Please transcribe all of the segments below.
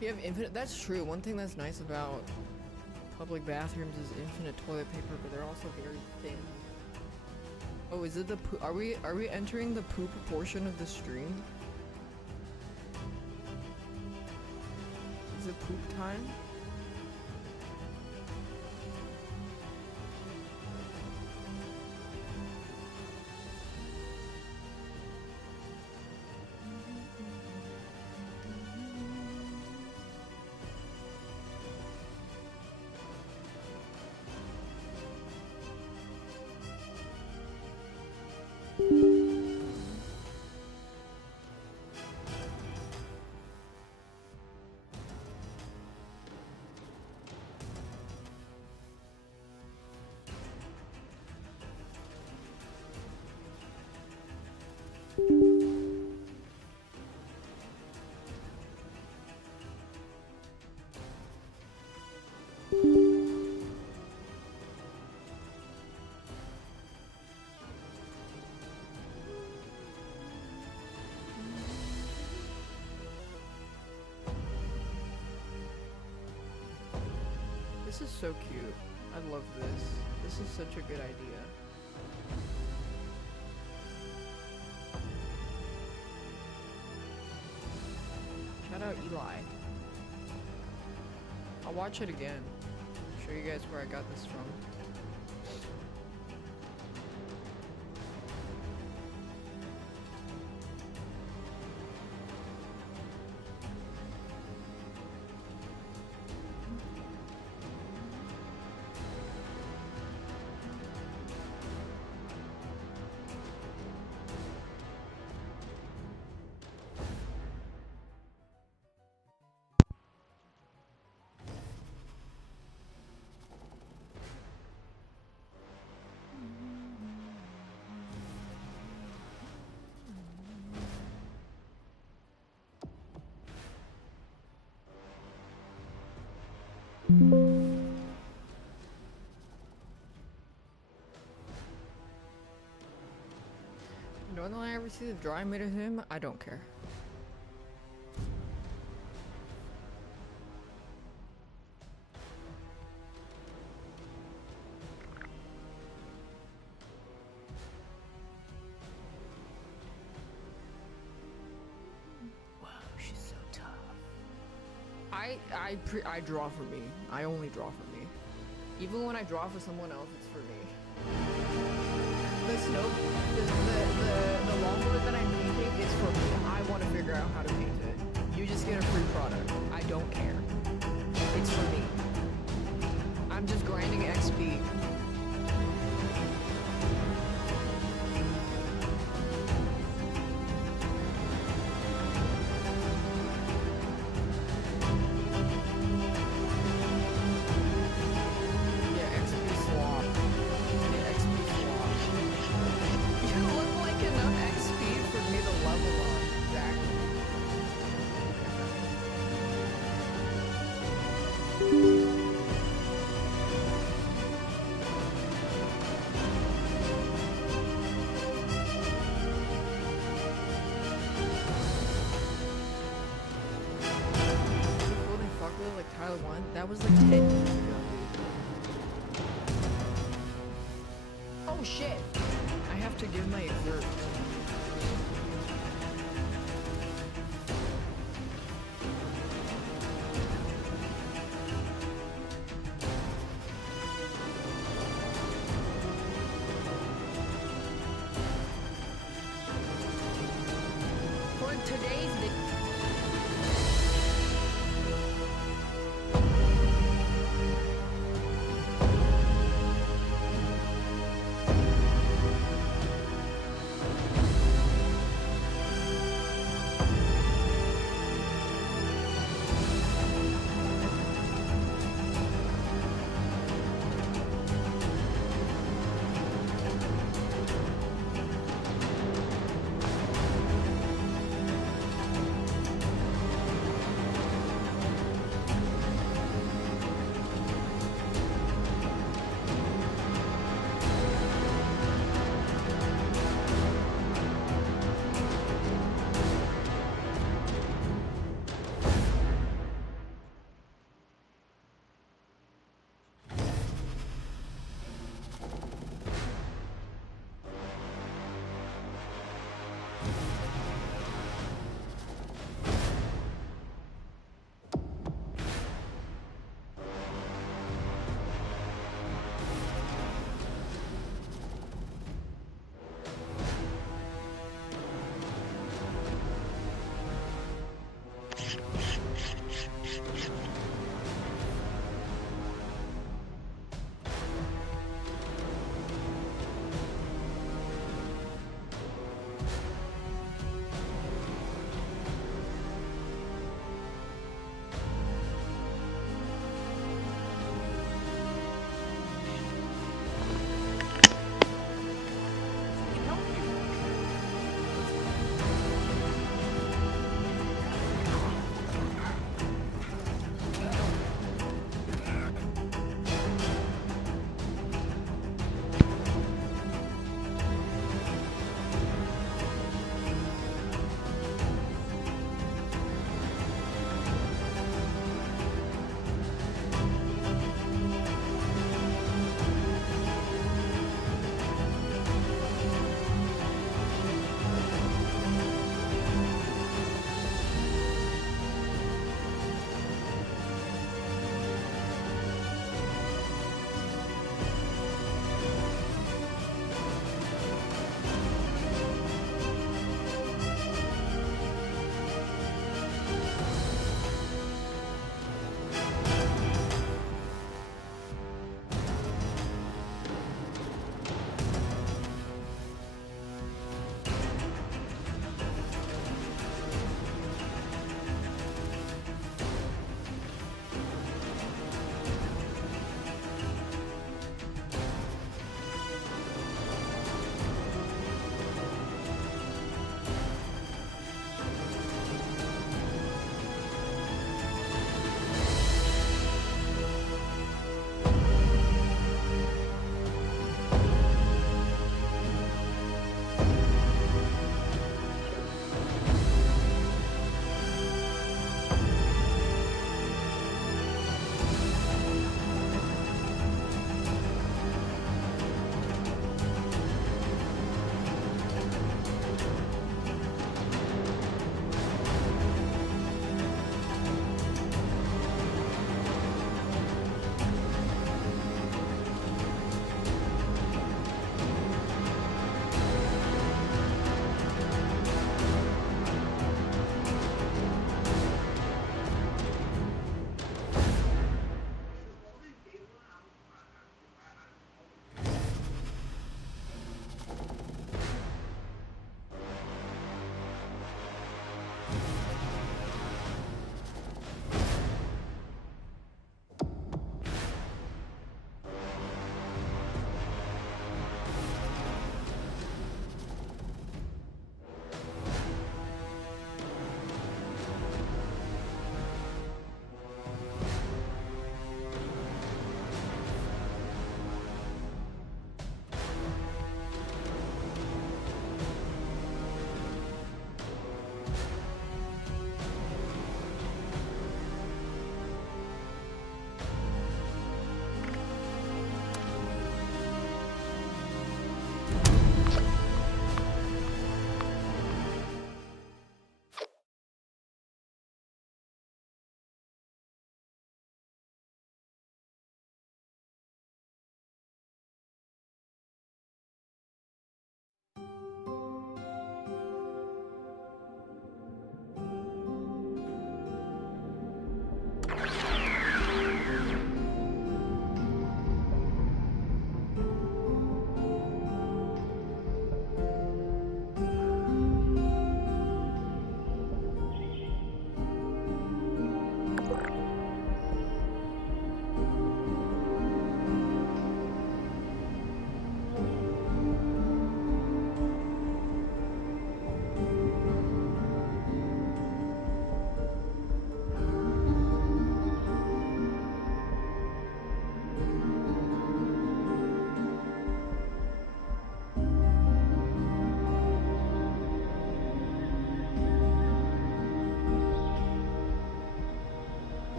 You have infinite. That's true. One thing that's nice about public bathrooms is infinite toilet paper, but they're also very thin. Oh, is it the poo? Are we entering the poop portion of the stream? Is it poop time? This is so cute. I love this. This is such a good idea. Shout out Eli. I'll watch it again. Show you guys where I got this from. Don't I ever see the drawing made of him? I don't care. Wow, she's so tough. I draw for me. I only draw for me. Even when I draw for someone else, it's for me. The snow, the longboard that I'm painting is for me. I want to figure out how to paint it. You just get a free product. I don't care. It's for me. I'm just grinding XP. That was like 10 years ago, dude. Oh shit! I have to give my exert. For today's video.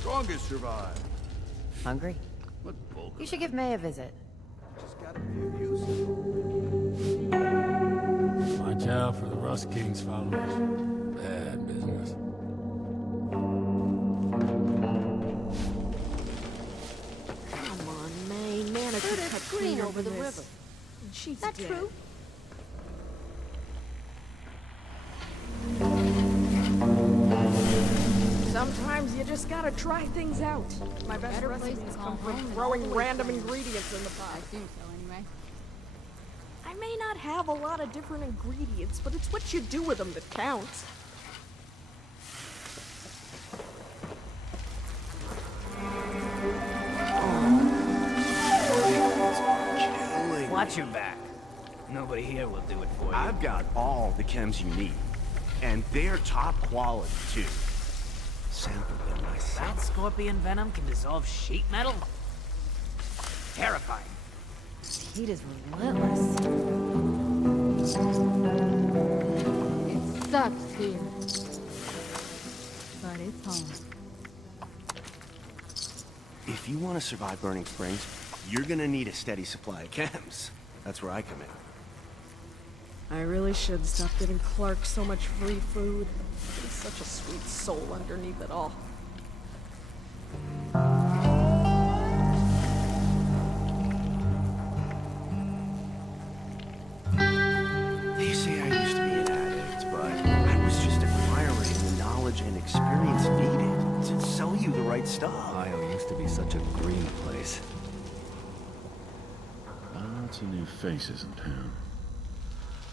Strongest survive. Hungry? What bulk? You should give May a visit. Just gotta be of use. Watch out for the Rust King's followers. Bad business. Come on, May. Nana could cut green clean over the this. river. She's That dead. true? Sometimes you just gotta try things out. My best Better place recipes to come call from home than throwing always random playing. ingredients in the pot. I assume so, anyway. I may not have a lot of different ingredients, but it's what you do with them that counts. Killing. Watch your back. Nobody here will do it for you. I've got all the chems you need. And they're top quality, too. Sample them myself. That scorpion venom can dissolve sheet metal? Terrifying. Heat is relentless. It sucks here. But it's home. If you want to survive Burning Springs, you're gonna need a steady supply of chems. That's where I come in. I really should stop giving Clark so much free food. He's such a sweet soul underneath it all. They say I used to be an addict, but I was just acquiring the great stuff. Ohio used to be such a green place. Lots of new faces in town.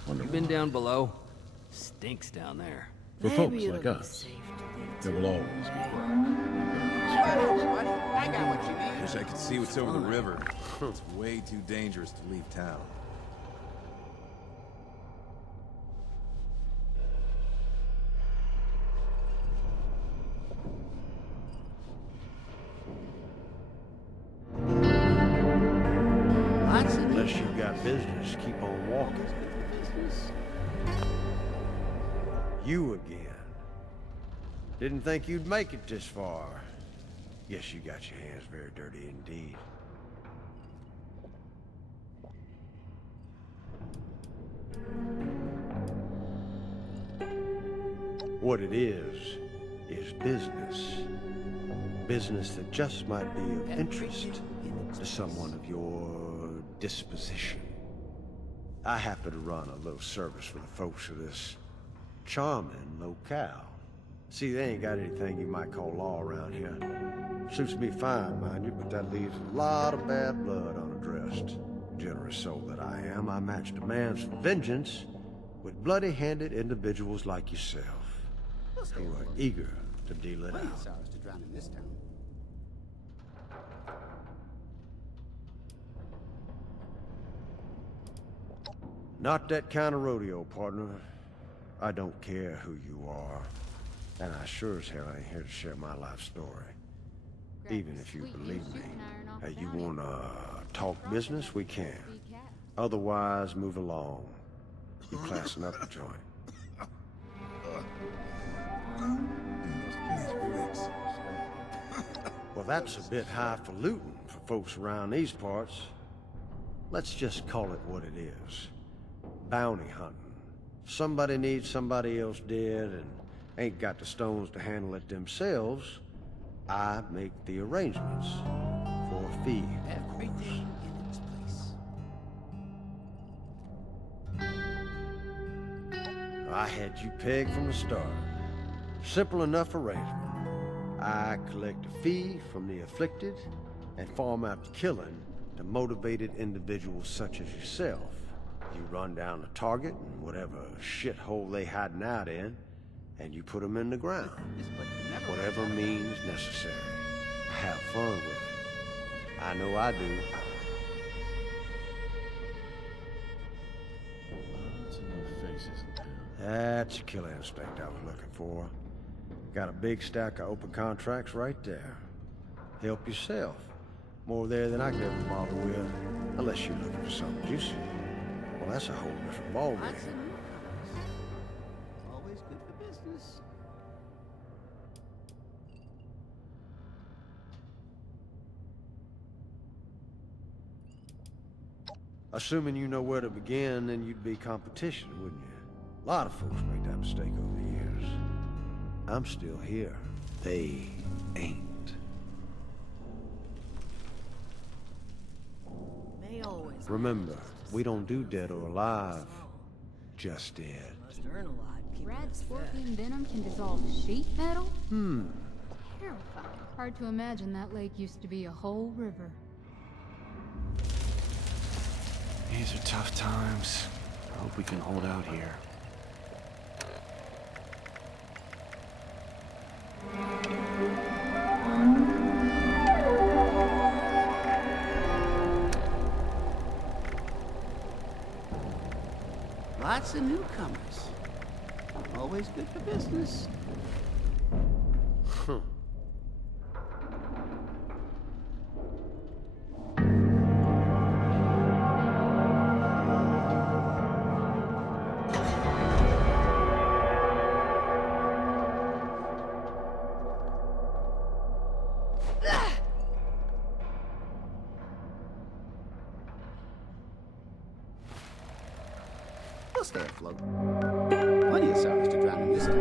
Wonder You been why. down below? Stinks down there. For folks like us, there will always be work. I got what you need. Wish I could see what's over the river. It's way too dangerous to leave town. Unless you got business, keep on walking. You again. Didn't think you'd make it this far. Guess you got your hands very dirty indeed. What it is business. Business that just might be of interest to someone of your disposition. I happen to run a little service for the folks of this charming locale. See, they ain't got anything you might call law around here. Suits me fine, mind you, but that leaves a lot of bad blood unaddressed. Generous soul that I am, I match demands for vengeance with bloody-handed individuals like yourself, who are eager to deal it out. To drown in this town. Not that kind of rodeo, partner. I don't care who you are. And I sure as hell ain't here to share my life story. Even if you believe me. Hey, you wanna talk business? We can. Otherwise, move along. You classing up the joint. Well, that's a bit high for looting for folks around these parts. Let's just call it what it is. Bounty hunting. Somebody needs somebody else dead and ain't got the stones to handle it themselves. I make the arrangements for a fee, of course. Everything in its place. I had you pegged from the start. Simple enough arrangement. I collect a fee from the afflicted and farm out the killing to motivated individuals such as yourself. You run down the target and whatever shithole they hiding out in, and you put them in the ground. Whatever means necessary. Have fun with it. I know I do. Lots of new faces in town. That's the killer instinct I was looking for. Got a big stack of open contracts right there. Help yourself. More there than I could ever bother with. Unless you're looking for something juicy. Well, that's a whole different ballgame. Always good for business. Assuming you know where to begin, then you'd be competition, wouldn't you? A lot of folks make that mistake over the years. I'm still here. They ain't. They always Remember, we don't do dead or alive. Just dead. must earn a lot. keeping Rat us fed. scorpion venom can dissolve sheet metal? Terrifying. Hard to imagine that lake used to be a whole river. These are tough times. I hope we can hold out here. Lots of newcomers. Always good for business. We'll stay afloat. Plenty of sorrows to drown in this town.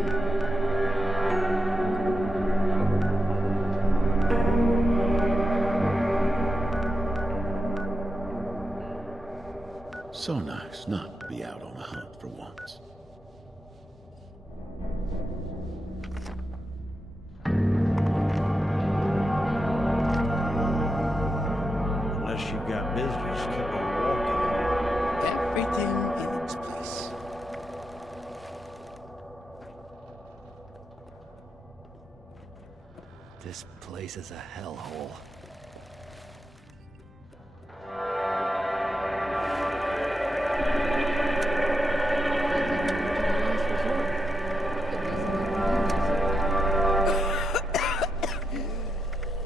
So nice not to be out on a hunt for once. This place is a hellhole.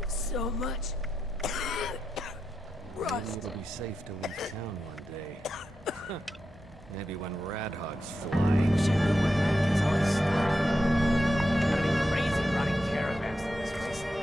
So much. Maybe it'll be safe to leave town one day. Maybe when Radhogs fly. Should know what that is all stuff. Gotta be crazy running caravans through this wasteland.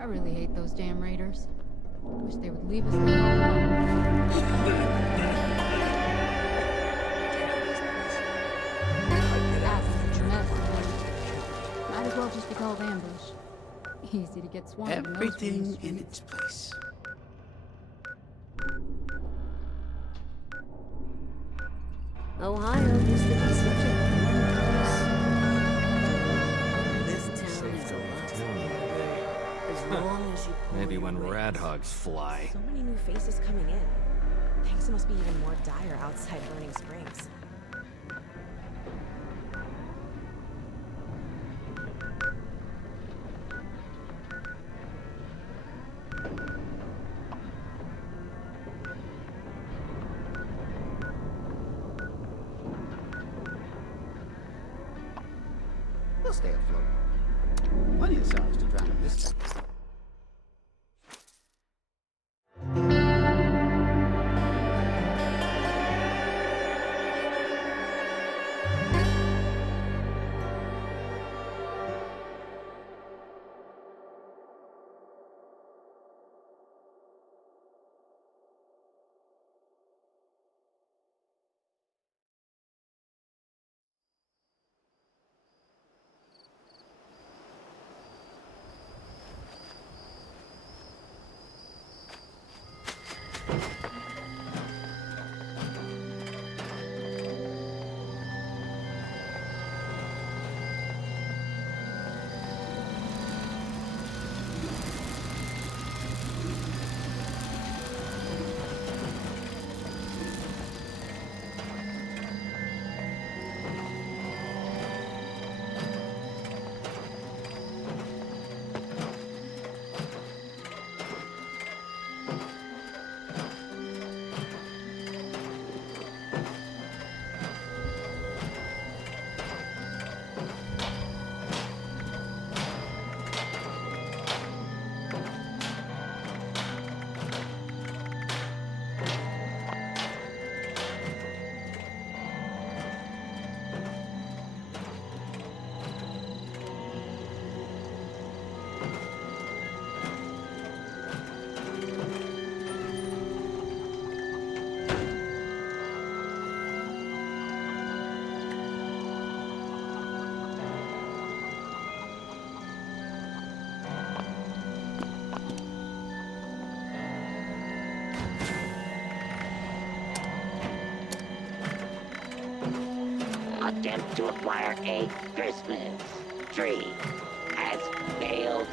I really hate those damn raiders. Wish they would leave us alone. Might as well just be called ambush. Easy to get swarmed in those Everything streets. in its place. Ohio used to be such a This town Safe is to a leave lot. town one day. As long as you pull Maybe your when weight. Radhogs fly. So many new faces coming in. Things must be even more dire outside Burning Springs. We'll stay afloat. Plenty of sorrows to drown in this time. Attempt to acquire a Christmas tree has failed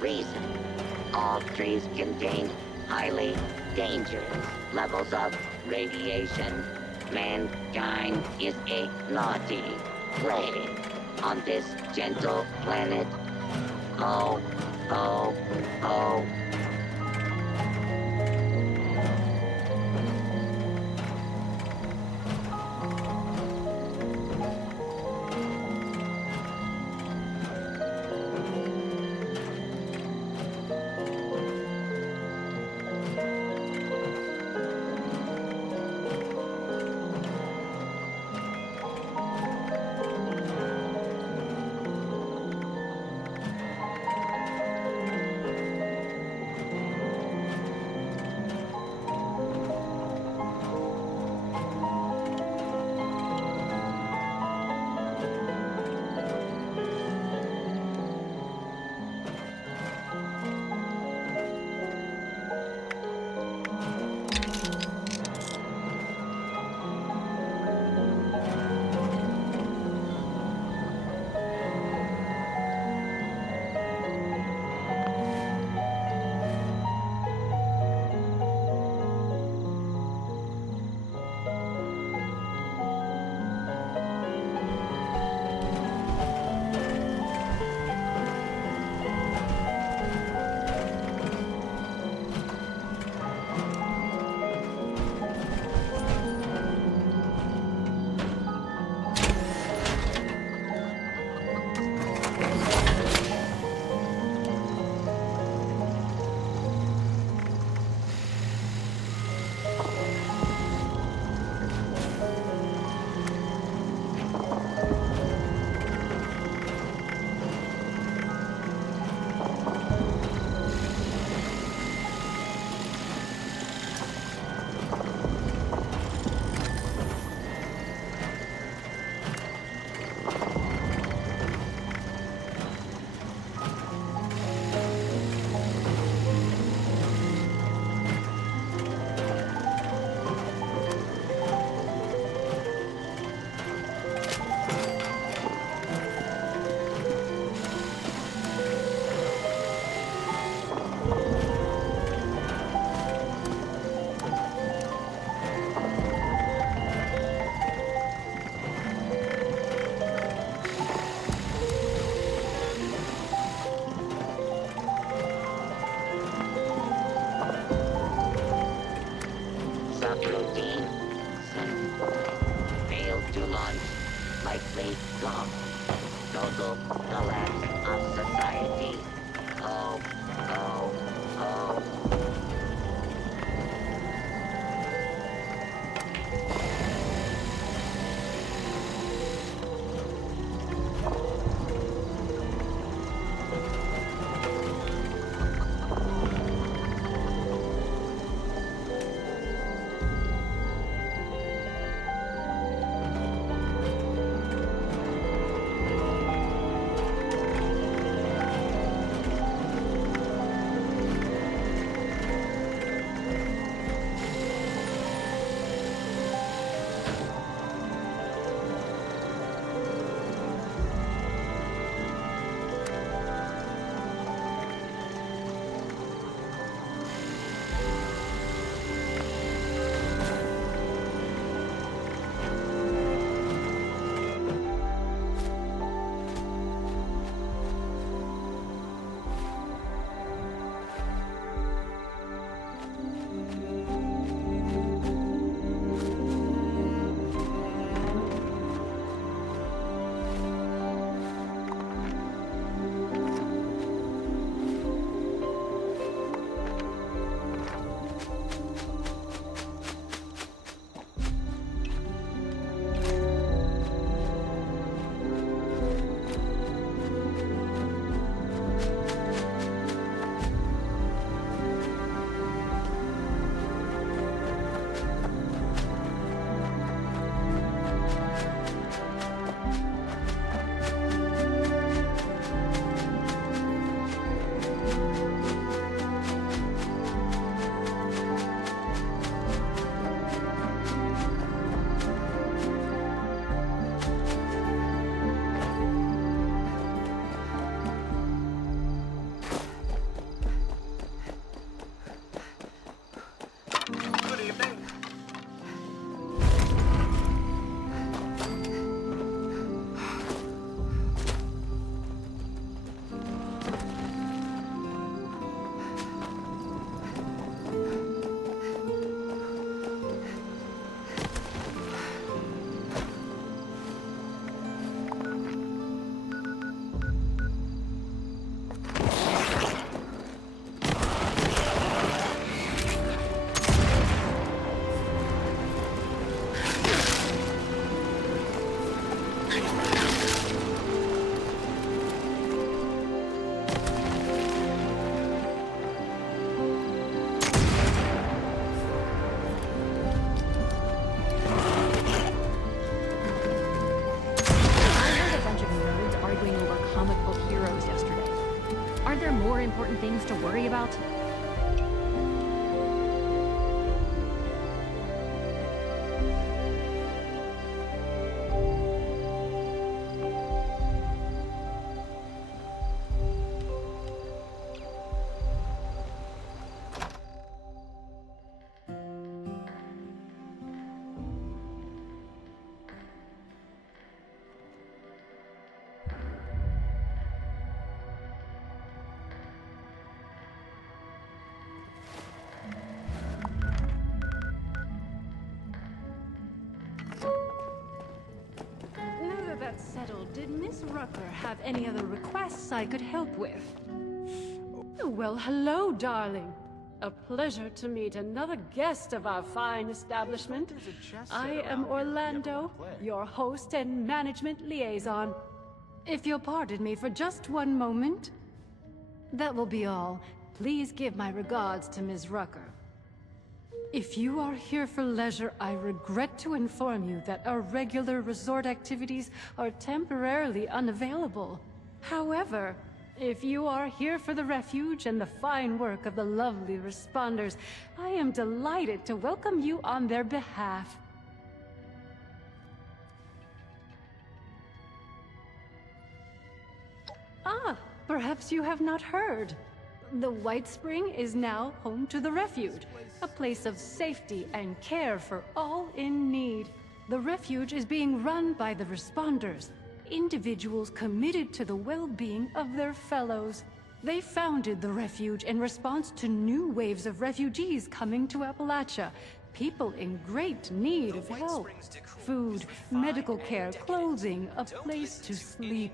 reason. All trees contain highly dangerous levels of radiation. Mankind is a naughty plague on this gentle planet. Oh, oh, oh. Subroutine failed to launch. Likely flop. Total collapse of society. Oh, oh, oh. Aren't there more important things to worry about? Now that that's settled, did Miss Rucker have any other requests I could help with? Oh, well, hello, darling. A pleasure to meet another guest of our fine establishment. I am Orlando, your host and management liaison. If you'll pardon me for just one moment. That will be all. Please give my regards to Ms. Rucker. If you are here for leisure, I regret to inform you that our regular resort activities are temporarily unavailable. However, if you are here for the refuge and the fine work of the lovely responders, I am delighted to welcome you on their behalf. Ah, perhaps you have not heard. The White Spring is now home to the Refuge, a place of safety and care for all in need. The Refuge is being run by the Responders, individuals committed to the well-being of their fellows. They founded the Refuge in response to new waves of refugees coming to Appalachia, people in great need of help. Food, medical care, clothing, a place to sleep.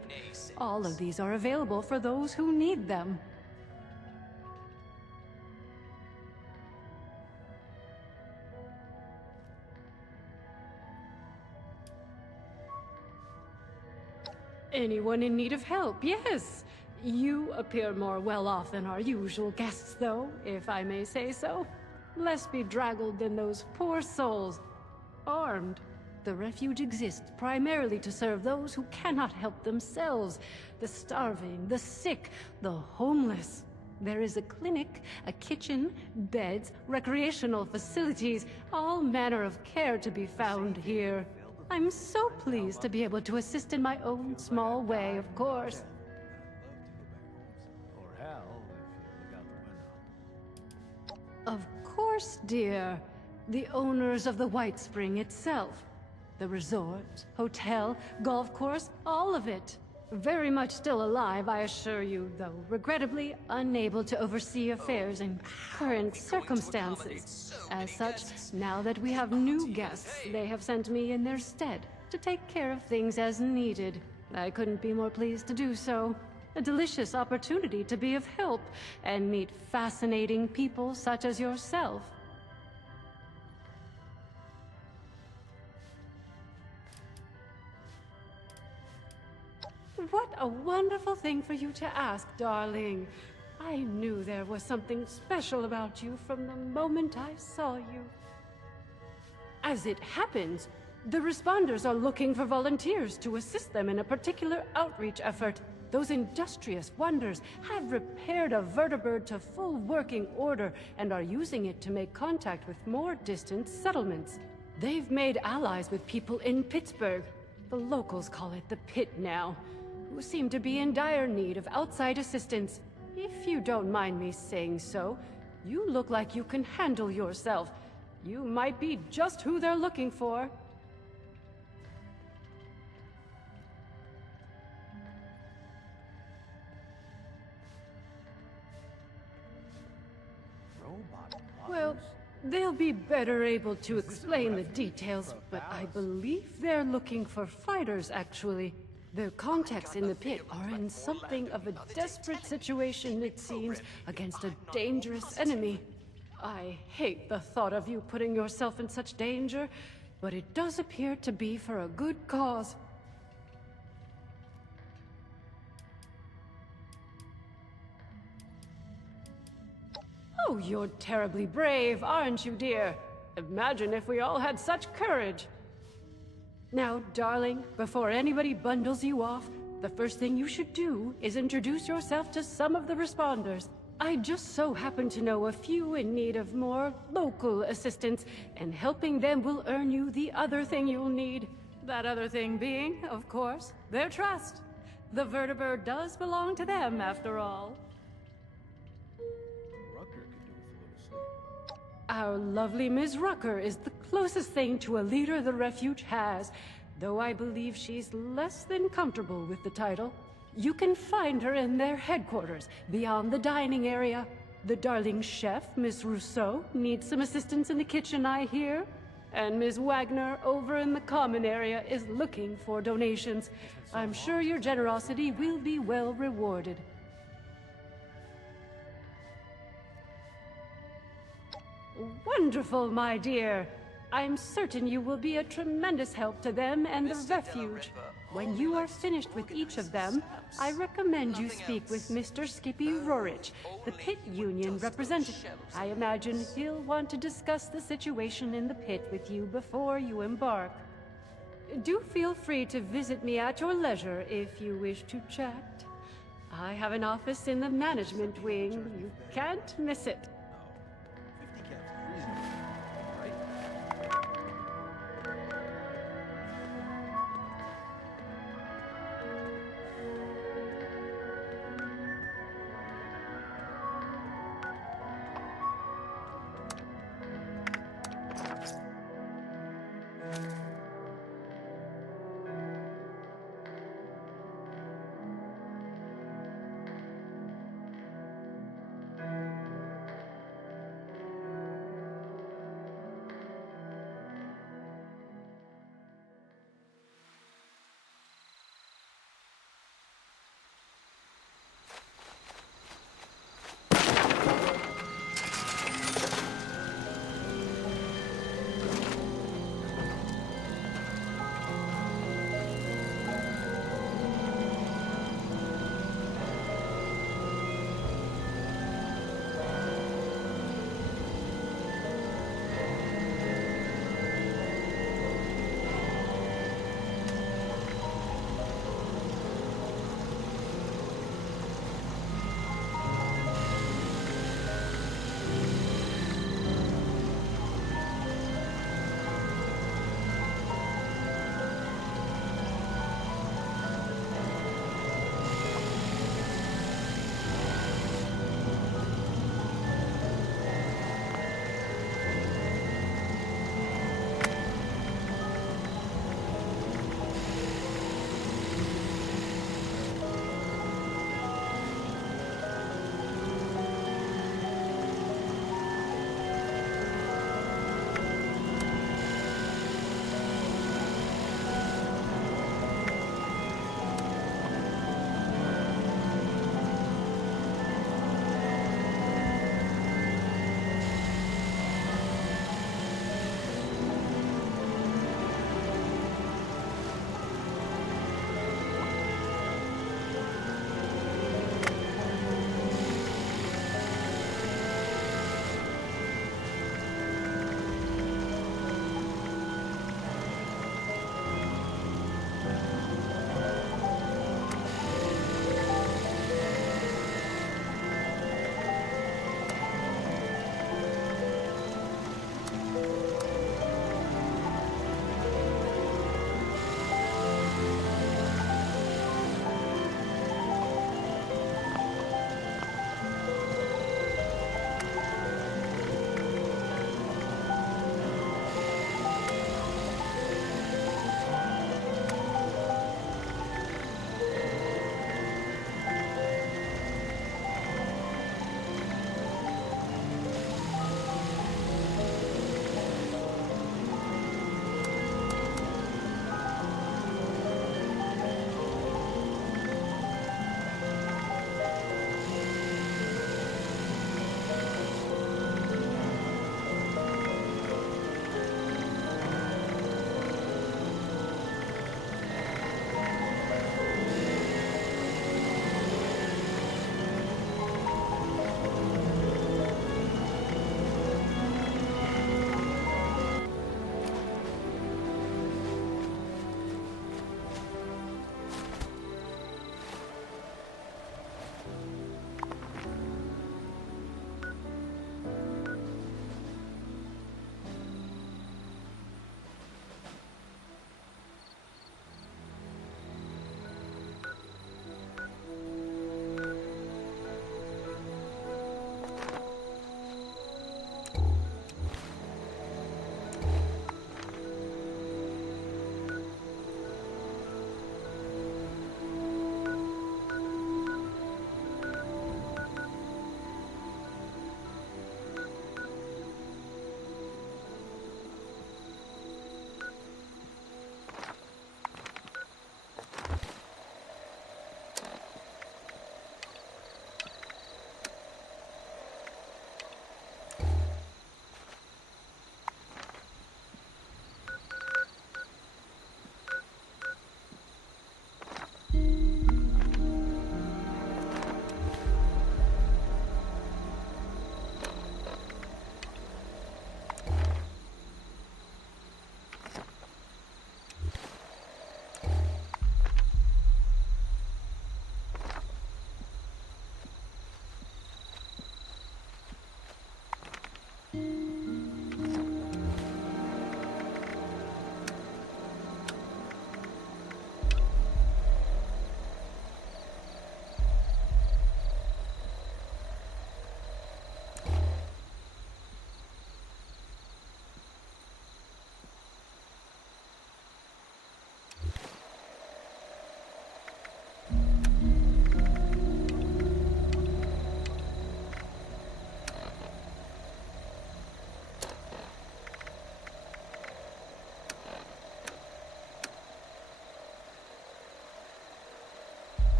All of these are available for those who need them. Anyone in need of help, yes. You appear more well-off than our usual guests, though, if I may say so. Less bedraggled than those poor souls. Armed. The refuge exists primarily to serve those who cannot help themselves. The starving, the sick, the homeless. There is a clinic, a kitchen, beds, recreational facilities, all manner of care to be found here. I'm so pleased to be able to assist in my own small way, of course. Or hell, if you look out the window. Of course, dear. The owners of the White Spring itself. The resort, hotel, golf course, all of it. Very much still alive, I assure you, though regrettably unable to oversee affairs in current circumstances. As such, now that we have new guests, they have sent me in their stead to take care of things as needed. I couldn't be more pleased to do so. A delicious opportunity to be of help and meet fascinating people such as yourself. What a wonderful thing for you to ask, darling. I knew there was something special about you from the moment I saw you. As it happens, the responders are looking for volunteers to assist them in a particular outreach effort. Those industrious wonders have repaired a vertibird to full working order and are using it to make contact with more distant settlements. They've made allies with people in Pittsburgh. The locals call it the Pit now, who seem to be in dire need of outside assistance. If you don't mind me saying so, you look like you can handle yourself. You might be just who they're looking for. Well, they'll be better able to explain the details, but I believe they're looking for fighters, actually. Their contacts in the Pit are in something of a desperate situation, it seems, against a dangerous enemy. I hate the thought of you putting yourself in such danger, but it does appear to be for a good cause. Oh, you're terribly brave, aren't you, dear? Imagine if we all had such courage. Now, darling, before anybody bundles you off, The first thing you should do is introduce yourself to some of the responders. I just so happen to know a few in need of more local assistance, and helping them will earn you the other thing you'll need. That other thing being, of course, their trust. The vertebird does belong to them, after all. Our lovely Ms. Rucker is the closest thing to a leader the refuge has, though I believe she's less than comfortable with the title. You can find her in their headquarters, beyond the dining area. The darling chef, Miss Rousseau, needs some assistance in the kitchen, I hear. And Ms. Wagner, over in the common area, is looking for donations. I'm sure your generosity will be well rewarded. Wonderful, my dear. I'm certain you will be a tremendous help to them and the refuge. When you are finished with each of them, I recommend you speak with Mr. Skippy Rorich, the pit union representative. I imagine he'll want to discuss the situation in the pit with you before you embark. Do feel free to visit me at your leisure if you wish to chat. I have an office in the management wing. You can't miss it.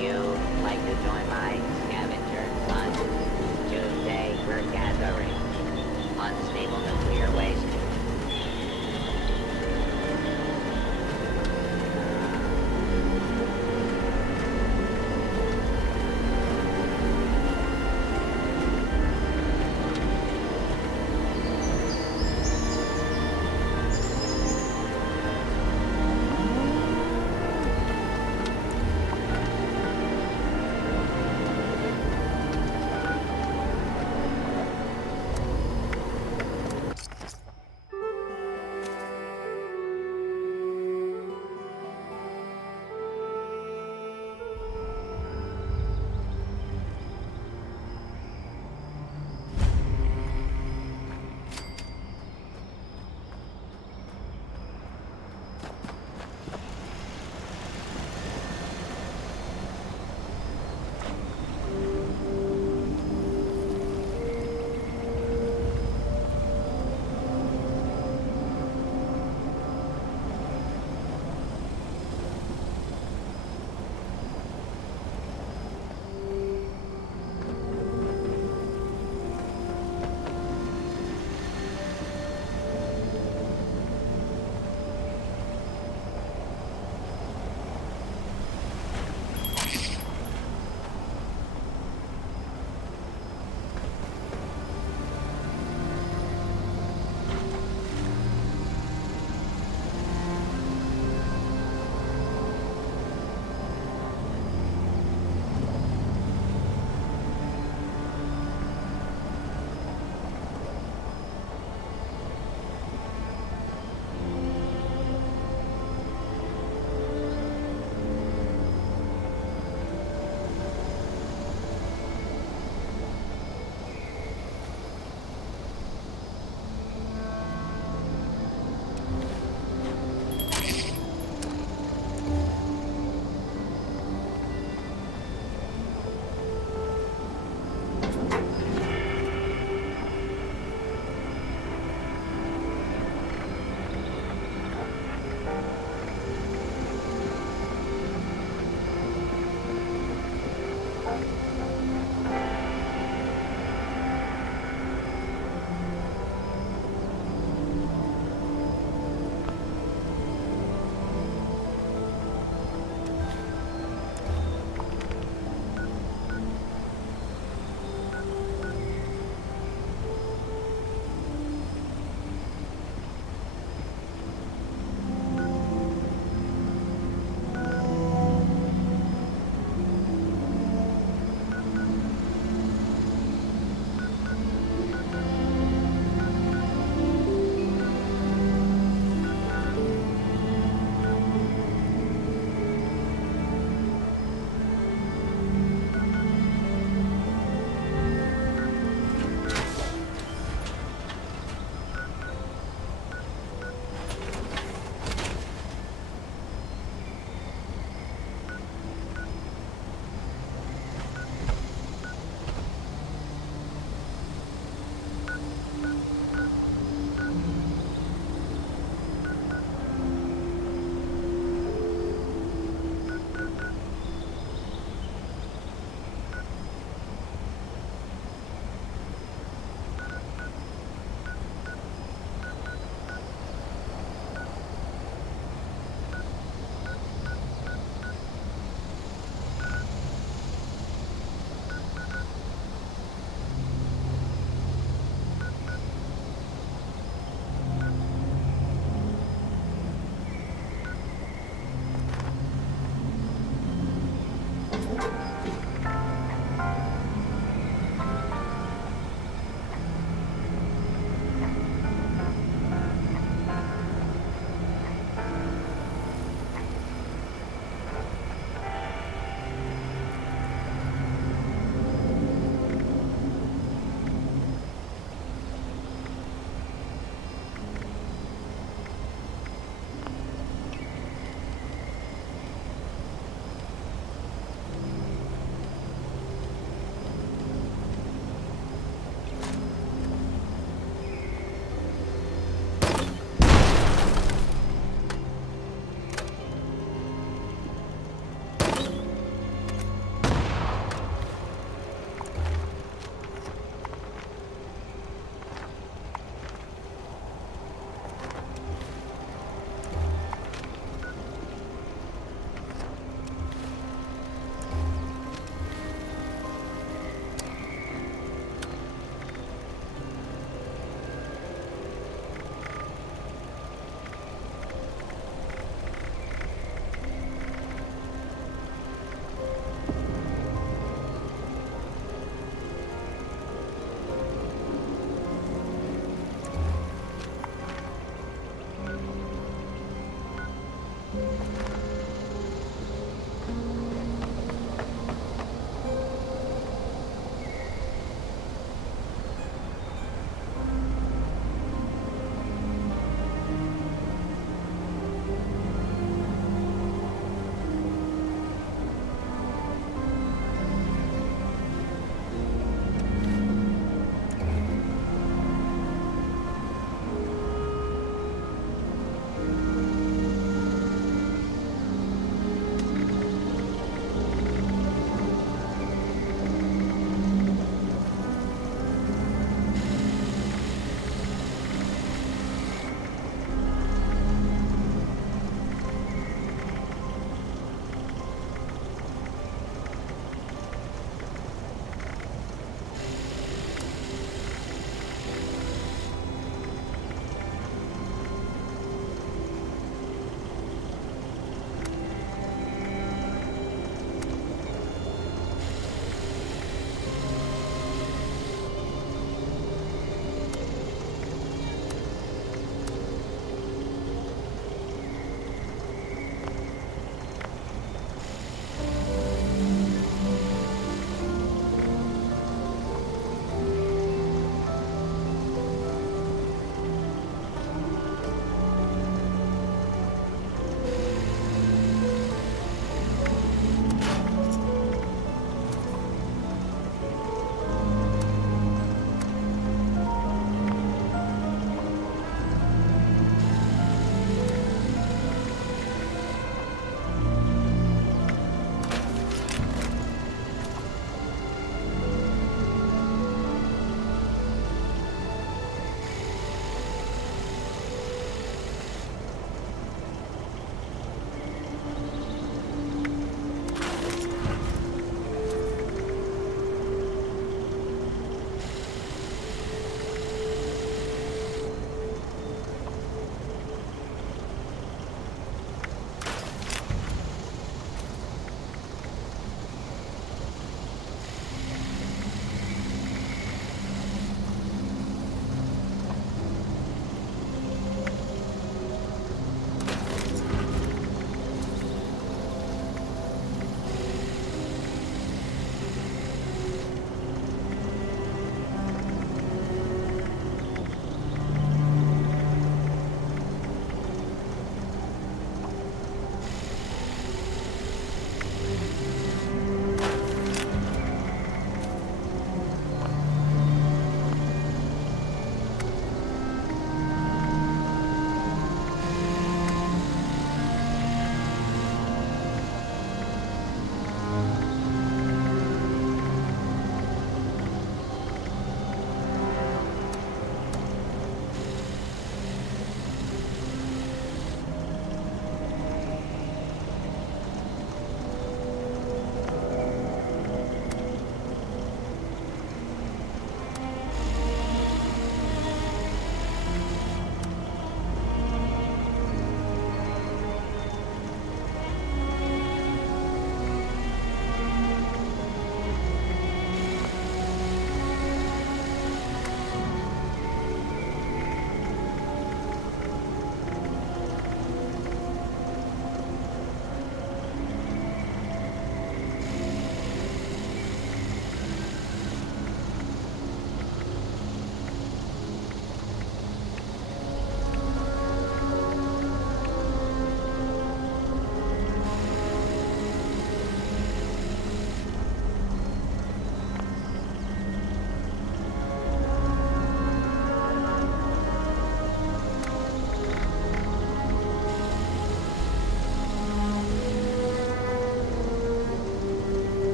you like to join my scavenger hunt? Tuesday, we're gathering unstable nuclear waste.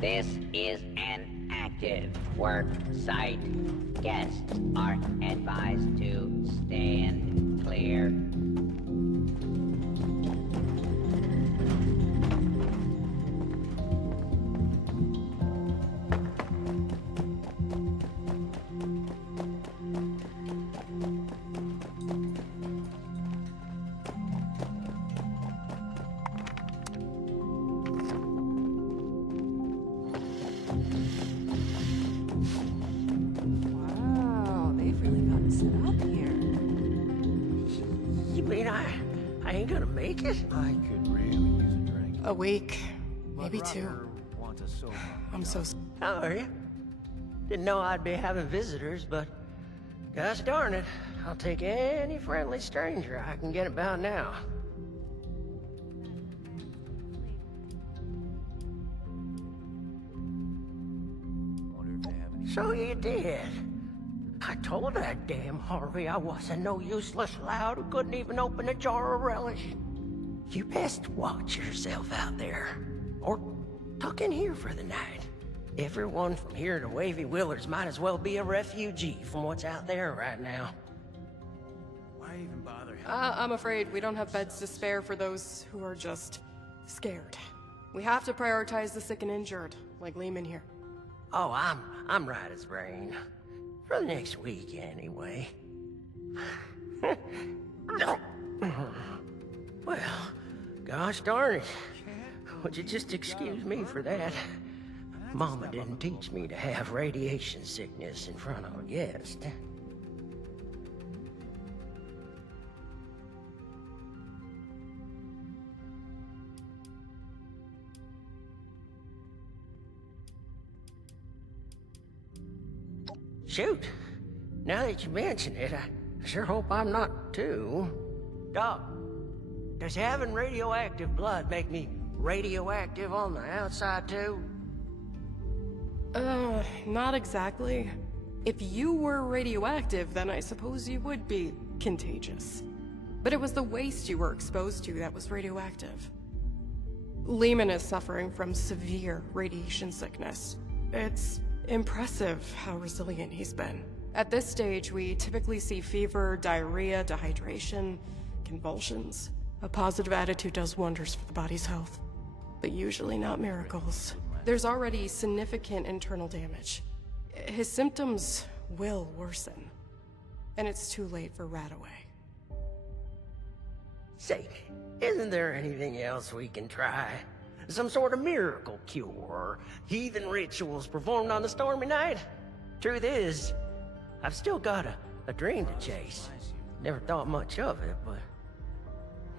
This is an active work site. Guests are advised to stand clear. Wow, they've really gotten set up here. You mean I ain't gonna make it? I could really use a drink. A week, maybe two. Want a soda? I'm so. How are you? Didn't know I'd be having visitors, but gosh darn it, I'll take any friendly stranger I can get about now. So you did. I told that damn Harvey I wasn't no useless lout who couldn't even open a jar of relish. You best watch yourself out there. Or tuck in here for the night. Everyone from here to Wavy Willards might as well be a refugee from what's out there right now. Why even bother? I'm afraid we don't have beds to spare for those who are just scared. We have to prioritize the sick and injured, like Lehman here. Oh, I'm right as rain. For the next week, anyway. Well, gosh darn it. Would you just excuse me for that? Mama didn't teach me to have radiation sickness in front of a guest. Shoot. Now that you mention it, I sure hope I'm not too. Doc, does having radioactive blood make me radioactive on the outside too? Not exactly. If you were radioactive, then I suppose you would be contagious. But it was the waste you were exposed to that was radioactive. Lehman is suffering from severe radiation sickness. It's impressive how resilient he's been. At this stage, we typically see fever, diarrhea, dehydration, convulsions. A positive attitude does wonders for the body's health, but usually not miracles. There's already significant internal damage. His symptoms will worsen, and it's too late for Radaway. Say, isn't there anything else we can try? Some sort of miracle cure, or heathen rituals performed on the stormy night? Truth is, I've still got a dream to chase. Never thought much of it, but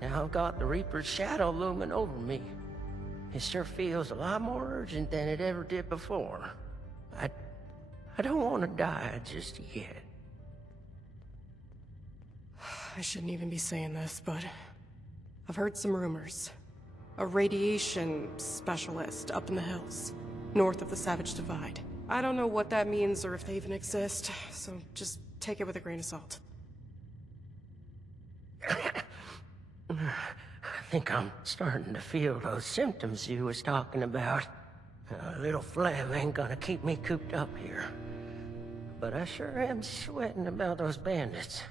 now I've got the Reaper's shadow looming over me. It sure feels a lot more urgent than it ever did before. I don't want to die just yet. I shouldn't even be saying this, but I've heard some rumors. A radiation specialist up in the hills, north of the Savage Divide. I don't know what that means or if they even exist, so just take it with a grain of salt. I think I'm starting to feel those symptoms you was talking about. A little phlegm ain't gonna keep me cooped up here. But I sure am sweating about those bandits.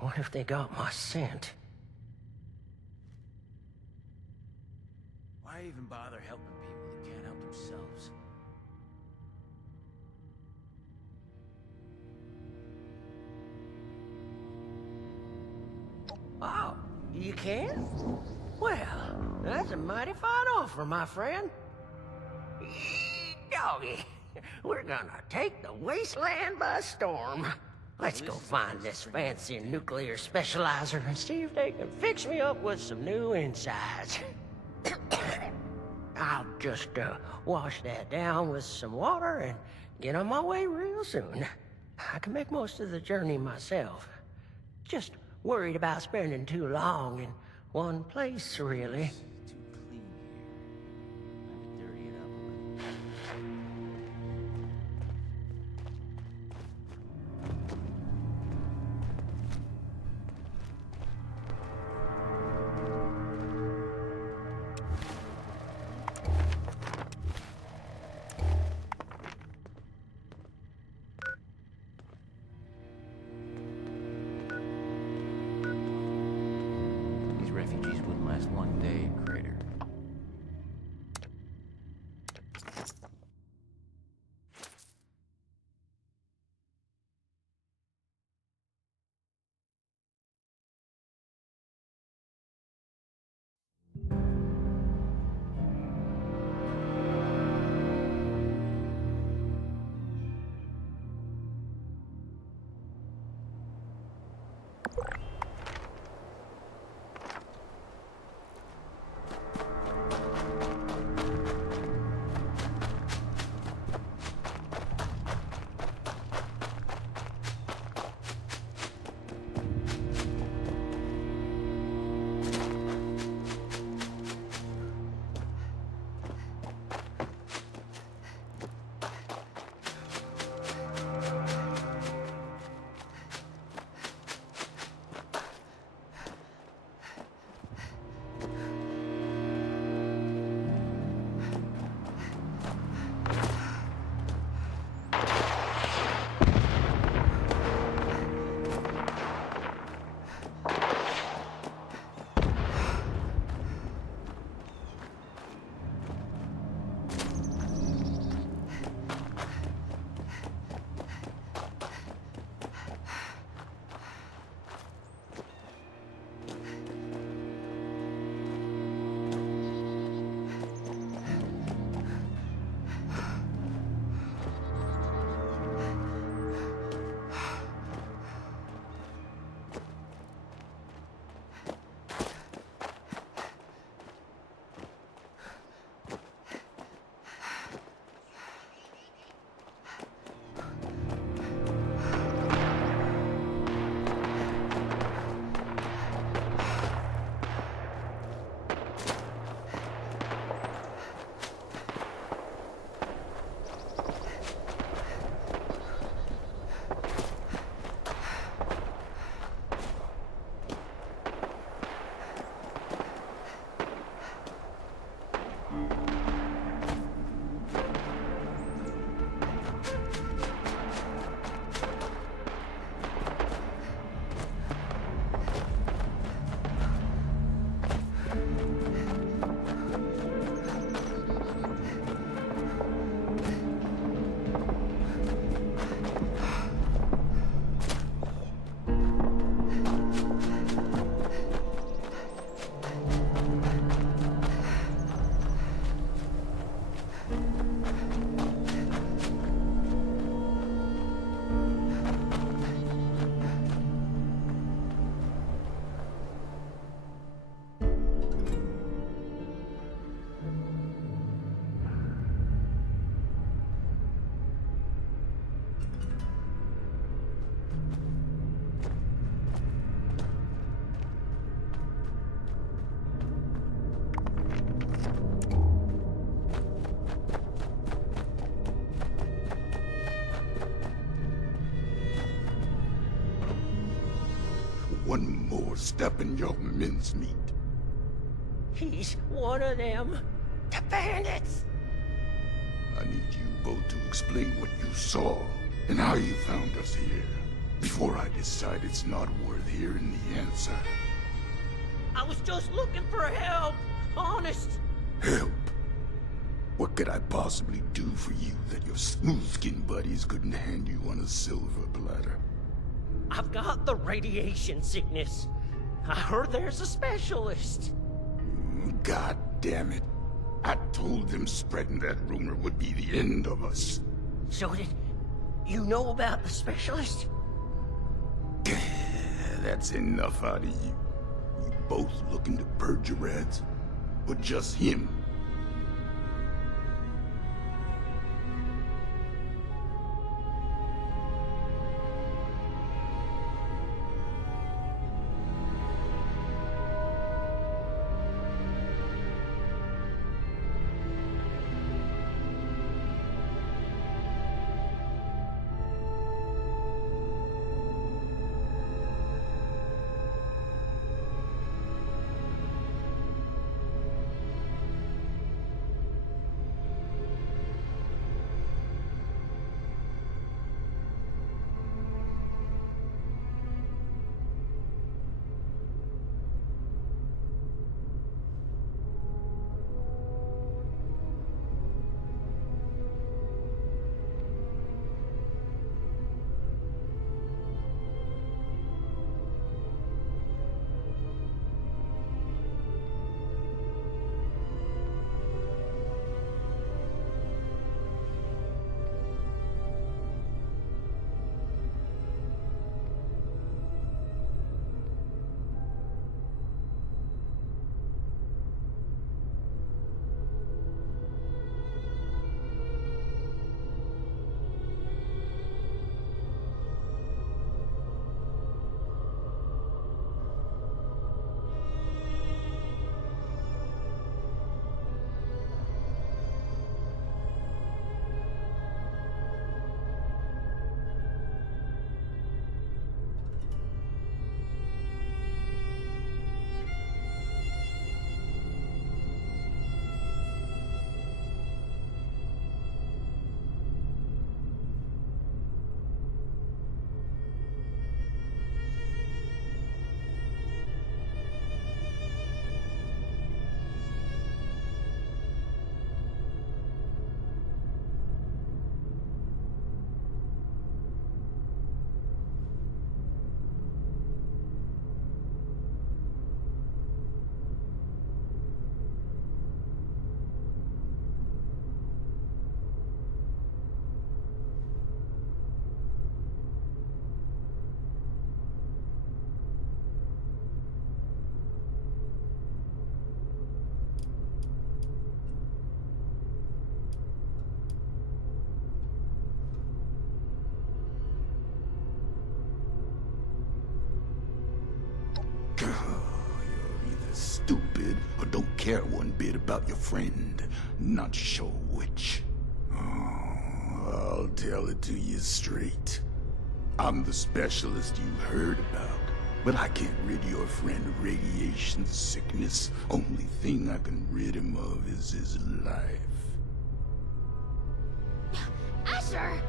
What if they got my scent? Why even bother helping people who can't help themselves? Oh, you can? Well, that's a mighty fine offer, my friend. Doggy, we're gonna take the wasteland by storm. Let's go find this fancy nuclear specializer and see if they can fix me up with some new insides. I'll just wash that down with some water and get on my way real soon. I can make most of the journey myself. Just worried about spending too long in one place, really. These refugees wouldn't last one day in Crater. one more step in your mincemeat. He's one of them. The bandits! I need you both to explain what you saw and how you found us here, before I decide it's not worth hearing the answer. I was just looking for help. Honest. Help? What could I possibly do for you that your smooth-skinned buddies couldn't hand you on a silver platter? I've got the radiation sickness. I heard there's a specialist. God damn it. I told them spreading that rumor would be the end of us. So did you know about the specialist? That's enough out of you. You both looking to purge your rats? Or just him? Stupid, or don't care one bit about your friend. Not sure which. Oh, I'll tell it to you straight. I'm the specialist you heard about, but I can't rid your friend of radiation sickness. Only thing I can rid him of is his life. Asher!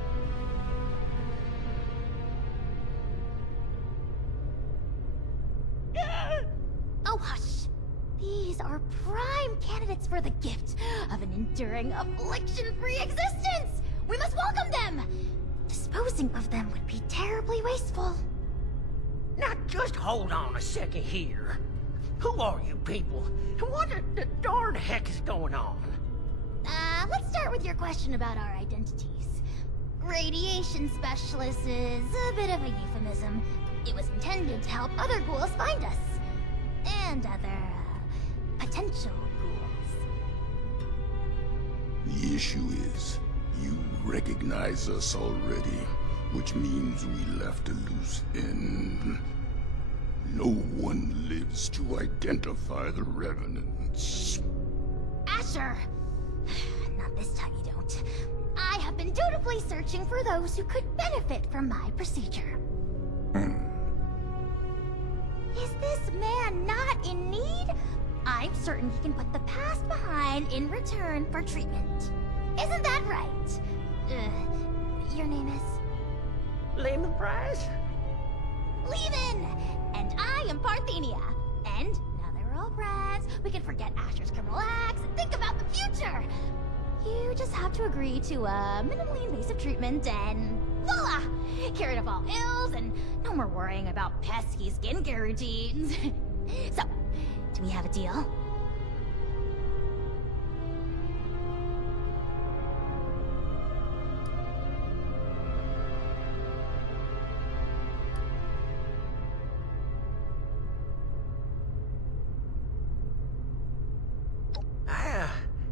Oh, hush. These are prime candidates for the gift of an enduring affliction-free existence! We must welcome them! Disposing of them would be terribly wasteful. Now just hold on a second here. Who are you people? And what the darn heck is going on? Let's start with your question about our identities. Radiation specialist is a bit of a euphemism. It was intended to help other ghouls find us. And other, potential ghouls. The issue is, you recognize us already, which means we left a loose end. No one lives to identify the revenants. Asher! Not this time you don't. I have been dutifully searching for those who could benefit from my procedure. man not in need, I'm certain he can put the past behind in return for treatment. Isn't that right? Your name is? Lehman Price? Lehman! And I am Parthenia. And now that we're all friends, we can forget Asher's criminal acts and think about the future. You just have to agree to minimally invasive treatment and voila! Cured of all ills and no more worrying about pesky skincare routines. So, do we have a deal?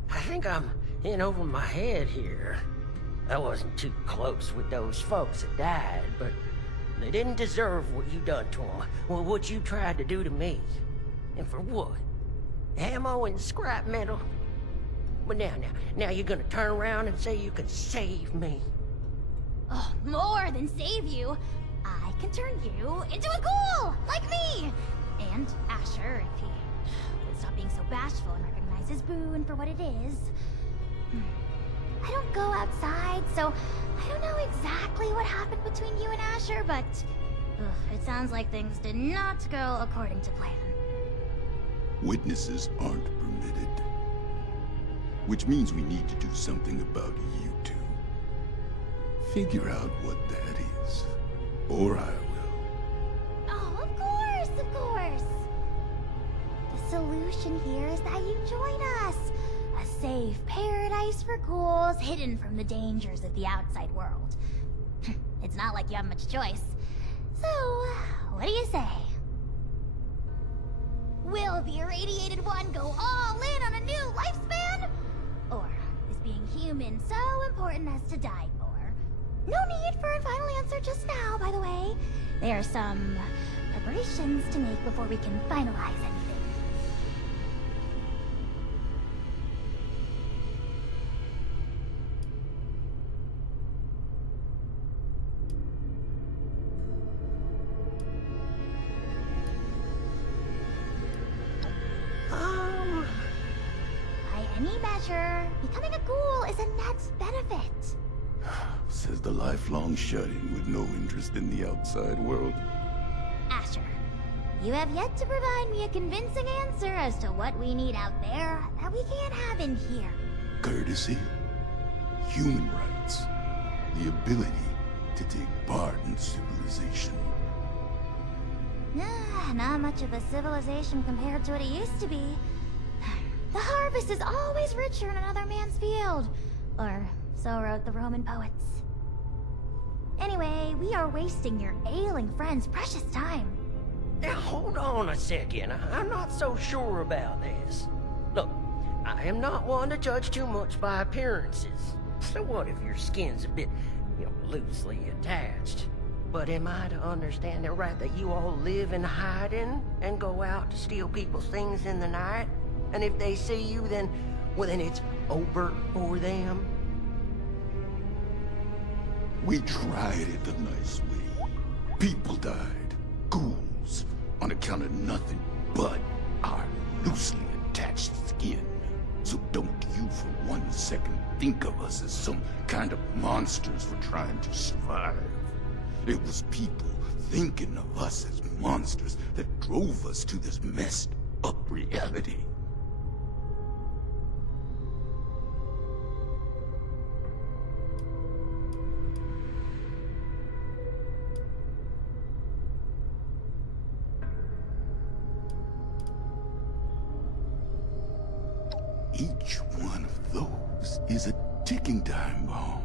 I think I'm in over my head here. I wasn't too close with those folks that died, but they didn't deserve what you done to them. Well, what you tried to do to me. And for what? Ammo and scrap metal? But now you're gonna turn around and say you can save me. Oh, more than save you. I can turn you into a ghoul, like me! And Asher, if he would stop being so bashful and recognize his boon for what it is. I don't go outside, so I don't know exactly what happened between you and Asher, but it sounds like things did not go according to plan. Witnesses aren't permitted. Which means we need to do something about you two. Figure out what that is, or I will. Oh, of course, of course. The solution here is that you join us. A safe paradise for ghouls hidden from the dangers of the outside world. It's not like you have much choice. So, what do you say? Will the irradiated one go all in on a new lifespan? Or is being human so important as to die for? No need for a final answer just now, by the way. There are some preparations to make before we can finalize anything. Becoming a ghoul is a net benefit. Says the lifelong shut-in with no interest in the outside world. Asher, you have yet to provide me a convincing answer as to what we need out there that we can't have in here. Courtesy, human rights, the ability to take part in civilization. Not much of a civilization compared to what it used to be. The harvest is always richer in another man's field. Or so wrote the Roman poets. Anyway, we are wasting your ailing friend's precious time. Now, hold on a second. I'm not so sure about this. Look, I am not one to judge too much by appearances. So what if your skin's a bit, loosely attached? But am I to understand it right that you all live in hiding and go out to steal people's things in the night? And if they see you, then it's over for them? We tried it the nice way. People died. Ghouls. On account of nothing but our loosely attached skin. So don't you for 1 second think of us as some kind of monsters for trying to survive. It was people thinking of us as monsters that drove us to this messed up reality. Each one of those is a ticking time bomb.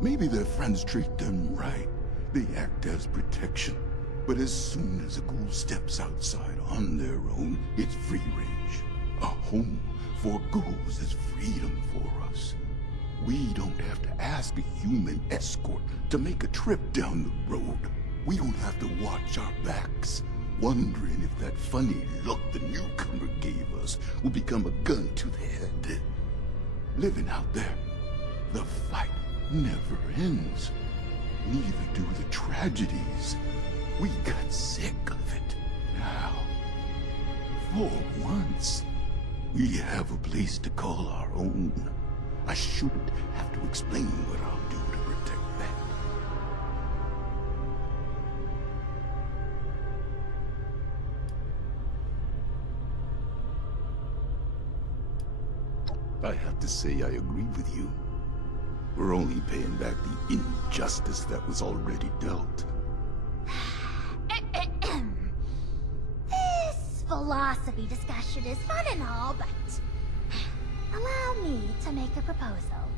Maybe their friends treat them right. They act as protection. But as soon as a ghoul steps outside on their own, it's free range. A home for ghouls is freedom for us. We don't have to ask a human escort to make a trip down the road. We don't have to watch our backs, wondering if that funny look the newcomer gave us will become a gun to the head. Living out there, the fight never ends. Neither do the tragedies. We got sick of it. Now, For once, we have a place to call our own. I shouldn't have to explain what I'll do to protect that. I have to say I agree with you. We're only paying back the injustice that was already dealt. This philosophy discussion is fun and all, but allow me to make a proposal.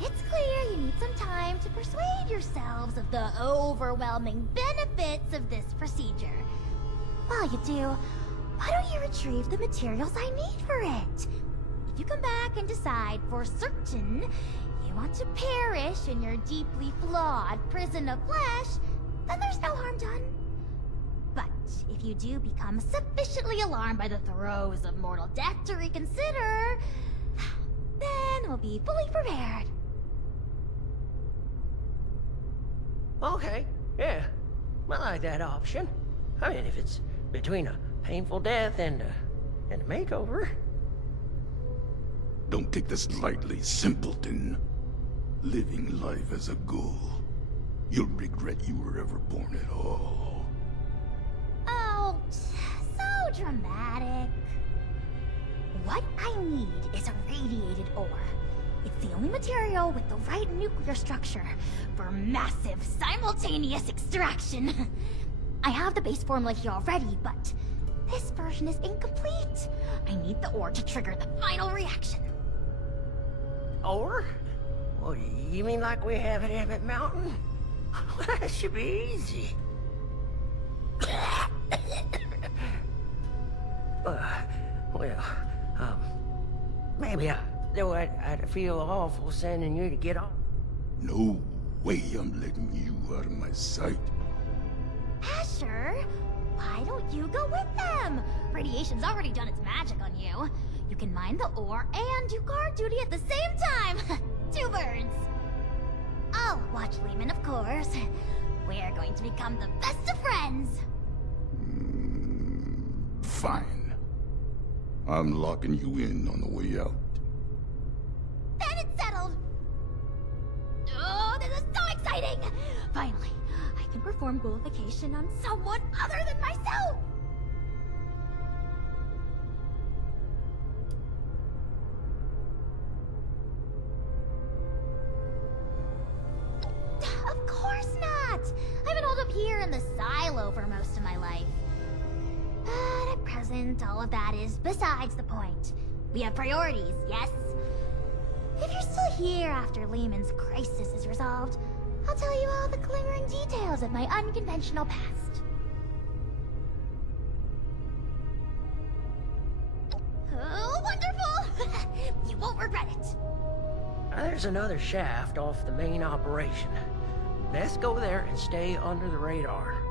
It's clear you need some time to persuade yourselves of the overwhelming benefits of this procedure. While you do, why don't you retrieve the materials I need for it? If you come back and decide for certain you want to perish in your deeply flawed prison of flesh, then there's no harm done. But if you do become sufficiently alarmed by the throes of mortal death to reconsider, then we'll be fully prepared. Okay, yeah. I like that option. I mean, if it's between a painful death and a makeover. Don't take this lightly, simpleton. Living life as a ghoul. You'll regret you were ever born at all. Oh, so dramatic. What I need is a radiated ore. It's the only material with the right nuclear structure for massive simultaneous extraction. I have the base formula here already, but this version is incomplete. I need the ore to trigger the final reaction. Ore? Well, you mean like we have at Emmett Mountain? That should be easy. Maybe I'd feel awful sending you to get off. No way I'm letting you out of my sight. Asher, why don't you go with them? Radiation's already done its magic on you. You can mine the ore and do guard duty at the same time. 2 birds. I'll watch Lehman, of course. We're going to become the best of friends. Fine. I'm locking you in on the way out. Then it's settled. Oh, this is so exciting! Finally, I can perform ghoulification on someone other than myself! Of course not! I've been holed up here in the silo for most of my life. But at present, all of that is besides the point. We have priorities, yes? If you're still here after Lehman's crisis is resolved, I'll tell you all the glimmering details of my unconventional past. Oh, wonderful! You won't regret it. There's another shaft off the main operation. Best go there and stay under the radar.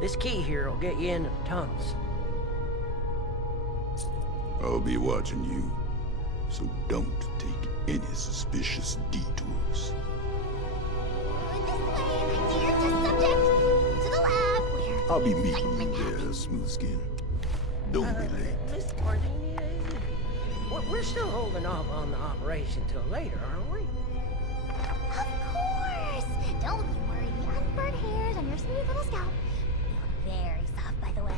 This key here will get you into the tunnels. I'll be watching you, so don't take any suspicious detours. This way, my dear test subject! To the lab, where I'll be meeting you there, Smoothskin. Don't be late. Mr. Martini, we're still holding off on the operation till later, aren't we? Of course! Don't you worry, the unburnt hairs on your smooth little scalp. They look very soft, by the way.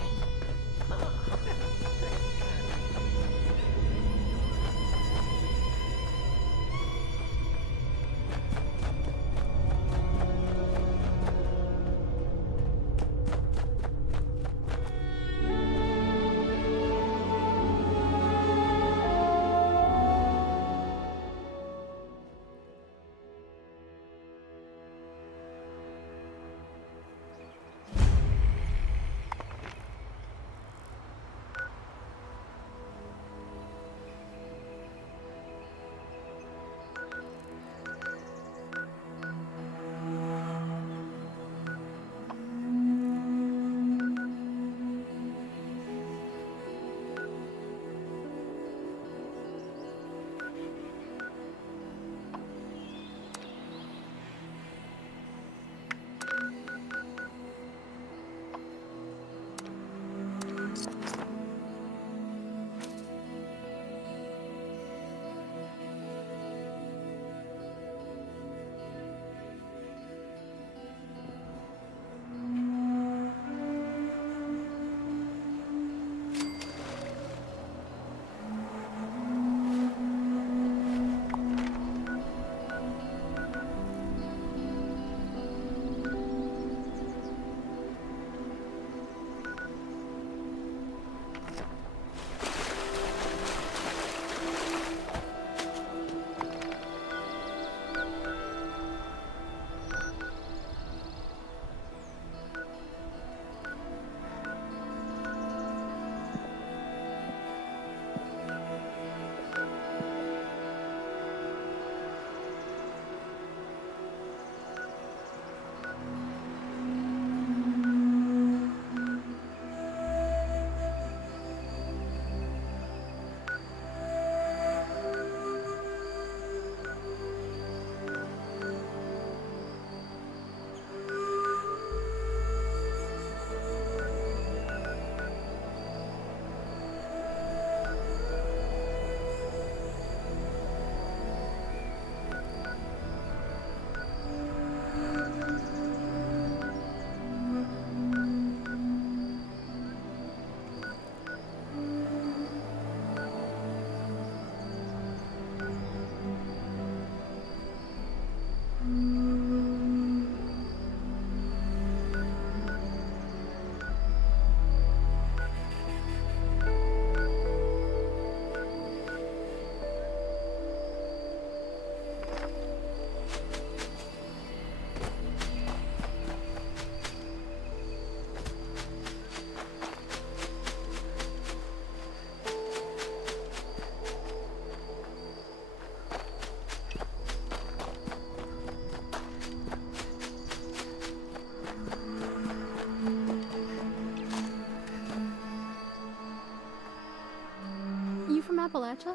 Appalachia?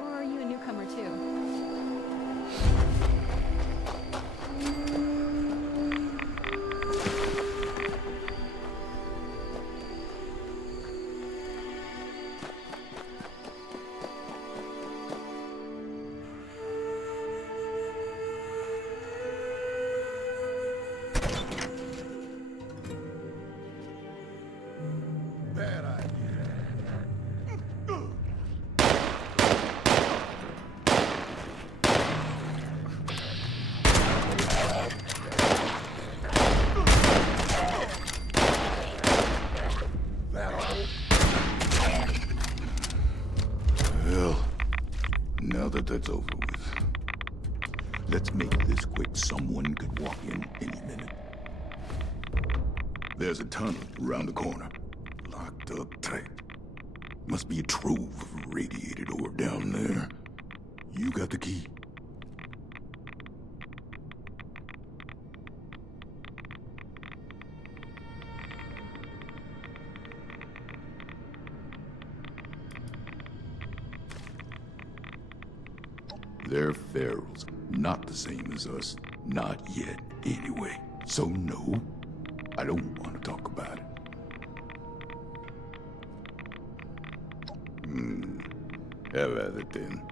Or are you a newcomer too? Bad idea. Well, now that that's over with, let's make this quick. Someone could walk in any minute. There's a tunnel around the corner. Locked up tight. Must be a trove of radiated ore down there. You got the key? They're ferals. Not the same as us. Not yet, anyway. So no, I don't want to talk about it. Have at it then.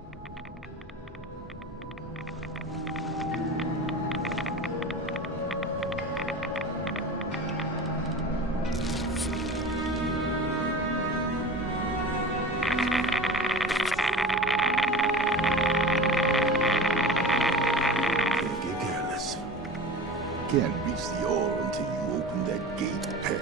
Can't get careless. Can't reach the ore until you open that gate, pal.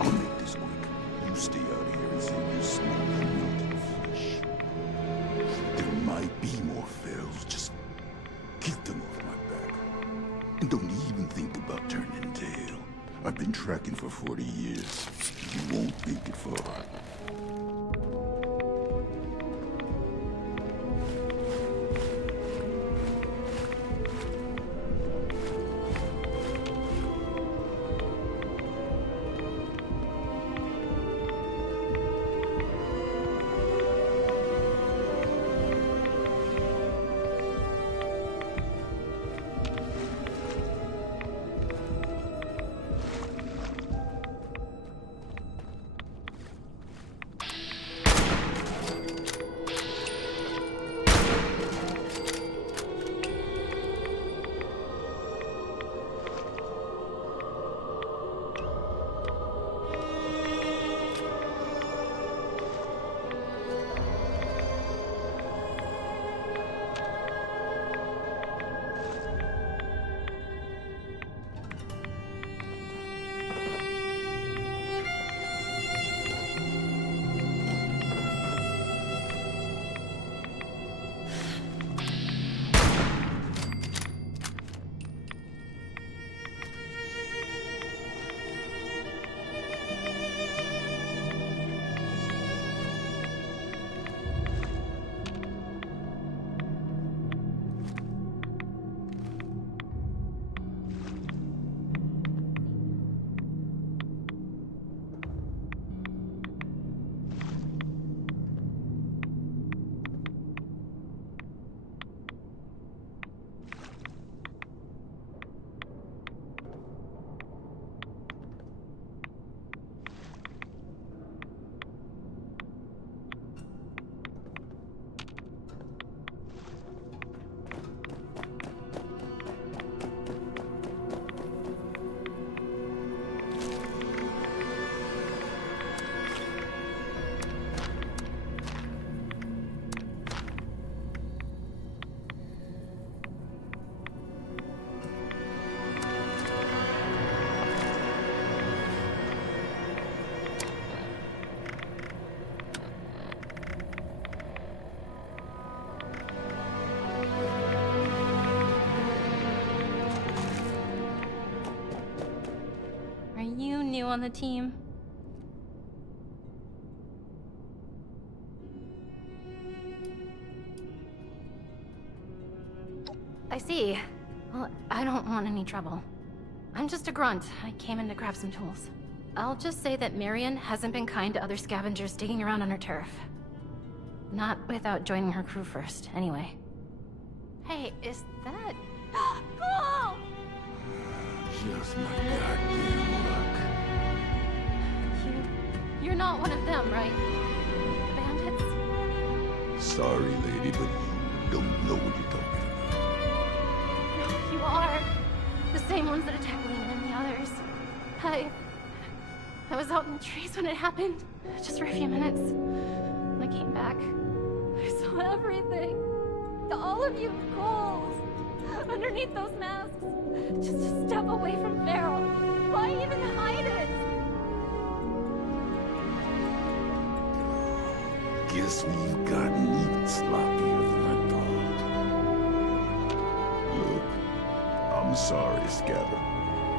I'll make this quick. You stay out of here and save your smooth and melted flesh. There might be more fails. Just keep them off my back. And don't even think about turning tail. I've been tracking for 40 years. You won't make it far. New on the team? I see. Well, I don't want any trouble. I'm just a grunt. I came in to grab some tools. I'll just say that Marion hasn't been kind to other scavengers digging around on her turf. Not without joining her crew first, anyway. Hey, is that... Cool! Just my goddamn luck. You're not one of them, right? Bandits? Sorry, lady, but you don't know what you're talking about. No, you are. The same ones that attacked Lehman and the others. I was out in the trees when it happened. Just for a few minutes. When I came back, I saw everything. All of you ghouls. Underneath those masks. Just a step away from Feral. Why even hide it? Guess we've gotten even sloppier than I thought. Look, I'm sorry, Scabbard,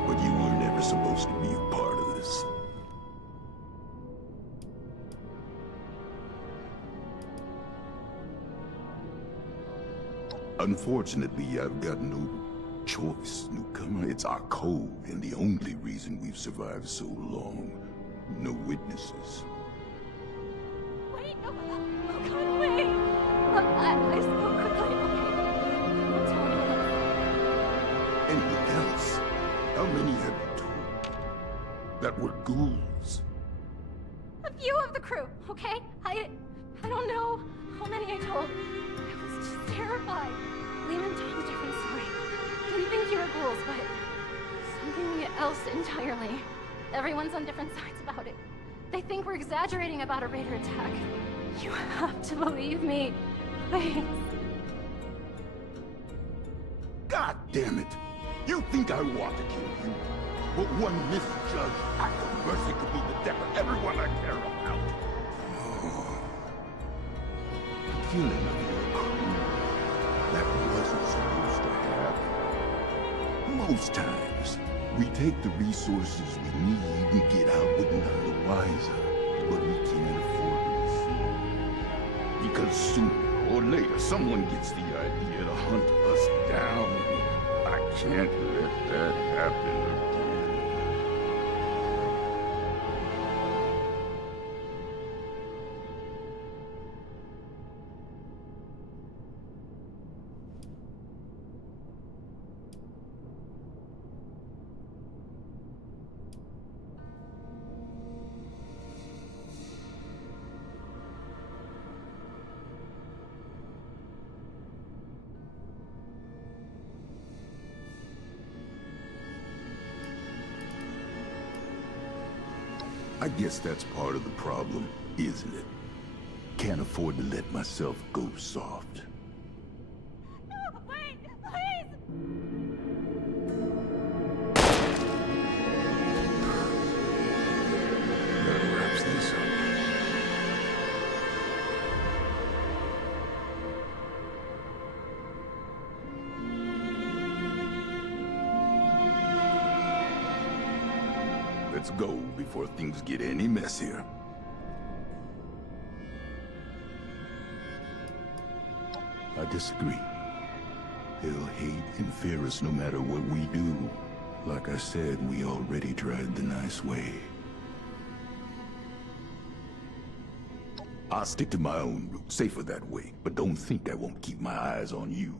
but you were never supposed to be a part of this. Unfortunately, I've got no choice, newcomer. It's our code, and the only reason we've survived so long. No witnesses. Wait, no, God, wait. I spoke quickly, okay? Don't tell anyone. Anyone else? How many have you told? That were ghouls? A few of the crew, okay? I don't know how many I told. I was just terrified. Lehman told a different story. Didn't think you were ghouls, but something else entirely. Everyone's on different sides about it. They think we're exaggerating about a raider attack. You have to believe me. Please. God damn it! You think I want to kill you? But one misjudged act of mercy could be the death of everyone I care about. Oh. The killing of your crew. That wasn't supposed to happen. Most times, we take the resources we need and get out with none the wiser. But we can't afford to receive. Because sooner or later, someone gets the idea to hunt us down. I can't let that happen again. I guess that's part of the problem, isn't it? Can't afford to let myself go soft. No, wait, please! That wraps this up. Let's go before things get any messier. I disagree. They'll hate and fear us no matter what we do. Like I said, we already tried the nice way. I'll stick to my own route, safer that way, but don't think I won't keep my eyes on you.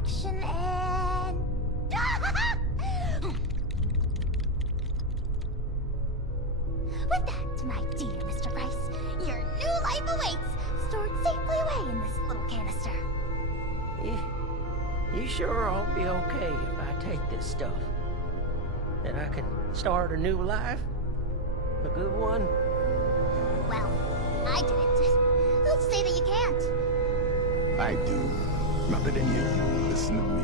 action and... With that, my dear Mr. Price, your new life awaits, stored safely away in this little canister. You sure I'll be okay if I take this stuff? That I can start a new life? A good one? Well, I didn't. Who'd say that you can't? I do. Not that any of you listen to me.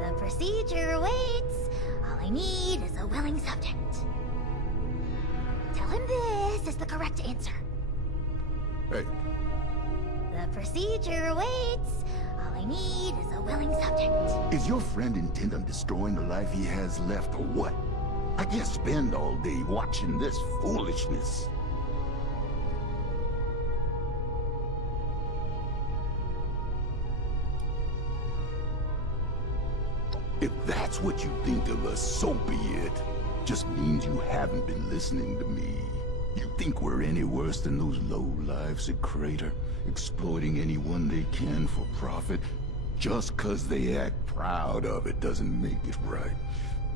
The procedure awaits. All I need is a willing subject. Tell him this is the correct answer. Hey. The procedure awaits. All I need is a willing subject. Is your friend intent on destroying the life he has left, or what? I can't spend all day watching this foolishness. If that's what you think of us, so be it. Just means you haven't been listening to me. You think we're any worse than those lowlifes at Crater, exploiting anyone they can for profit? Just 'cause they act proud of it doesn't make it right.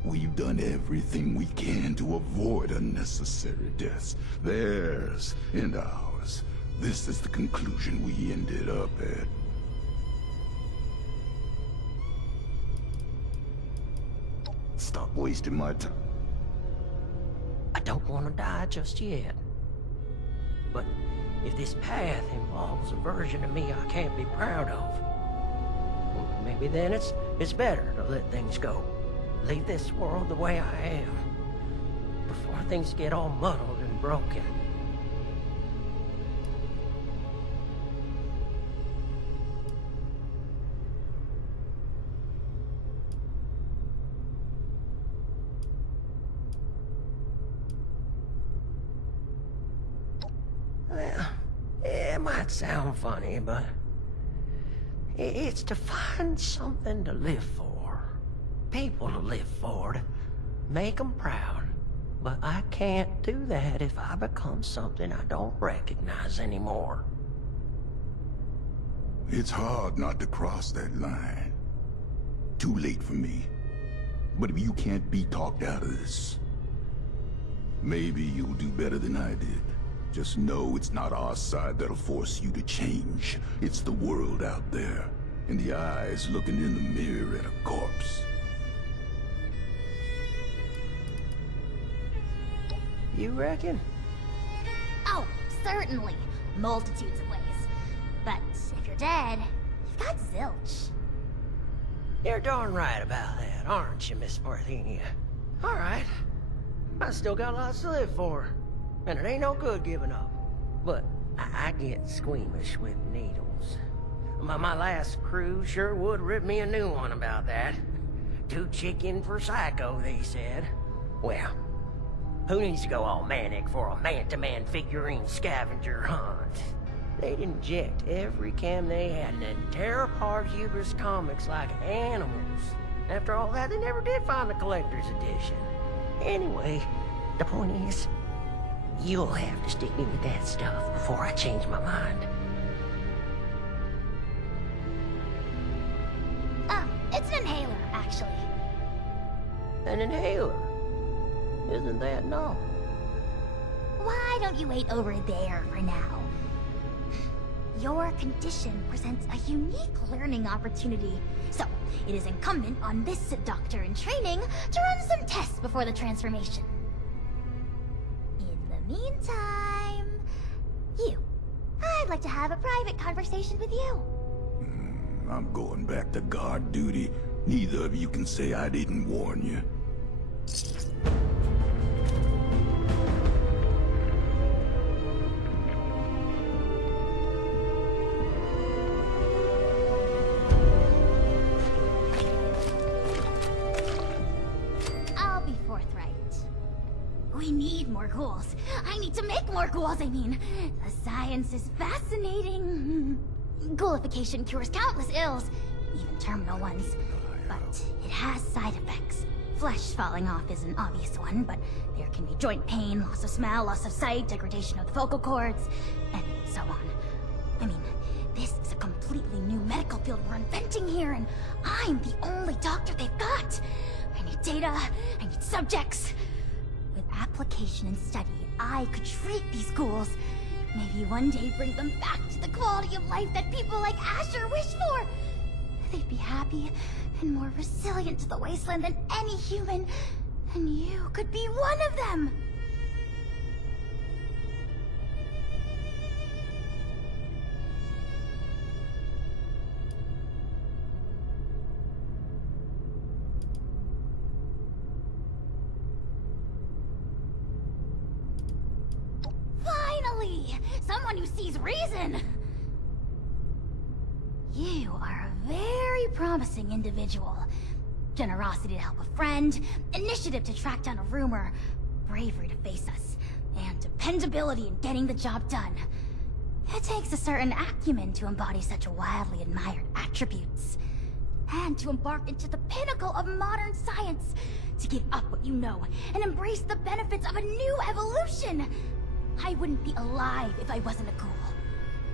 We've done everything we can to avoid unnecessary deaths. Theirs and ours. This is the conclusion we ended up at. Stop wasting my time. I don't want to die just yet. But if this path involves a version of me I can't be proud of, well, maybe then it's better to let things go. Leave this world the way I am, before things get all muddled and broken. Well, it might sound funny, but it's to find something to live for. People to live for, to make them proud. But I can't do that if I become something I don't recognize anymore. It's hard not to cross that line. Too late for me. But if you can't be talked out of this, maybe you'll do better than I did. Just know it's not our side that'll force you to change. It's the world out there, and the eyes looking in the mirror at a corpse. You reckon? Oh, certainly. Multitudes of ways. But if you're dead, you've got zilch. You're darn right about that, aren't you, Miss Parthenia? All right. I still got lots to live for. And it ain't no good giving up. But I get squeamish with needles. My last crew sure would rip me a new one about that. Too chicken for psycho, they said. Well, who needs to go all manic for a man-to-man figurine scavenger hunt? They'd inject every chem they had and then tear apart Hubris comics like animals. After all that, they never did find the collector's edition. Anyway, the point is, you'll have to stick me with that stuff before I change my mind. It's an inhaler, actually. An inhaler? Isn't that no? Why don't you wait over there for now? Your condition presents a unique learning opportunity, so it is incumbent on this doctor in training to run some tests before the transformation. In the meantime, I'd like to have a private conversation with you. I'm going back to guard duty. Neither of you can say I didn't warn you. I'll be forthright. We need more ghouls. I need to make more ghouls, I mean. The science is fascinating. Ghoulification cures countless ills, even terminal ones. But it has side effects. Flesh falling off is an obvious one, but there can be joint pain, loss of smell, loss of sight, degradation of the vocal cords, and so on. I mean, this is a completely new medical field we're inventing here, and I'm the only doctor they've got. I need data, I need subjects. With application and study, I could treat these ghouls. Maybe one day bring them back to the quality of life that people like Asher wish for. They'd be happy and more resilient to the wasteland than any human. And you could be one of them. Finally! Someone who sees reason! You are a very promising individual. Generosity to help a friend, initiative to track down a rumor, bravery to face us, and dependability in getting the job done. It takes a certain acumen to embody such wildly admired attributes. And to embark into the pinnacle of modern science, to give up what you know and embrace the benefits of a new evolution. I wouldn't be alive if I wasn't a ghoul.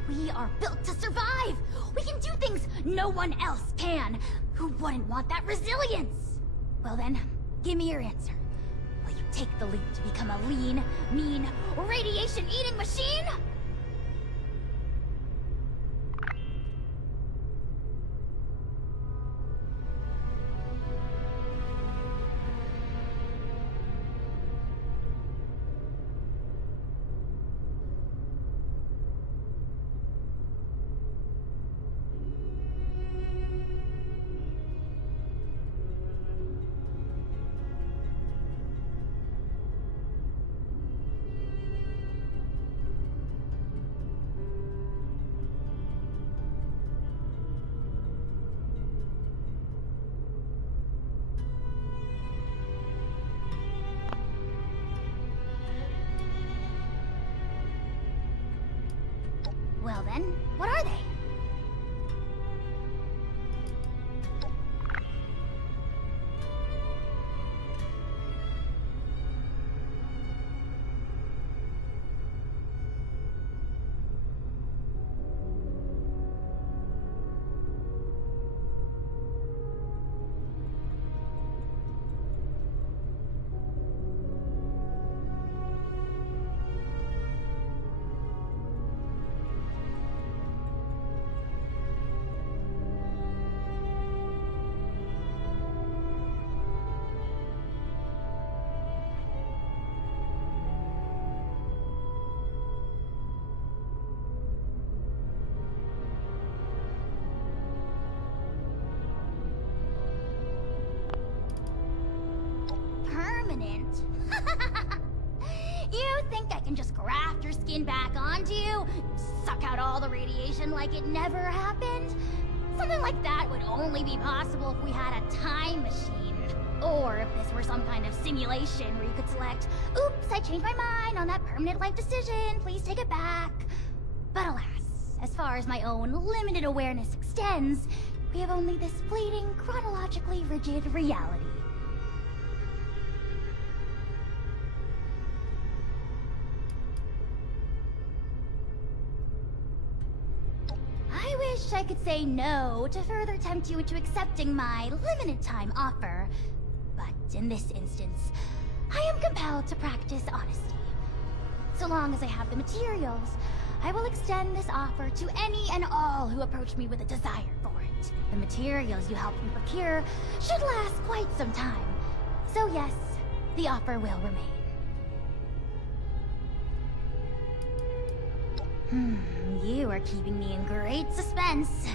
We are built to survive! We can do things no one else can! Who wouldn't want that resilience? Well then, give me your answer. Will you take the leap to become a lean, mean, radiation-eating machine? Well then, what are they? Permanent? You think I can just graft your skin back onto you? Suck out all the radiation like it never happened? Something like that would only be possible if we had a time machine. Or if this were some kind of simulation where you could select, oops, I changed my mind on that permanent life decision, please take it back. But alas, as far as my own limited awareness extends, we have only this fleeting, chronologically rigid reality. I wish I could say no to further tempt you into accepting my limited time offer. But in this instance, I am compelled to practice honesty. So long as I have the materials, I will extend this offer to any and all who approach me with a desire for it. The materials you helped me procure should last quite some time. So yes, the offer will remain. You are keeping me in great suspense.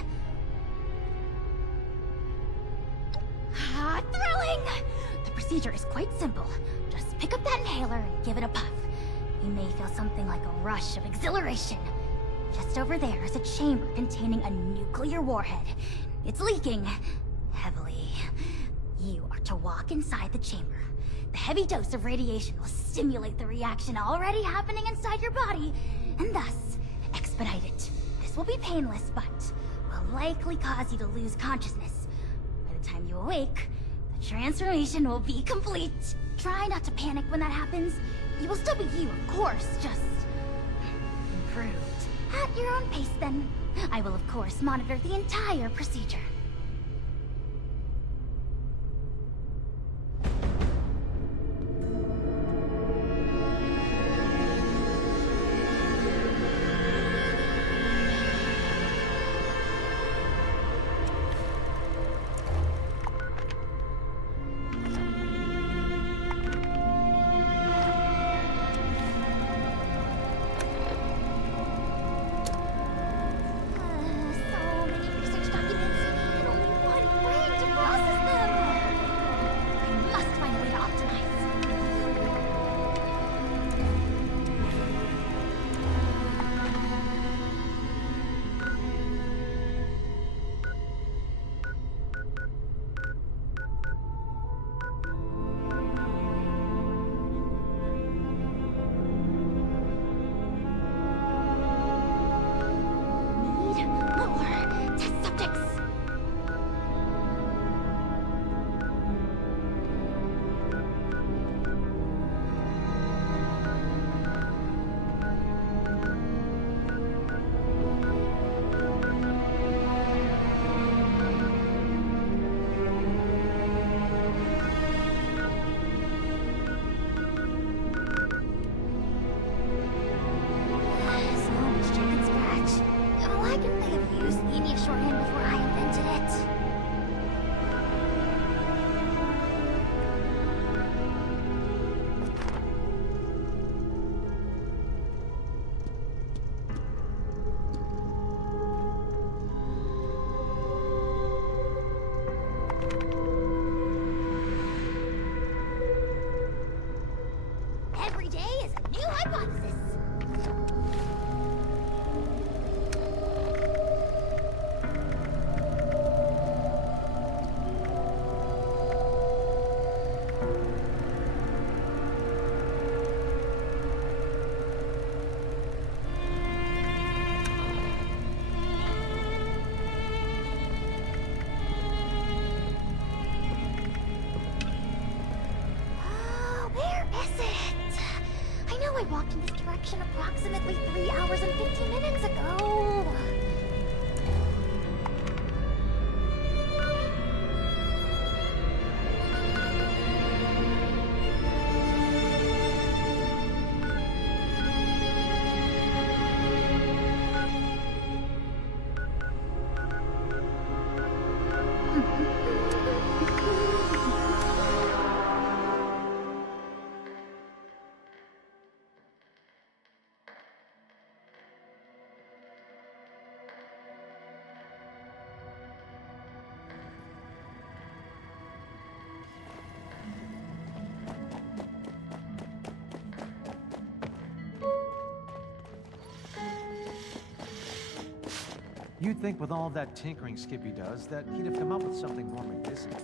Thrilling! The procedure is quite simple. Just pick up that inhaler and give it a puff. You may feel something like a rush of exhilaration. Just over there is a chamber containing a nuclear warhead. It's leaking heavily. You are to walk inside the chamber. The heavy dose of radiation will stimulate the reaction already happening inside your body, and thus expedite it. This will be painless, but will likely cause you to lose consciousness. By the time you awake, the transformation will be complete. Try not to panic when that happens. You will still be you, of course, just improved. At your own pace, then. I will, of course, monitor the entire procedure. Every day is a new hypothesis. I walked in this direction approximately 3 hours and 15 minutes ago. You'd think with all that tinkering Skippy does, that he'd have come up with something more medicinal.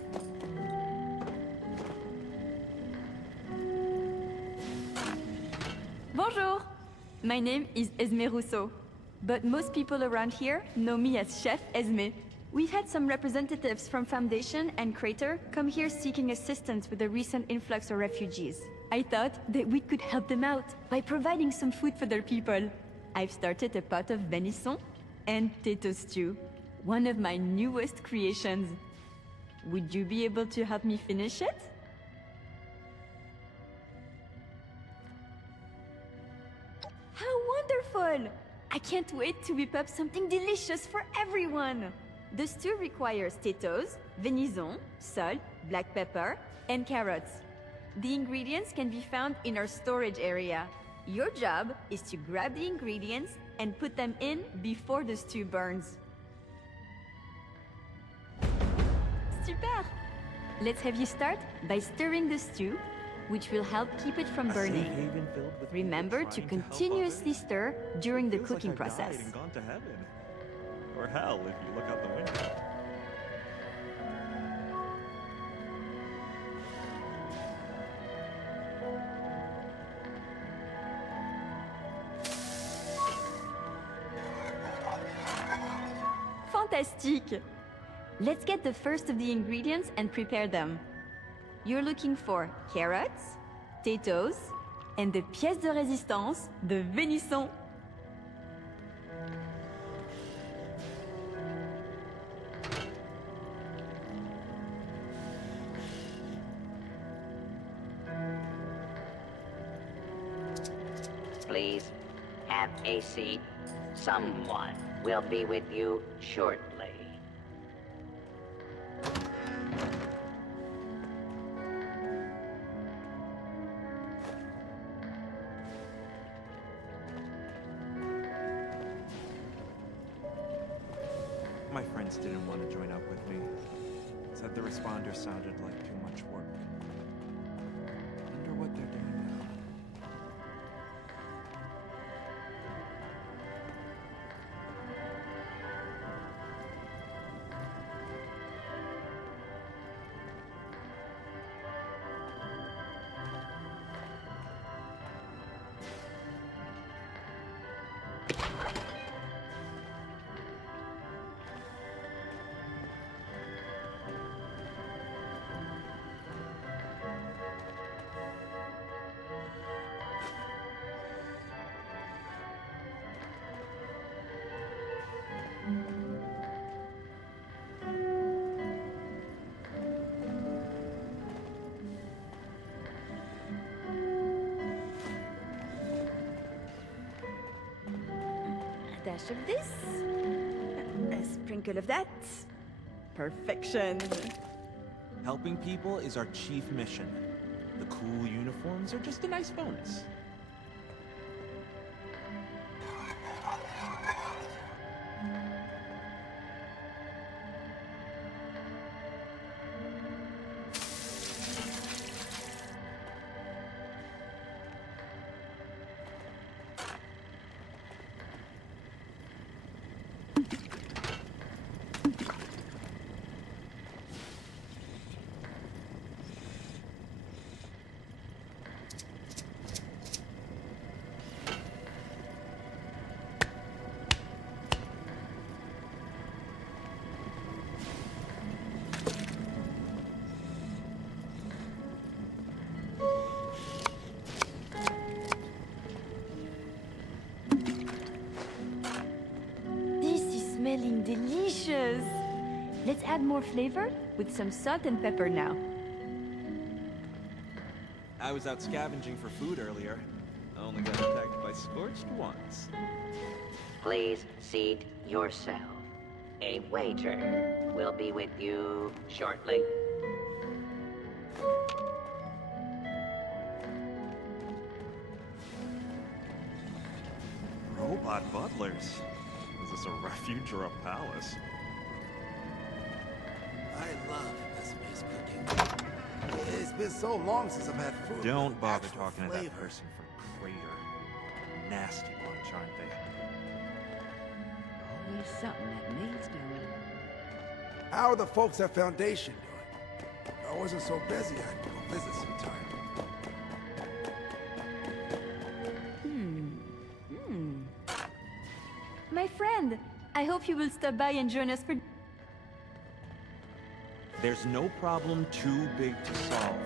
Bonjour! My name is Esme Rousseau, but most people around here know me as Chef Esme. We've had some representatives from Foundation and Crater come here seeking assistance with the recent influx of refugees. I thought that we could help them out by providing some food for their people. I've started a pot of venison and potato stew, one of my newest creations. Would you be able to help me finish it? How wonderful! I can't wait to whip up something delicious for everyone! The stew requires potatoes, venison, salt, black pepper, and carrots. The ingredients can be found in our storage area. Your job is to grab the ingredients and put them in before the stew burns. Super! Let's have you start by stirring the stew, which will help keep it from burning. Remember to continuously stir during the cooking process. Gone to heaven. Or hell if you look out the window. Fantastique! Let's get the first of the ingredients and prepare them. You're looking for carrots, potatoes, and the pièce de résistance, the venison. Please, have a seat. Someone will be with you shortly. My friends didn't want to join up with me. Said the responder sounded like too much work. Wonder what they're doing now. A dash of this, a sprinkle of that. Perfection. Helping people is our chief mission. The cool uniforms are just a nice bonus. Smelling delicious. Let's add more flavor with some salt and pepper now. I was out scavenging for food earlier. I only got attacked by Scorched once. Please seat yourself. A waiter will be with you shortly. Robot butlers. Is this a refuge or a palace? I love Esme's cooking. It's been so long since I've had food. Don't bother Actual talking to flavor. that person from Crater. Nasty bunch, aren't they? Always something that needs doing. How are the folks at Foundation doing? If I wasn't so busy, I'd go visit sometime. My friend, I hope you will stop by and join us for... There's no problem too big to solve.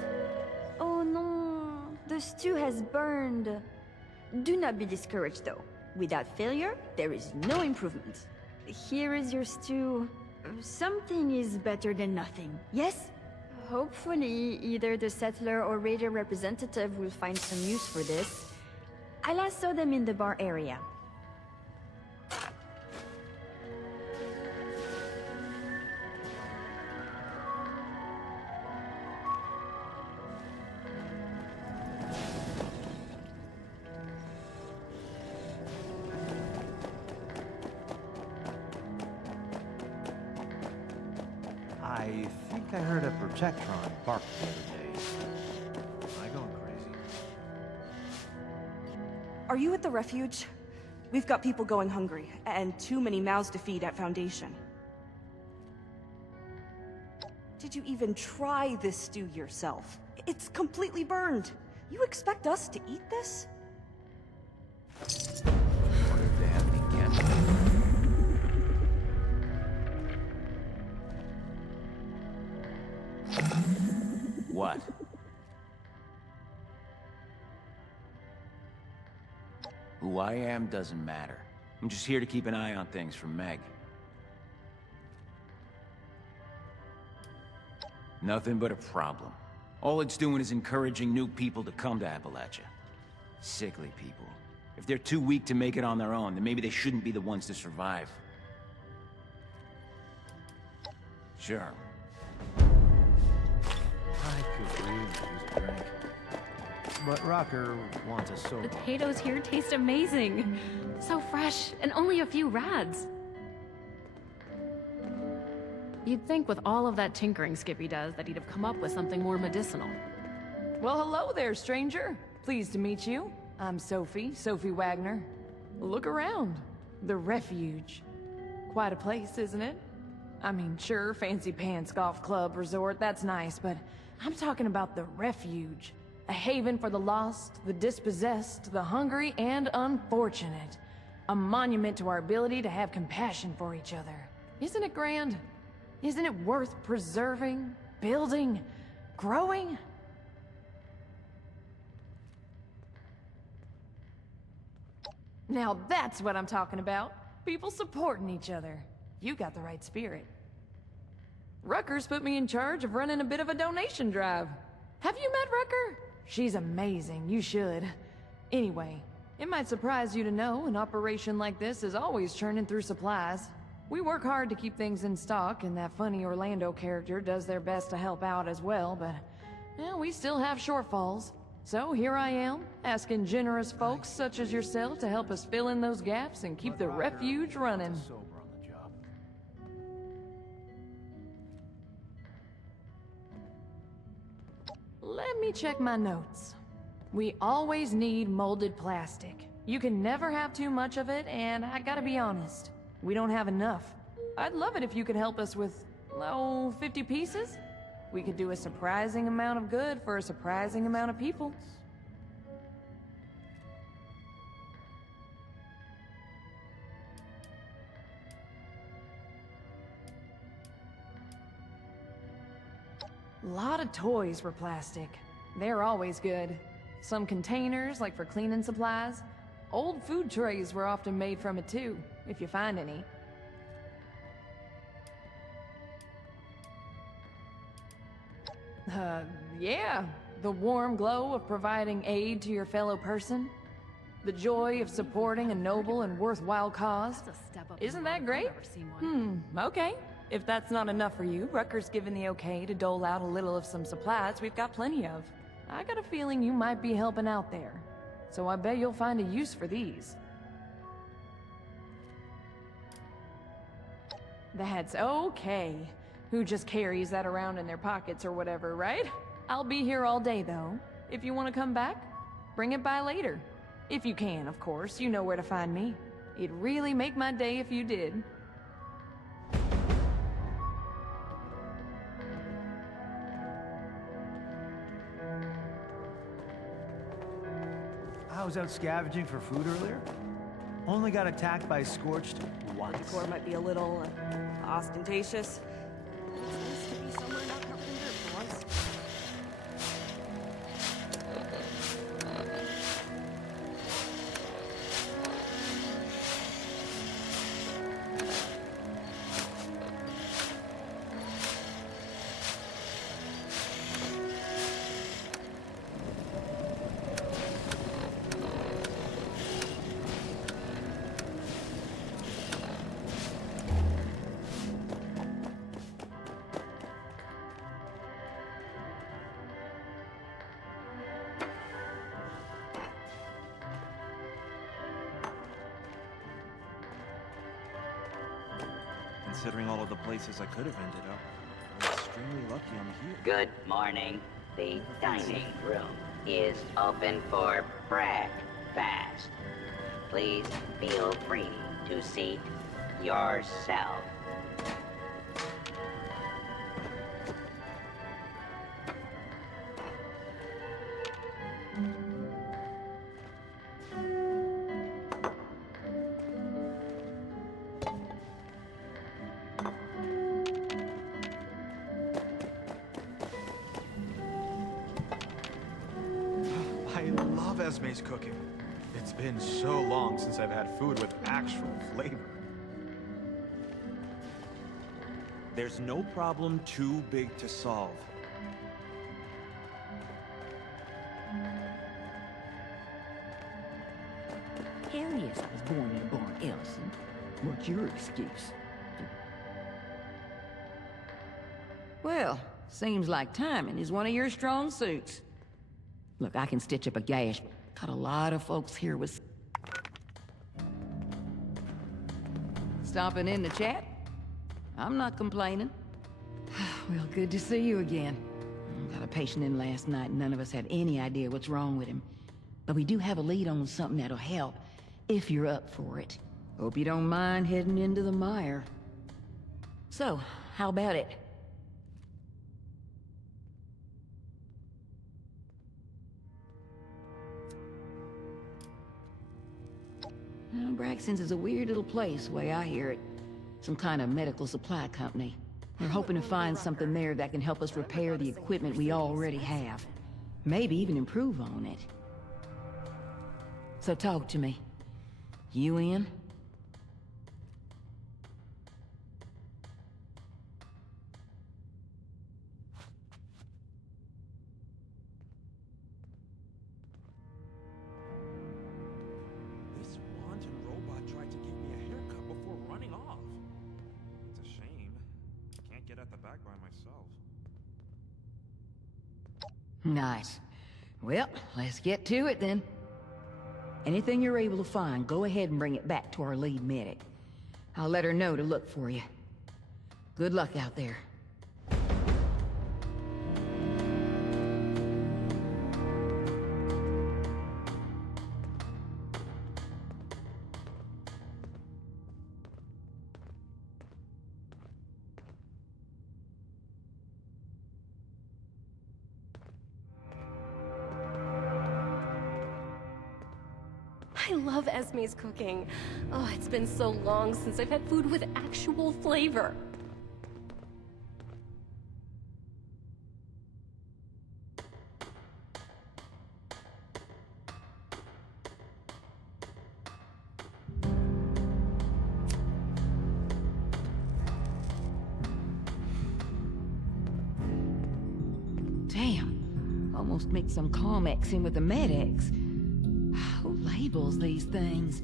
Oh no, the stew has burned. Do not be discouraged though. Without failure, there is no improvement. Here is your stew. Something is better than nothing, yes? Hopefully, either the settler or raider representative will find some use for this. I last saw them in the bar area. I think I heard a Protectron bark the other day. Am I going crazy? Are you at the refuge? We've got people going hungry, and too many mouths to feed at Foundation. Did you even try this stew yourself? It's completely burned. You expect us to eat this? Wonder if they have any ketchup. What? Who I am doesn't matter. I'm just here to keep an eye on things for Meg. Nothing but a problem. All it's doing is encouraging new people to come to Appalachia. Sickly people. If they're too weak to make it on their own, then maybe they shouldn't be the ones to survive. Sure. I could really use a drink. But Rocker wants a soda. Potatoes here taste amazing. So fresh, and only a few rads. You'd think with all of that tinkering Skippy does that he'd have come up with something more medicinal. Well, hello there, stranger. Pleased to meet you. I'm Sophie Wagner. Look around. The Refuge. Quite a place, isn't it? I mean, sure, fancy pants golf club resort, that's nice, but I'm talking about the Refuge. A haven for the lost, the dispossessed, the hungry, and unfortunate. A monument to our ability to have compassion for each other. Isn't it grand? Isn't it worth preserving, building, growing? Now that's what I'm talking about. People supporting each other. You got the right spirit. Rucker's put me in charge of running a bit of a donation drive. Have you met Rucker? She's amazing, you should. Anyway, it might surprise you to know an operation like this is always churning through supplies. We work hard to keep things in stock, and that funny Orlando character does their best to help out as well, but well, we still have shortfalls. So here I am, asking generous folks such as yourself to help us fill in those gaps and keep the Refuge running. Let me check my notes. We always need molded plastic. You can never have too much of it, and I gotta be honest, we don't have enough. I'd love it if you could help us with, 50 pieces? We could do a surprising amount of good for a surprising amount of people. A lot of toys were plastic. They're always good. Some containers, like for cleaning supplies. Old food trays were often made from it too, if you find any. Yeah. The warm glow of providing aid to your fellow person. The joy of supporting a noble and worthwhile cause. Isn't that great? Okay. If that's not enough for you, Rucker's given the okay to dole out a little of some supplies we've got plenty of. I got a feeling you might be helping out there. So I bet you'll find a use for these. That's okay. Who just carries that around in their pockets or whatever, right? I'll be here all day, though. If you want to come back, bring it by later. If you can, of course. You know where to find me. It'd really make my day if you did. I was out scavenging for food earlier. Only got attacked by Scorched once. The decor might be a little ostentatious. It's nice to be somewhere not covered in dirt for once. Considering all of the places I could have ended up, I'm extremely lucky I'm here. Good morning. The dining room is open for breakfast. Please feel free to seat yourself. I love Esme's cooking. It's been so long since I've had food with actual flavor. There's no problem too big to solve. Hell yes, I was born in a barn, Ellison. What's your excuse? Well, seems like timing is one of your strong suits. Look, I can stitch up a gash. Got a lot of folks here with... Stopping in to chat? I'm not complaining. Well, good to see you again. Got a patient in last night, and none of us have any idea what's wrong with him. But we do have a lead on something that'll help, if you're up for it. Hope you don't mind heading into the mire. So, how about it? Well, Braxton's is a weird little place, the way I hear it. Some kind of medical supply company. We're hoping to find something there that can help us repair the equipment we already have. Maybe even improve on it. So talk to me. You in? This wanton robot tried to give me a haircut before running off. It's a shame. I can't get at the back by myself. Nice. Well, let's get to it then. Anything you're able to find, go ahead and bring it back to our lead medic. I'll let her know to look for you. Good luck out there. I love Esme's cooking. Oh, it's been so long since I've had food with actual flavor. Damn. Almost mixed some Calmex in with the Med-X. Who labels these things?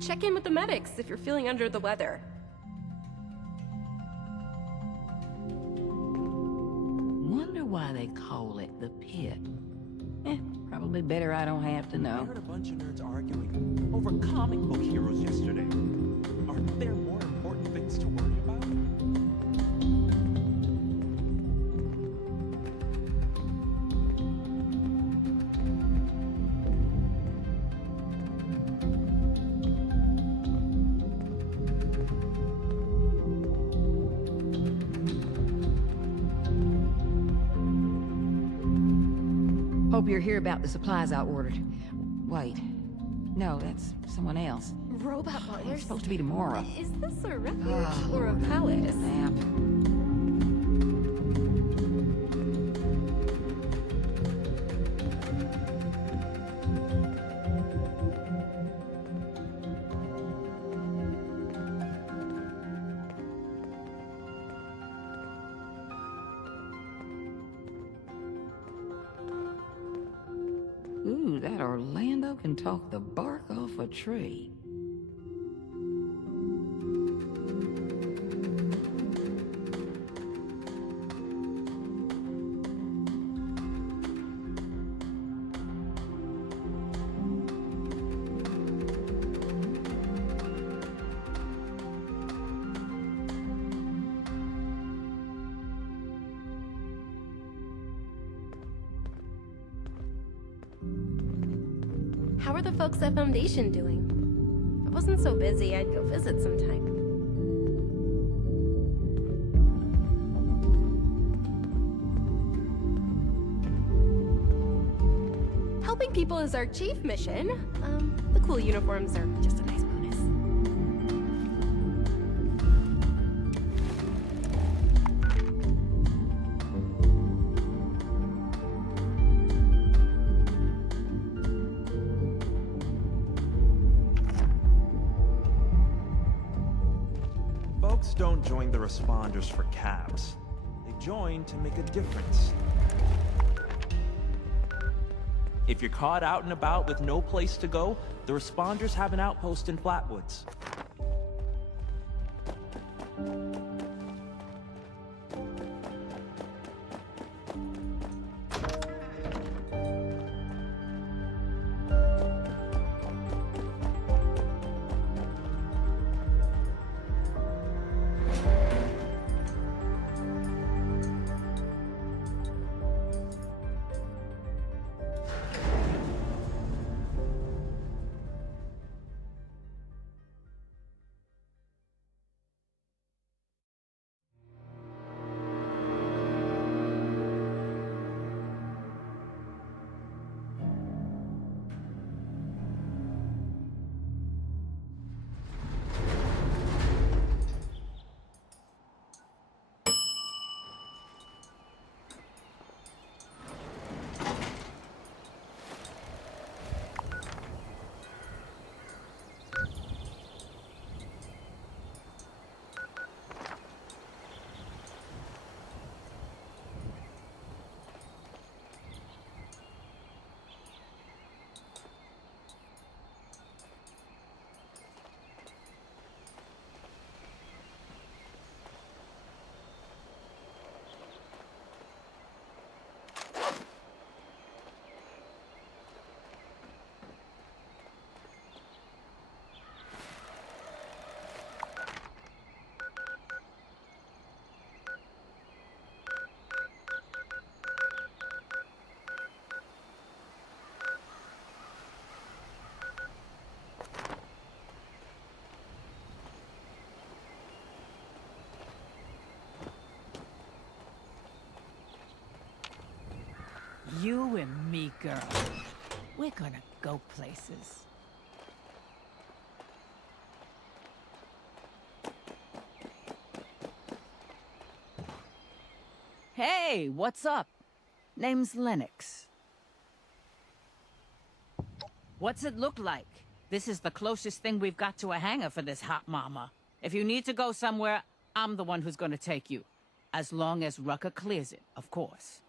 Check in with the medics if you're feeling under the weather. Wonder why they call it the pit. Probably better I don't have to I know. heard a bunch of nerds arguing over comic book heroes yesterday. Aren't there more important things to worry about? Hope you're here about the supplies I ordered. Wait. No, that's someone else. Robot It's butlers? supposed to be tomorrow. Is this a refuge or a palace? Map. Ooh, that Orlando can talk the bark off a tree. How are the folks at Foundation doing? If it wasn't so busy, I'd go visit sometime. helping people is our chief mission. The cool uniforms are just a nice bonus. Folks don't join the responders for caps. They join to make a difference. If you're caught out and about with no place to go, the responders have an outpost in Flatwoods. You and me, girl. We're gonna go places. Hey, what's up? Name's Lennox. What's it look like? This is the closest thing we've got to a hangar for this hot mama. If you need to go somewhere, I'm the one who's gonna take you. As long as Rucker clears it, of course.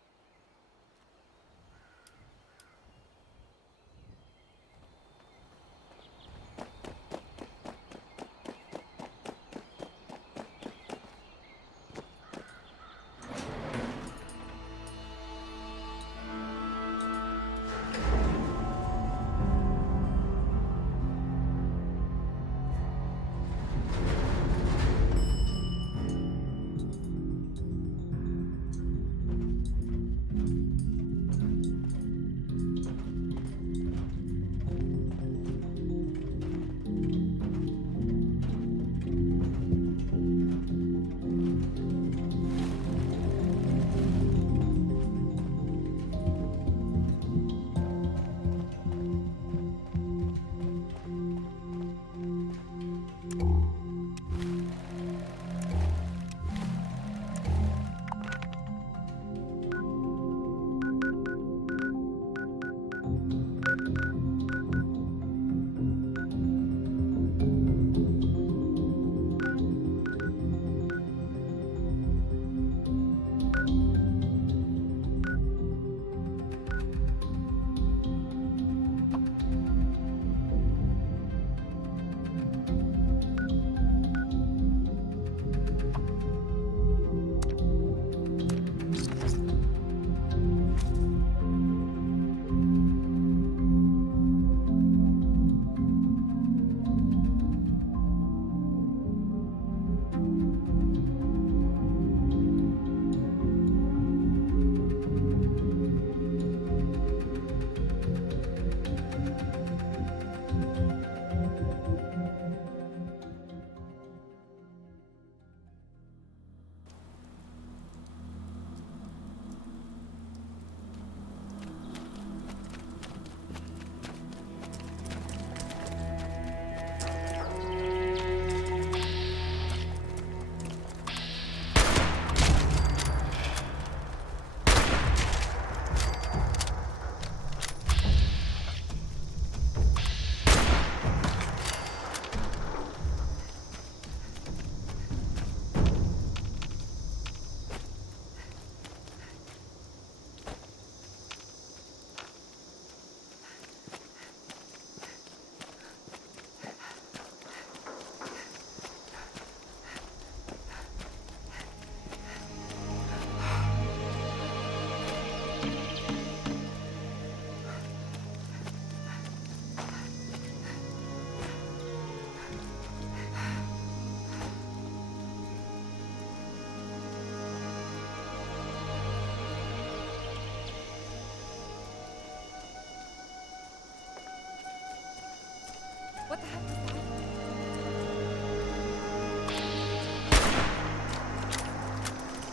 What the heck was that?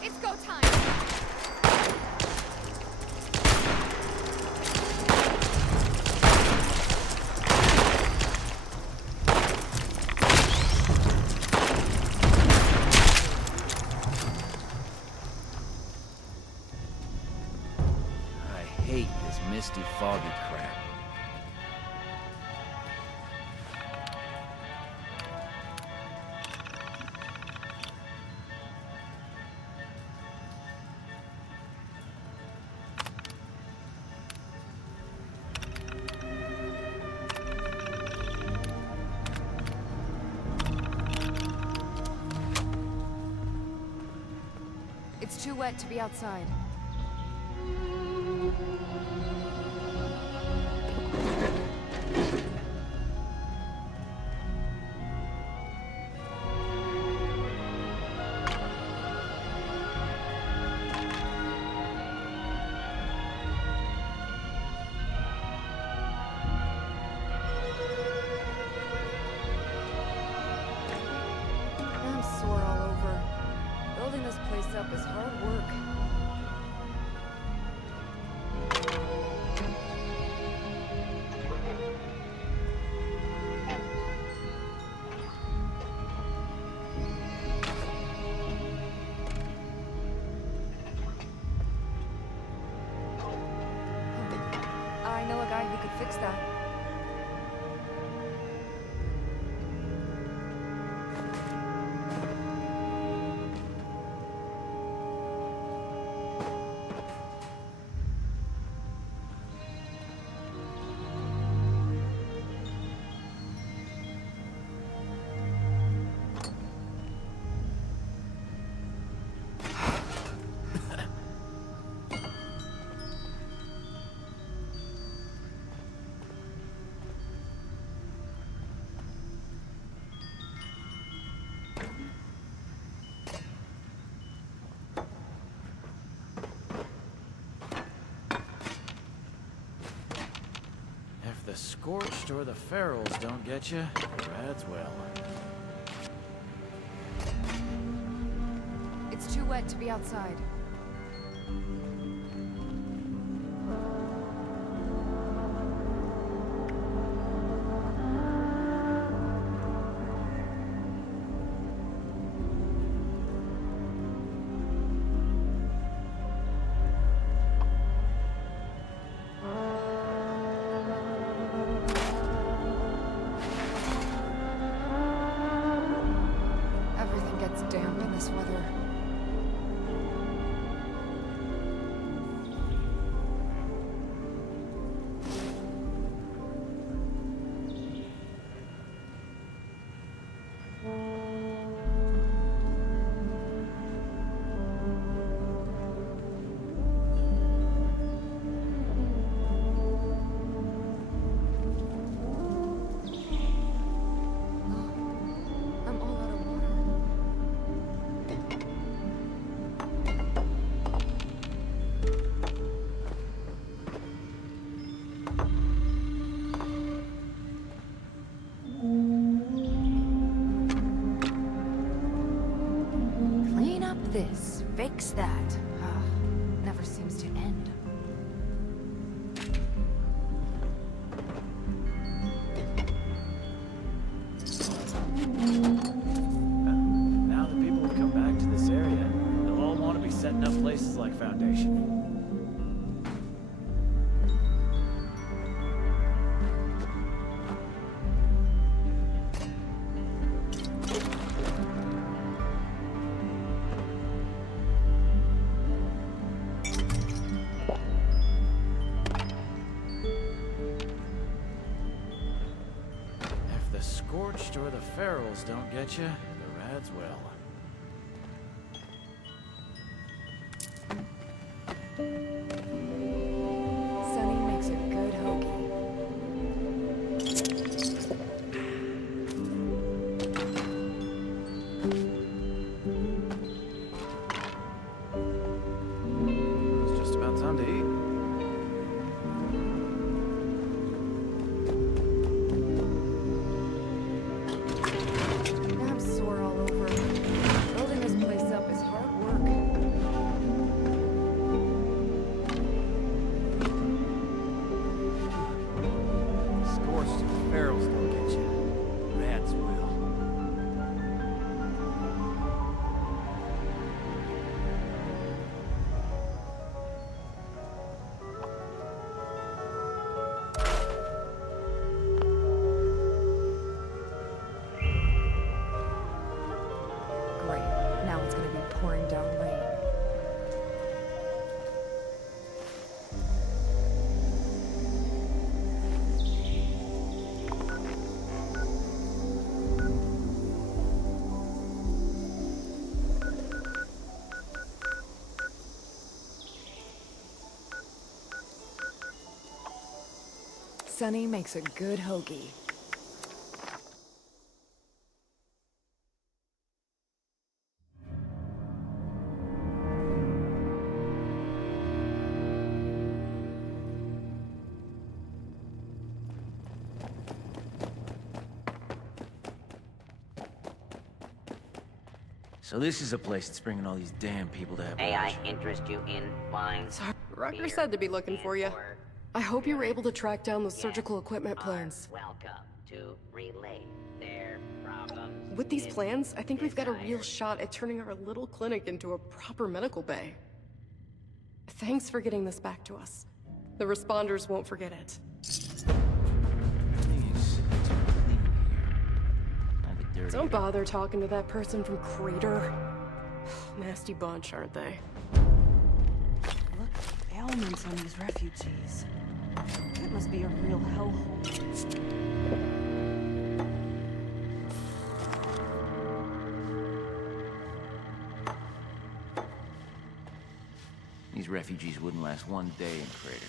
It's go time! I hate this misty, foggy crap. It's too wet to be outside. I'm sore all over. Building this place up is hard work. I know a guy who could fix that. If the Scorched or the Ferals don't get you, Rad's well. It's too wet to be outside. Everything gets damp in this weather. I'm all out of water. Clean up this, fix that. Never seems to end. Now that people have come back to this area, they'll all want to be setting up places like Foundation. If the Scorched or the Ferals don't get you, the Rad's well. Sunny makes a good hoagie. It's just about time to eat. Sunny makes a good hoagie. So this is a place that's bringing all these damn people to Appalachia. May I interest you in wine? Rucker said to be looking for you. I hope you were able to track down the surgical equipment plans. Welcome to relay their problems. With these plans, I think we've got a real shot at turning our little clinic into a proper medical bay. Thanks for getting this back to us. The responders won't forget it. Don't bother talking to that person from Crater. Nasty bunch, aren't they? Look at the ailments on these refugees. That must be a real hellhole. These refugees wouldn't last one day in Crater.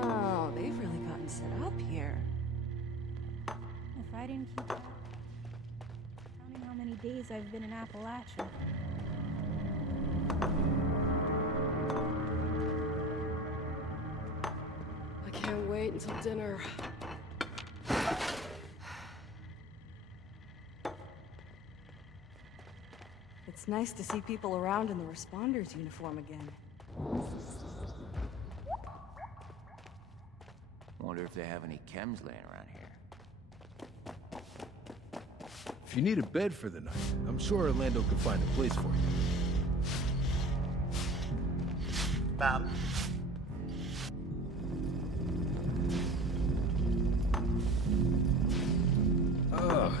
Wow, they've really gotten set up here. If I didn't keep track, counting how many days I've been in Appalachia. I can't wait until dinner. It's nice to see people around in the responders' uniform again. Wonder if they have any chems laying around here. If you need a bed for the night, I'm sure Orlando can find a place for you. Ma'am. Ugh.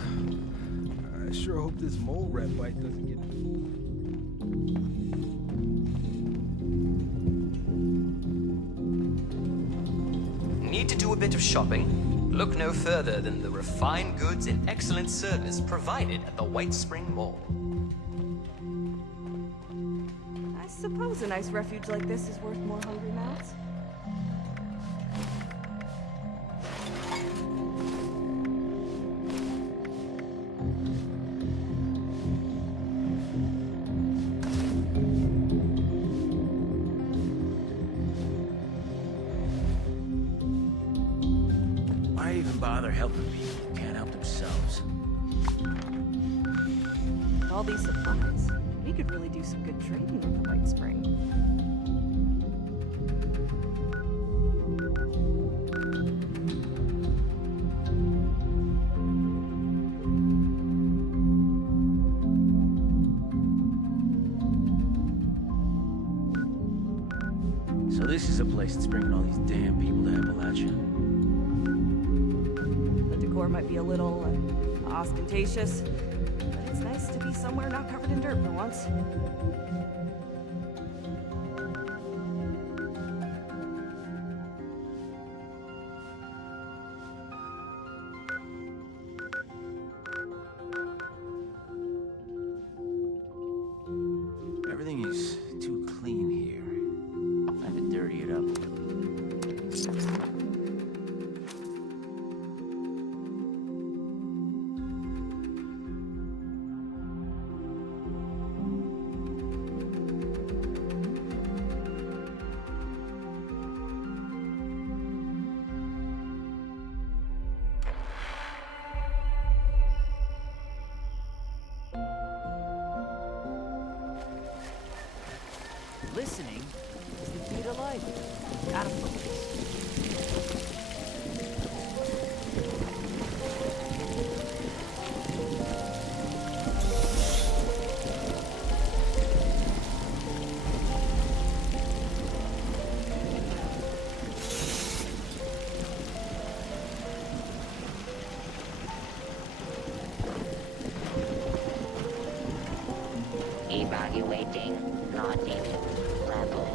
I sure hope this mole rat bite doesn't get... Need to do a bit of shopping? Look no further than the refined goods and excellent service provided at the White Spring Mall. I suppose a nice refuge like this is worth more hungry mouths. Why even bother helping people who can't help themselves? With all these supplies, we could really do some good trading with the White Spring. So this is a place that's bringing all these damn people to Appalachia. The decor might be a little ostentatious, but it's nice to be somewhere not covered in dirt for once. Everything is too clean here. Time to dirty it up. Listening is the key to life. Gotta focus. Evaluating naughtiness level.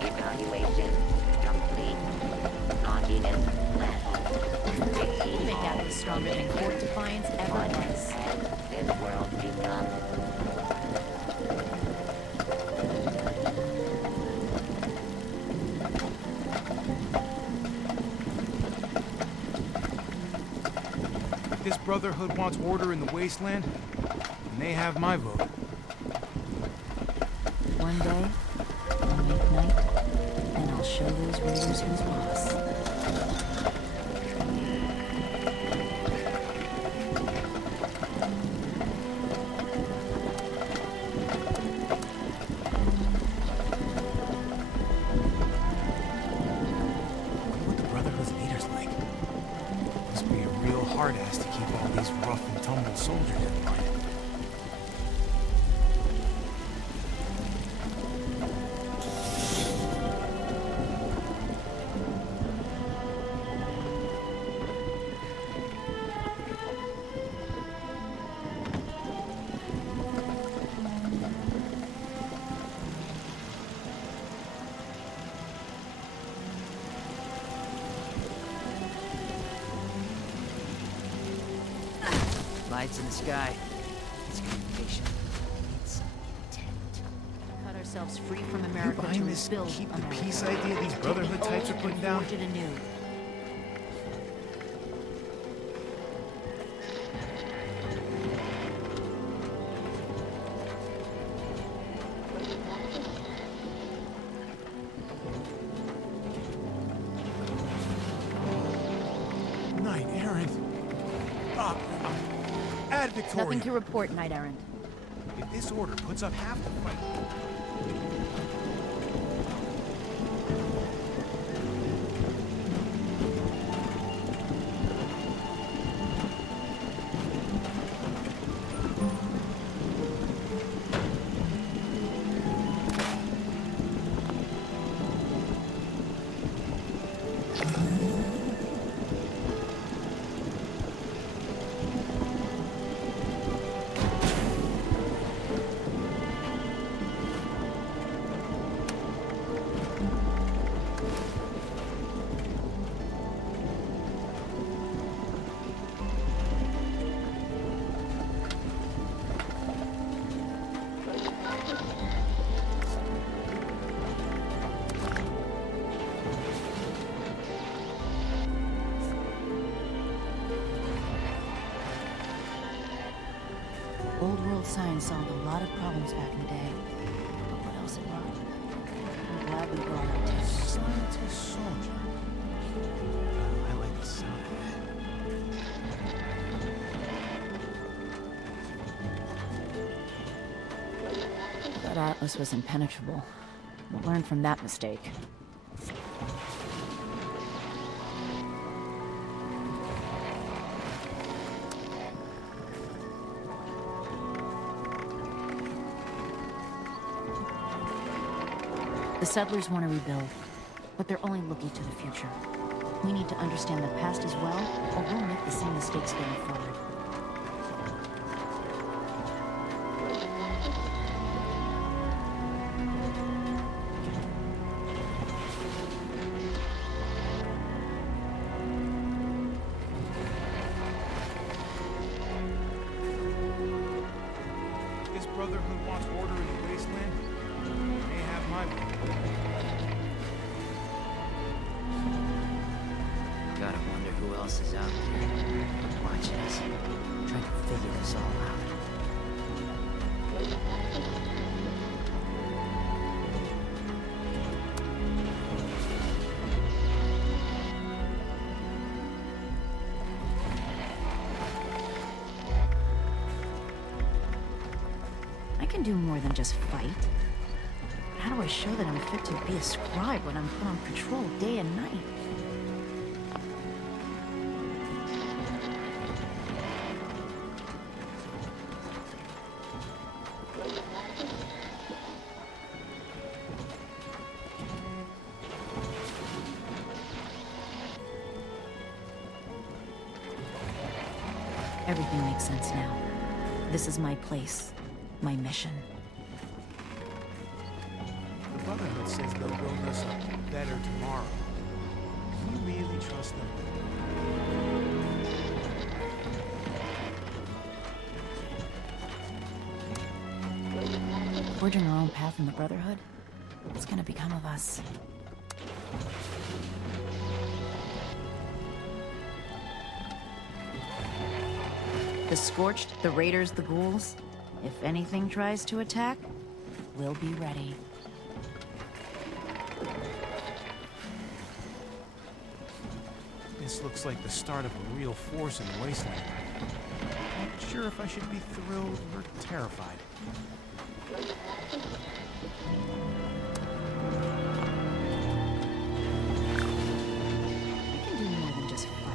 Evaluation complete. Naughtiness level. This Brotherhood wants order in the wasteland, and they have my vote. One day, I'll make night, and I'll show those raiders who's boss. What the Brotherhood's leader's like? Must be a real hard ass to keep all these rough and tumble soldiers in line. Lights in the sky. It's communication. It's intent. Cut ourselves free from You America buying to this rebuild keep the America. peace idea these Brotherhood types are putting down? Forge it anew. Knight Errant. Add Victoria. Nothing to report, Knight Errant. If this order puts up half the fight... Old world science solved a lot of problems back in the day. But what else it brought? I'm glad we brought our tech. Scientist soldier. I like the sound of That Atlas was impenetrable. We'll learn from that mistake. The settlers want to rebuild, but they're only looking to the future. We need to understand the past as well, or we'll make the same mistakes going forward. This Brotherhood wants order in the wasteland. They have my vote. Gotta wonder who else is out there watching us, trying to figure this all out. I can do more than just fight. How do I show that I'm fit to be a scribe when I'm put on patrol day and night? Everything makes sense now. This is my place, my mission. The Brotherhood says they'll build us a better tomorrow. Can you really trust them? Forging our own path in the Brotherhood? What's gonna become of us? The Scorched, the Raiders, the Ghouls. If anything tries to attack, we'll be ready. This looks like the start of a real force in the wasteland. Not sure if I should be thrilled or terrified. We can do more than just fight.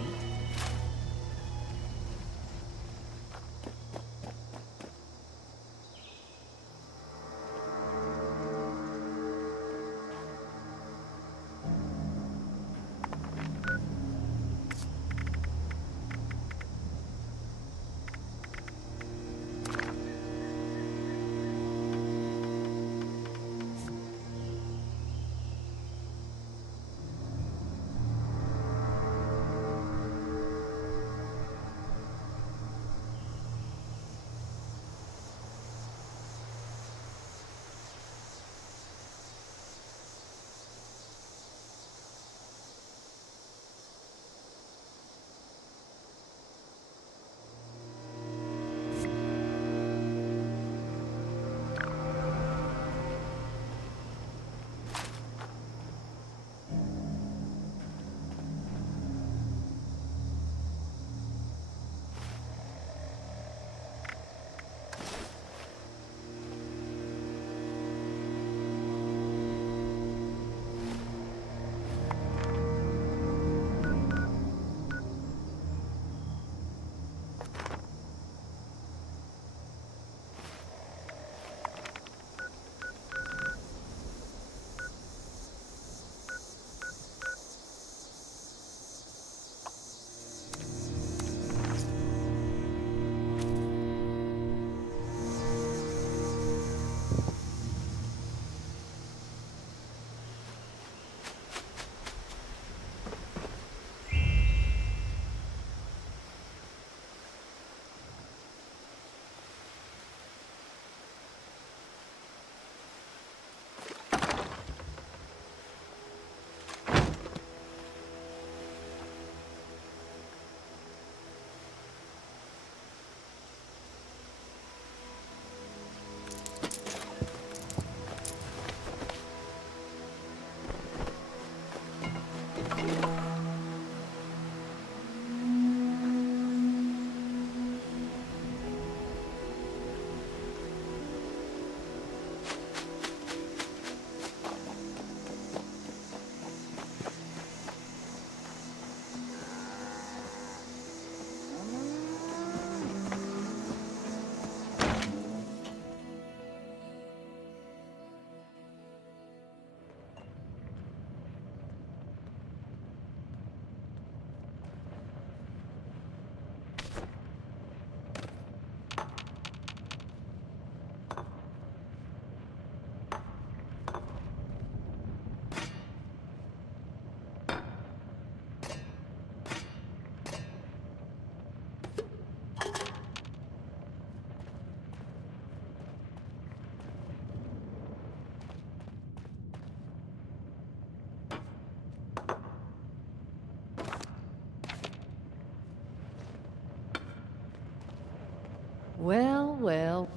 Well, well.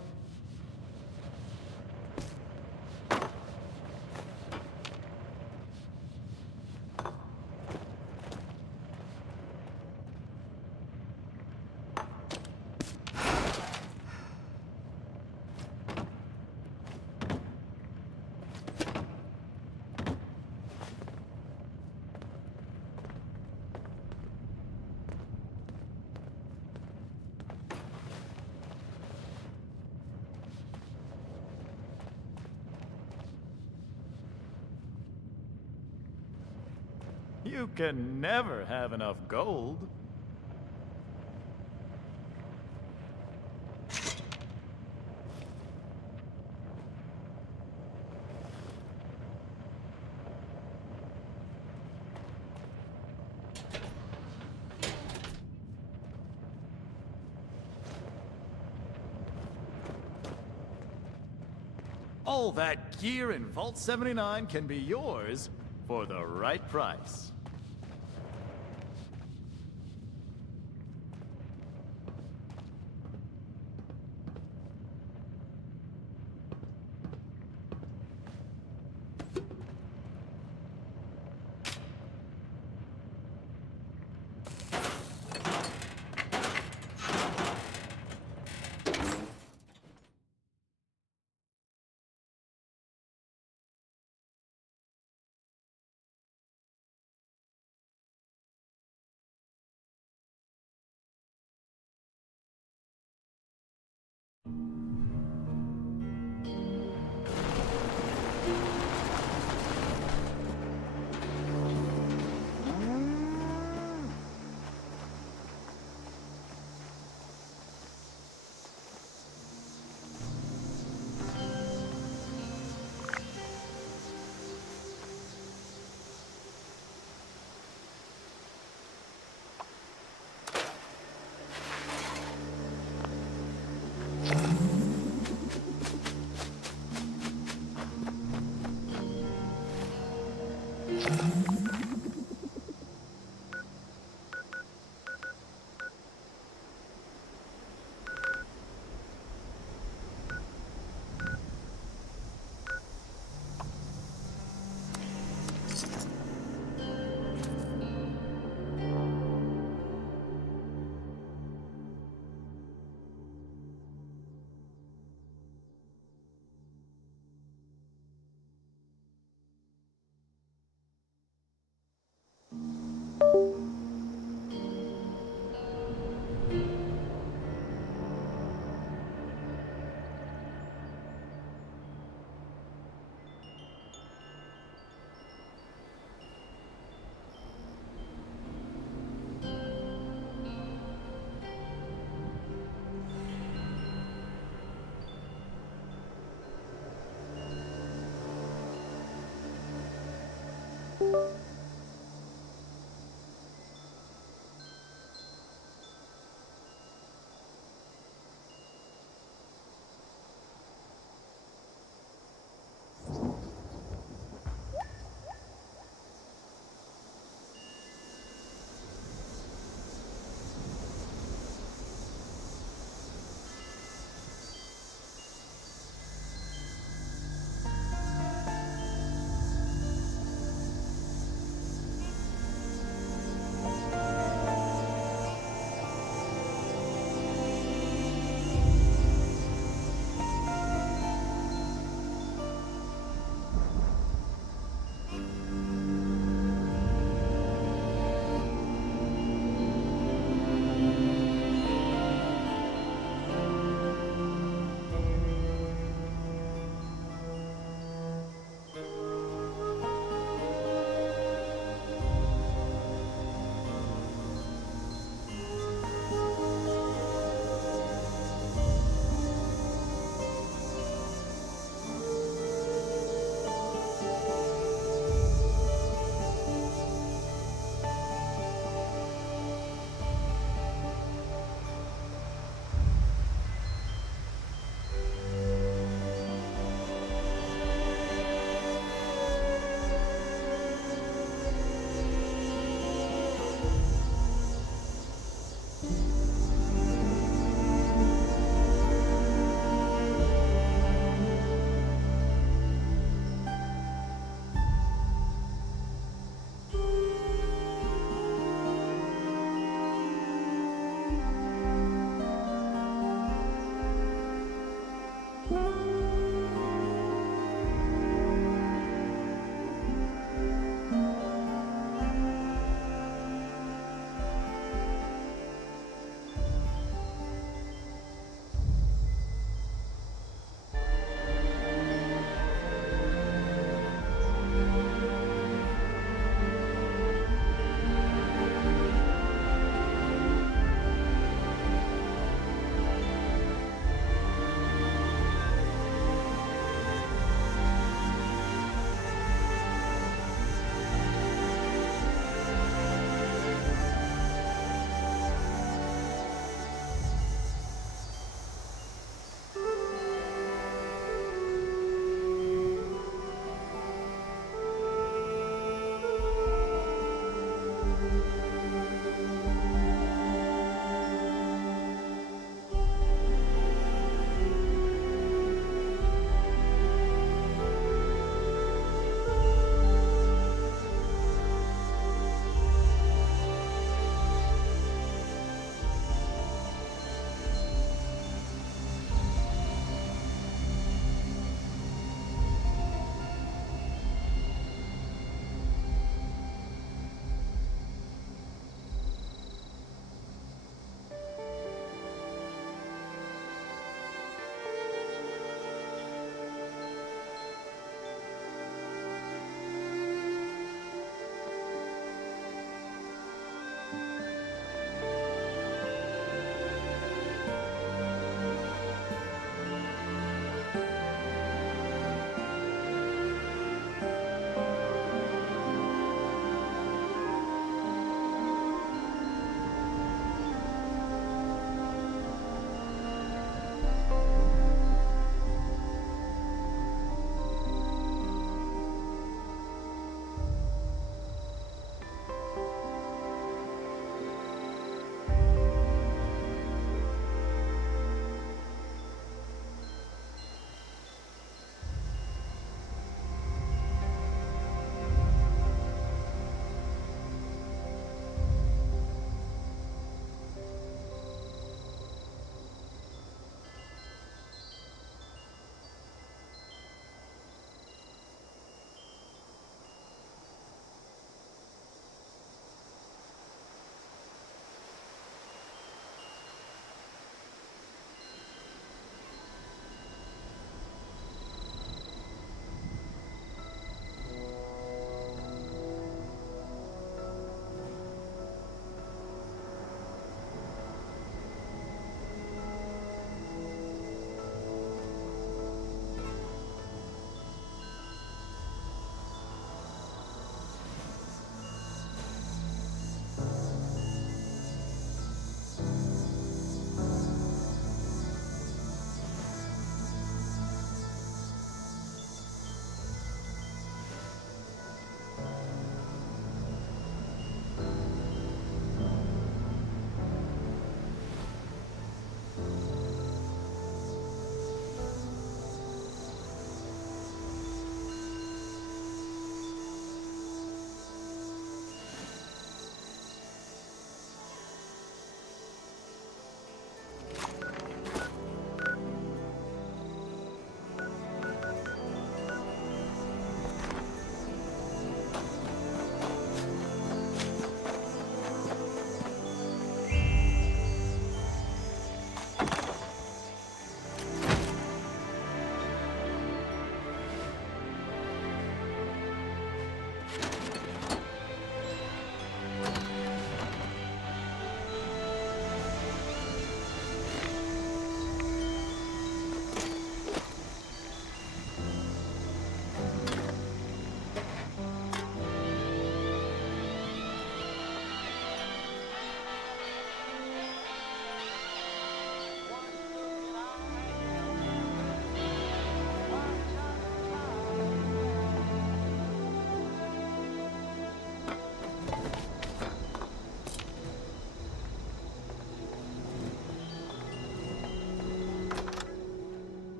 You can never have enough gold. All that gear in Vault 79 can be yours for the right price.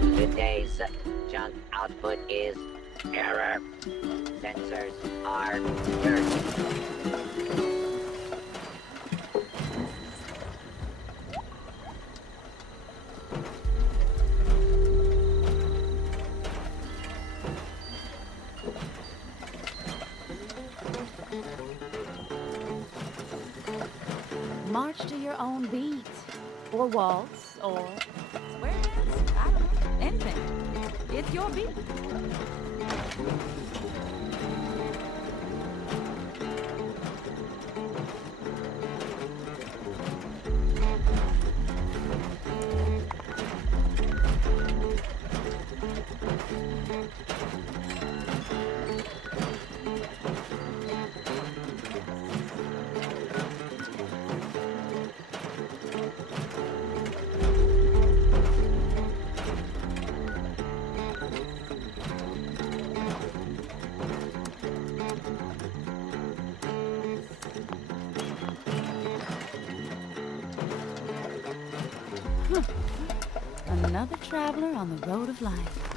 Today's junk output is error. Sensors are dirty. March to your own beat. Or waltz, or Square dance? I don't know. Anything. It's your beat. another traveler on the road of life.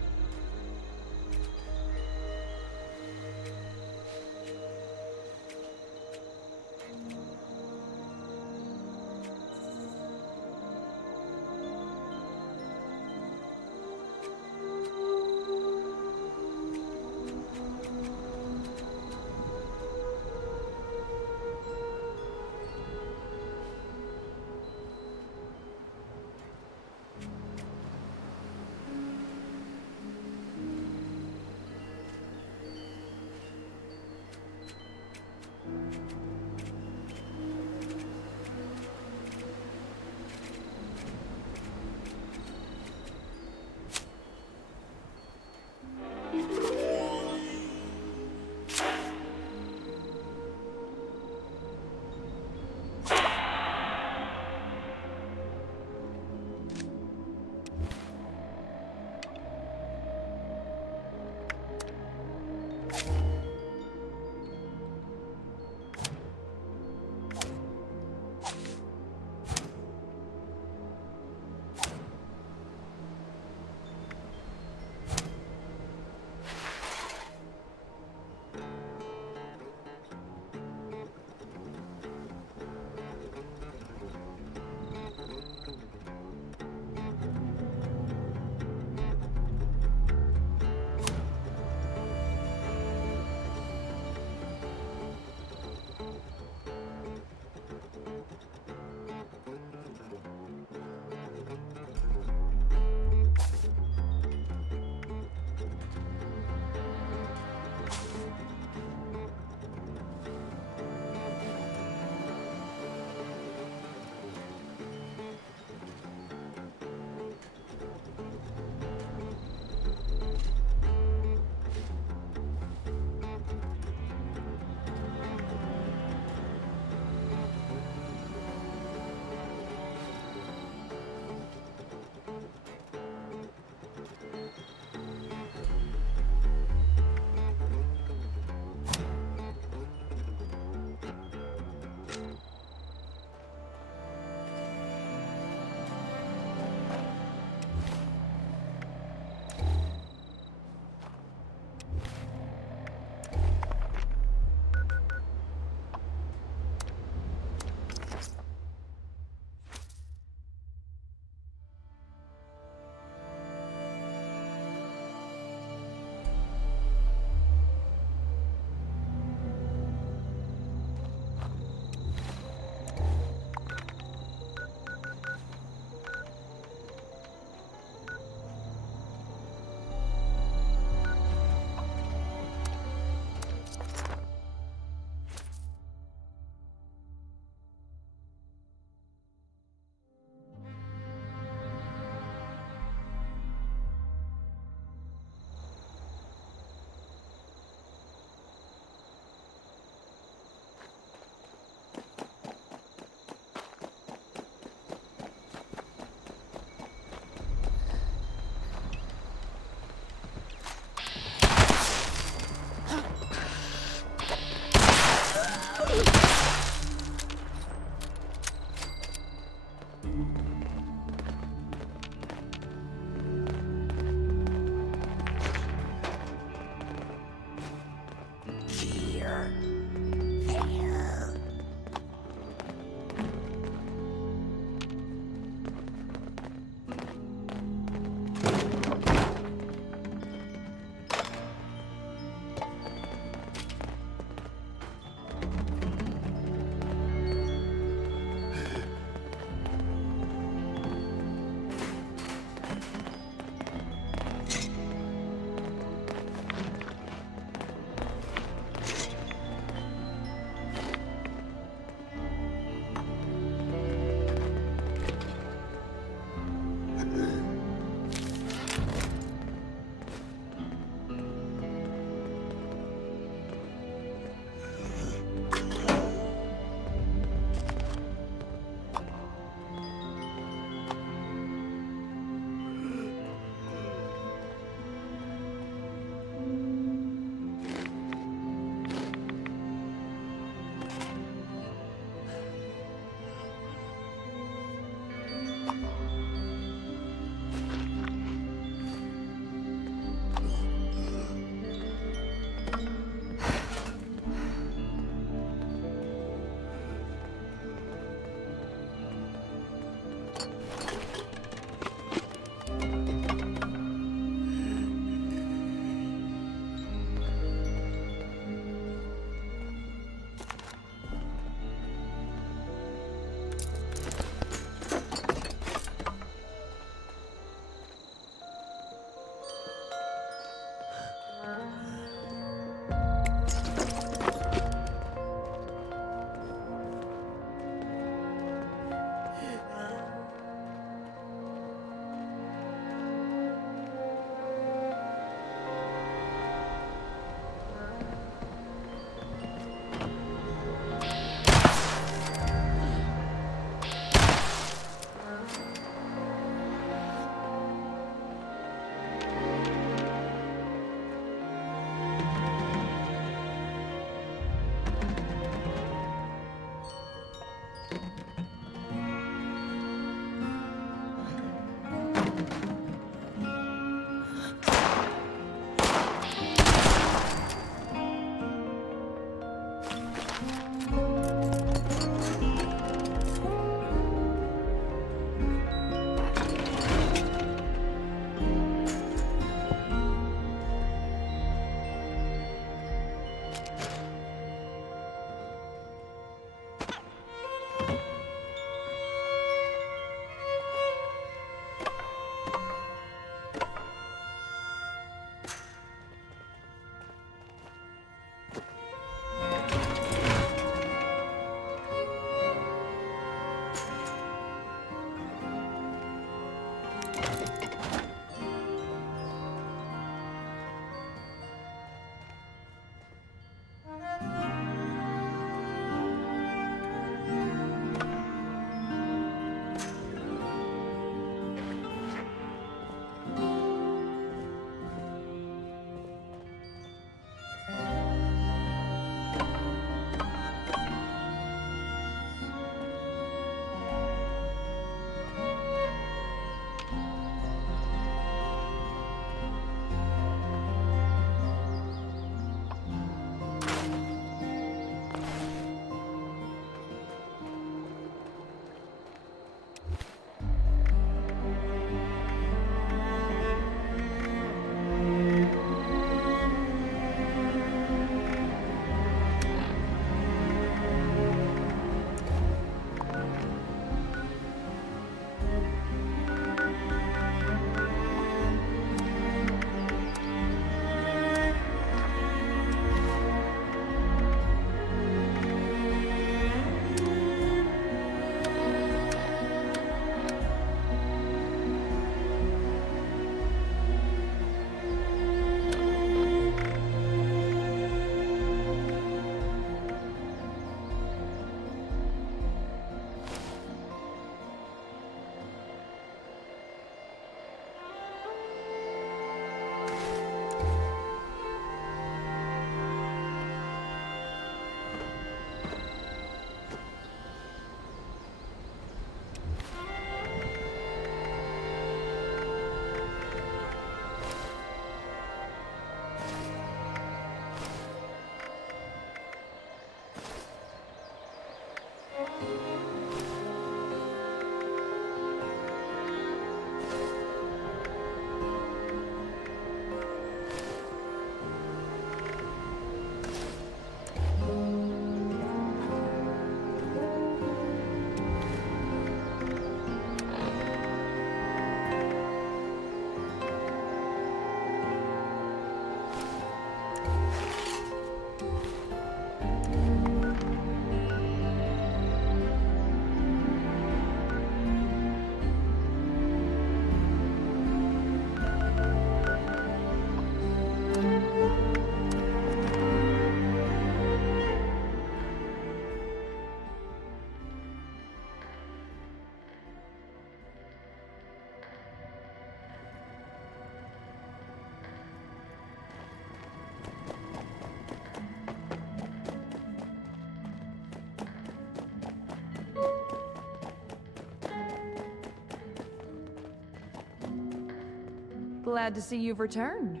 Glad to see you've returned.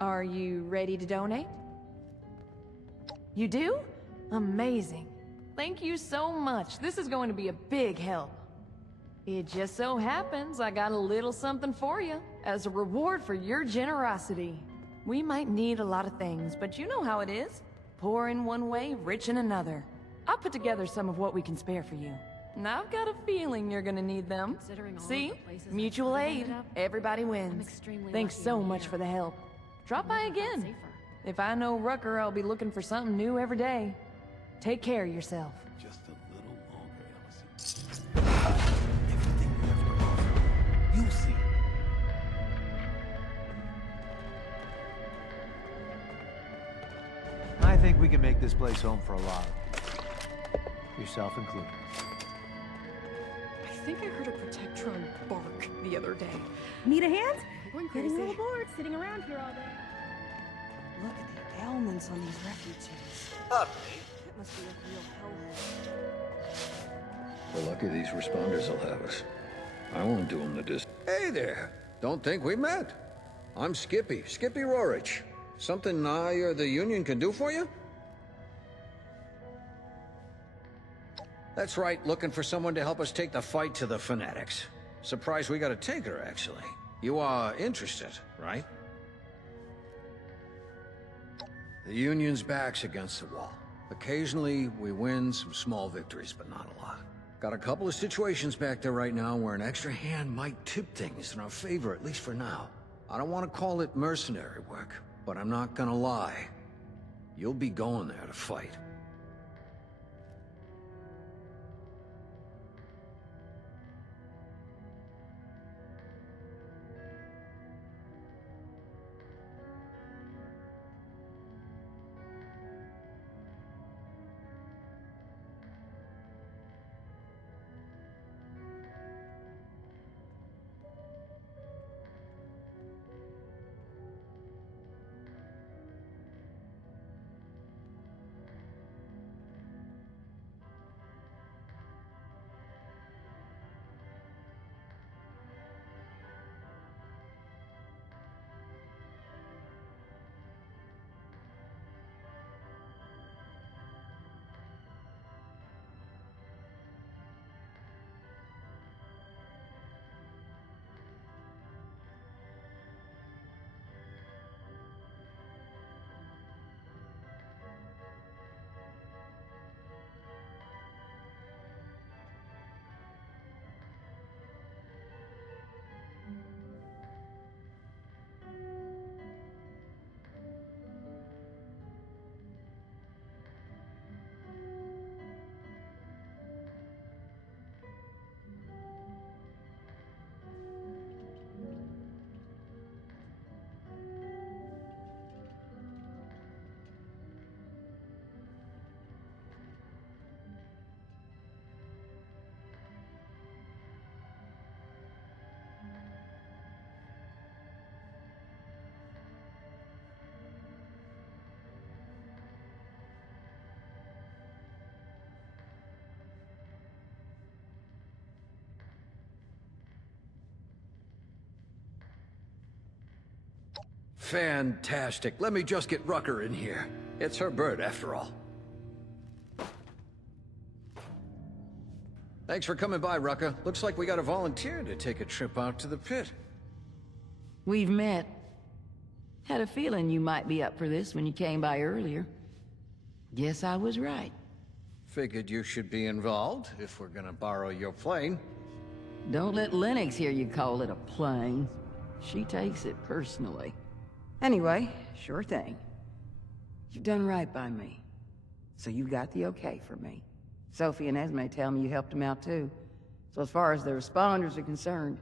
Are you ready to donate? You do? Amazing. Thank you so much. This is going to be a big help. It just so happens I got a little something for you as a reward for your generosity. We might need a lot of things, but you know how it is. Poor in one way, rich in another. I'll put together some of what we can spare for you. And I've got a feeling you're gonna need them. See? Mutual aid. Everybody wins. Thanks so much for the help. Drop by again. If I know Rucker, I'll be looking for something new every day. Take care of yourself. Just a little longer, Elsie. Everything you have to offer. You'll see. I think we can make this place home for a lot of people. Yourself included. I think I heard a Protectron bark the other day. Need a hand? Going Getting crazy. a little bored sitting around here all day. Look at the ailments on these refugees. It must be a real hellhole. We're lucky these responders will have us. I won't do them the dis— Hey there! Don't think we met. I'm Skippy Rorich. Something I or the Union can do for you? That's right, looking for someone to help us take the fight to the Fanatics. Surprised we got a Tinker, actually. You are interested, right? The Union's back's against the wall. Occasionally, we win some small victories, but not a lot. Got a couple of situations back there right now where an extra hand might tip things in our favor, at least for now. I don't want to call it mercenary work, but I'm not gonna lie. You'll be going there to fight. Fantastic. Let me just get Rucker in here. It's her bird, after all. Thanks for coming by, Rucker. Looks like we got a volunteer to take a trip out to the pit. We've met. Had a feeling you might be up for this when you came by earlier. Guess I was right. Figured you should be involved, if we're gonna borrow your plane. Don't let Lennox hear you call it a plane. She takes it personally. Anyway, sure thing. You've done right by me. So you got the okay for me. Sophie and Esme tell me you helped them out too. So as far as the responders are concerned,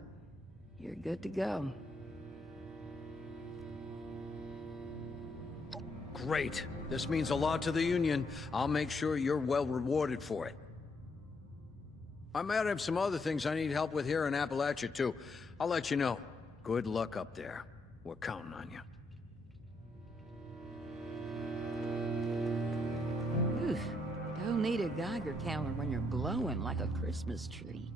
you're good to go. Great. This means a lot to the Union. I'll make sure you're well rewarded for it. I might have some other things I need help with here in Appalachia too. I'll let you know. Good luck up there. We're counting on you. Oof. Don't need a Geiger counter when you're glowing like a Christmas tree.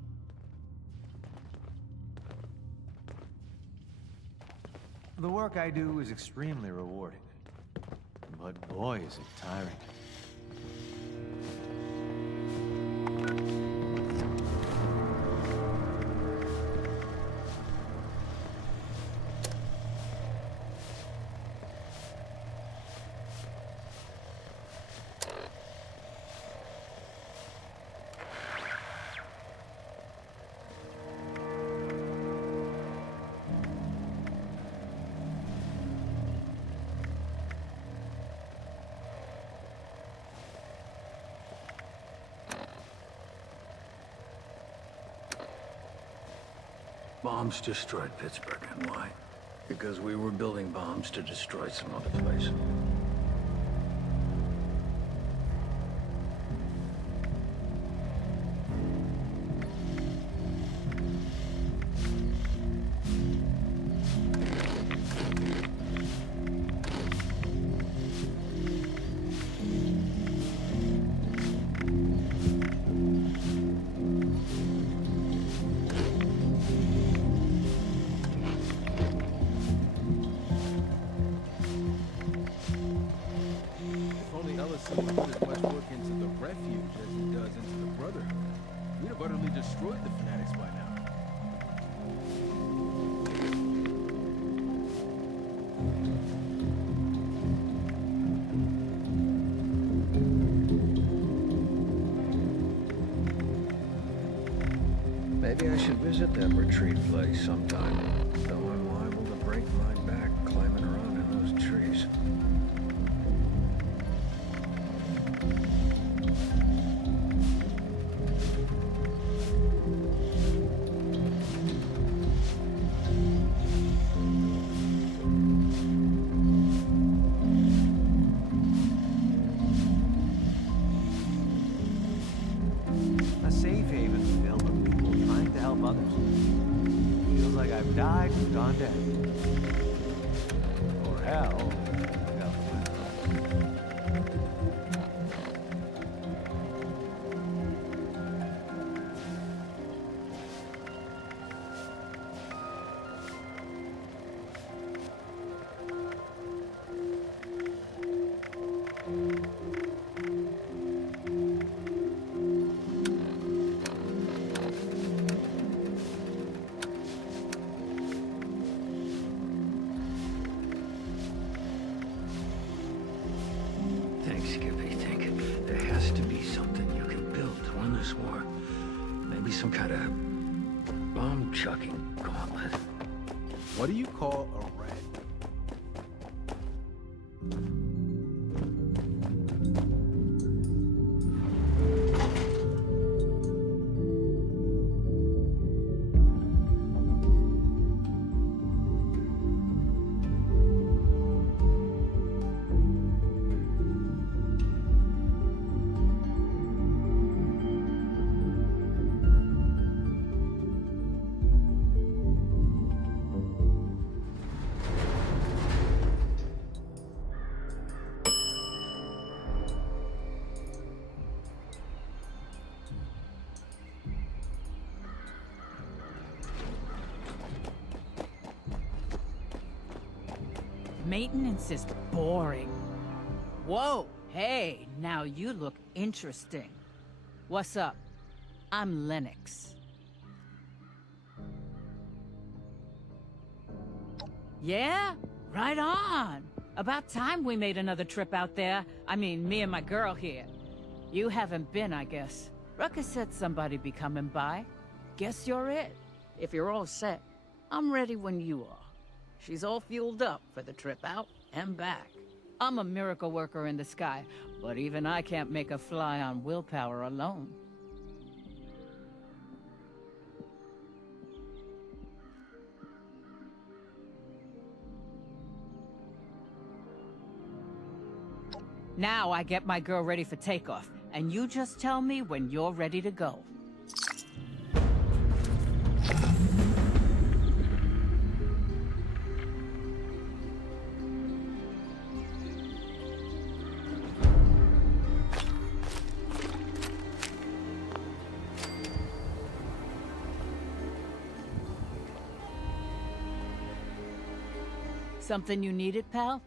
The work I do is extremely rewarding. But boy, is it tiring. Bombs destroyed Pittsburgh, and why? Because we were building bombs to destroy some other place. much work into the refuge as he does into the Brotherhood. We'd have utterly destroyed the fanatics by now. Maybe I should visit that retreat place sometime, though I'm liable to break my back climbing around in those trees. A safe haven filled with people trying to help others. Feels like I've died and gone dead. Or hell, got the Think, Skippy, think. There has to be something you can build to win this war. Maybe some kind of bomb-chucking gauntlet. What do you call a rat? Maintenance is boring. Whoa, hey, now you look interesting. What's up? I'm Lennox. Yeah? Right on. About time we made another trip out there. I mean, me and my girl here. You haven't been, I guess. Ruckus said somebody'd be coming by. Guess you're it. If you're all set, I'm ready when you are. She's all fueled up for the trip out and back. I'm a miracle worker in the sky, but even I can't make a fly on willpower alone. Now I get my girl ready for takeoff, and you just tell me when you're ready to go. Something you needed, pal?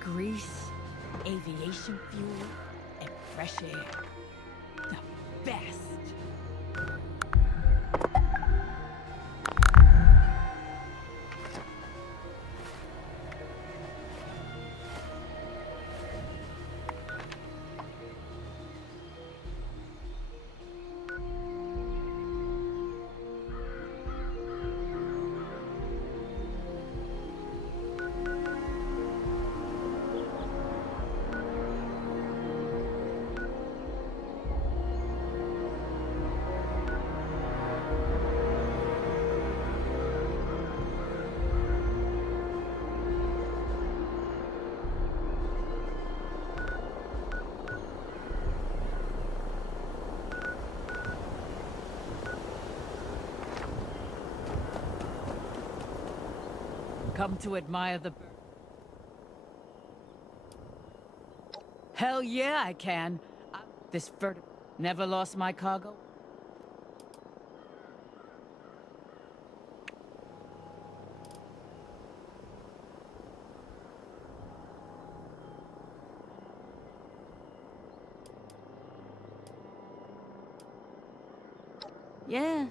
Grease, aviation fuel, and fresh air. The best. come to admire the... Hell yeah, I can. This never lost my cargo. Yeah.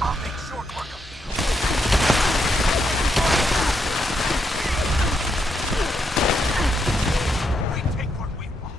I'll make short work of you. We take what we want.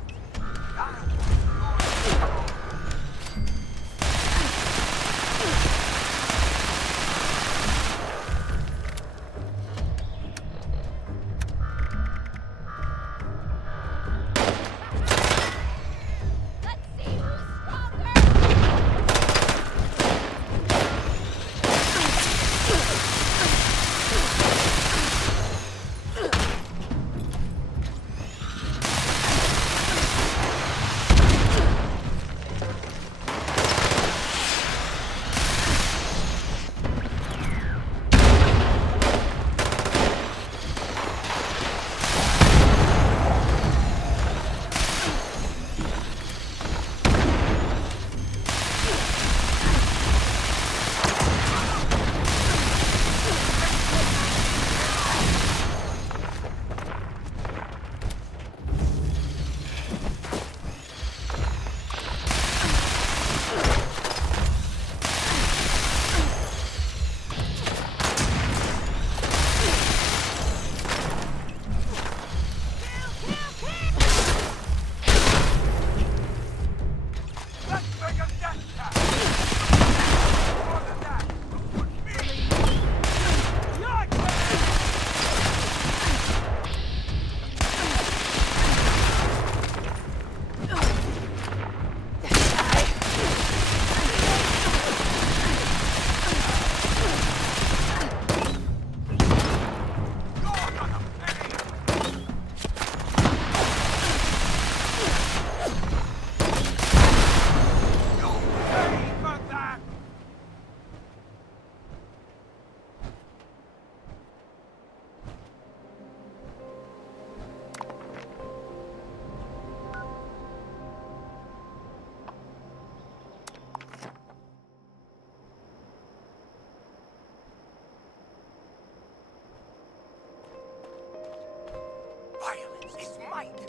Violence is might,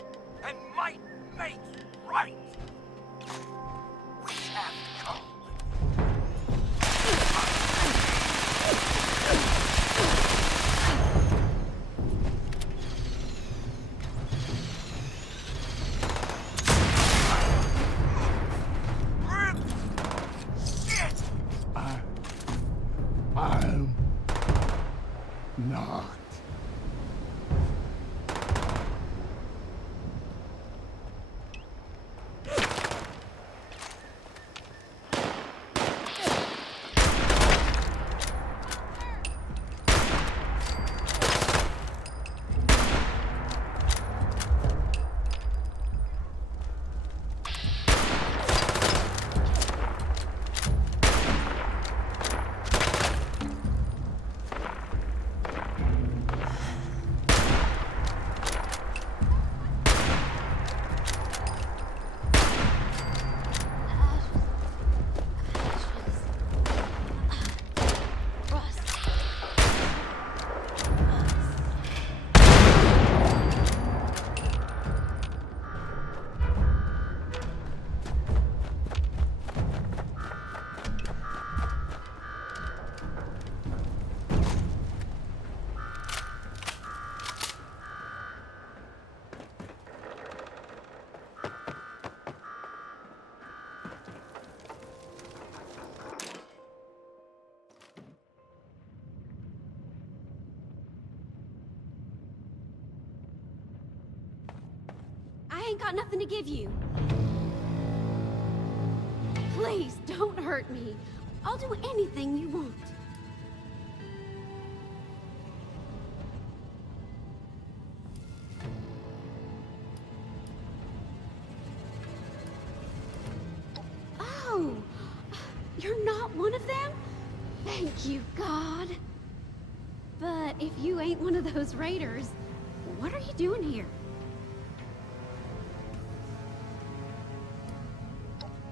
and might makes right. We have come. I'm not. I ain't got nothing to give you. Please, don't hurt me. I'll do anything you want. Oh, you're not one of them? Thank you, God. But if you ain't one of those raiders, what are you doing here?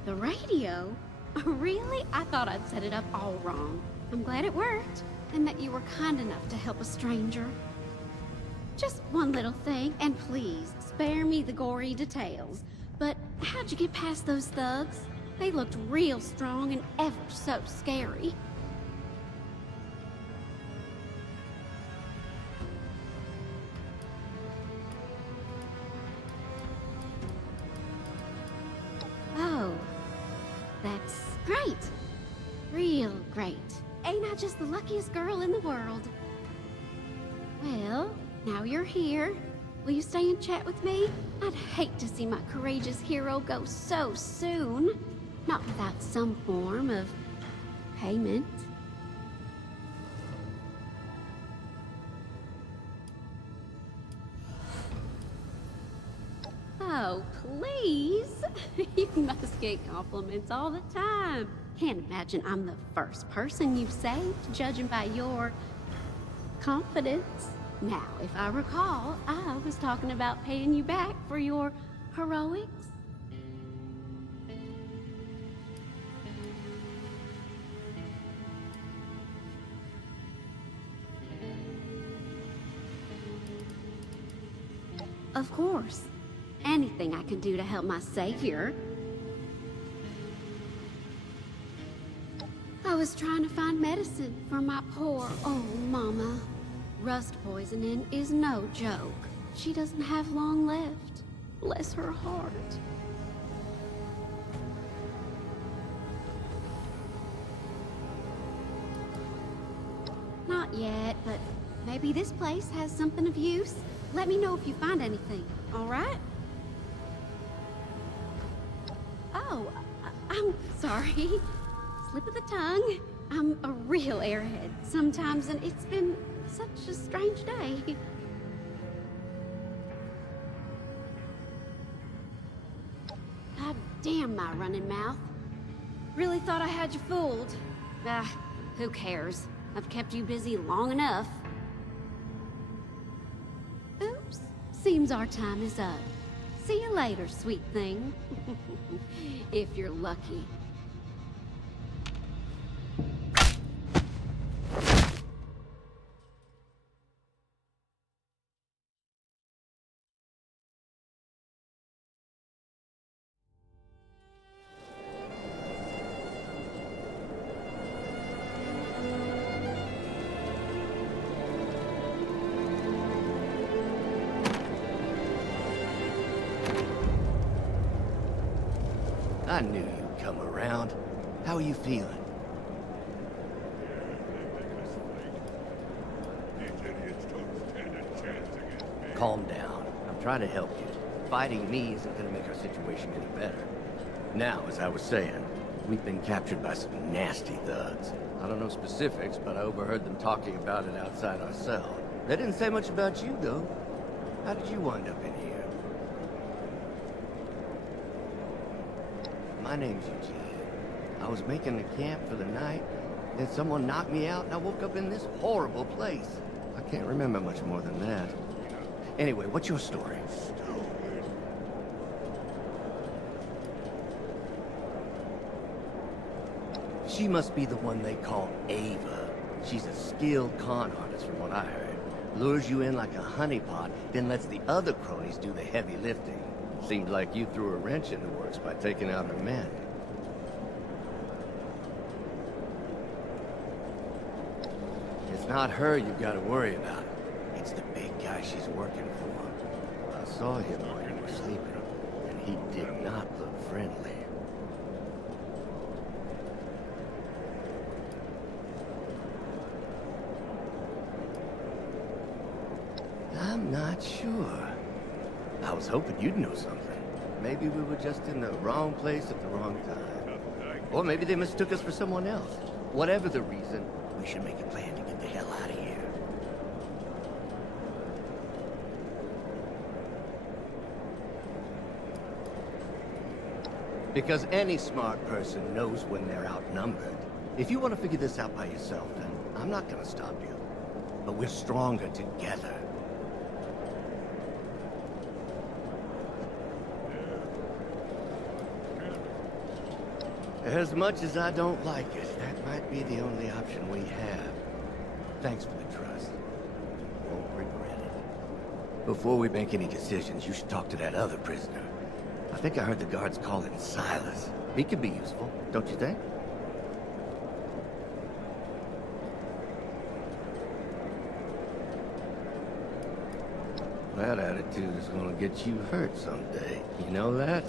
The radio? Really? I thought I'd set it up all wrong. I'm glad it worked, and that you were kind enough to help a stranger. Just one little thing, and please, spare me the gory details. But how'd you get past those thugs? They looked real strong and ever so scary. great. Real great. Ain't I just the luckiest girl in the world? Well, now you're here. Will you stay and chat with me? I'd hate to see my courageous hero go so soon. Not without some form of payment. Oh, please. You must get compliments all the time. Can't imagine I'm the first person you've saved, judging by your confidence. Now, if I recall, I was talking about paying you back for your heroics. Of course. Anything I can do to help my savior. I was trying to find medicine for my poor old mama. Rust poisoning is no joke. She doesn't have long left. Bless her heart. Not yet, but maybe this place has something of use. Let me know if you find anything, all right? Oh, I'm sorry. Slip of the tongue. I'm a real airhead sometimes, and it's been such a strange day. God damn my running mouth. Really thought I had you fooled. Who cares? I've kept you busy long enough. Oops. Seems our time is up. See you later, sweet thing. If you're lucky. I knew you'd come around. How are you feeling? Calm down. I'm trying to help you. Fighting me isn't gonna make our situation any better. Now, as I was saying, we've been captured by some nasty thugs. I don't know specifics, but I overheard them talking about it outside our cell. They didn't say much about you, though. How did you wind up in here? My name's Eugene. I was making a camp for the night, then someone knocked me out and I woke up in this horrible place. I can't remember much more than that. Anyway, what's your story? She must be the one they call Ava. She's a skilled con artist from what I heard. Lures you in like a honeypot, then lets the other cronies do the heavy lifting. Seemed like you threw a wrench in the works by taking out her men. It's not her you've got to worry about. It's the big guy she's working for. I saw him while you were sleeping, and he did not look friendly. I'm not sure. I was hoping you'd know something. Maybe we were just in the wrong place at the wrong time. Or maybe they mistook us for someone else. Whatever the reason, we should make a plan to get the hell out of here. Because any smart person knows when they're outnumbered. If you want to figure this out by yourself, then I'm not gonna stop you. But we're stronger together. As much as I don't like it, that might be the only option we have. Thanks for the trust. You won't regret it. Before we make any decisions, you should talk to that other prisoner. I think I heard the guards call him Silas. He could be useful, don't you think? That attitude is gonna get you hurt someday. You know that?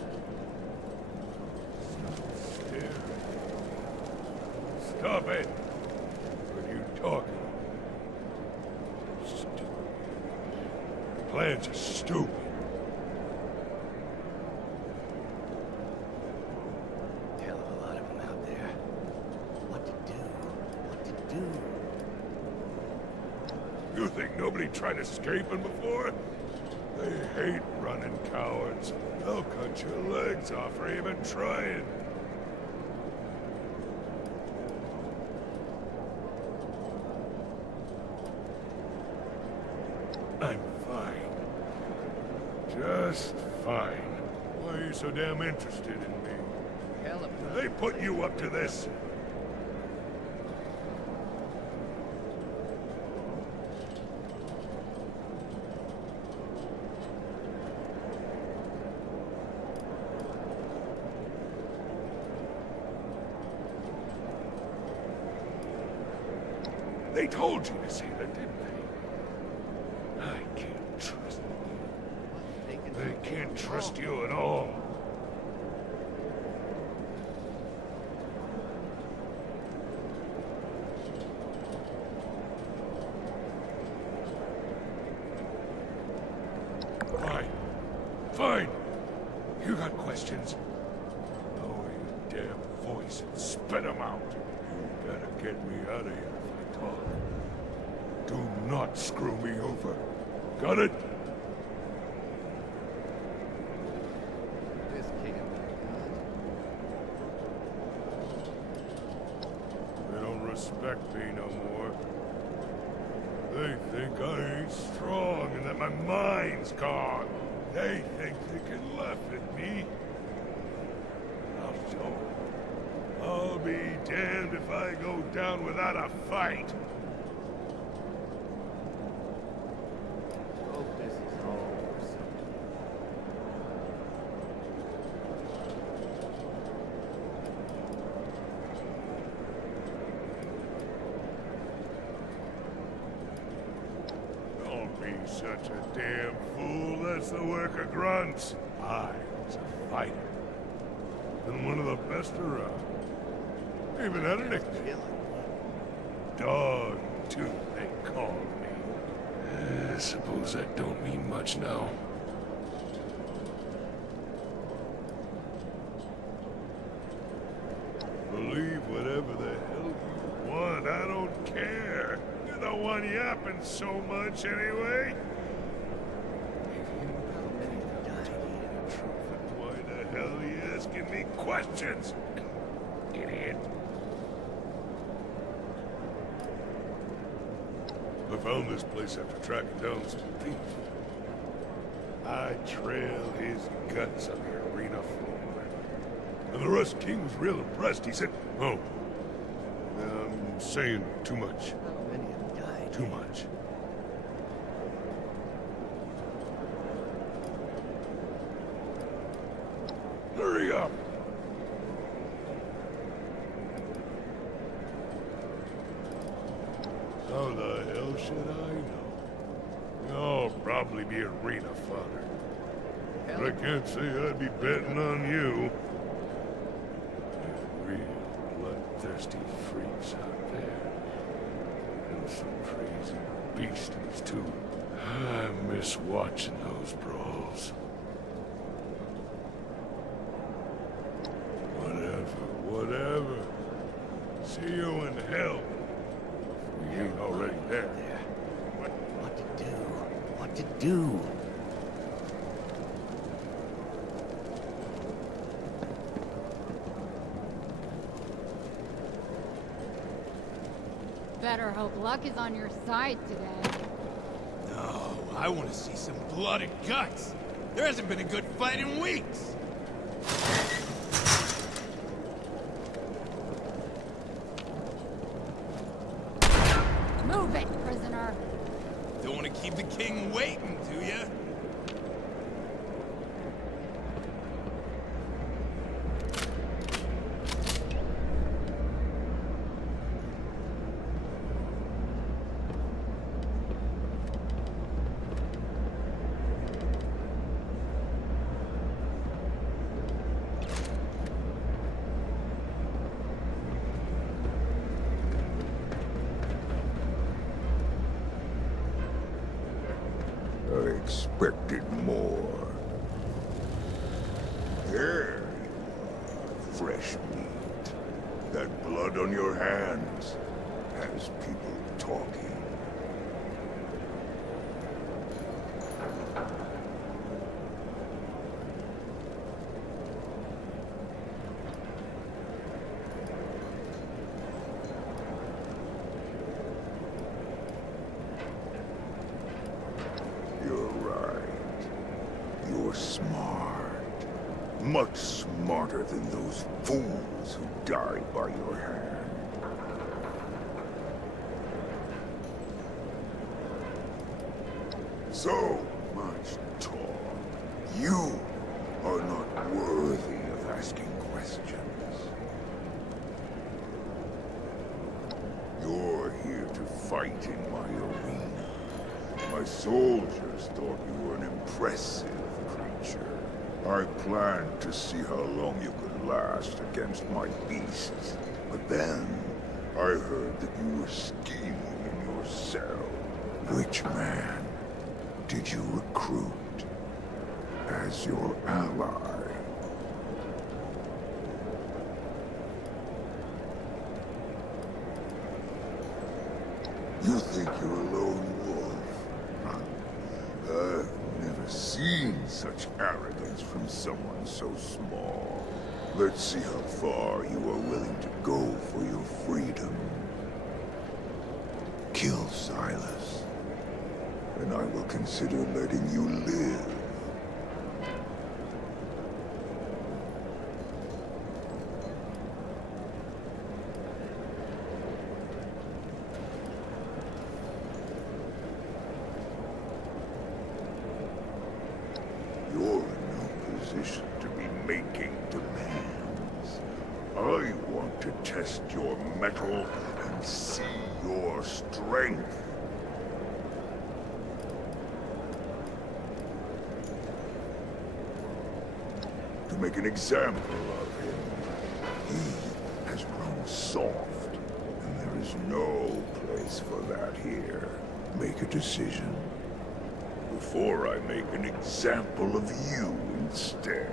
Stop it! What are you talking about? Stupid. Plans are stupid. Hell of a lot of them out there. What to do? What to do? You think nobody tried escaping before? They hate running cowards. They'll cut your legs off for even trying. I'm fine. Just fine. Why are you so damn interested in me? Hell of They put you up to this. They told you to say that, didn't they? I can't trust you. They can't trust you at all. Fine. Fine. You got questions? Lower your damn voice and spit them out. You better get me out of here if I talk. Do not screw me over. Got it? This can't be They don't respect me no more. They think I ain't strong and that my mind's gone. They think they can laugh at me. I'll show 'em. I'll be damned if I go down without a fight. Hope this is all or something. Don't be such a damn fool. That's the work of grunts. I was a fighter. And one of the best around. Even had a nickname. Dog Tooth, they call me. I suppose that don't mean much now. Believe whatever the hell you want. I don't care. You're the one yapping so much anyway. Why the hell are you asking me questions? Idiot. I found this place after tracking down some thief. I trailed his guts on the arena floor. And the Rust King was real impressed. He said, "Oh, I'm saying too much. How many have died? Too much." Hurry up! How the hell should I know? I'll probably be arena fodder. But I can't say I'd be betting on you. There's real bloodthirsty freaks out there. And some crazy beasties, too. I miss watching those brawls. Whatever. See you in hell. If we ain't already there. What to do? What to do? Better hope luck is on your side today. No, I want to see some blood and guts. There hasn't been a good fight in weeks. Move it, prisoner! Don't want to keep the king waiting, do ya? expected more. There you are, fresh meat. That blood on your hands has people talking. You're smart. Much smarter than those fools who died by your hand. So much talk. You are not worthy of asking questions. You're here to fight in my arena. My soldiers thought you were an impressive creature. I planned to see how long you could last against my beasts. But then, I heard that you were scheming in your cell. Which man did you recruit as your ally? You think you're a lone wolf? I've never seen such arrogance from someone so small. Let's see how far you are willing to go for your freedom. Kill Silas, and I will consider letting you live. You're in no position to be making demands. I want to test your mettle and see your strength. To make an example of him, he has grown soft, and there is no place for that here. Make a decision before I make an example of you instead.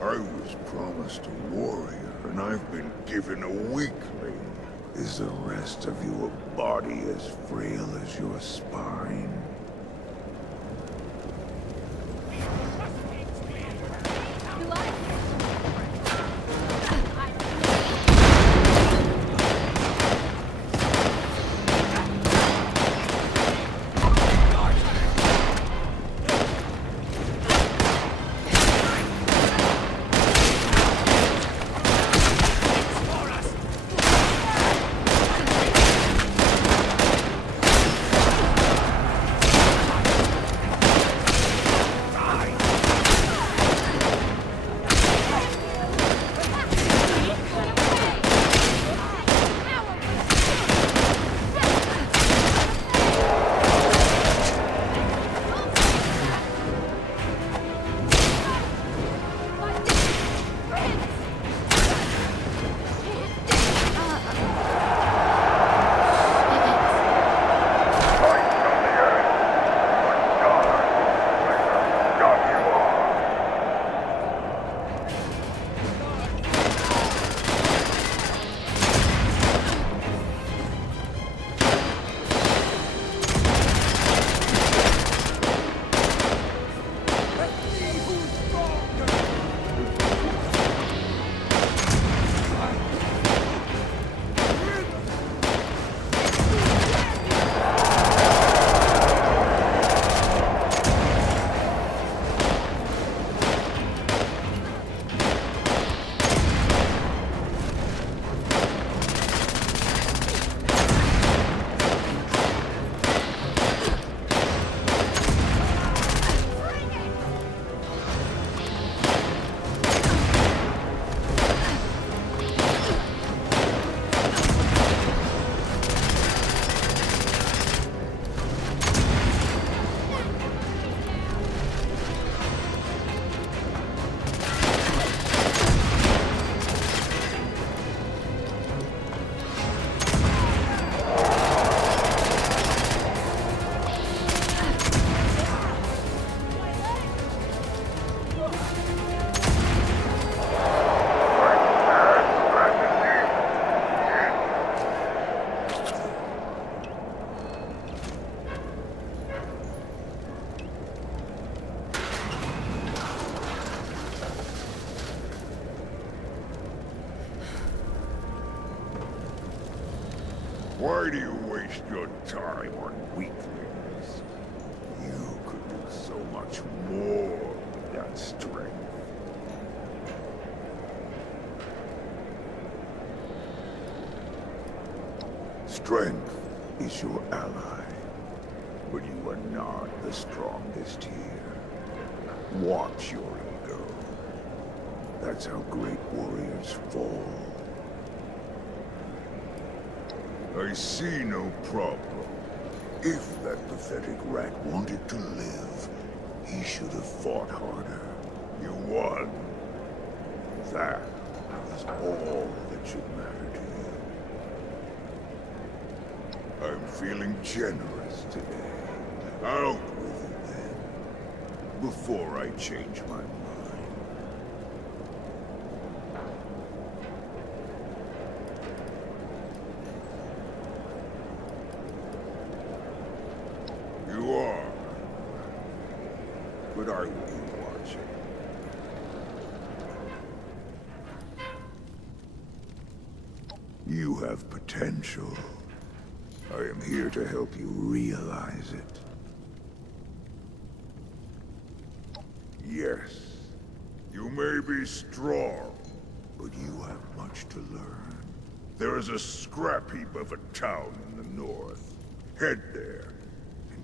I was promised a warrior, and I've been given a weakling. Is the rest of you a body as frail as your spine? Why do you waste your time on weaklings? You could do so much more with that strength. Strength is your ally, but you are not the strongest here. Watch your ego. That's how great warriors fall. I see no problem. If that pathetic rat wanted to live, he should have fought harder. You won. That is all that should matter to you. I'm feeling generous today. Out with it then, before I change my mind. You are. But I will be watching. You have potential. I am here to help you realize it. Yes, you may be strong, but you have much to learn. There is a scrap heap of a town in the north. Head there.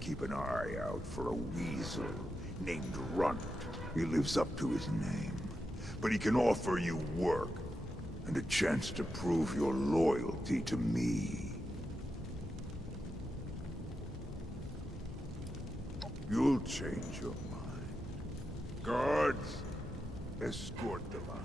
Keep an eye out for a weasel named Runt. He lives up to his name, but he can offer you work and a chance to prove your loyalty to me. You'll change your mind. Guards, escort them out.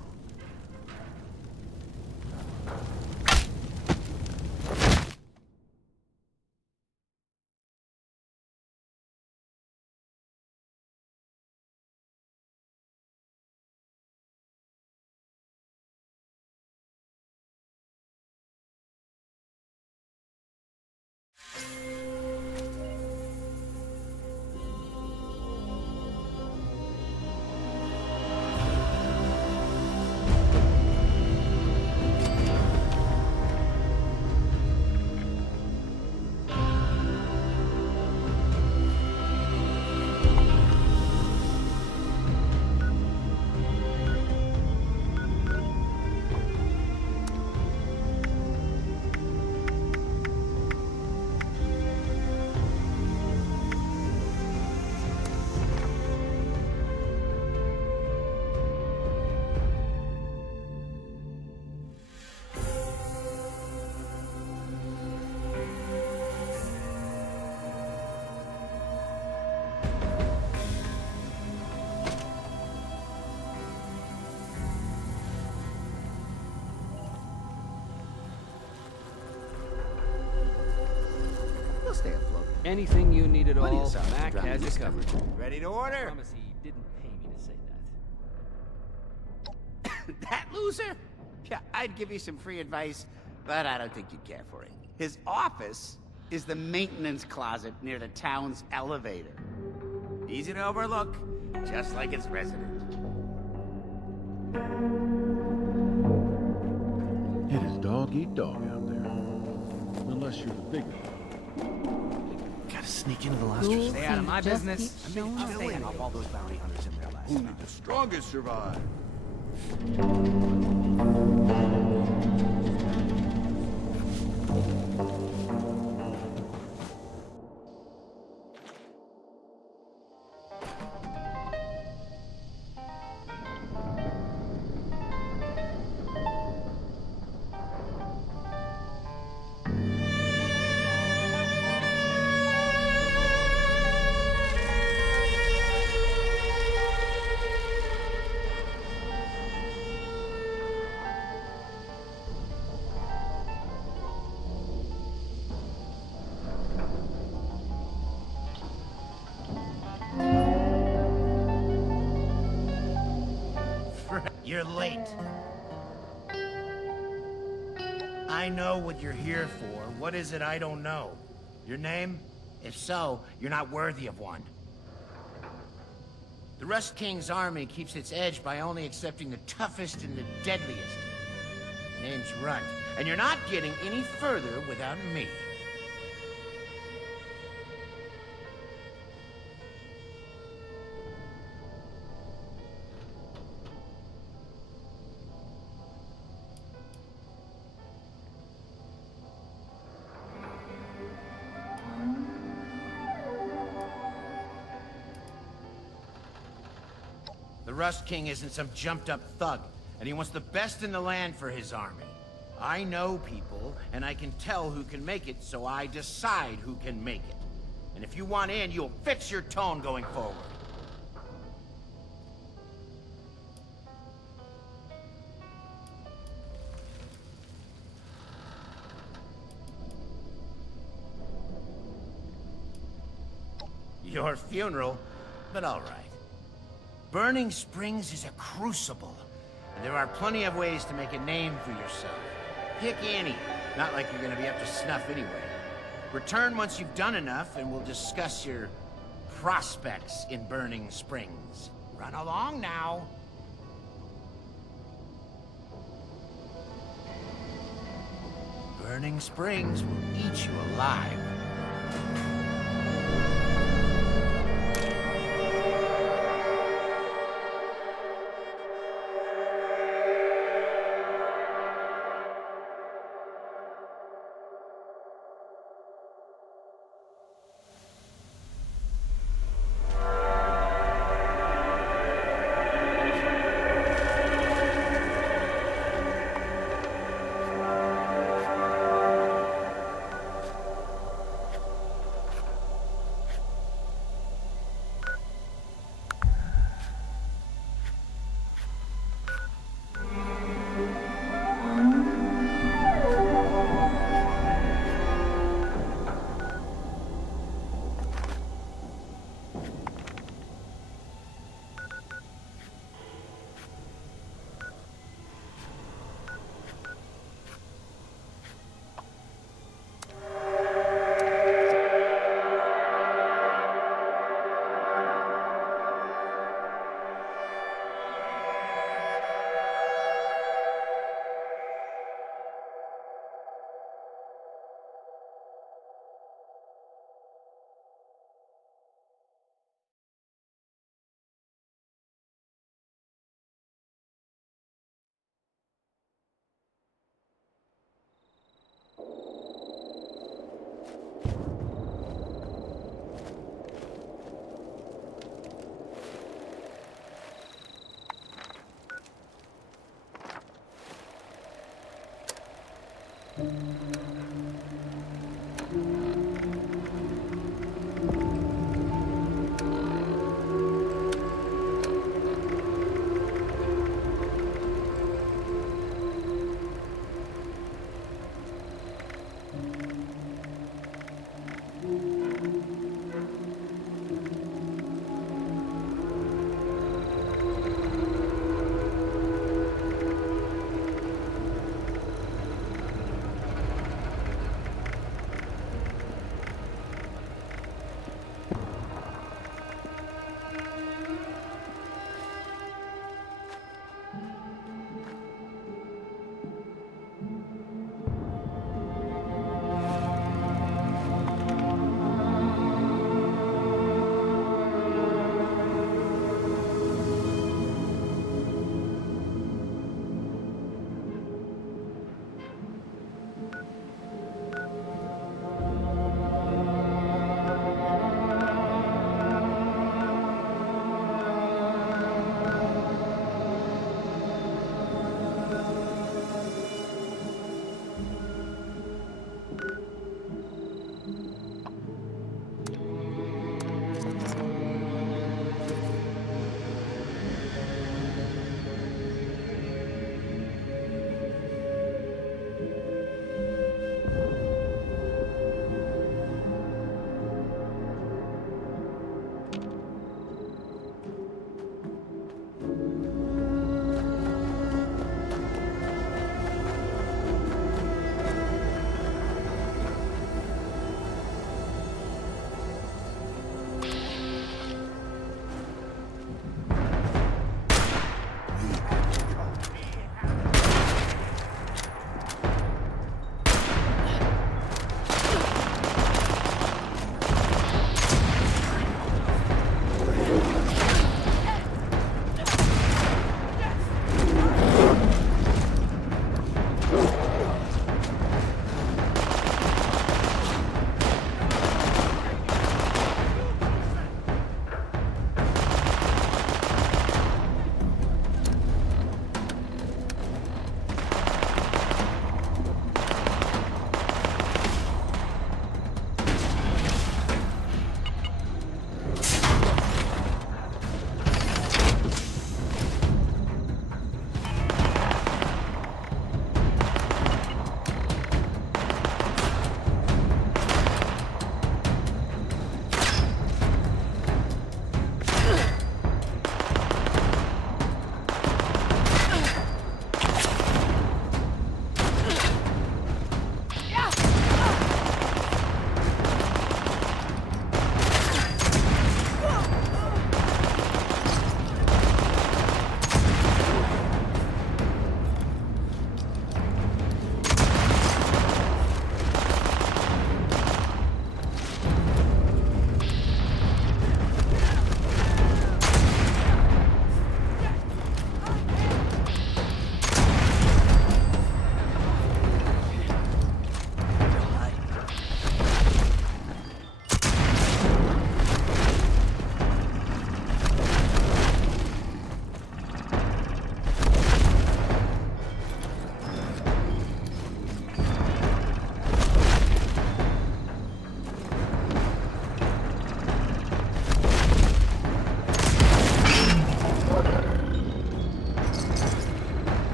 Stay afloat. Anything you need at Plenty all, of sauce to Mac drown has in you this covered. country. Ready to order? I promise he didn't pay me to say that. That loser? Yeah, I'd give you some free advice, but I don't think you'd care for it. His office is the maintenance closet near the town's elevator. Easy to overlook, just like its resident. It is dog-eat-dog out there. Unless you're the big one. Gotta sneak into the last resort. Stay out of my business. I'll stay off all those bounty hunters in there last Only time. the strongest survive. You're late. I know what you're here for. What is it I don't know? Your name? If so, you're not worthy of one. The Rust King's army keeps its edge by only accepting the toughest and the deadliest. Name's Runt. and you're not getting any further without me. The Rust King isn't some jumped-up thug, and he wants the best in the land for his army. I know people, and I can tell who can make it, so I decide who can make it. And if you want in, you'll fix your tone going forward. Your funeral, but all right. Burning Springs is a crucible, and there are plenty of ways to make a name for yourself. Pick any. Not like you're gonna be up to snuff anyway. Return once you've done enough, and we'll discuss your prospects in Burning Springs. Run along now. Burning Springs will eat you alive.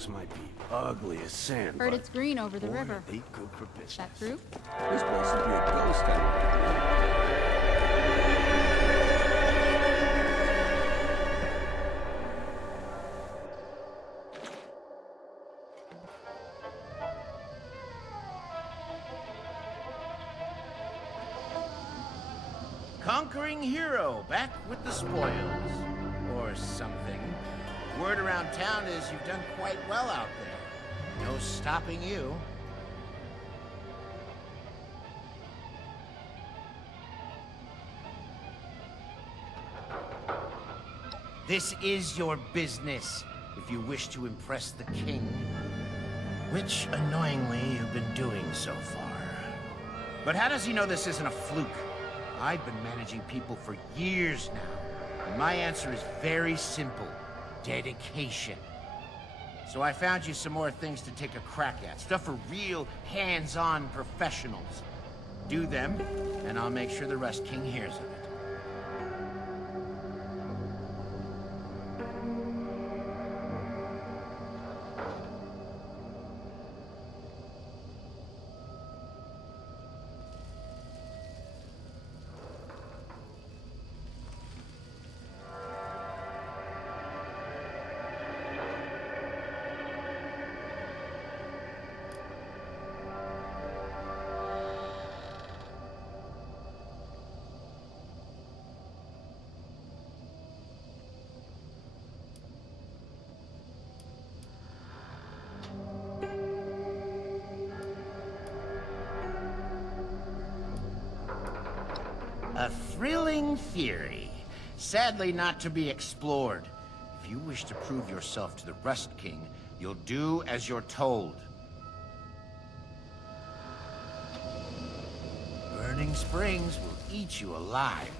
apples might be ugly as sin, Heard but it's green over the boy, river. are they good for business. That true? This place would be a ghost town. Conquering hero, back with the spoils. Or something. Word around town is you've done quite well out there. No stopping you. This is your business, if you wish to impress the king. Which, annoyingly, you've been doing so far. But how does he know this isn't a fluke? I've been managing people for years now, and my answer is very simple. Dedication. So I found you some more things to take a crack at. Stuff for real, hands-on professionals. Do them, and I'll make sure the Rust King hears of it. A thrilling theory, sadly not to be explored. If you wish to prove yourself to the Rust King, you'll do as you're told. Burning Springs will eat you alive.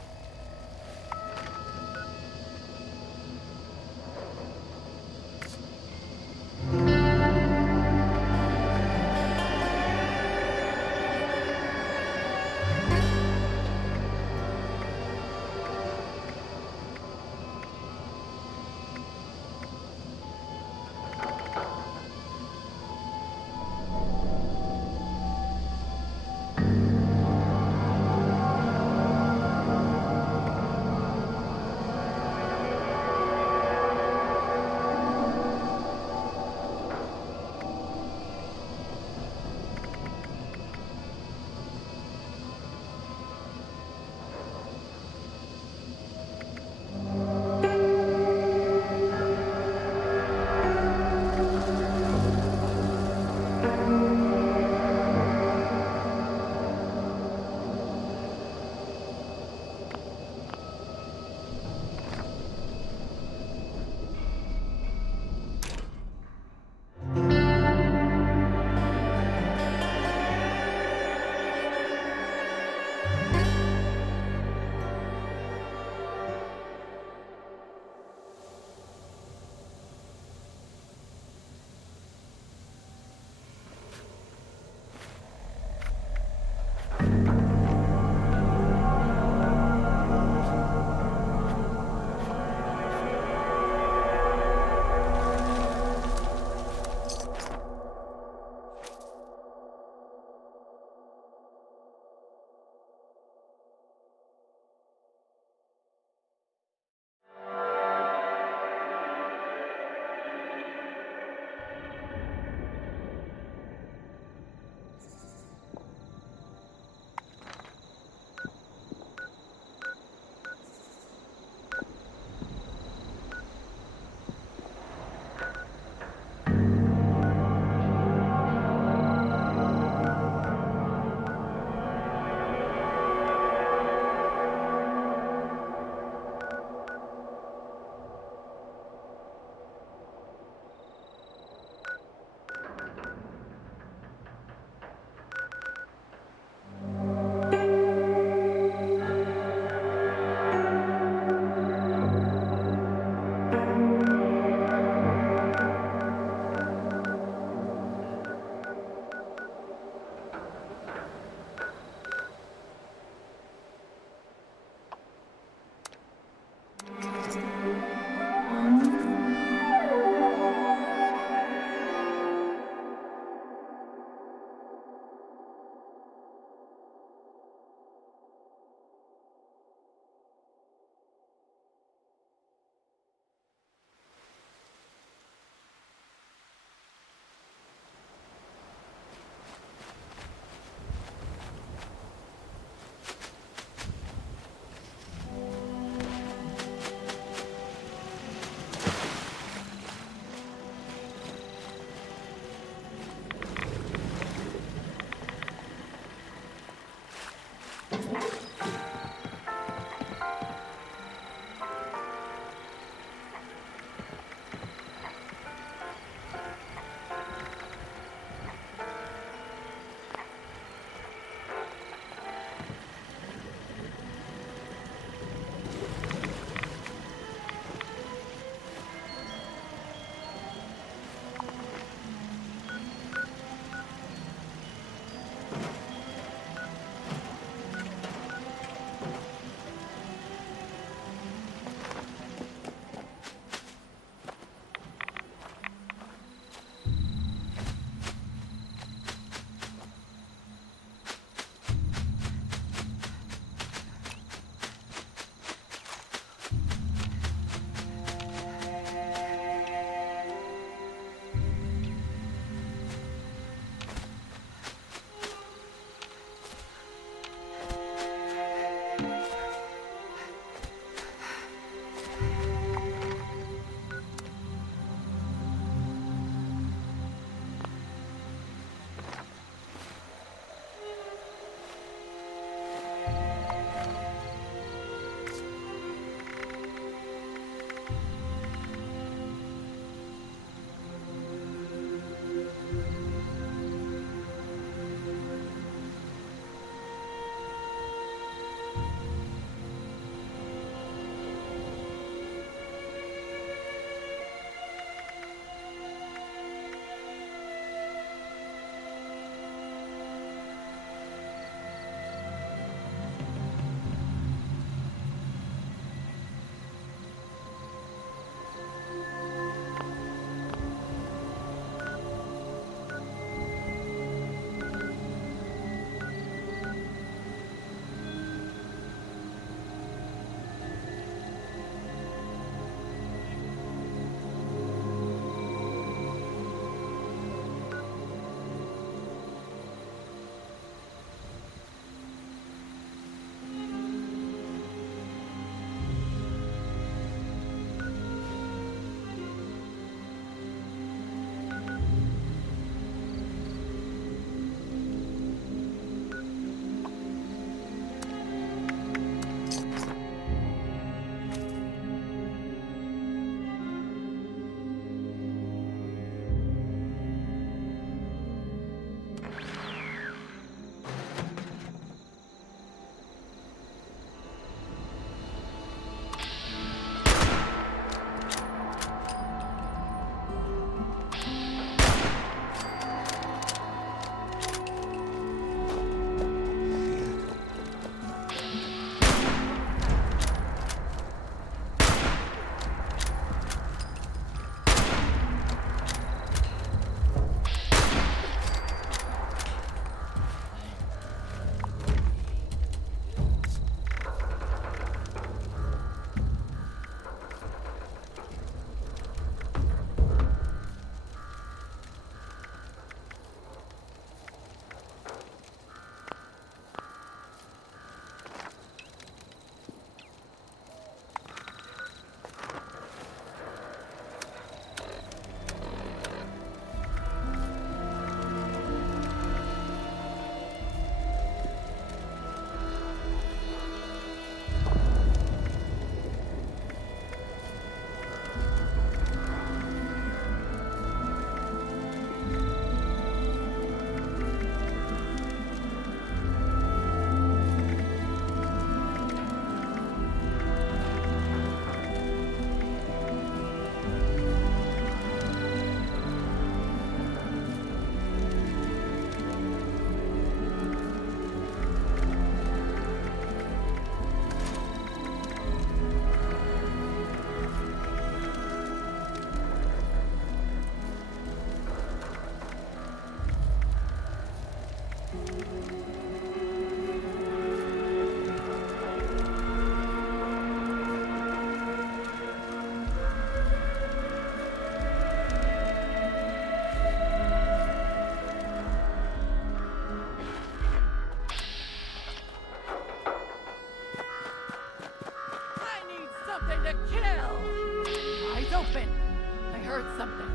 heard something.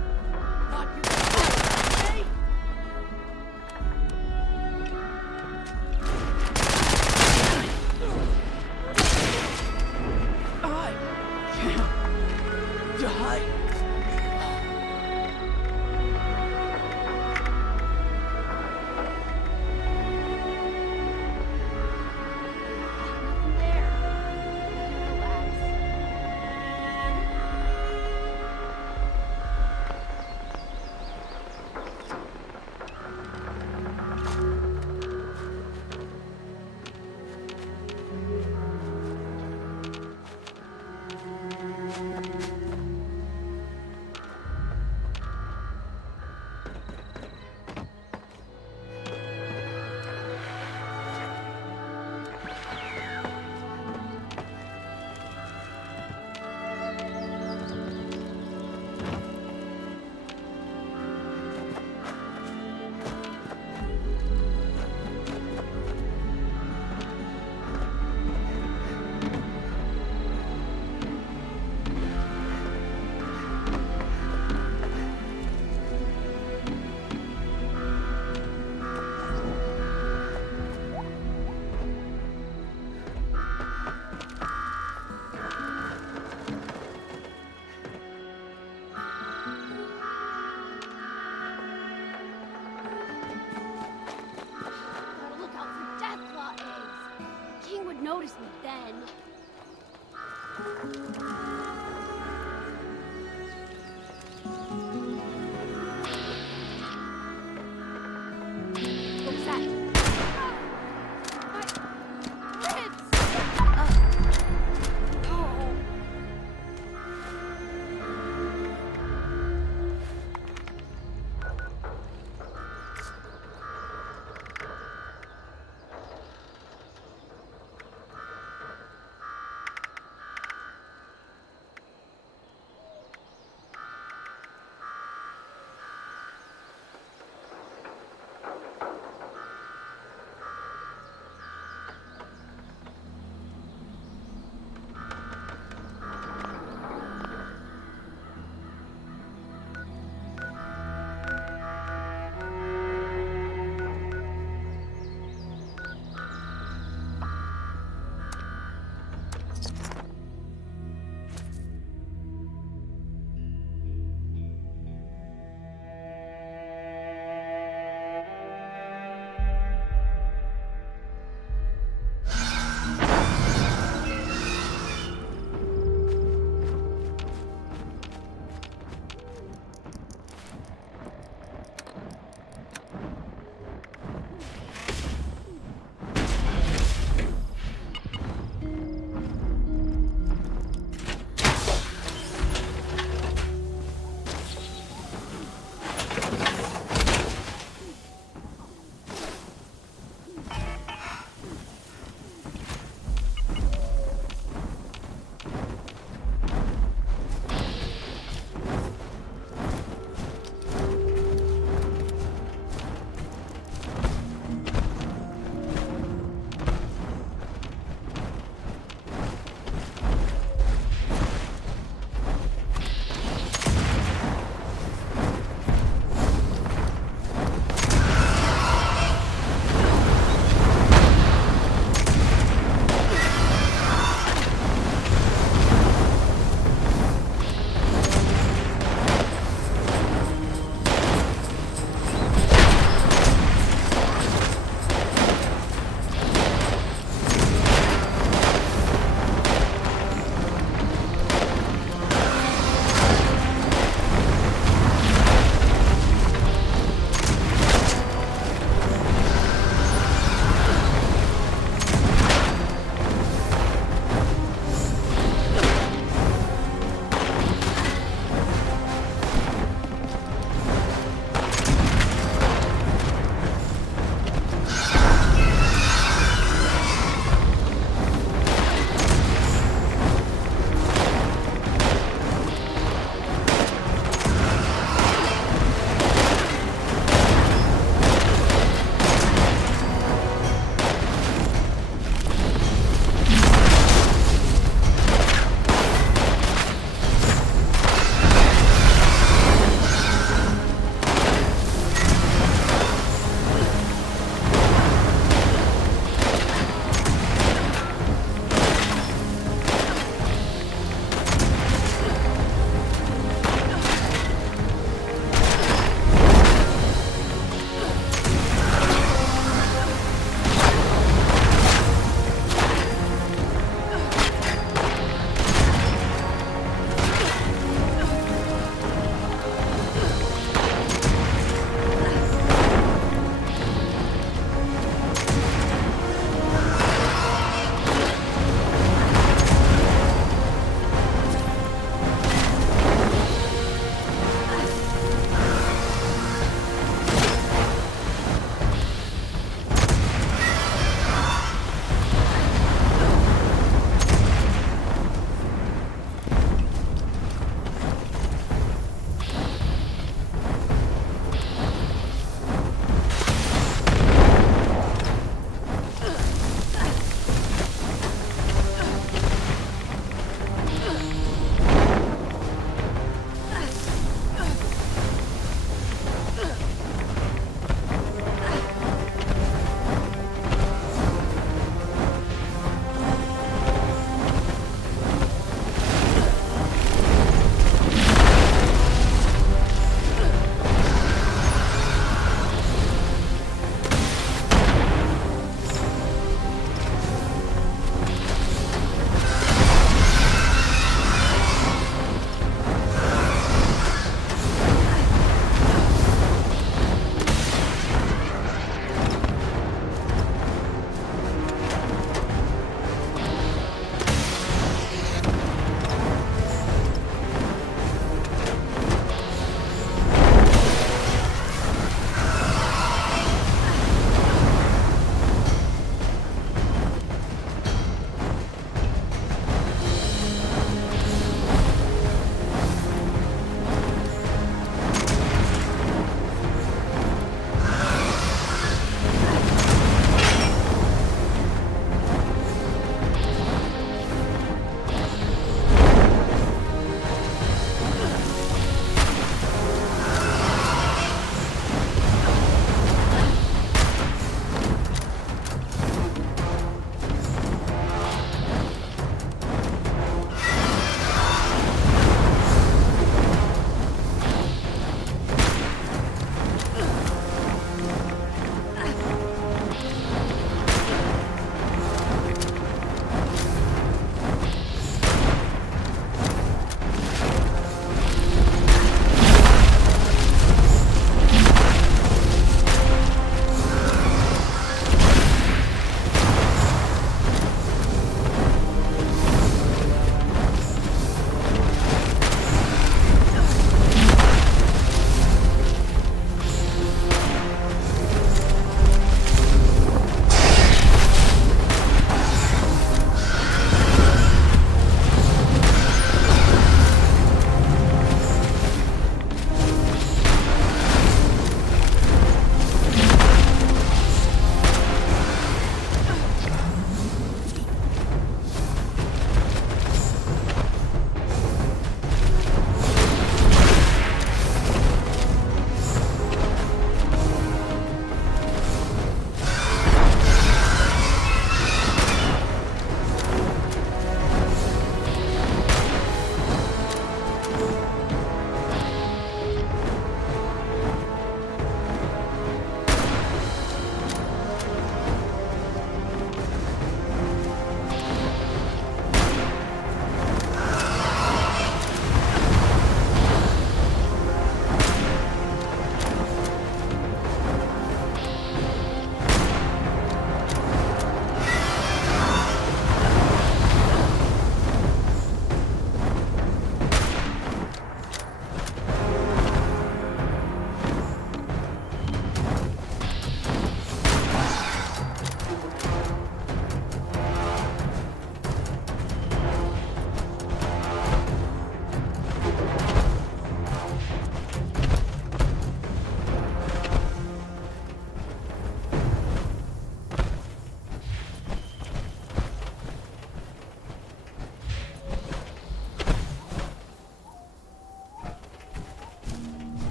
Thought you could me? I can't die.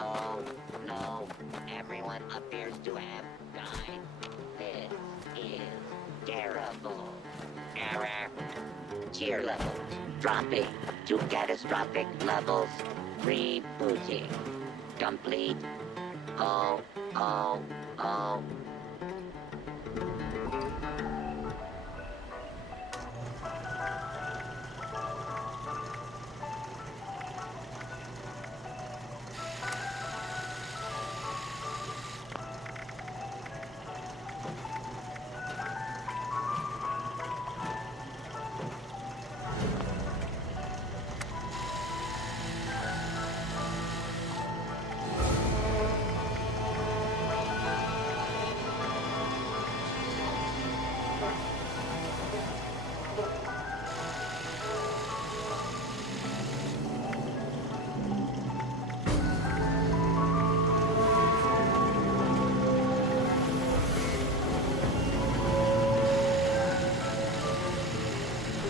Oh, no. Everyone appears to have died. This is terrible. Error. Tier levels dropping to catastrophic levels. Rebooting. Complete. Oh.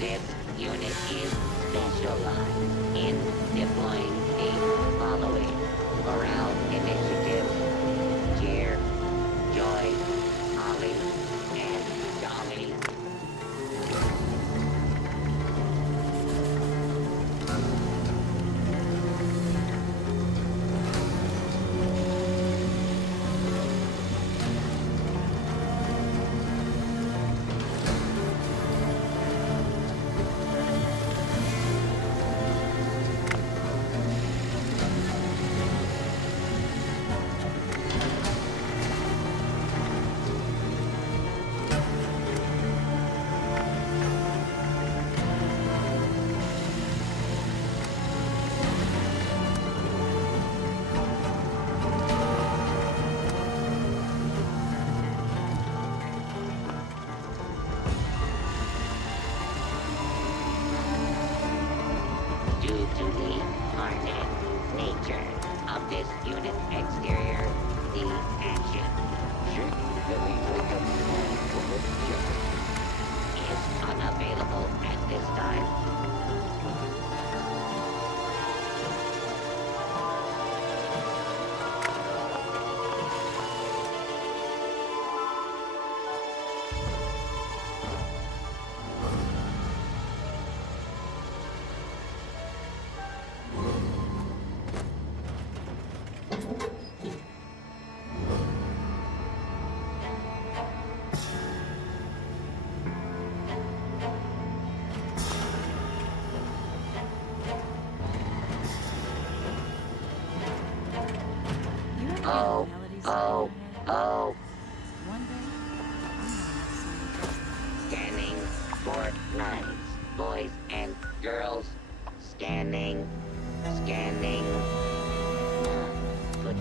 This unit is specialized in deploying the following morale initiatives: Cheer, Joy, Holly, and Dolly. Due to the hardened nature of this unit's exterior, the action is unavailable at this time. Oh. Scanning for knives, boys and girls. Scanning. Good.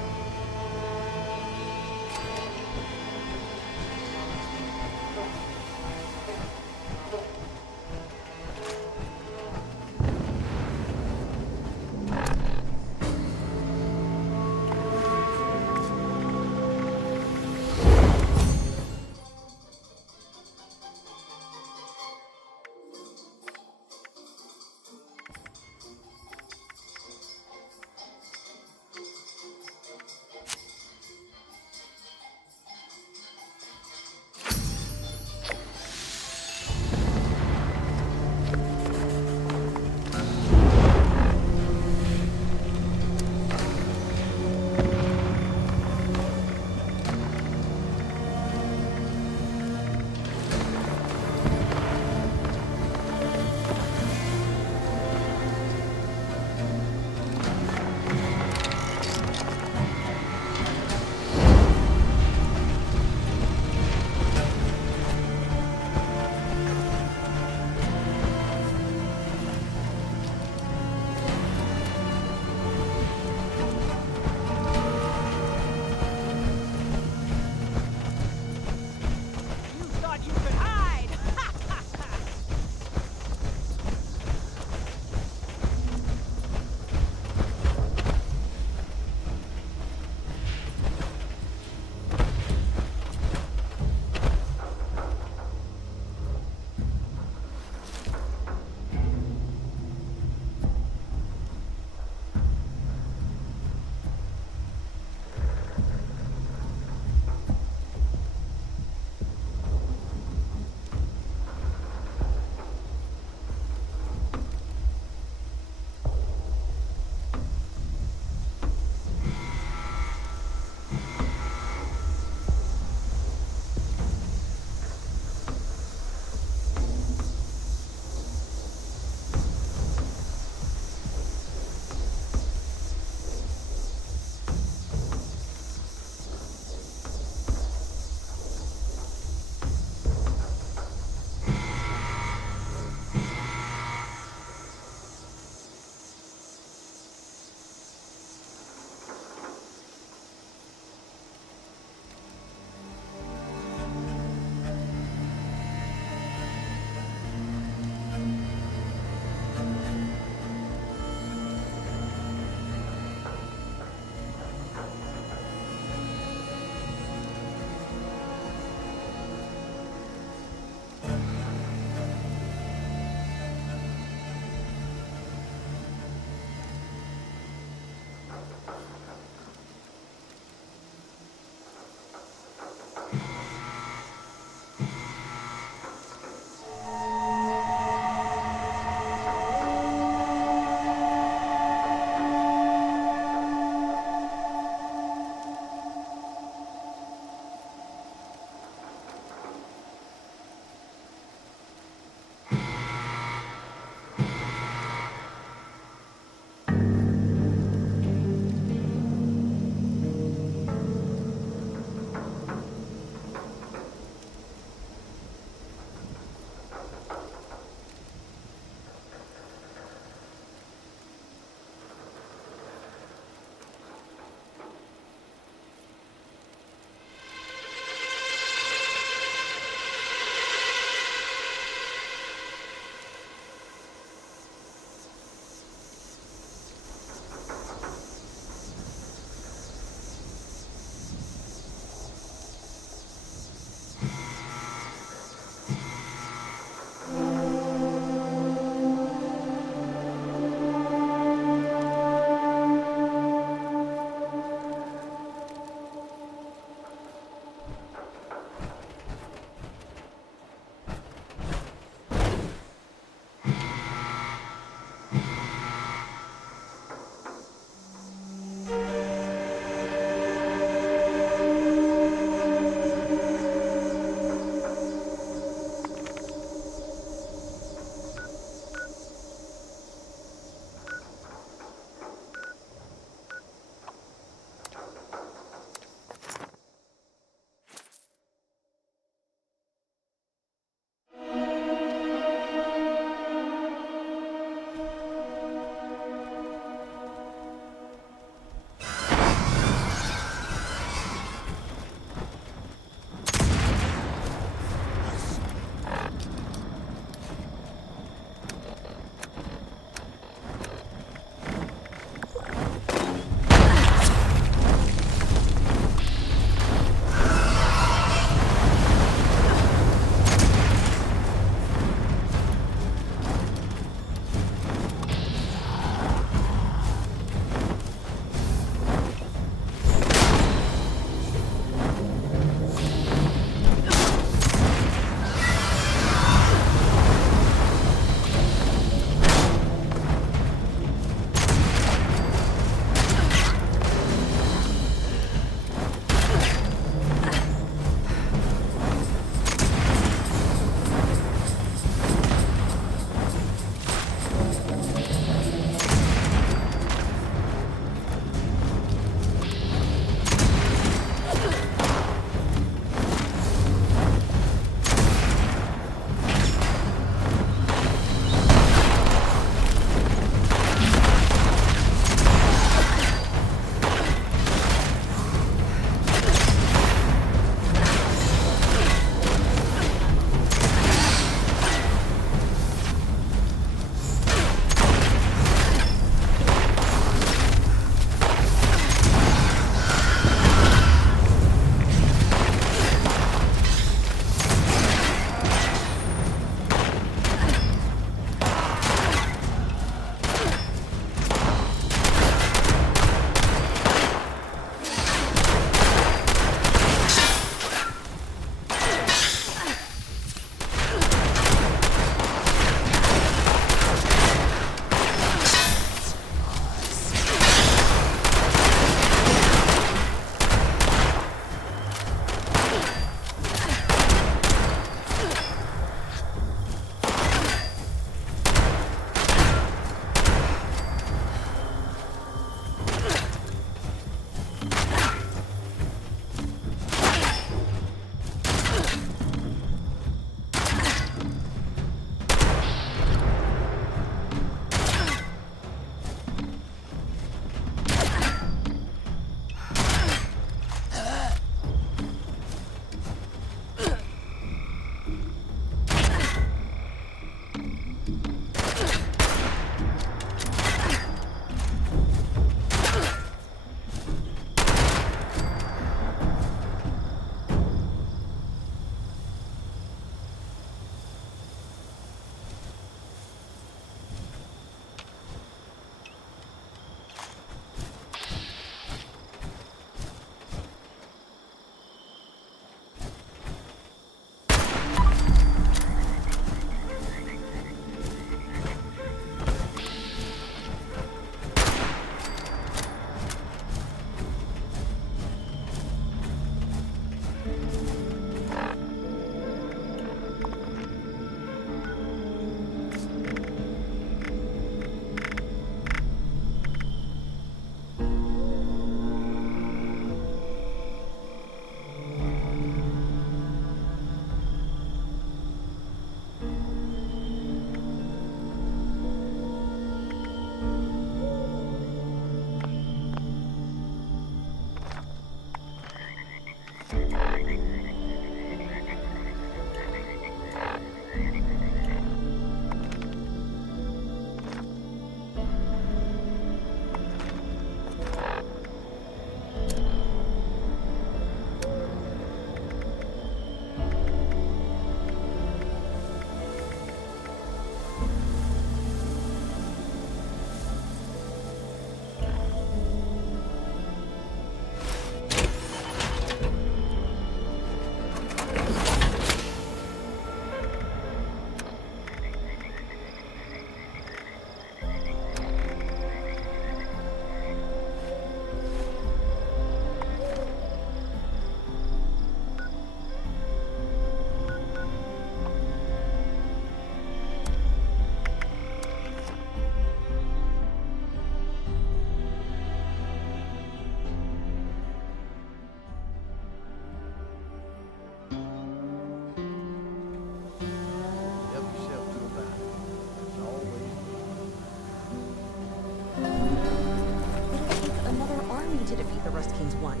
Rust King's won.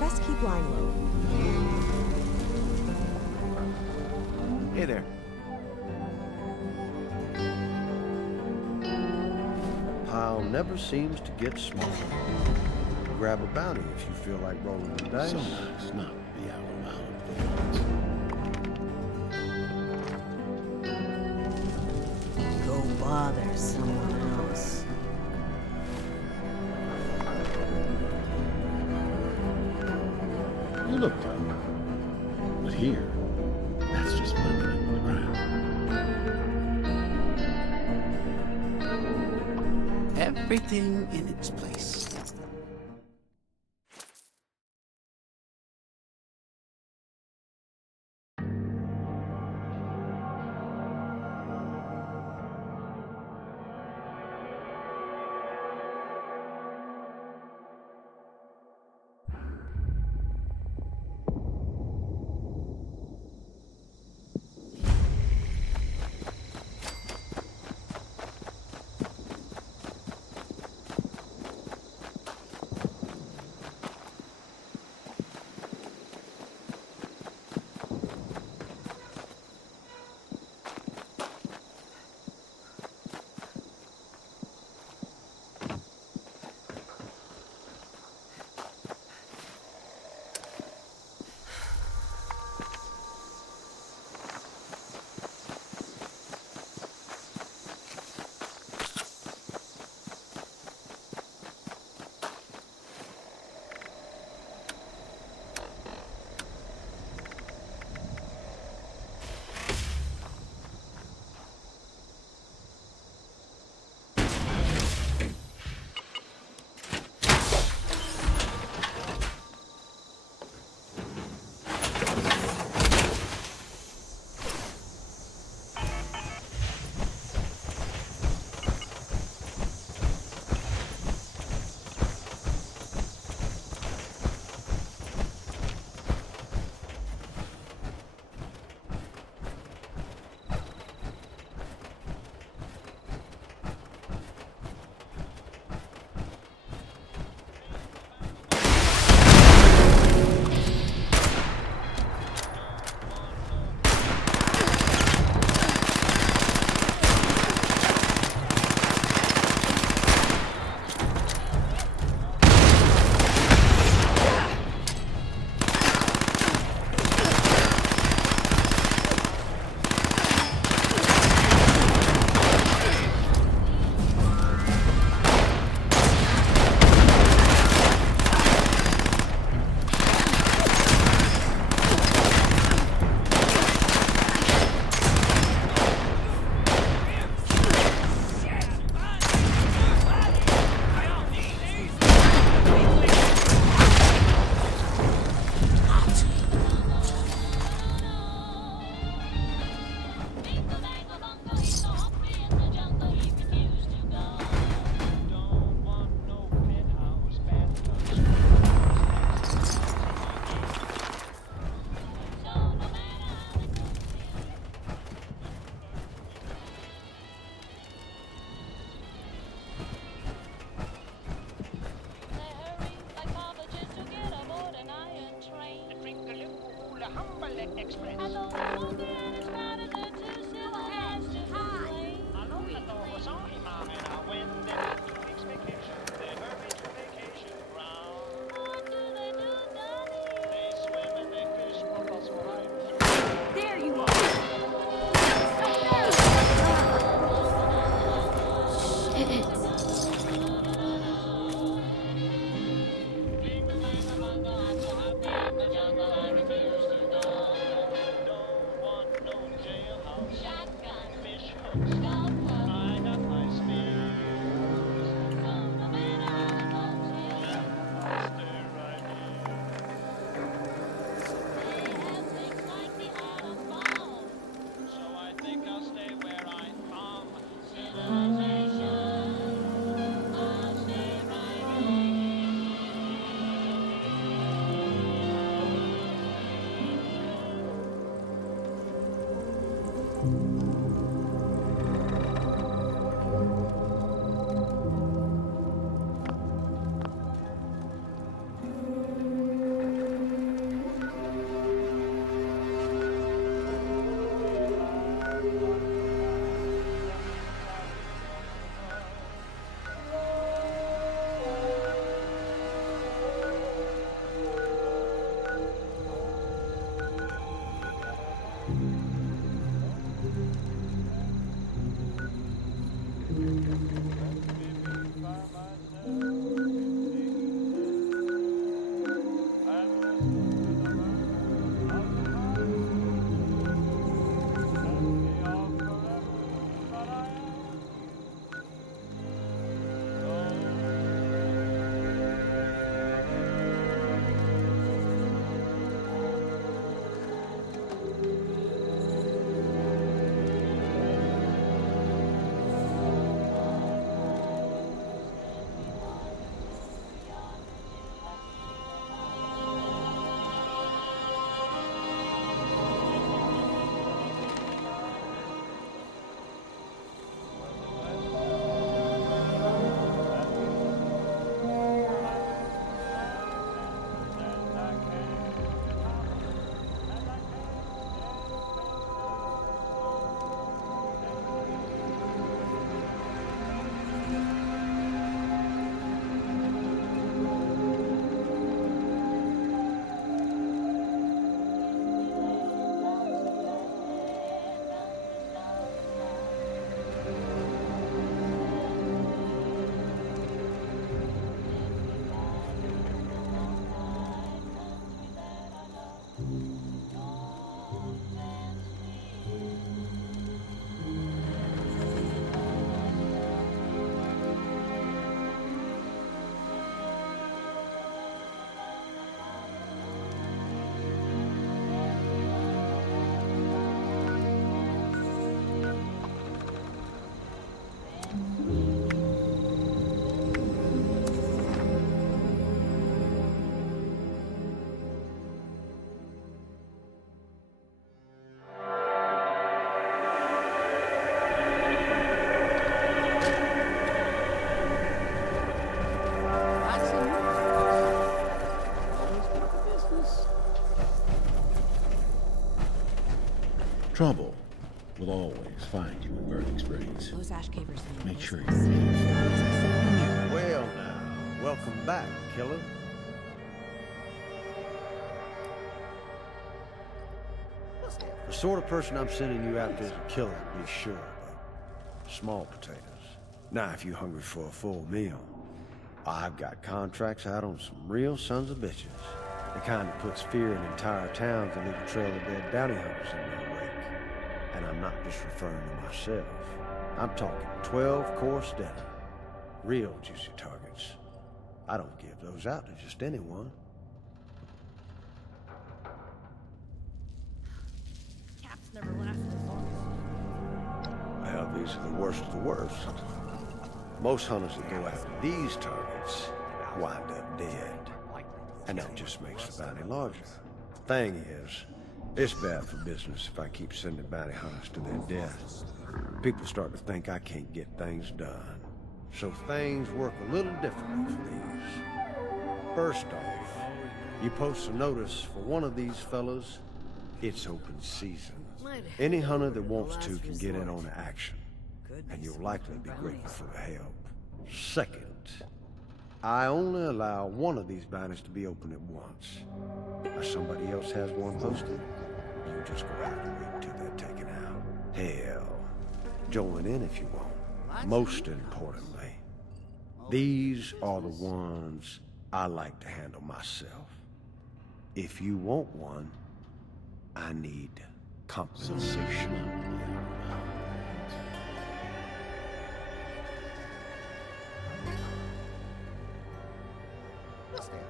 Best keep lying low. Hey there. Pile never seems to get smaller. Grab a bounty if you feel like rolling the dice. So nice not to be out loud. Go bother someone else. You look tough. But here, that's just blending into the ground. Everything in its place. Trouble will always find you in burning springs. Those ash cavers. Make sure you... Well now, welcome back, killer. The sort of person I'm sending you after is a killer, be sure about. Small potatoes. Now, if you're hungry for a full meal, I've got contracts out on some real sons of bitches. The kind that puts fear in entire towns and leave a trail of dead bounty hunters in their wake. And I'm not just referring to myself. I'm talking 12-course dinner. Real juicy targets. I don't give those out to just anyone. Caps never lasted as long as... Well, these are the worst of the worst. Most hunters that go after these targets wind up dead. And that just makes the bounty larger. Thing is, it's bad for business if I keep sending bounty hunters to their death. People start to think I can't get things done. So things work a little differently for these. First off, you post a notice for one of these fellas, it's open season. Any hunter that wants to can get in on the action, and you'll likely be grateful for the help. Second, I only allow one of these bounties to be open at once. If somebody else has one posted, you're just gonna have to wait until they're taken out. Hell, join in if you want. Most importantly, these are the ones I like to handle myself. If you want one, I need compensation.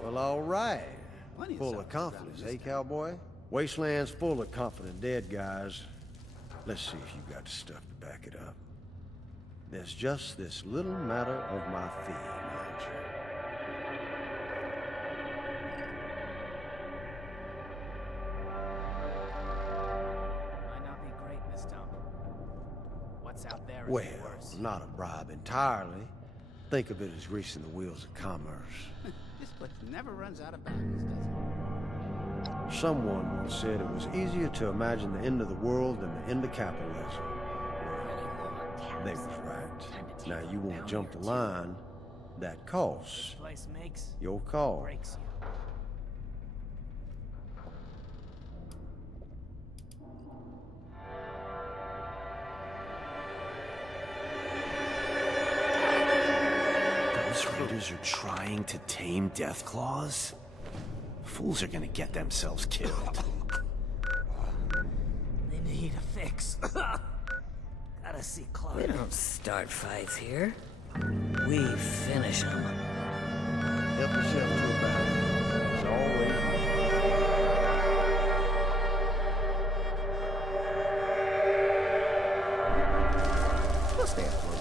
Well, all right. Full of confidence, eh, cowboy? Wasteland's full of confident dead guys. Let's see if you got the stuff to back it up. There's just this little matter of my fee, mind you. Might not be great, Miss Temple. What's out there is Well, worse. not a bribe entirely. Think of it as greasing the wheels of commerce. This place never runs out of bounties, does it? Someone once said it was easier to imagine the end of the world than the end of capitalism. They was right. Now you want to jump the line, that costs. Place makes Your call. breaks you. Those raiders are trying to tame Deathclaws? Fools are gonna get themselves killed. They need a fix. Gotta see Clark. We don't start fights here. We finish them. Help yourself to a bounty. As always. We'll stay afloat.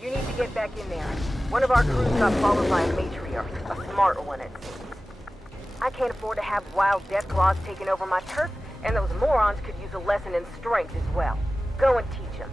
You need to get back in there. One of our crews got followed by a matriarch, a smart one it seems. I can't afford to have wild Deathclaws taking over my turf, and those morons could use a lesson in strength as well. Go and teach them.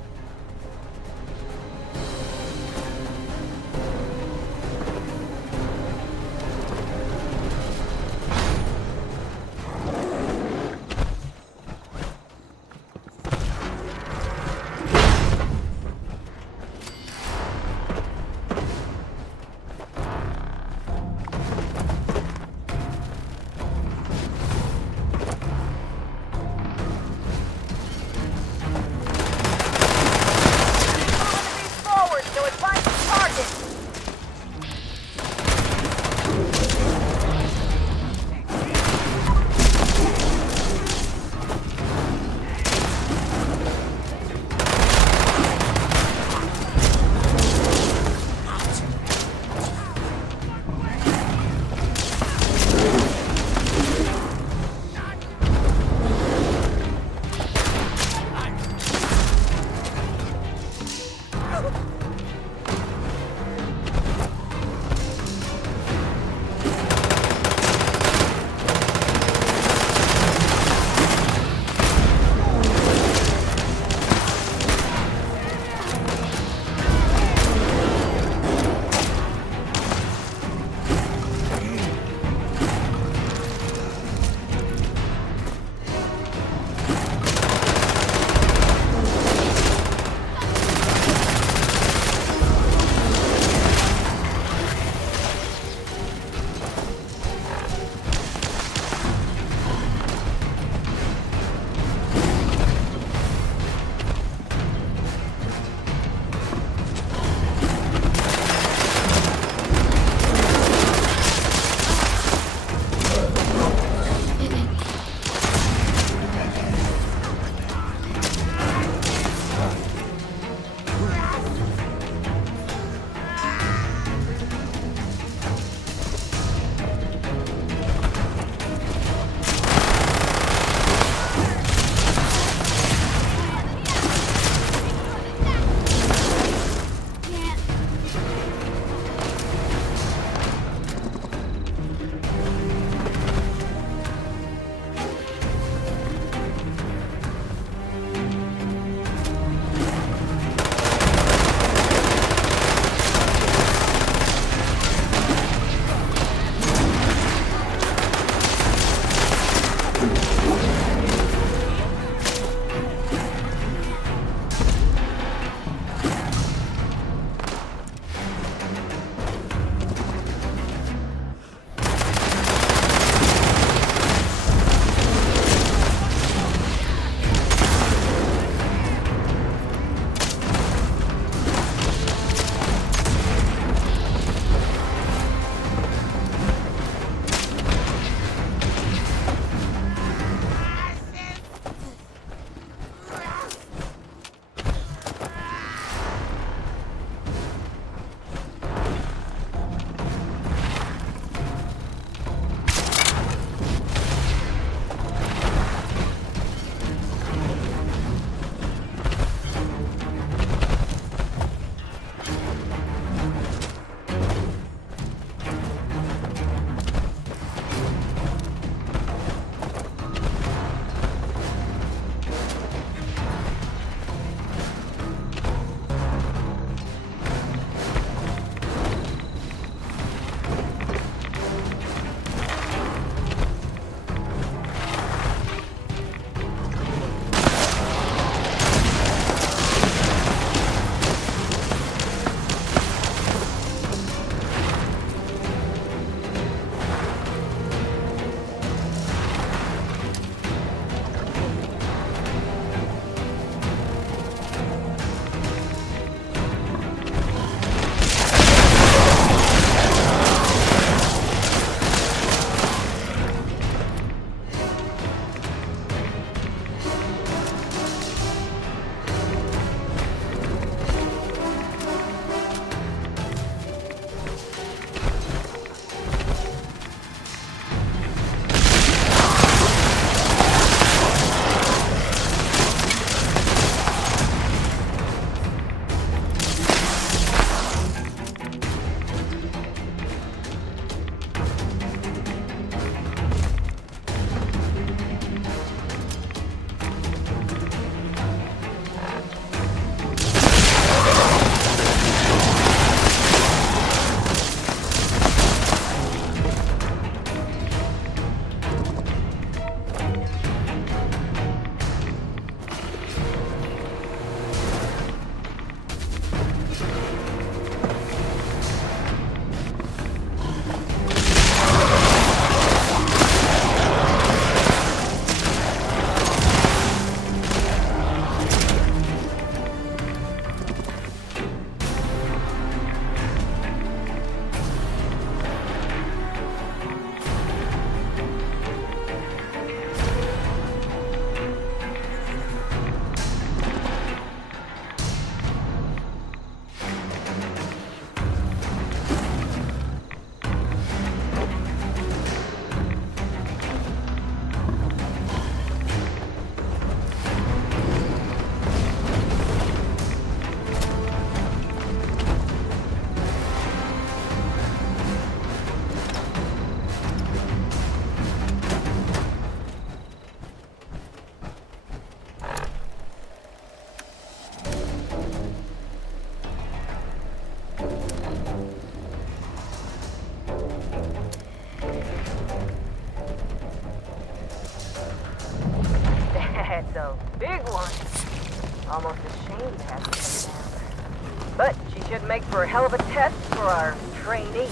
though. Big one. Almost ashamed to have to come down. But she should make for a hell of a test for our trainee.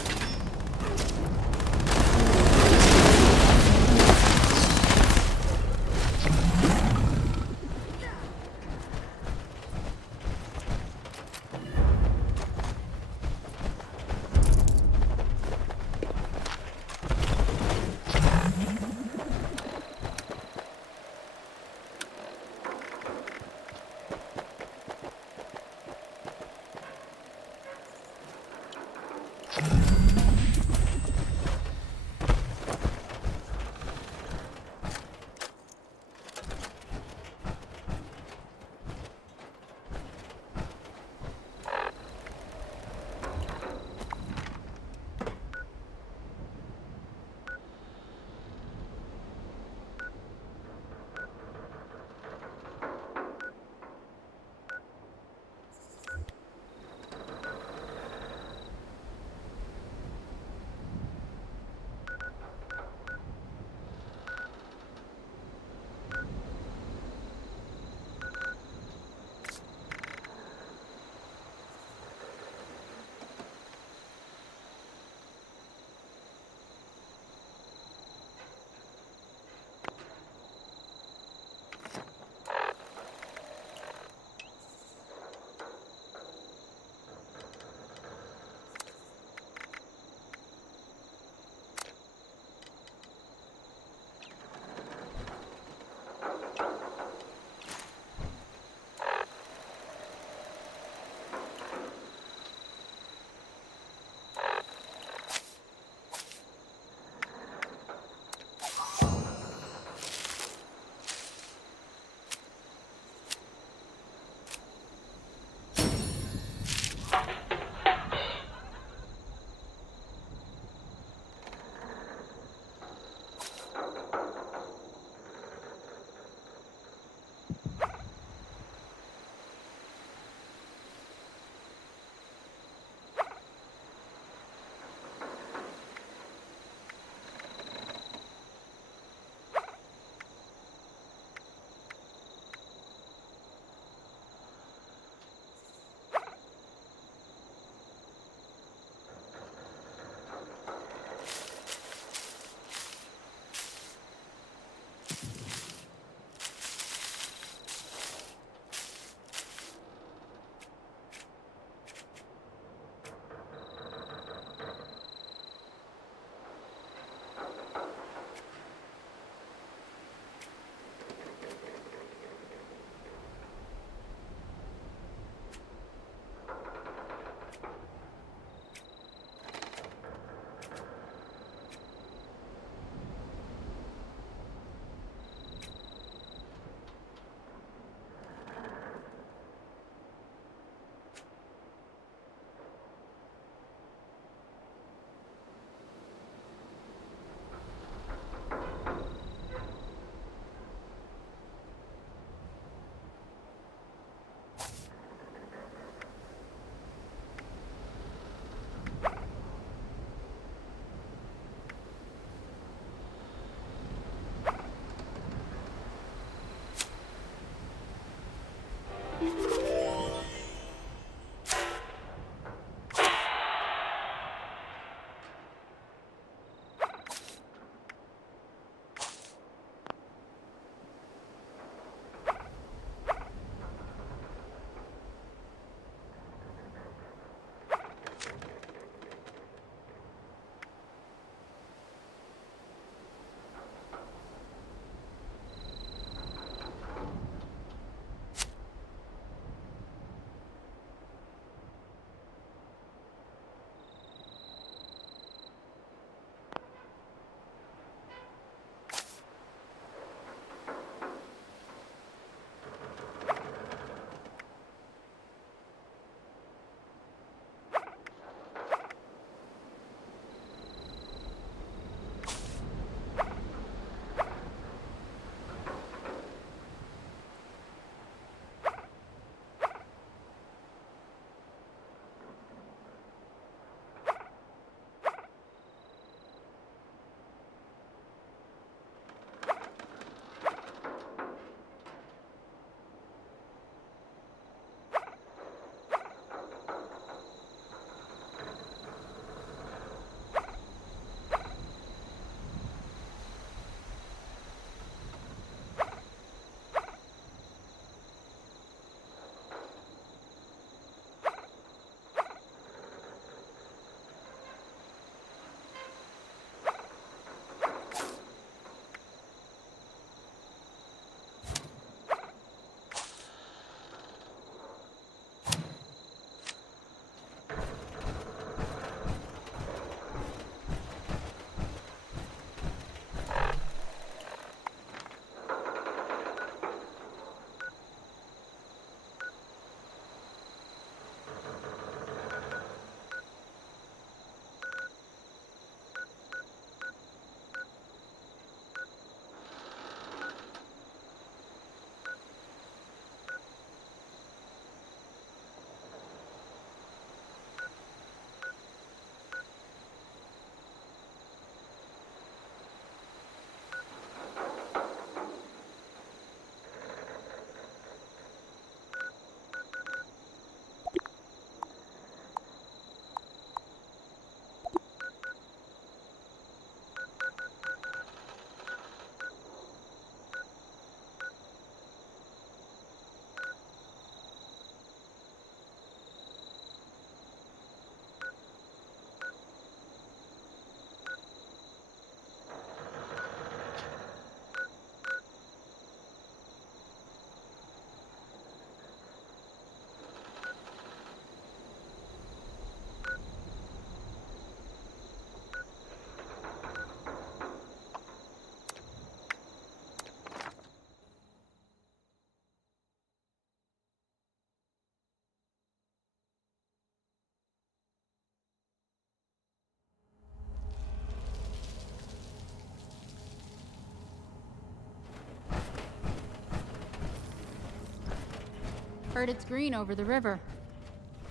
Heard it's green over the river.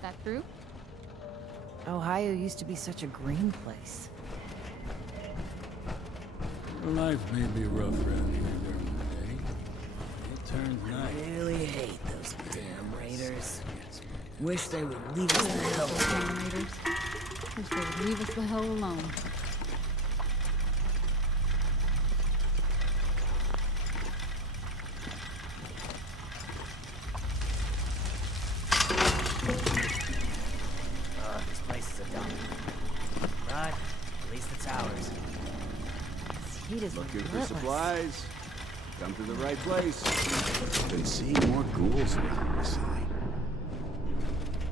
That true? Ohio used to be such a green place. Life may be rough around here during the day. It turns night. I really hate those damn raiders. Wish they would leave us the hell alone. Raiders. Wish they would leave us the hell alone. This place is a dump. But at least it's ours. This heat is Looking for relentless. supplies? Come to the right place. Been seeing more ghouls around recently.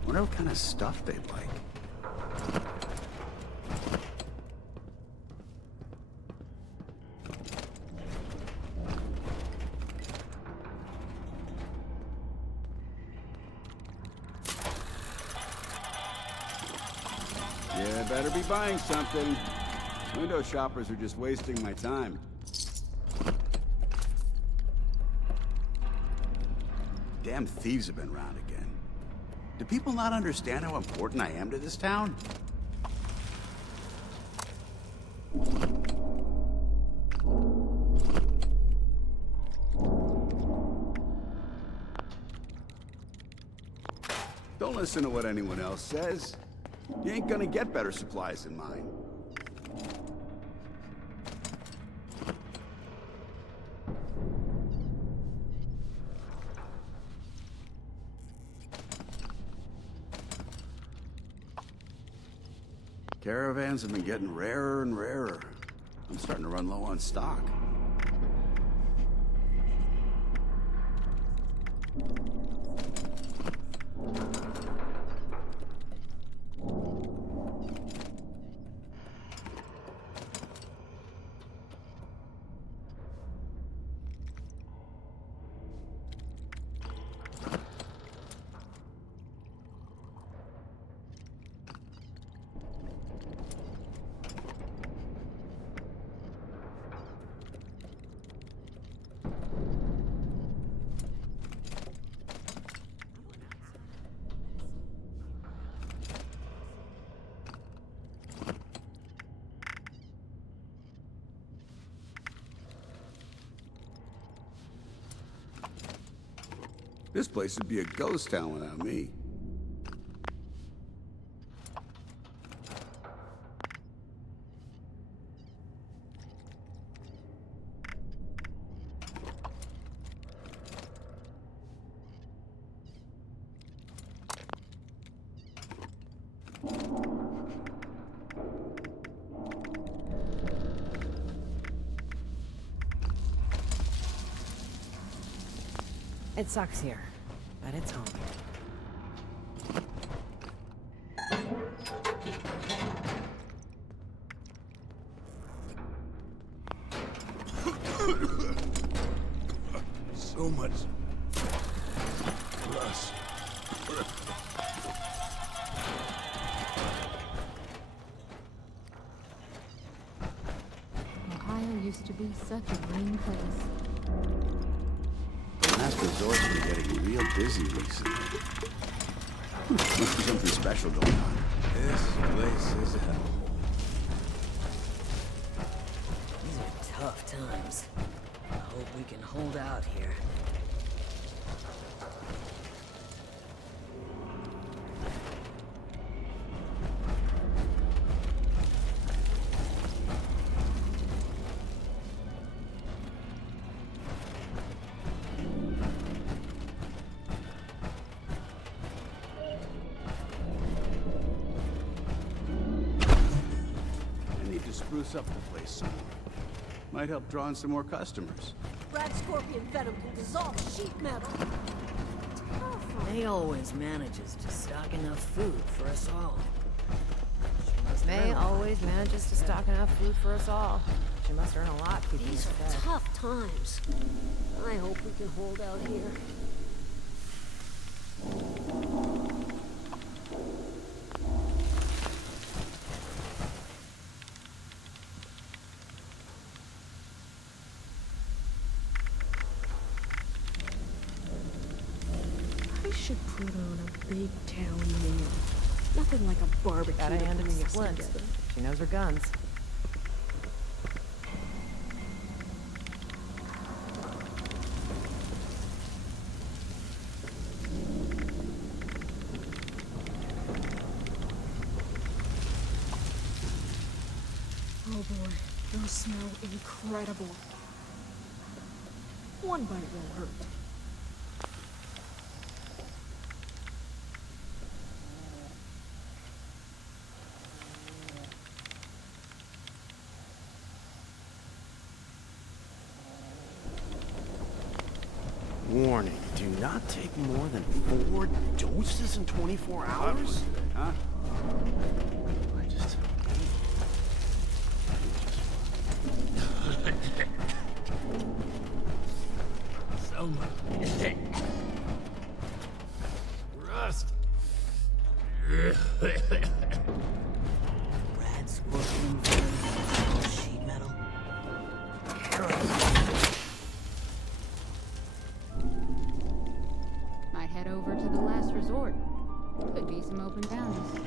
Wonder what kind of stuff they like. Yeah, better be buying something. Window shoppers are just wasting my time. Damn thieves have been around again. Do people not understand how important I am to this town? Don't listen to what anyone else says. You ain't gonna get better supplies than mine. Caravans have been getting rarer and rarer. I'm starting to run low on stock. This place would be a ghost town without me. It sucks here, but it's home. So much lust. Ohio used to be such a green place. Last resort's been getting real busy recently. Must be something special going on. This place is a hellhole. These are tough times. I hope we can hold out here. Spruce up the place some more. Might help draw in some more customers. Rat scorpion venom can dissolve sheet metal. May always manages to stock enough food for us all. May always manages to stock enough food for us all. She must earn a lot keeping These us are fed. tough times. I hope we can hold out here. should put on a big town meal. Nothing like a barbecue. Gotta to hand it bring to us Splint. together. She knows her guns. Oh boy, those smell incredible. One bite won't hurt. Warning, do not take more than 4 doses in 24 hours? Huh? I just... So much. Rust. Brad's working for sheet metal. Might head over to the last resort. Could be some open bounties.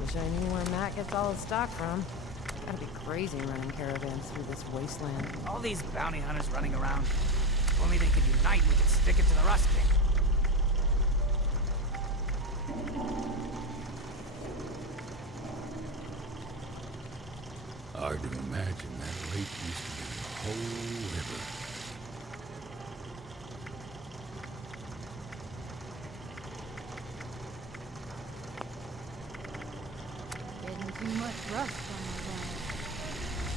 Wish I knew where Matt gets all his stock from. Gotta be crazy running caravans through this wasteland. All these bounty hunters running around. If only they could unite, we could stick it to the Rust King. Hard to imagine that lake used to be a whole river. Getting too much rust on my ground.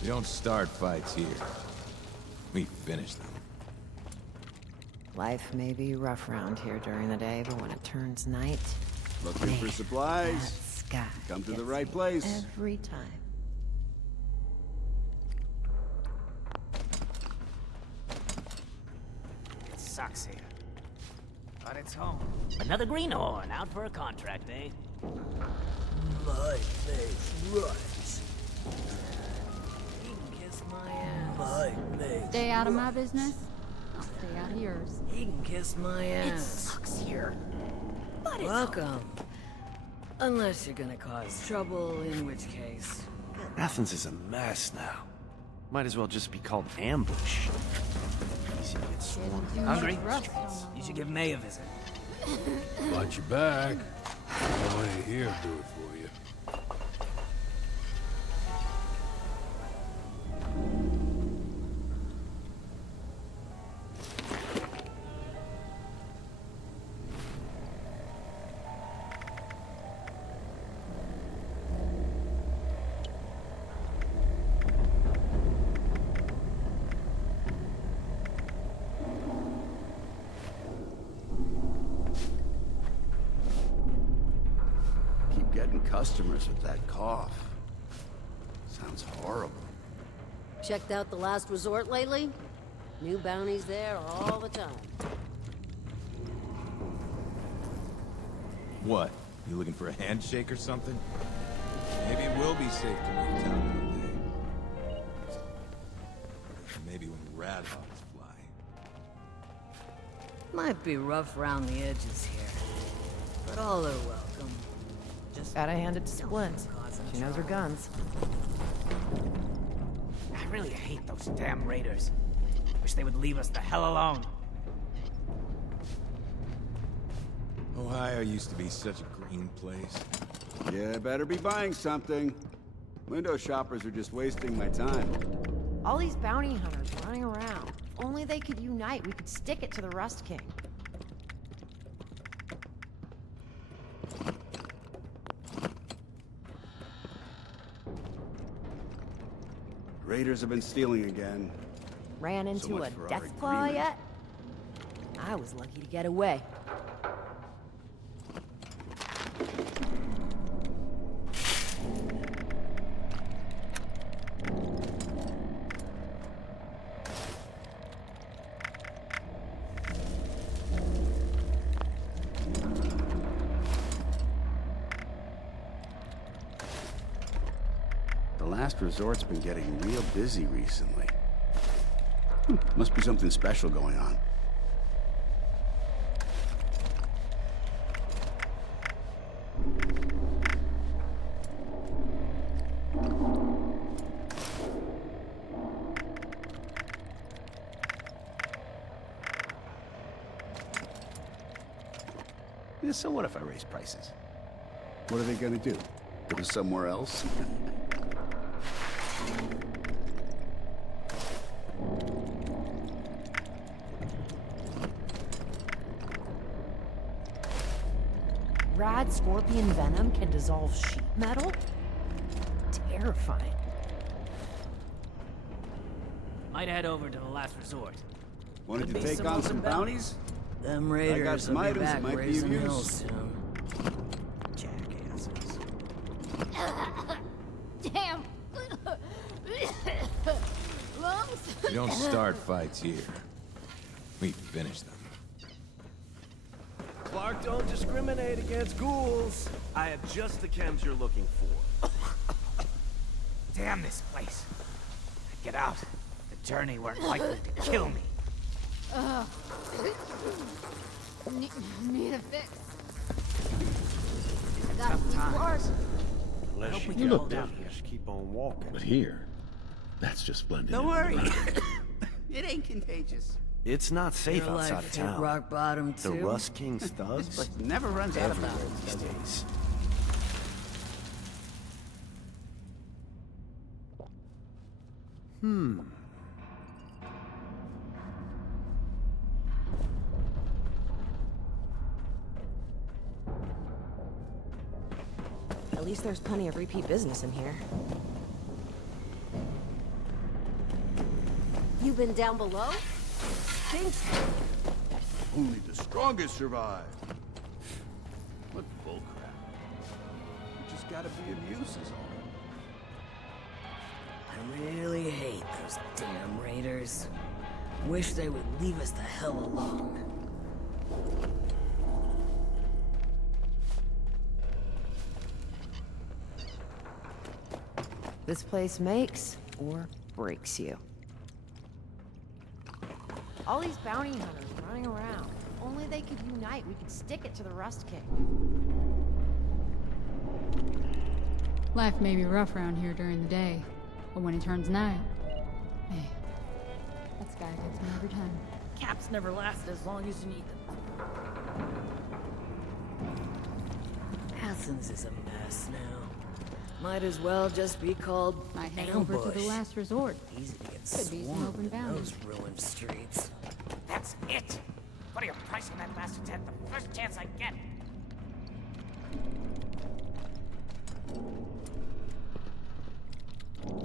We don't start fights here. We finish them. Life may be rough around here during the day, but when it turns night, Looking for man, supplies? that sky Come to the gets right me place. every time. It sucks here. But it's home. Another greenhorn out for a contract, eh? My face ruts. He can kiss my ass. My face. Stay out of my business. I'll stay out of yours. He can kiss my ass. It sucks here. But it's Welcome. Unless you're gonna cause trouble, in which case. Athens is a mess now. Might as well just be called ambush. Easy to get swarmed. Hungry? You should give May a visit. Watch your back. All I hear do it for you. getting customers with that cough. Sounds horrible. Checked out The Last Resort lately? New bounties there all the time. What? You looking for a handshake or something? Maybe it will be safe to leave town one day. Maybe when Radhawks fly. Might be rough around the edges here, but all are welcome. Just Gotta hand it to Splint. She knows her guns. I really hate those damn raiders. Wish they would leave us the hell alone. Ohio used to be such a green place. Yeah, better be buying something. Window shoppers are just wasting my time. All these bounty hunters running around. If only they could unite, we could stick it to the Rust King. Raiders have been stealing again. Ran So into much a for our death claw agreement. yet? I was lucky to get away. The Last Resort's been getting real busy recently. Must be something special going on. Yeah, so what if I raise prices? What are they gonna do? Go somewhere else? Rad scorpion venom can dissolve sheet metal? Terrifying. Might head over to The Last Resort. Wanted Could to be take some on open some bounties. bounties? Them I got raiders some will be items that back might be of raising hell use. soon. Jackasses. Damn. Lungs. We don't start fights here. We finish them. Clark don't discriminate against ghouls. I have just the chems you're looking for. Damn this place. Get out. The journey weren't likely to kill me. Need a fix. I gotta keep working. Unless you can look hold out down, just keep on walking. But here, that's just blending Don't in. worry. It ain't contagious. It's not safe Your outside life of hit town. rock bottom The too. Rust King's This thugs place never runs out of everywhere bounds. these days. At least there's plenty of repeat business in here. You been down below? Thanks. Only the strongest survive. What bullcrap. You just gotta be of use is all. I really hate those damn raiders. Wish they would leave us the hell alone. This place makes or breaks you. All these bounty hunters running around. If only they could unite, we could stick it to the Rust King. Life may be rough around here during the day, but when it turns night, hey, that sky gets me every time. Caps never last as long as you need them. Athens is a mess now. Might as well just be called Might head ambush. over to the Last Resort. Easy to get Could be some swarmed open in bounties. those ruined streets. That's it. What are you pricing that bastard's head the first chance I get?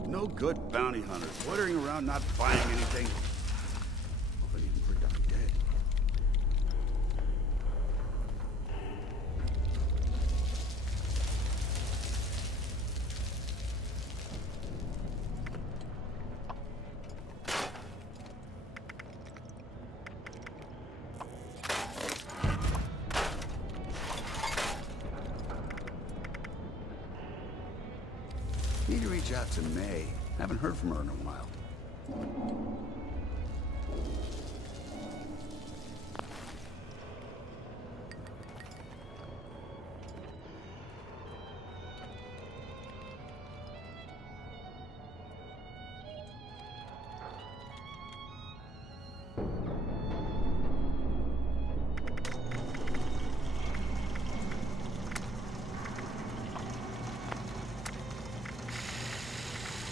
No good bounty hunters loitering around not buying anything. Often even for dumb dead. Need to reach out to May. Haven't heard from her in a while.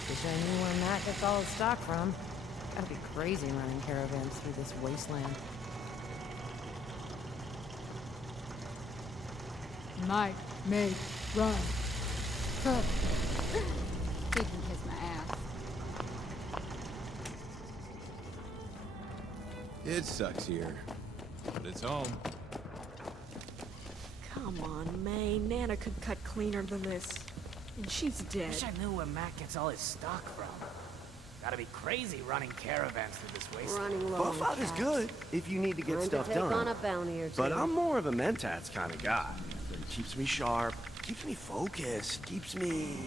Wish I knew where Matt gets all his stock from. Gotta be crazy running caravans through this wasteland. Might make run. Cut. He can kiss my ass. It sucks here, but it's home. Come on, May. Nana could cut cleaner than this. And she's dead. Wish I knew where Matt gets all his stock from. Gotta be crazy running caravans through this wasteland. Running low Buff out is good if you need to get Time stuff to take done. on a bounty or two. But I'm more of a Mentats kind of guy. It keeps me sharp, keeps me focused, keeps me...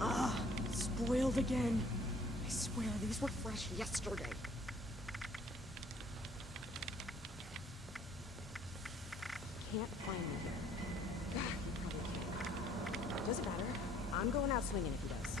Ah, spoiled again. I swear, these were fresh yesterday. Can't find them. You probably can't. Doesn't matter. I'm going out swinging if he does.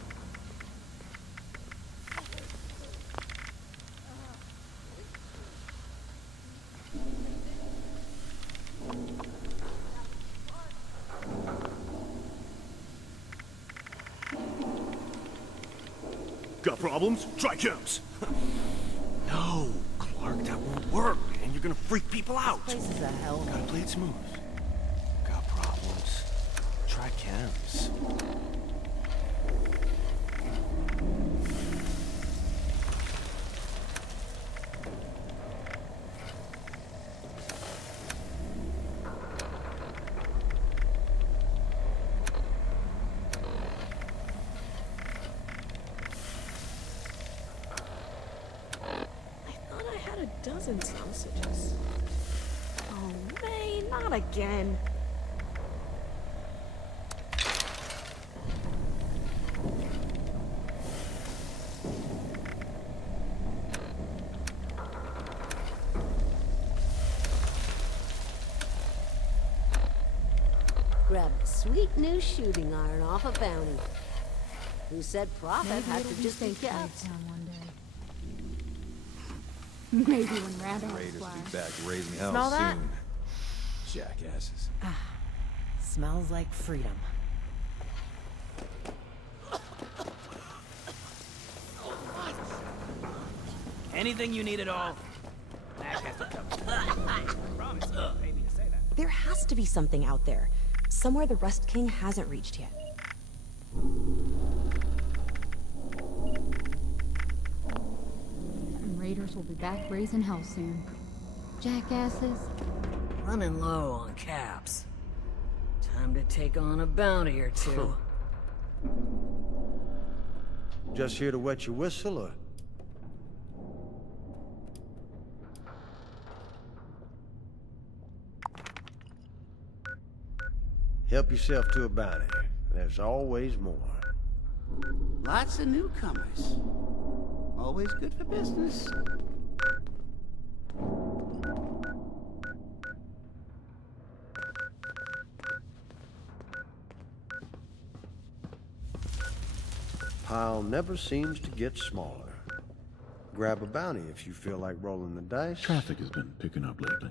Got problems? Try chems. No, Clark, that won't work. And you're gonna freak people out. This place is a hell. Gotta play it smooth. Got problems? Try chems. Dozen sausages. Oh, May, not again. Grab a sweet new shooting iron off a bounty. Who said profit Maybe had it'll to be just be safe to kept? leave town one day. Maybe when Randolph Raiders will flies. be back raising hell Smell that? soon. Jackasses. Smells like freedom. Anything you need at all, Mac has to come. I promise you don't pay me to say that. There has to be something out there. Somewhere the Rust King hasn't reached yet. And Raiders will be back raising hell soon. Jackasses. Running low on caps. Time to take on a bounty or two. Just here to wet your whistle, or? Help yourself to a bounty. There's always more. Lots of newcomers. Always good for business. Pile never seems to get smaller. Grab a bounty if you feel like rolling the dice. Traffic has been picking up lately.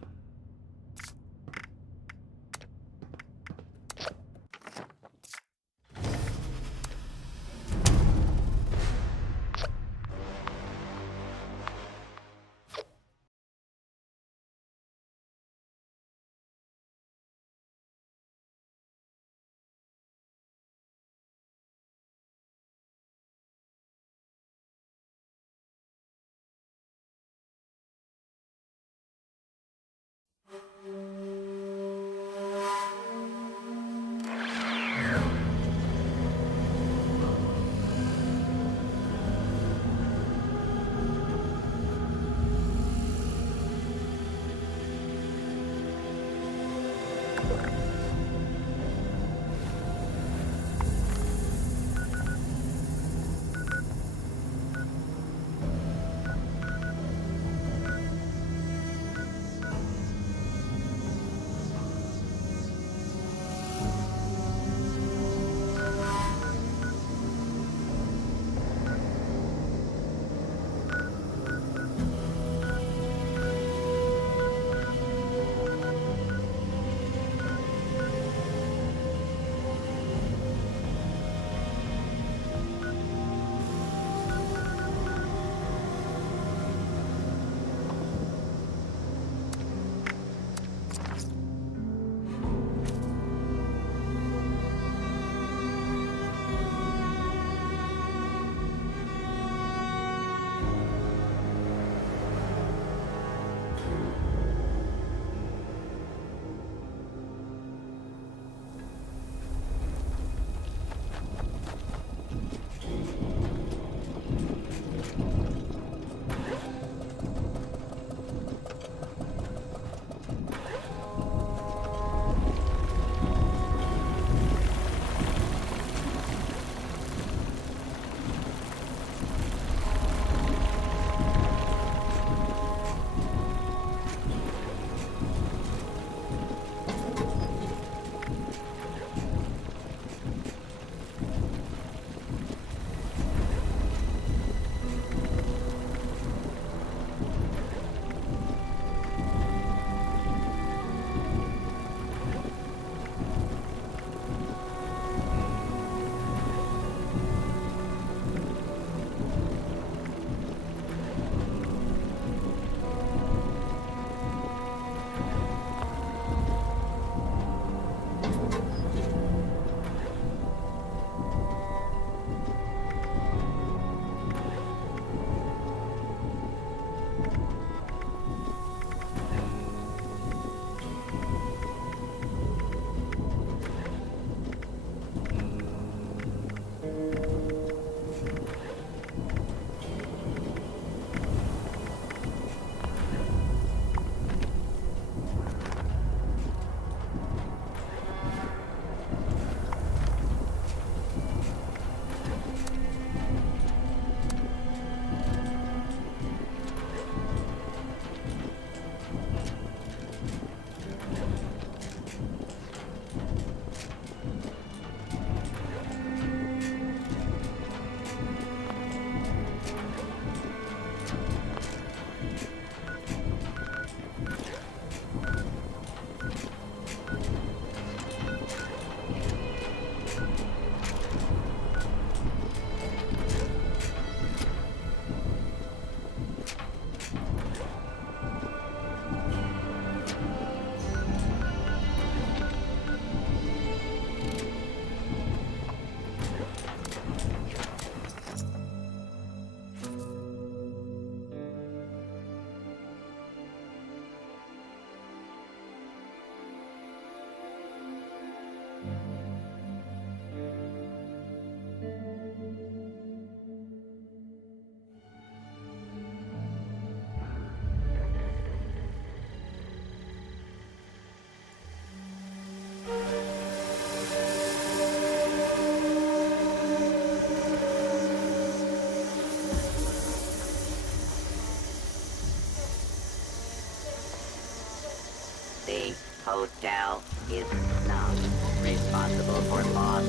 The hotel is not responsible for lost,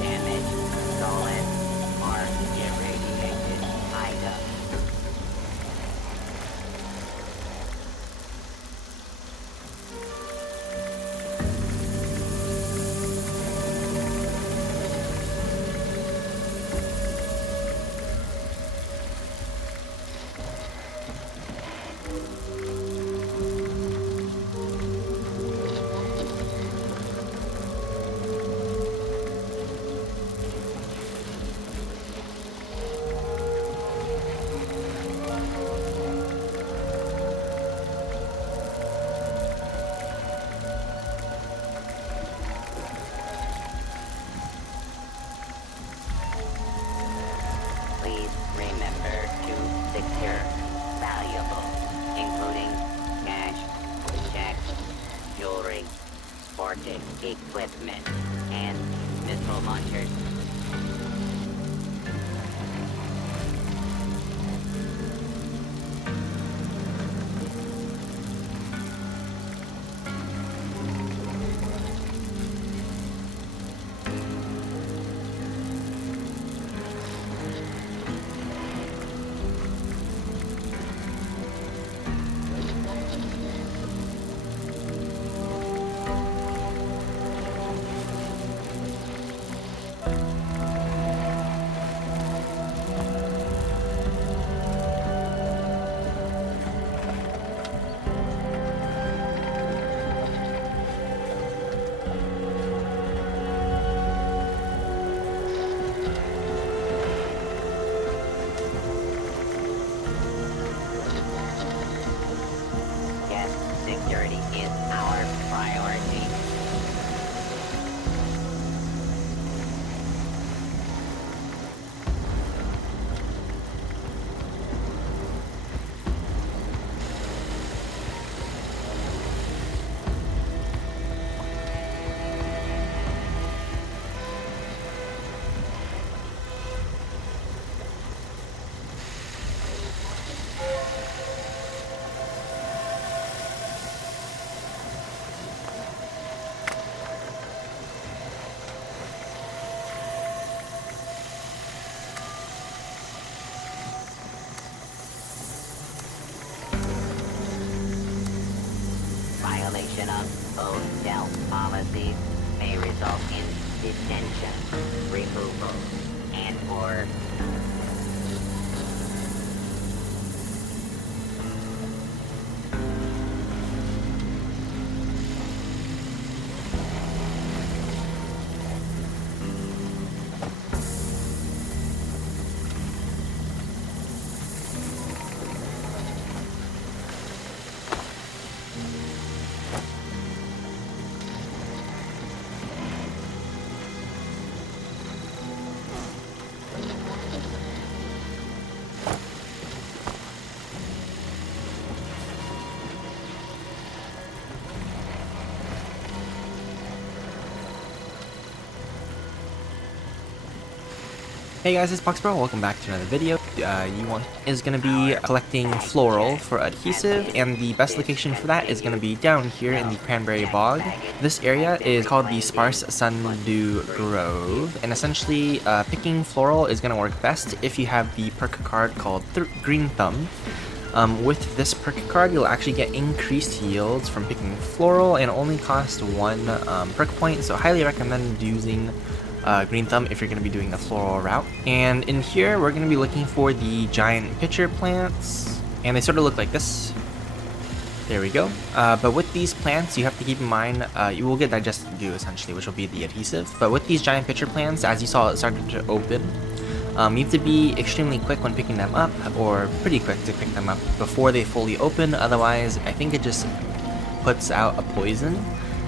damaged, stolen, or irradiated items. Please remember to secure valuables, including cash, checks, jewelry, sporting equipment, and missile launchers. Yes, security is our priority. Violation of hotel policies may result in detention, removal, and/or Hey guys, it's Boxbro. Welcome back to another video. Is going to be collecting floral for adhesive, and the best location for that is going to be down here in the Cranberry Bog. This area is called the Sparse Sundew Grove, and essentially picking floral is going to work best if you have the perk card called Green Thumb. With this perk card, you'll actually get increased yields from picking floral and only cost 1 perk point, so highly recommend using Green Thumb if you're going to be doing the floral route. And in here we're going to be looking for the giant pitcher plants, and they sort of look like this. There we go. But with these plants you have to keep in mind you will get digested goo essentially, which will be the adhesive. But with these giant pitcher plants, as you saw, it started to open. You have to be extremely quick when picking them up, or pretty quick to pick them up before they fully open, otherwise I think it just puts out a poison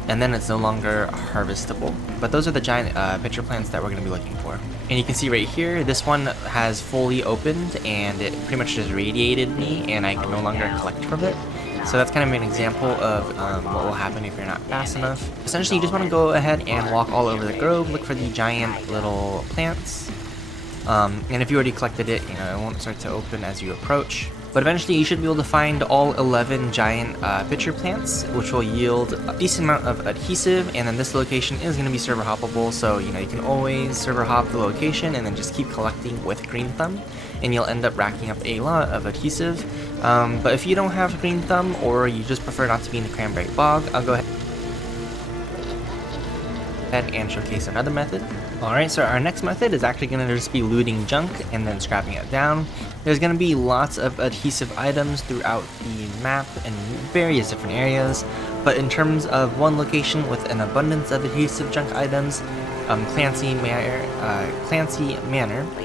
and then it's no longer harvestable. But those are the giant pitcher plants that we're going to be looking for. And you can see right here, this one has fully opened and it pretty much just radiated me and I can no longer collect from it. So that's kind of an example of what will happen if you're not fast enough. Essentially you just want to go ahead and walk all over the grove, look for the giant little plants. And if you already collected it, you know, it won't start to open as you approach. But eventually you should be able to find all 11 giant pitcher plants, which will yield a decent amount of adhesive, and then this location is going to be server hoppable, so you know you can always server hop the location and then just keep collecting with Green Thumb, and you'll end up racking up a lot of adhesive. But if you don't have Green Thumb, or you just prefer not to be in the Cranberry Bog, I'll go ahead and showcase another method. Alright, so our next method is actually going to just be looting junk and then scrapping it down. There's going to be lots of adhesive items throughout the map in various different areas, but in terms of one location with an abundance of adhesive junk items, Clancy Manor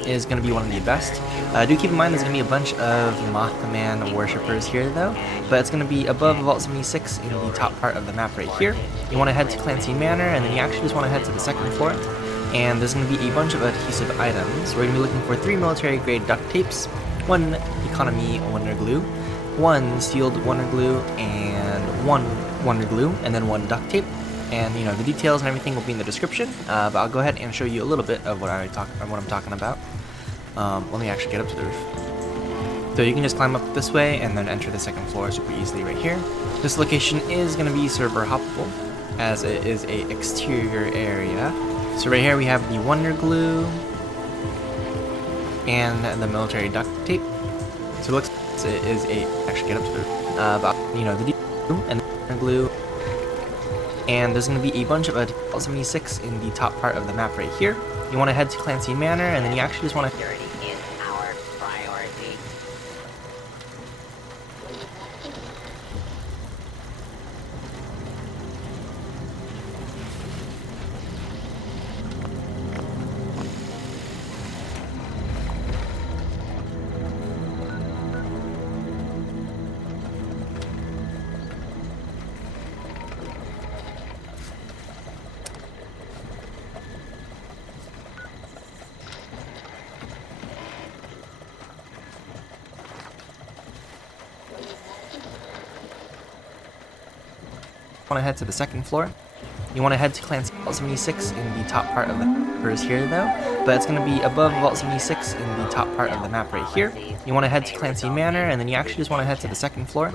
is going to be one of the best. Do keep in mind there's going to be a bunch of Mothman worshippers here though, but it's going to be above Vault 76 in the top part of the map right here. You want to head to Clancy Manor, and then you actually just want to head to the second floor, and there's going to be a bunch of adhesive items. We're going to be looking for 3 military grade duct tapes, 1 economy Wonder Glue, 1 sealed Wonder Glue, and 1 Wonder Glue, and then 1 duct tape. And you know the details and everything will be in the description, but I'll go ahead and show you a little bit of what I'm talking about. Let me actually get up to the roof. So you can just climb up this way and then enter the second floor super easily right here. This location is going to be server hoppable, as it is a exterior area. So right here we have the Wonder Glue and the military duct tape. So it looks like it is a actually get up to the roof. But you know the and the Wonder Glue. And there's going to be a bunch of Vault 76 in the top part of the map right here. You want to head to Clancy Manor, and then you actually just want to... Security is our priority. Want to head to the second floor. You want to head to Clancy Vault 76 in the top part of the map is here though, but it's going to be above Vault 76 in the top part of the map right here. You want to head to Clancy Manor, and then you actually just want to head to the second floor.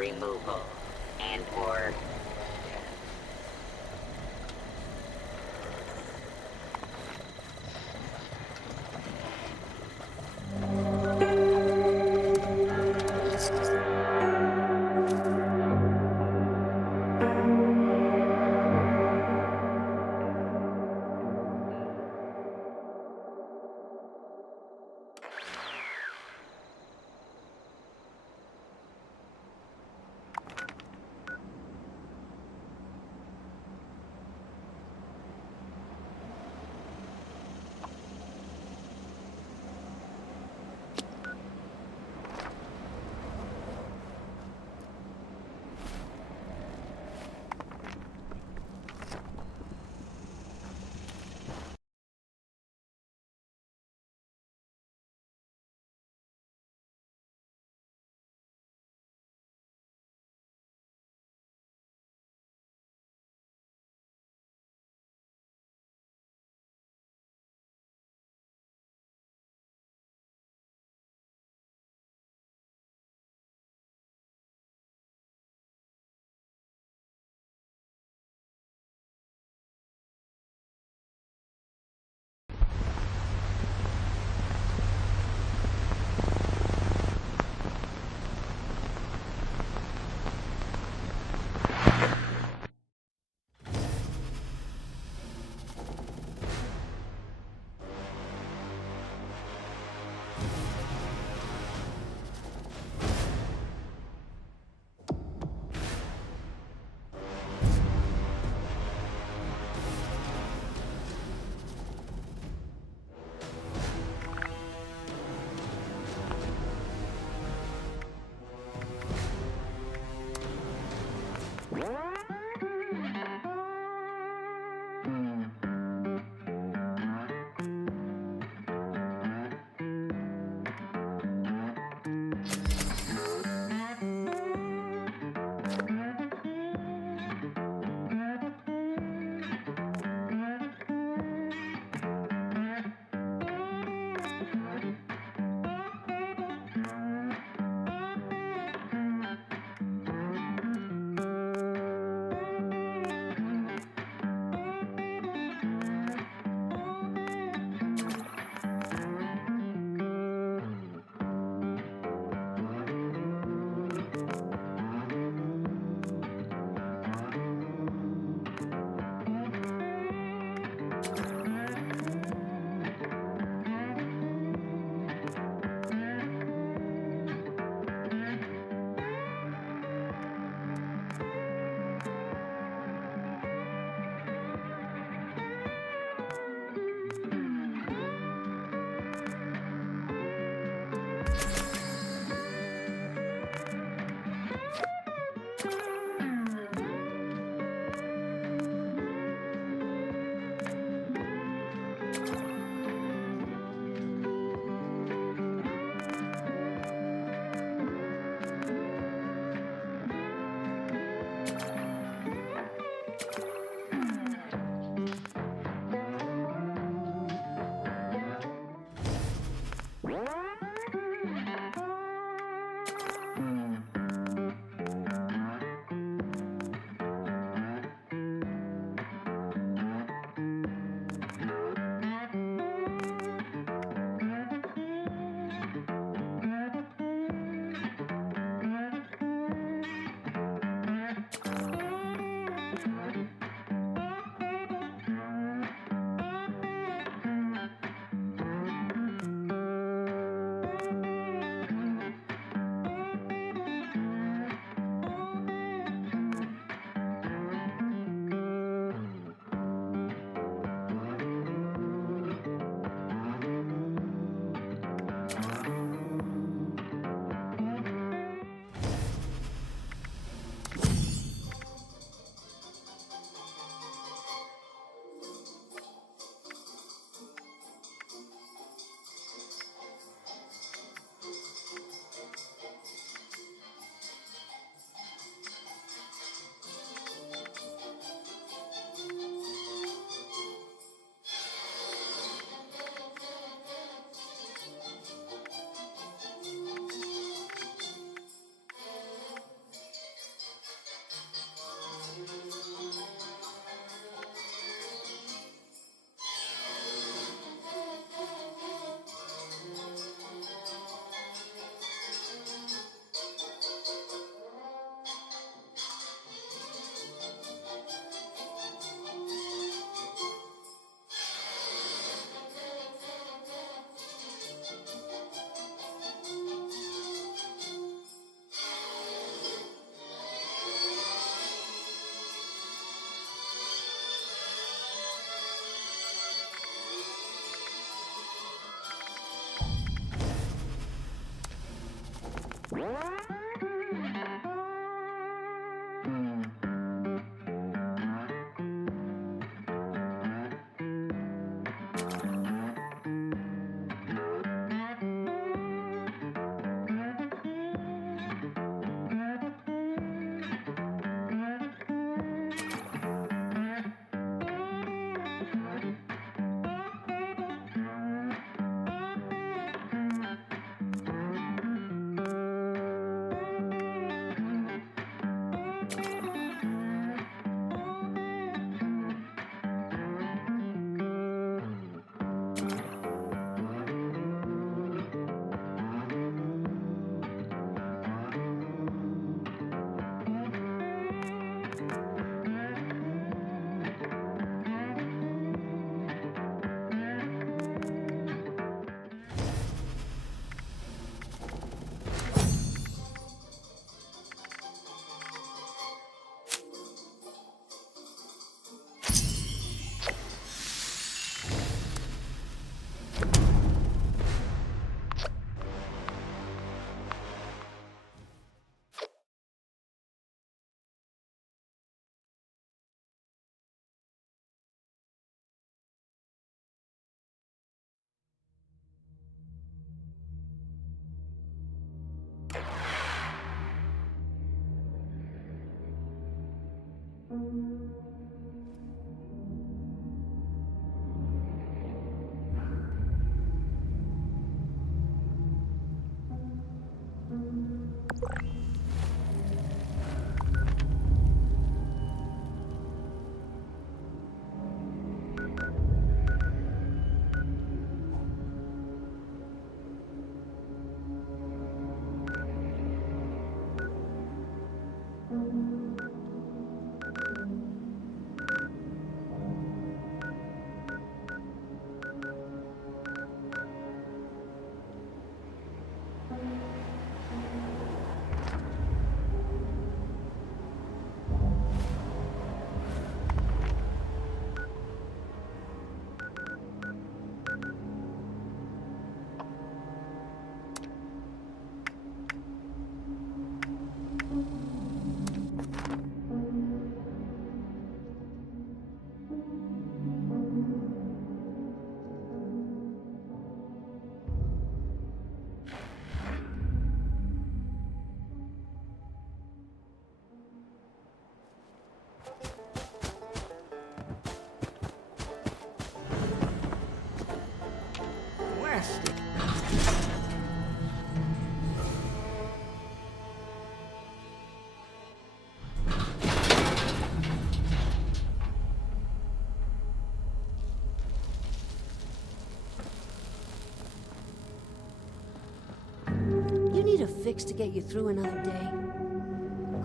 You need a fix to get you through another day?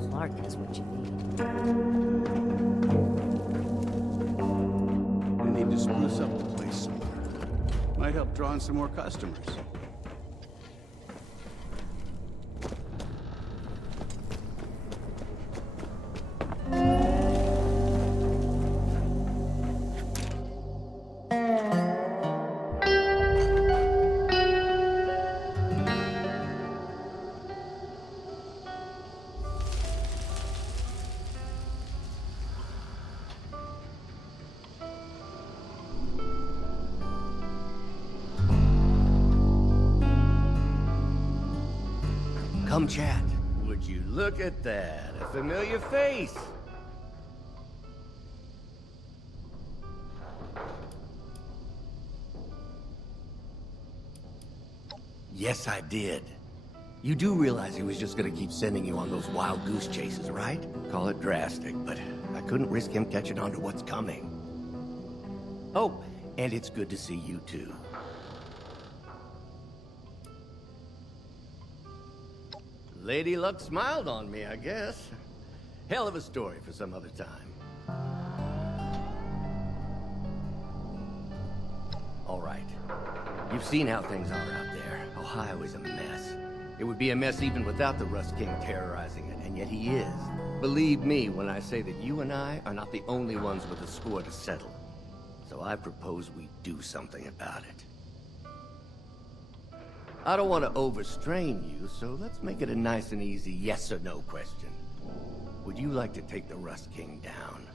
Clark has what you need. We need to spruce up the place some more. Might help draw in some more customers. Come chat. Would you look at that? A familiar face. Yes, I did. You do realize he was just gonna keep sending you on those wild goose chases, right? Call it drastic, but I couldn't risk him catching on to what's coming. Oh, and it's good to see you too. Lady Luck smiled on me, I guess. Hell of a story for some other time. All right. You've seen how things are out there. Ohio is a mess. It would be a mess even without the Rust King terrorizing it, and yet he is. Believe me when I say that you and I are not the only ones with a score to settle. So I propose we do something about it. I don't want to overstrain you, so let's make it a nice and easy yes or no question. Would you like to take the Rust King down?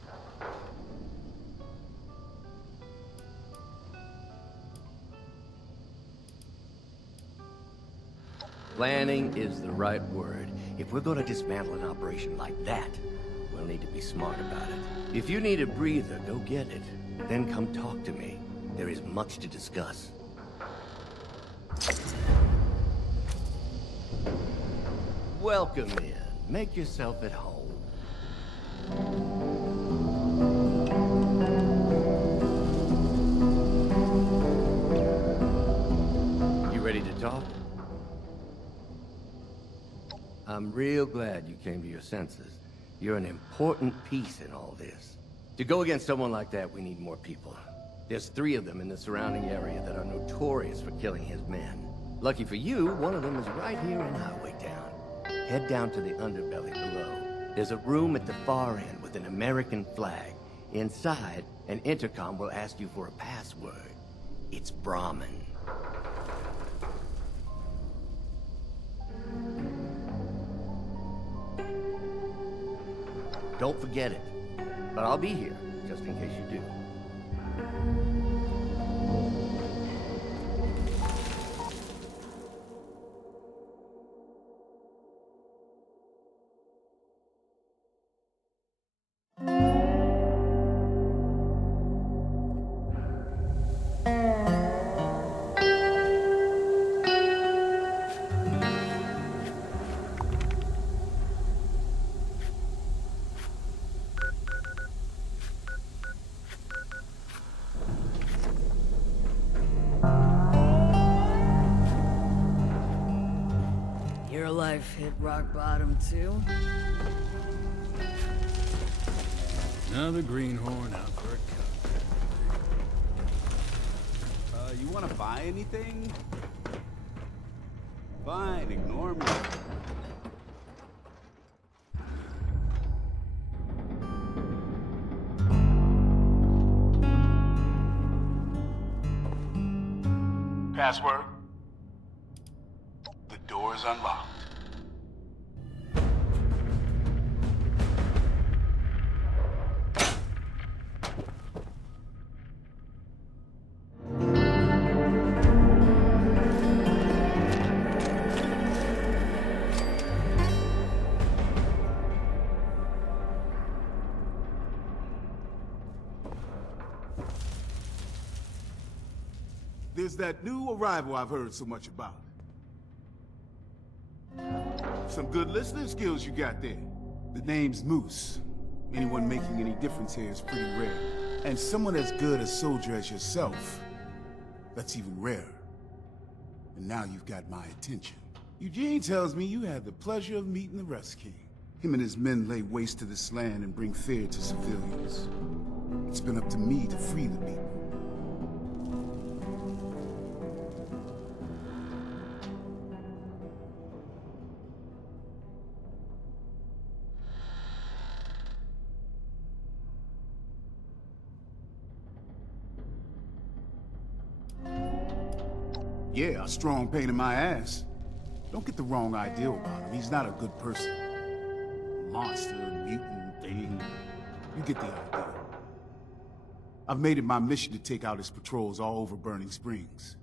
Planning is the right word. If we're gonna dismantle an operation like that, we'll need to be smart about it. If you need a breather, go get it. Then come talk to me. There is much to discuss. Welcome in. Make yourself at home. You ready to talk? I'm real glad you came to your senses. You're an important piece in all this. To go against someone like that, we need more people. There's 3 of them in the surrounding area that are notorious for killing his men. Lucky for you, one of them is right here in Highway Town. Head down to the underbelly below. There's a room at the far end with an American flag. Inside, an intercom will ask you for a password. It's Brahmin. Don't forget it. But I'll be here, just in case you do. Your life hit rock bottom too? Another greenhorn out for a cut. You wanna buy anything? Fine, ignore me. Password? The door is unlocked. There's that new arrival I've heard so much about. Some good listening skills you got there. The name's Moose. Anyone making any difference here is pretty rare. And someone as good a soldier as yourself, that's even rarer. And now you've got my attention. Eugene tells me you had the pleasure of meeting the Rust King. Him and his men lay waste to this land and bring fear to civilians. It's been up to me to free the people. Yeah, a strong pain in my ass. Don't get the wrong idea about him. He's not a good person. Monster, mutant, thing. You get the idea. I've made it my mission to take out his patrols all over Burning Springs.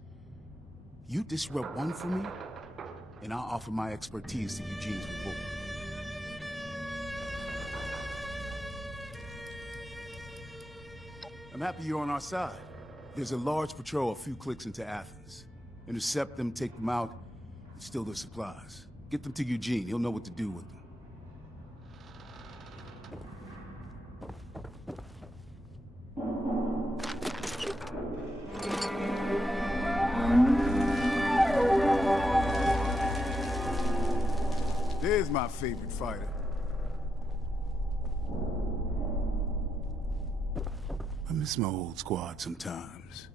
You disrupt one for me, and I'll offer my expertise to Eugene's revolt. I'm happy you're on our side. There's a large patrol a few clicks into Athens. Intercept them, take them out, and steal their supplies. Get them to Eugene. He'll know what to do with them. There's my favorite fighter. I miss my old squad sometimes.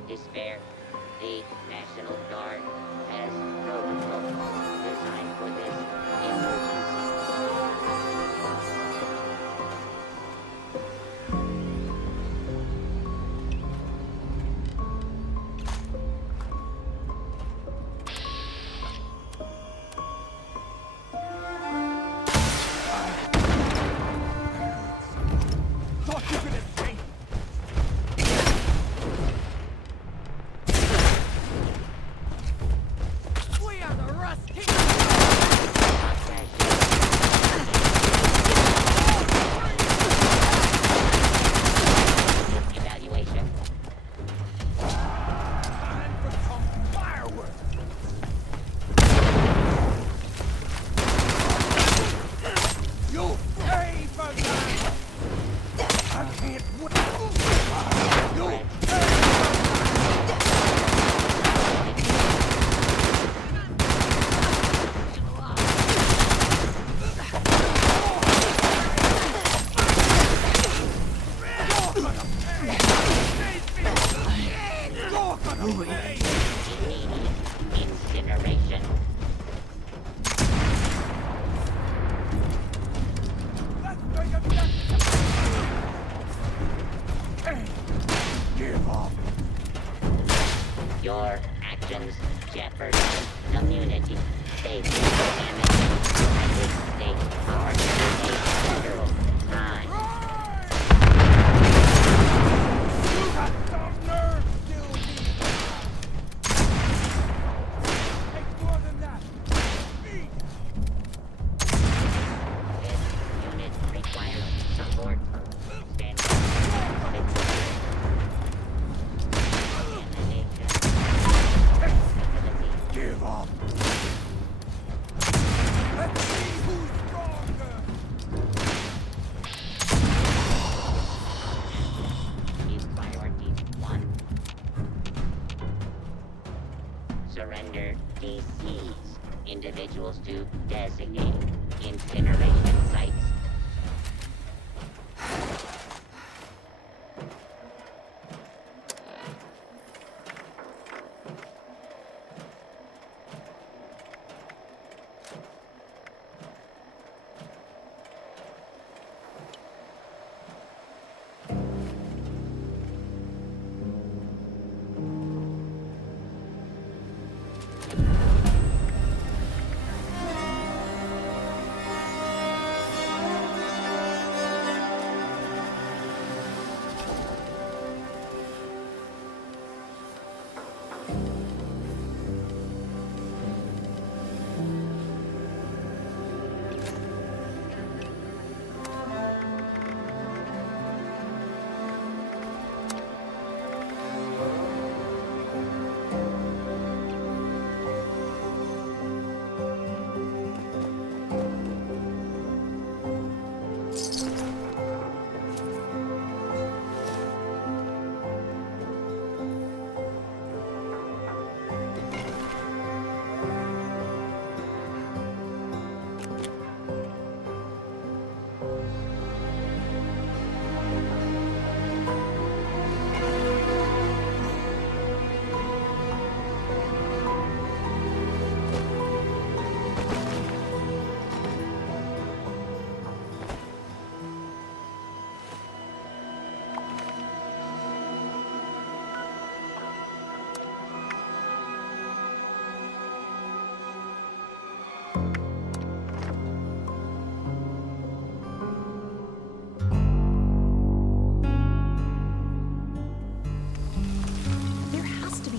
not despair. The National Guard has protocols designed for this emergency. Incineration. Give up. Your actions jeopardize community safety and United States power federal crime. You got some nerve, still. Take more than that. Eat. This unit requires support. Stand by. Give up. Let's see who's stronger. Is priority 1. Surrender DCs. Individuals to designated incineration sites.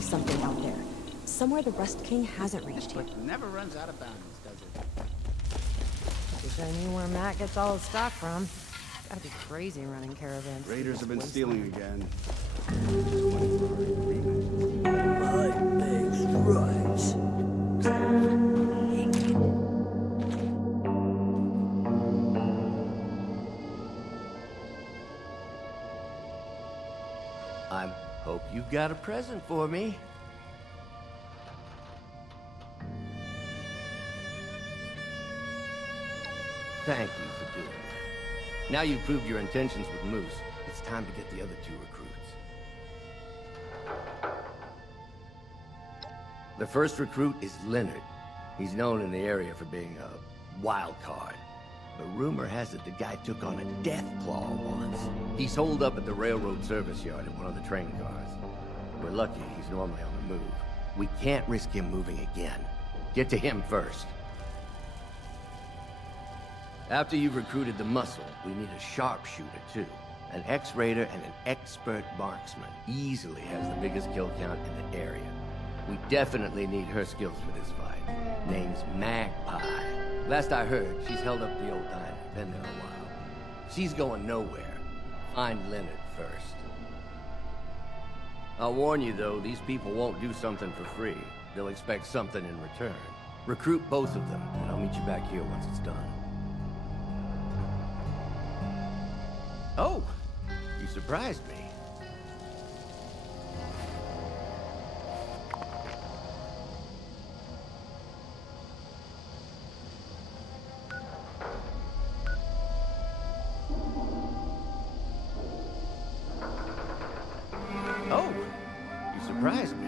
Something out there. Somewhere the Rust King hasn't reached yet. Never runs out of bounds, does it? Wish I knew where Matt gets all his stock from. Gotta be crazy running caravans. Raiders have been stealing again. I hope you've got a present for me. Thank you for doing that. Now you've proved your intentions with Moose, it's time to get the other 2 recruits. The first recruit is Leonard. He's known in the area for being a wild card. But rumor has it the guy took on a death claw once. He's holed up at the railroad service yard in one of the train cars. We're lucky he's normally on the move. We can't risk him moving again. Get to him first. After you've recruited the muscle, we need a sharpshooter too. An ex-raider and an expert marksman. Easily has the biggest kill count in the area. We definitely need her skills for this fight. Name's Magpie. Last I heard, she's held up the old diner. Been there a while. She's going nowhere. Find Leonard first. I'll warn you though, these people won't do something for free. They'll expect something in return. Recruit both of them, and I'll meet you back here once it's done. Oh! You surprised me. Oh! You surprised me.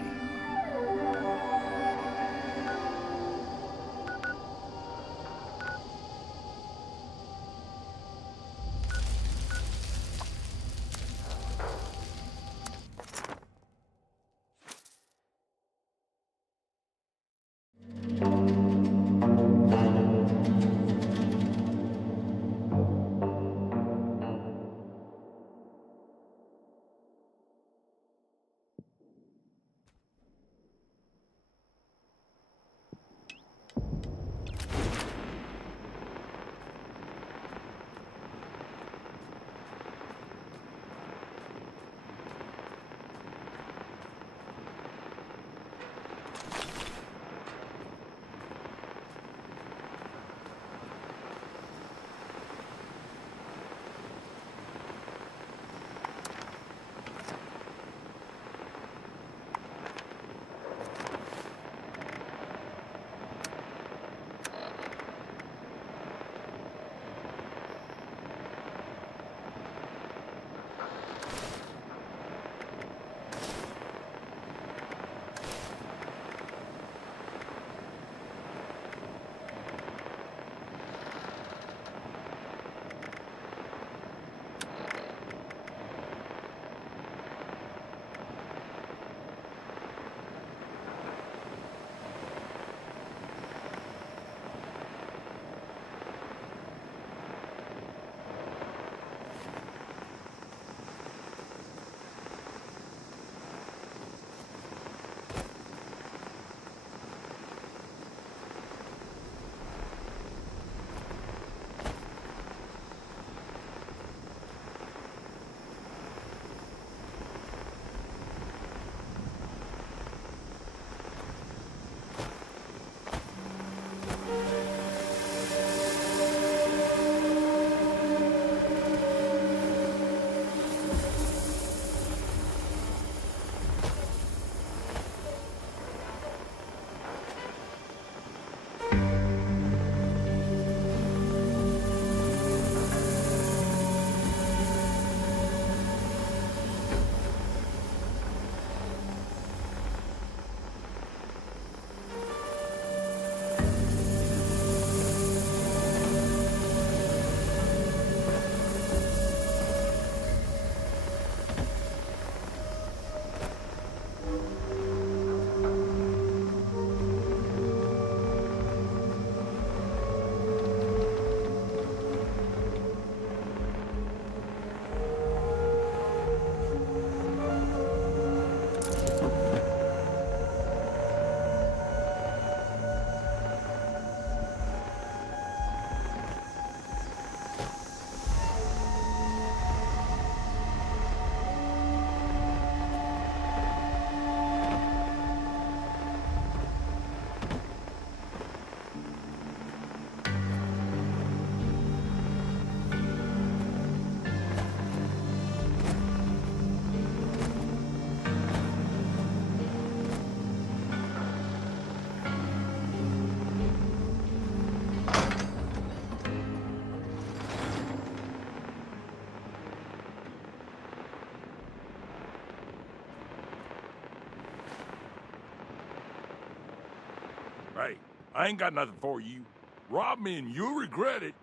Hey, I ain't got nothing for you. Rob me and you'll regret it.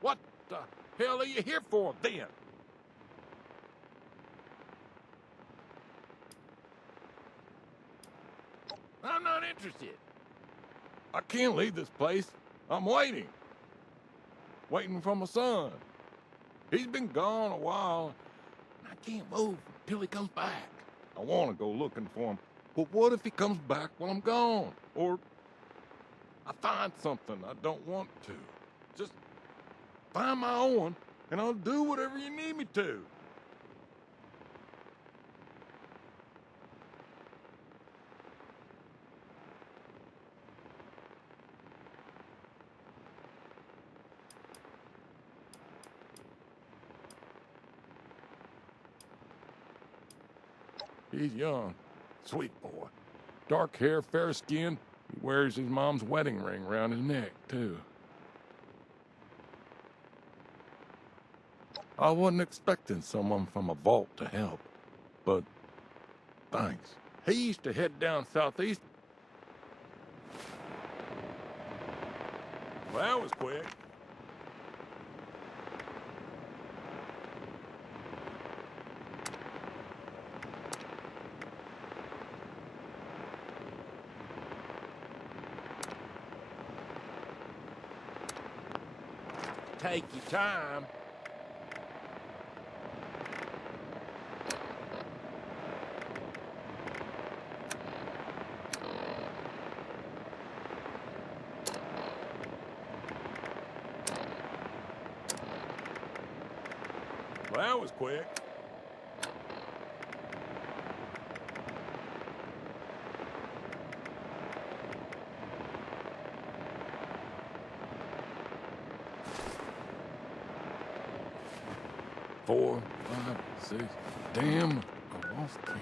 What the hell are you here for, then? I'm not interested. I can't leave this place. I'm waiting. Waiting for my son. He's been gone a while. I can't move until he comes back. I want to go looking for him. But what if he comes back while I'm gone? Or I find something I don't want to. Just find my own, and I'll do whatever you need me to. He's young, sweet boy. Dark hair, fair skin. He wears his mom's wedding ring around his neck, too. I wasn't expecting someone from a vault to help, but thanks. He used to head down southeast. Well, that was quick. Take your time. Well, that was quick. Four, 5, 6. Damn, I lost count.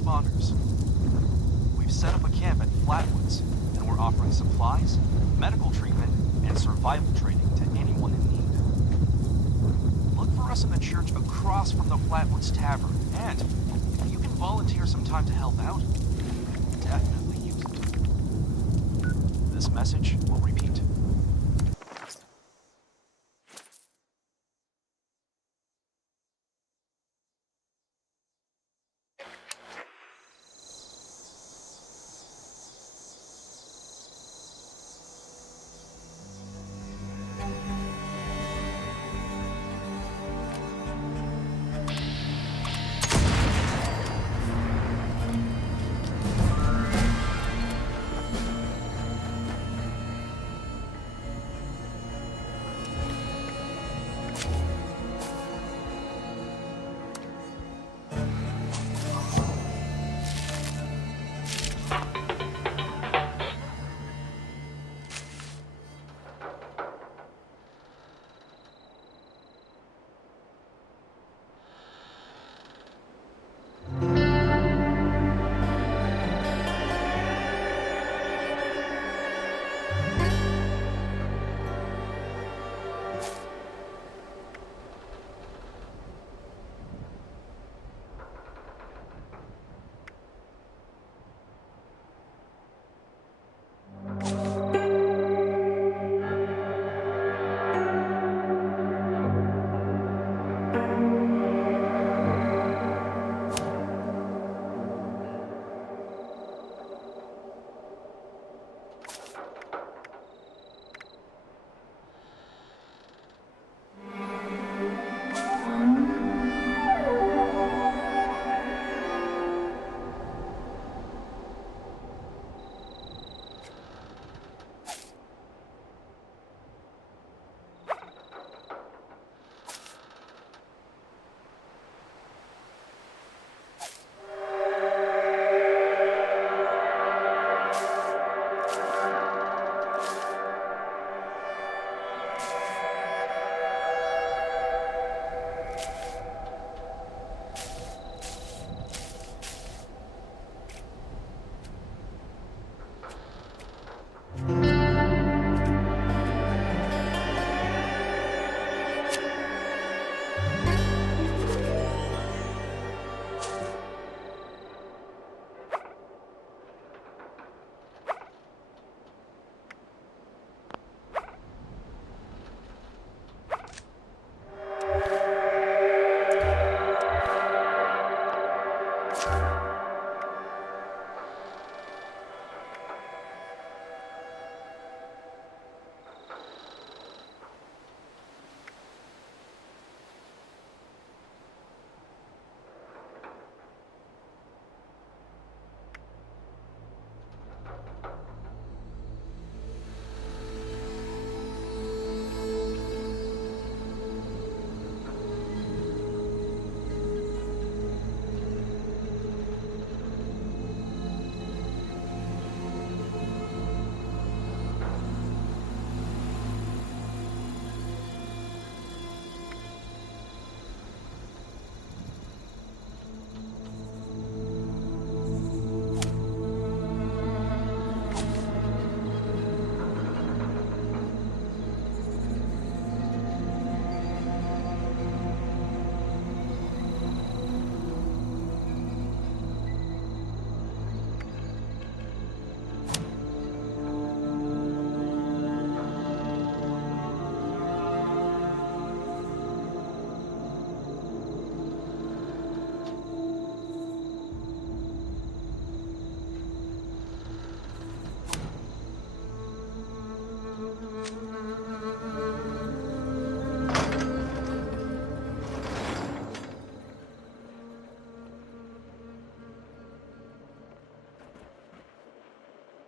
responders. We've set up a camp at Flatwoods, and we're offering supplies, medical treatment, and survival training to anyone in need. Look for us in the church across from the Flatwoods Tavern, and if you can volunteer some time to help out, definitely use it. This message will repeat.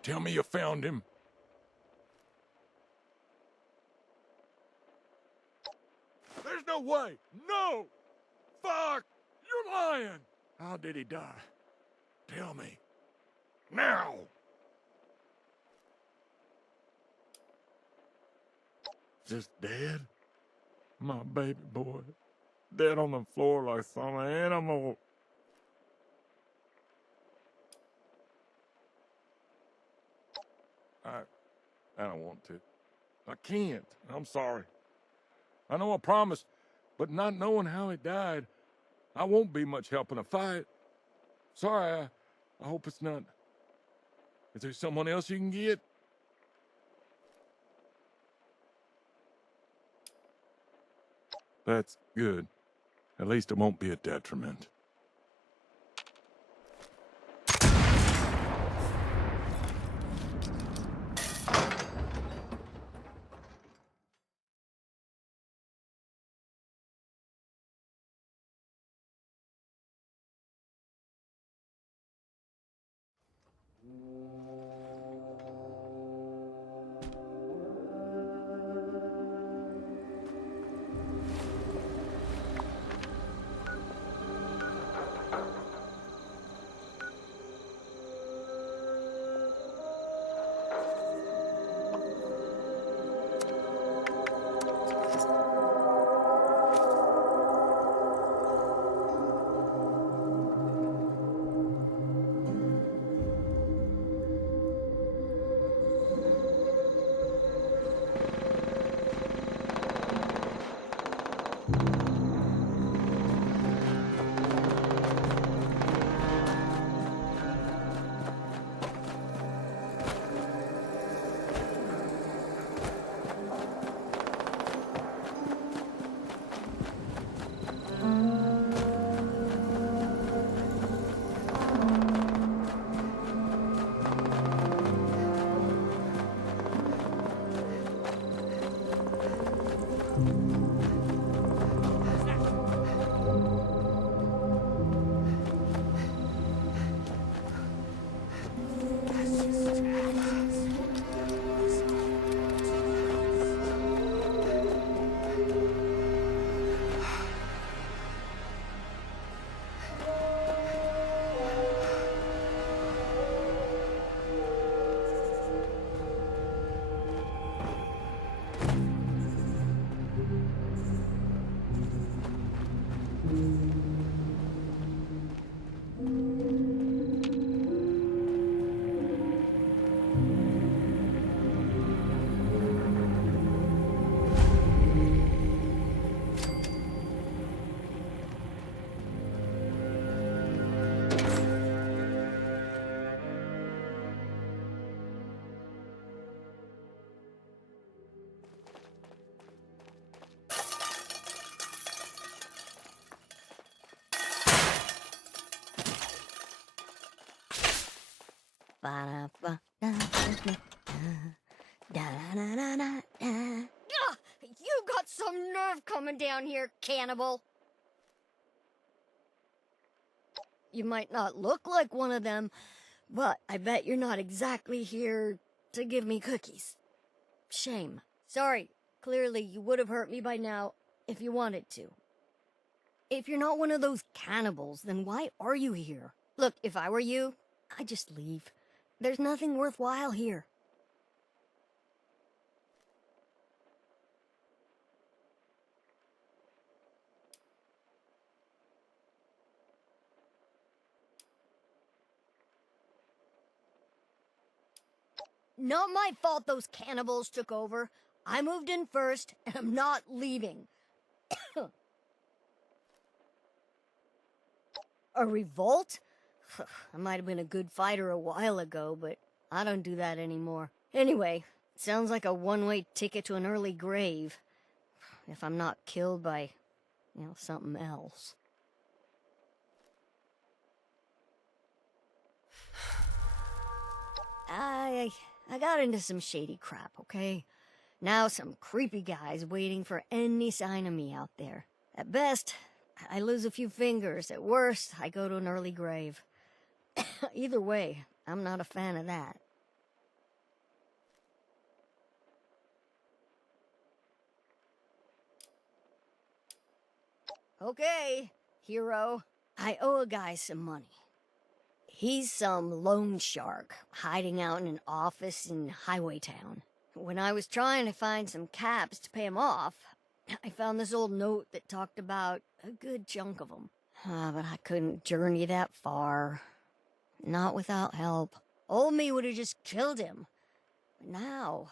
Tell me you found him. There's no way! No! Fuck! You're lying! How did he die? Tell me. Now! Just dead? My baby boy. Dead on the floor like some animal. I don't want to. I can't. I'm sorry. I know I promised, but not knowing how he died, I won't be much help in a fight. Sorry, I hope it's not. Is there someone else you can get? That's good. At least it won't be a detriment. You got some nerve coming down here, cannibal. You might not look like one of them, but I bet you're not exactly here to give me cookies. Shame. Sorry. Clearly, you would have hurt me by now if you wanted to. If you're not one of those cannibals, then why are you here? Look, if I were you, I'd just leave. There's nothing worthwhile here. Not my fault those cannibals took over. I moved in first, and I'm not leaving. A revolt? I might have been a good fighter a while ago, but I don't do that anymore. Anyway, sounds like a one-way ticket to an early grave. If I'm not killed by, something else. I got into some shady crap, okay? Now some creepy guys waiting for any sign of me out there. At best, I lose a few fingers. At worst, I go to an early grave. Either way, I'm not a fan of that. Okay, hero. I owe a guy some money. He's some loan shark, hiding out in an office in Highwaytown. When I was trying to find some caps to pay him off, I found this old note that talked about a good chunk of them. But I couldn't journey that far. Not without help. Old me would have just killed him. But now,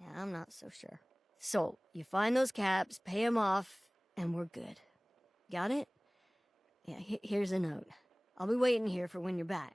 Yeah, I'm not so sure. So, you find those caps, pay them off, and we're good. Got it? Yeah, here's a note. I'll be waiting here for when you're back.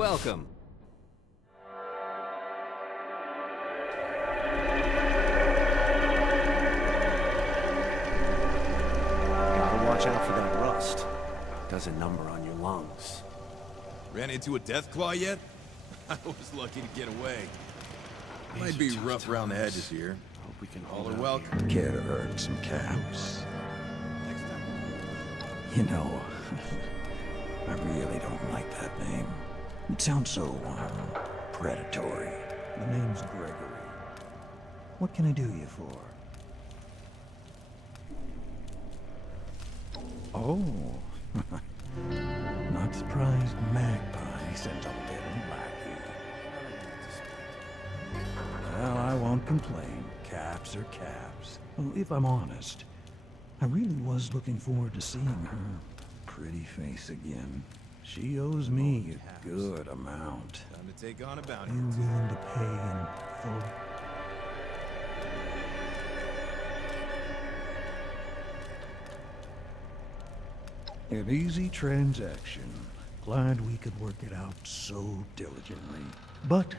Welcome. Gotta watch out for that rust. does a number on your lungs. Ran into a Deathclaw yet? I was lucky to get away. Might be rough around the edges here. Hope we can All hold are out welcome. here. Care to earn some caps? You know, I really don't like that name. It sounds so, predatory. The name's Gregory. What can I do you for? Oh, not surprised Magpie sent a little lackey. Well, I won't complain. Caps are caps. Well, if I'm honest, I really was looking forward to seeing her pretty face again. She owes me a good amount. Time to take on a bounty. You willing to pay in full? An easy transaction. Glad we could work it out so diligently. But,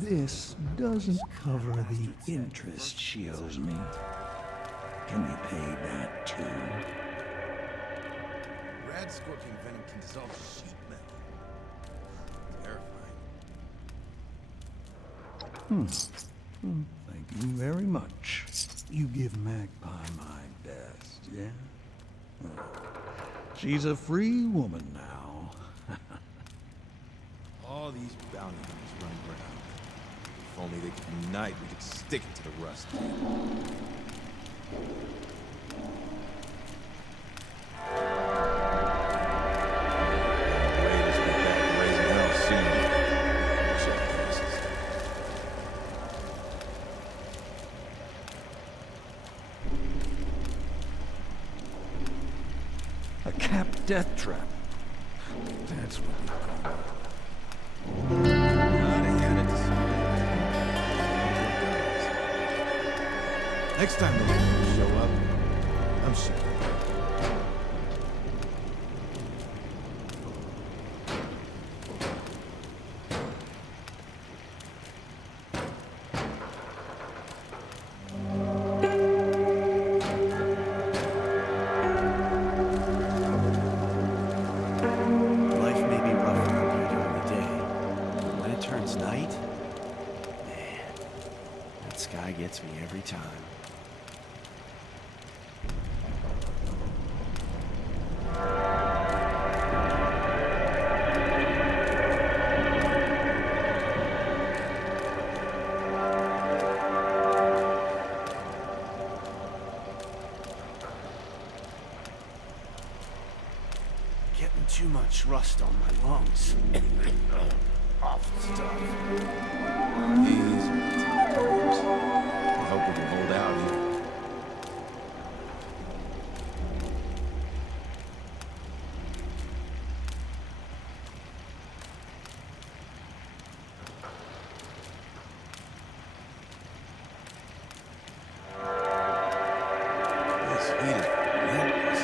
this doesn't cover the interest she owes me. Can you pay that too? Rad scorpion venom can dissolve sheet metal. Terrifying. Thank you very much. You give Magpie my best, yeah? She's a free woman now. All these bounty hunters running around. If only they could unite, we could stick it to the rust. Raiders will be back raising hell soon. Check faces. A capped death trap. That's what we call it. Gotta hand it to somebody. Next time those people show up, I'm sure. Life may be rough around here during the day, but when it turns night, man, that sky gets me every time. Getting too much rust on my lungs. Awful stuff. Easy. I hope we can hold out here. This heat is relentless.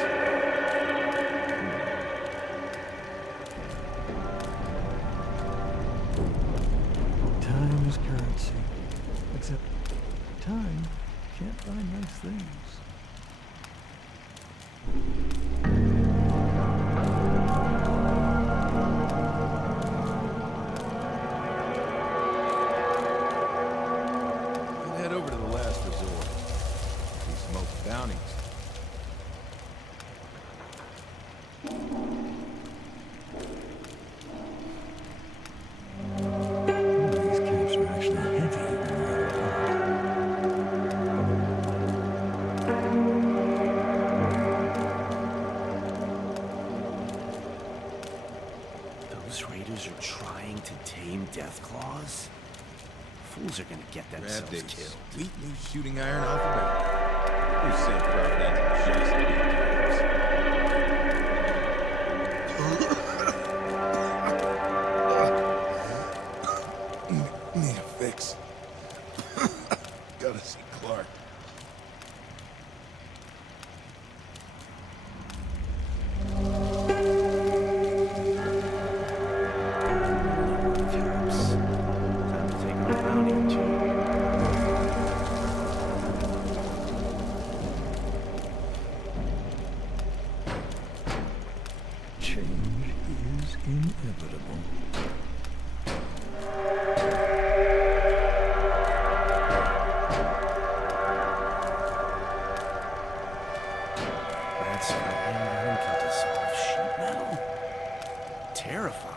Time is currency. Except, time can't buy nice things. We'll head over to the last resort. We smoke bounties. These caps are actually heavy. Those raiders are trying to tame Deathclaws? Fools are gonna get themselves Rad killed. Sweet new shooting iron alphabet. Who said Providence just need a fix. Gotta see Clark. Caps. Time to take on a bounty or two. Change is inevitable. That's not can dissolve sheet metal. Terrifying.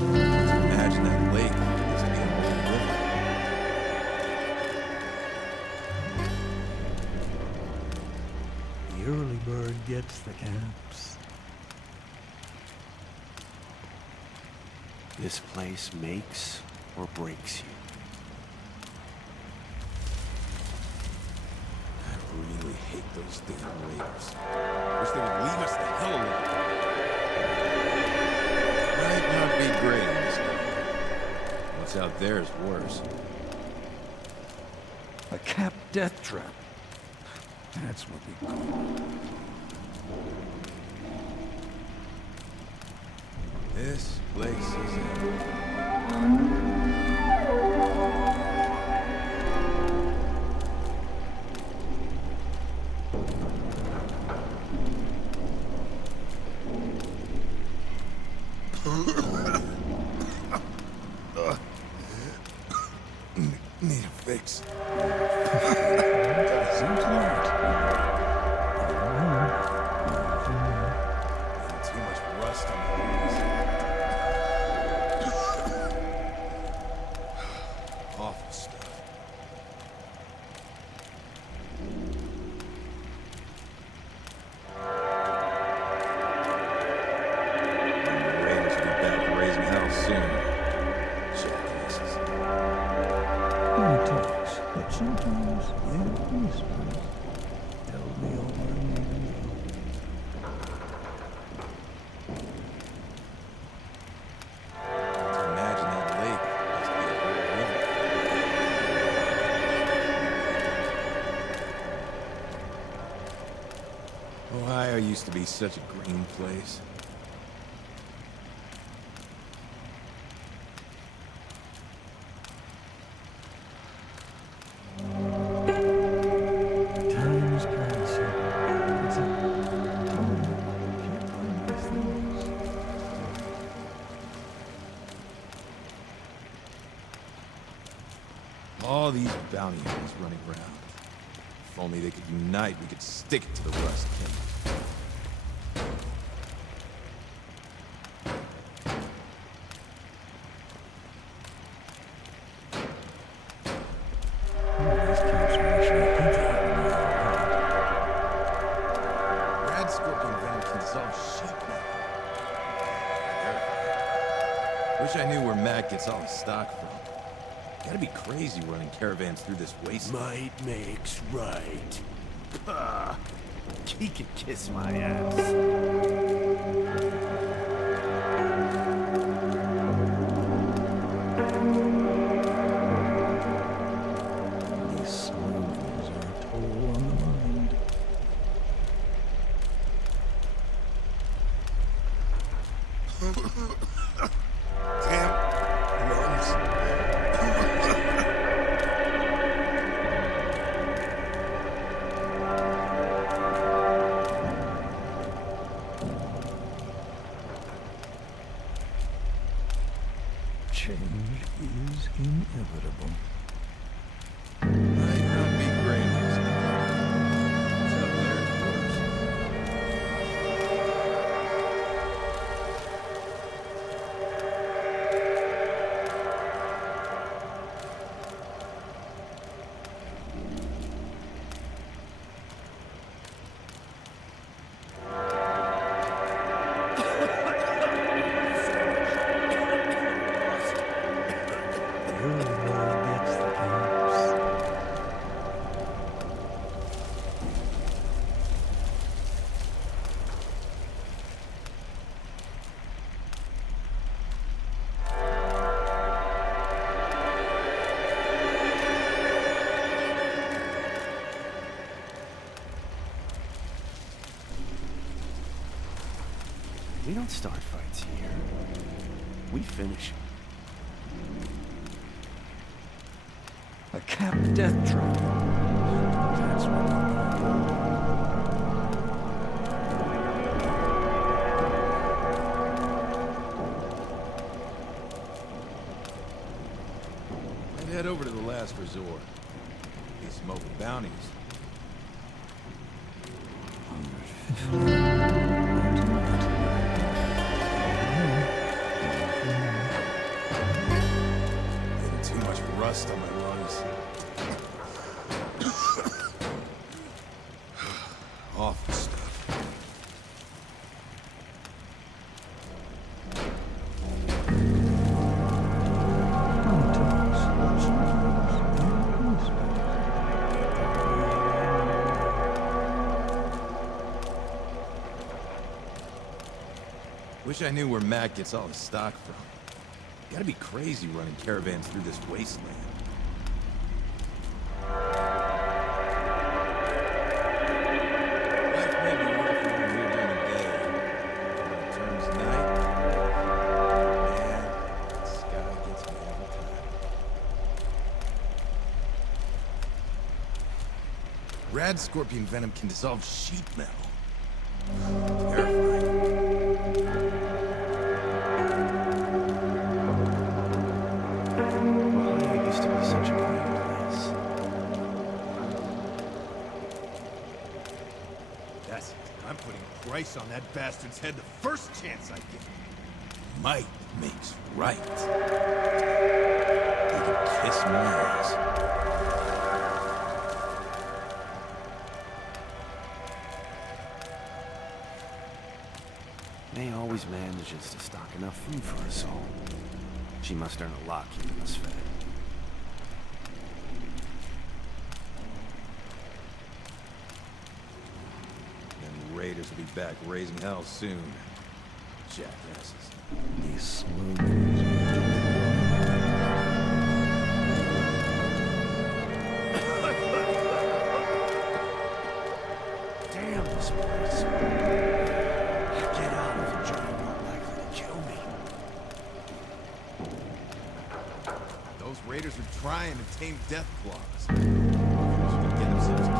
Imagine that lake used to be an old river. The early bird gets the caps. This place makes or breaks you. I really hate those damn raiders. Wish they would leave us the hell alone. Might not be great in this game. What's out there is worse. A capped death trap. That's what we call it. This place is it. Need a fix. Too much rust on the wheels. Awful stuff. The Raiders will be back raising hell soon. Jackasses. He talks, but sometimes they whispers. Tell me over and over. To imagine that lake must be a whole river. Ohio used to be such a green place. Time is passing. It's a time. Can't find these things. All these bounty hunters running around. If only they could unite, we could stick it to the Rust King. These caps are actually thinking. Rad Scorpion venom can dissolve sheet metal. Terrifying. Wish I knew where Matt gets all his stock from. Gotta be crazy running caravans through this wasteland. Might makes right. Puh. He could kiss my ass. These scoundrels are a toll on the mind. Damn lungs. Change is inevitable. Might not be great in this game. What's out there is worse. The early bird gets the caps. We don't start fights here. We finish 'em. A capped death trap. I'd head over to the last resort. Be smoking bounties. Getting too much rust on my lungs. Awful stuff. Wish I knew where Matt gets all his stock from. Gotta be crazy running caravans through this wasteland. Life may be rough around here during the day. When it turns night, man, that sky gets me every time. Rad scorpion venom can dissolve sheet metal. Terrifying. It used to be such a great place. That's it. I'm putting a price on that bastard's head the first chance I get. Might makes right. You can kiss my ass. May always manages to stock enough food for us all. She must earn a lot keeping us fed. Them raiders will be back raising hell soon. Jackasses. These smooth. Damn this place. Get out of the journey more likely to kill me. Those raiders are trying to tame death claws. They're gonna get themselves killed.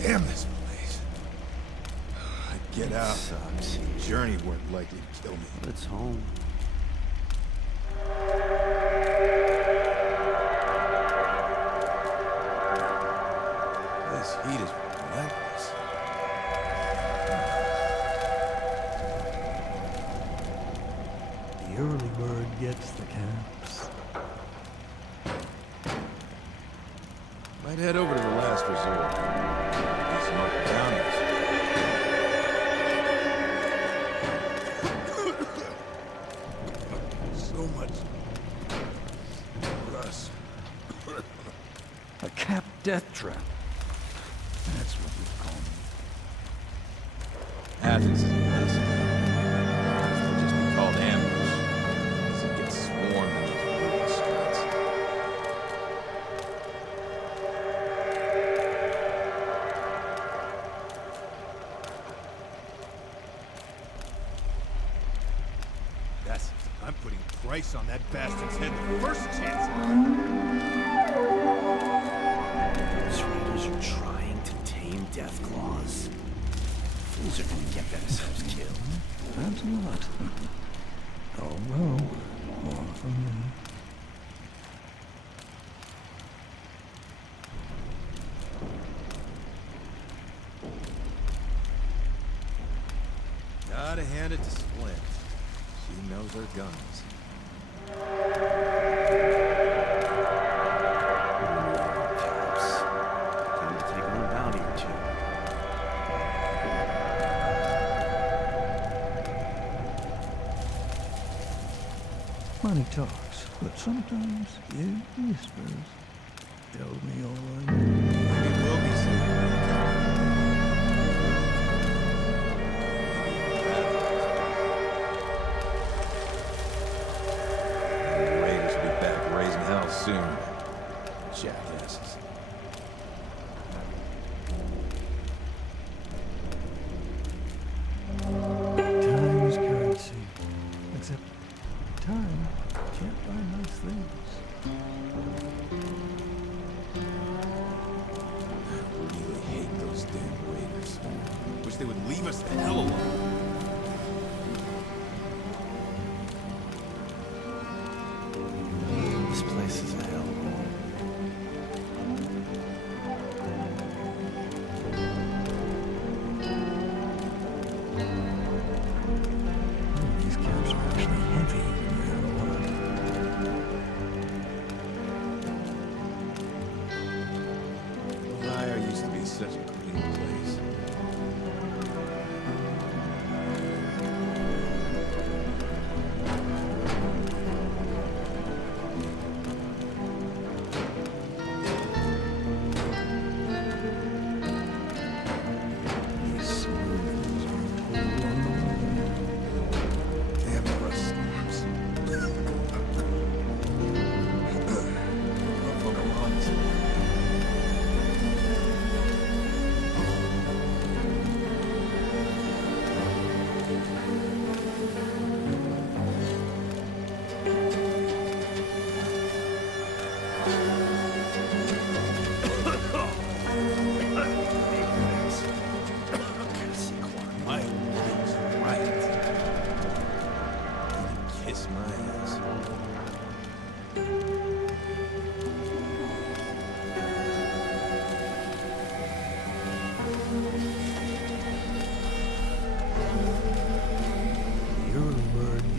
Damn this place. I'd get out. Sucks. Journey weren't likely to kill me. But it's home. This heat is relentless. The early bird gets the caps. Might head over to the last resort. Smoke bounties. So much rust. A cap death trap. That's what we call them. Athens is a mess. It'll just be called ambush. As it gets swarmed in those brutal streets. That's it. I'm putting a price on that bastard's head the first chance I Those raiders are trying to tame Deathclaws. Fools are gonna get themselves killed. That's not. Oh well, more from me. Gotta hand it to Splint. She knows her guns. Caps. Time to take on a bounty or two. Money talks, but sometimes it whispers. Tell me all I know. Maybe it will be soon. The raiders will be back raising hell soon. Jackasses. Time's coming.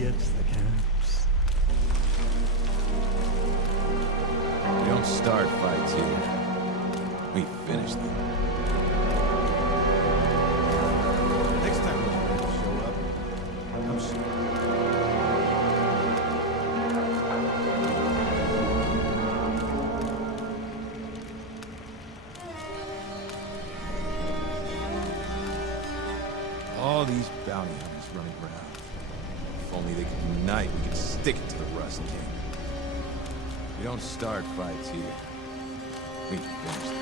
gets the caps. We don't start fights here. We finish them. Next time we show up, I'm sure. All these bounty hunters running around. If only they could unite, we could stick it to the Rust King. We don't start fights here. We finish them.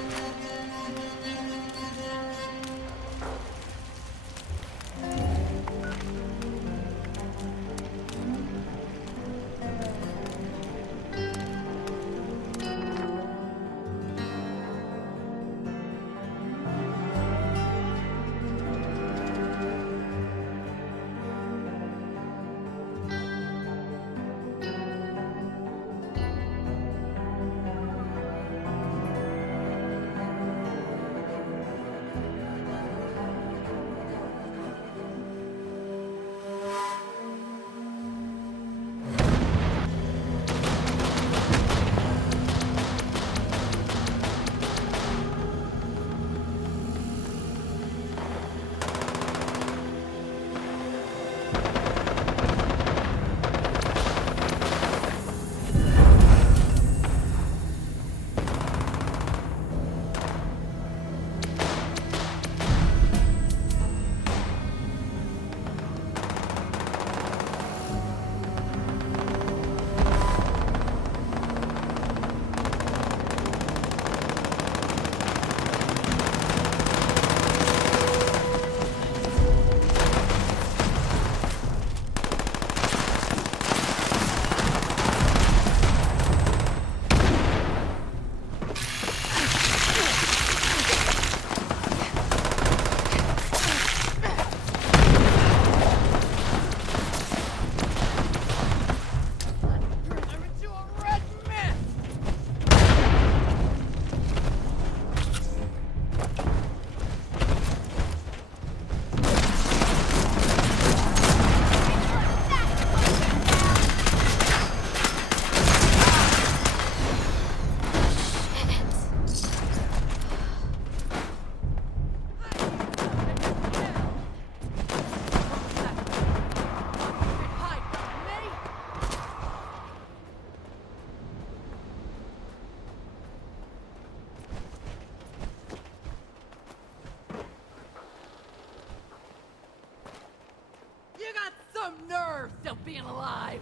Some nerve still being alive!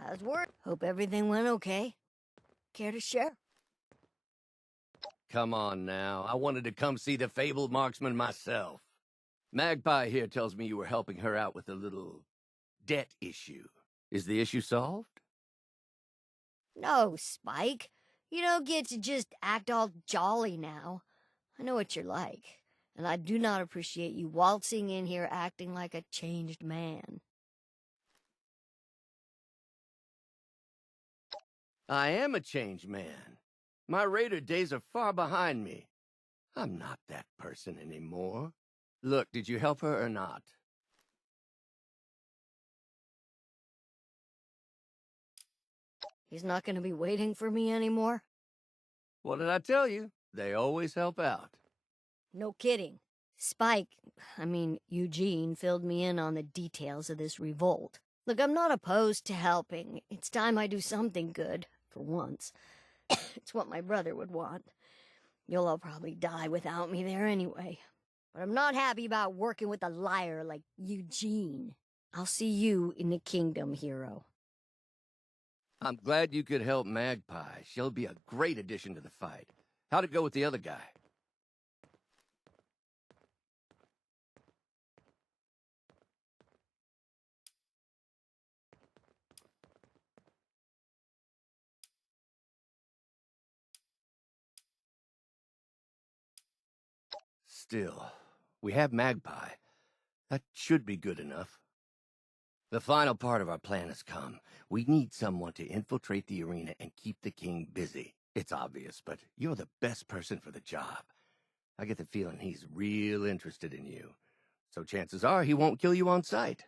How's work? Hope everything went okay. Care to share? Come on now. I wanted to come see the fabled marksman myself. Magpie here tells me you were helping her out with a little debt issue. Is the issue solved? No, Spike. You don't get to just act all jolly now. I know what you're like, and I do not appreciate you waltzing in here acting like a changed man. I am a changed man. My raider days are far behind me. I'm not that person anymore. Look, did you help her or not? He's not going to be waiting for me anymore? What did I tell you? They always help out. No kidding. Spike, Eugene, filled me in on the details of this revolt. Look, I'm not opposed to helping. It's time I do something good, for once. It's what my brother would want. You'll all probably die without me there anyway. But I'm not happy about working with a liar like Eugene. I'll see you in the kingdom, hero. I'm glad you could help Magpie. She'll be a great addition to the fight. How'd it go with the other guy? Still, we have Magpie. That should be good enough. The final part of our plan has come. We need someone to infiltrate the arena and keep the king busy. It's obvious, but you're the best person for the job. I get the feeling he's real interested in you. So chances are he won't kill you on sight.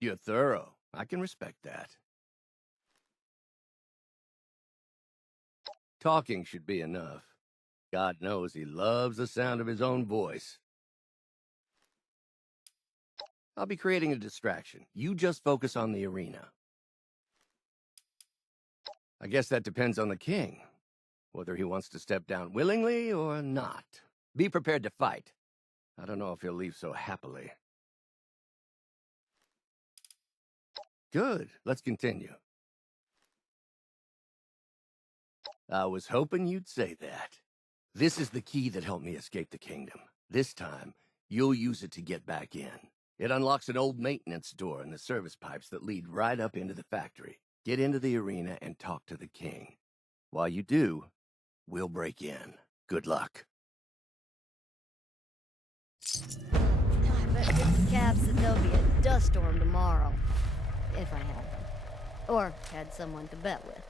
You're thorough. I can respect that. Talking should be enough. God knows he loves the sound of his own voice. I'll be creating a distraction. You just focus on the arena. I guess that depends on the king, whether he wants to step down willingly or not. Be prepared to fight. I don't know if he'll leave so happily. Good. Let's continue. I was hoping you'd say that. This is the key that helped me escape the kingdom. This time, you'll use it to get back in. It unlocks an old maintenance door in the service pipes that lead right up into the factory. Get into the arena and talk to the king. While you do, we'll break in. Good luck. I bet Mrs. Caps that there'll be a dust storm tomorrow. If I had them. Or had someone to bet with.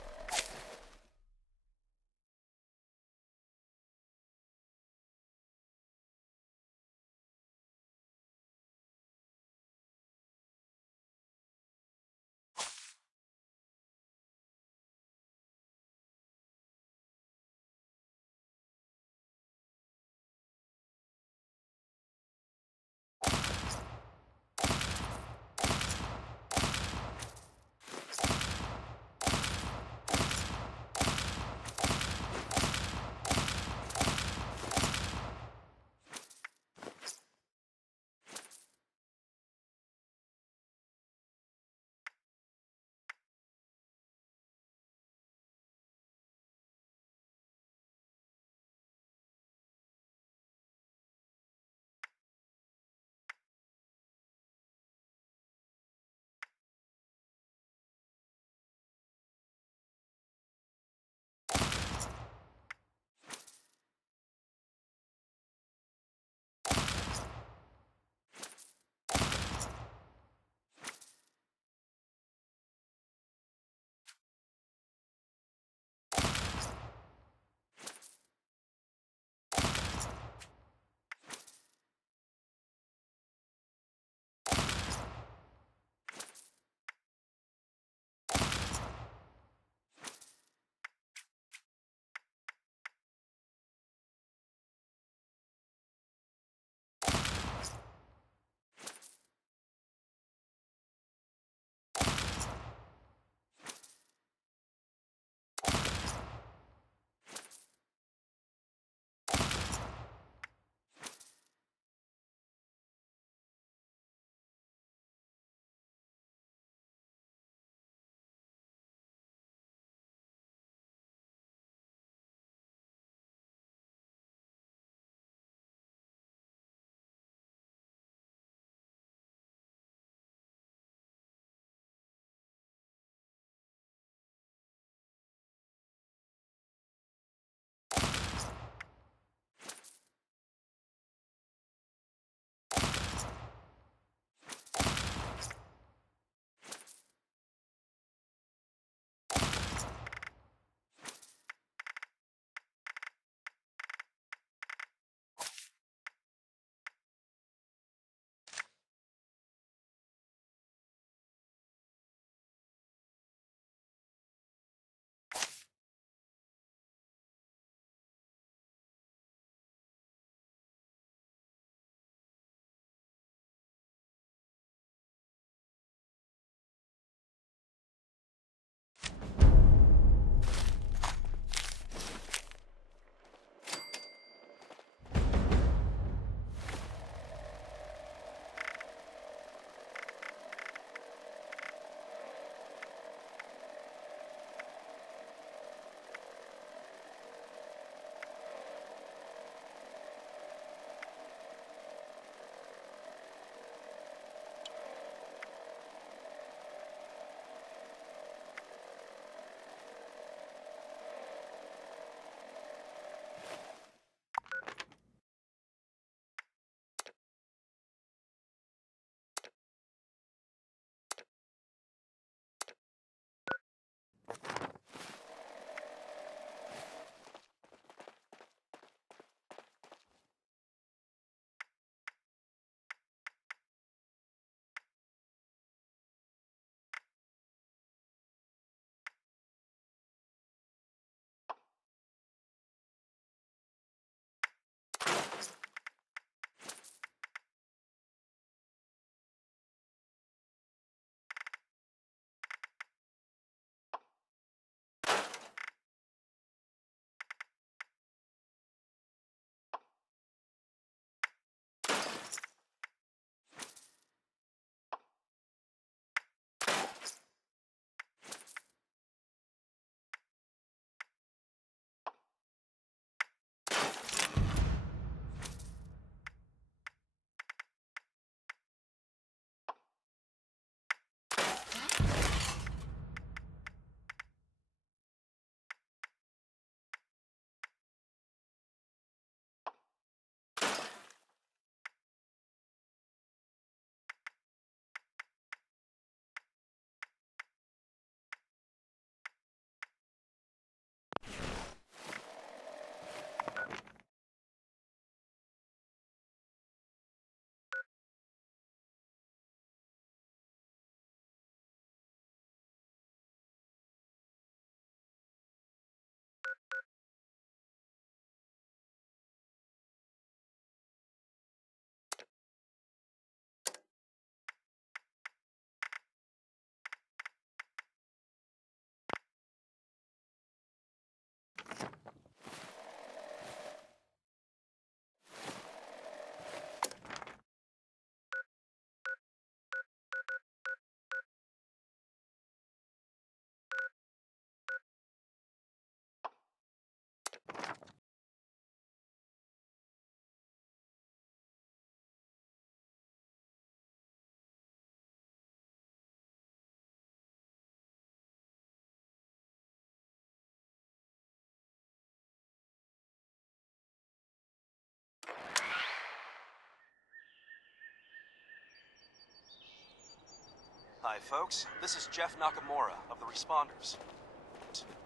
Hi, folks. This is Jeff Nakamura of the Responders.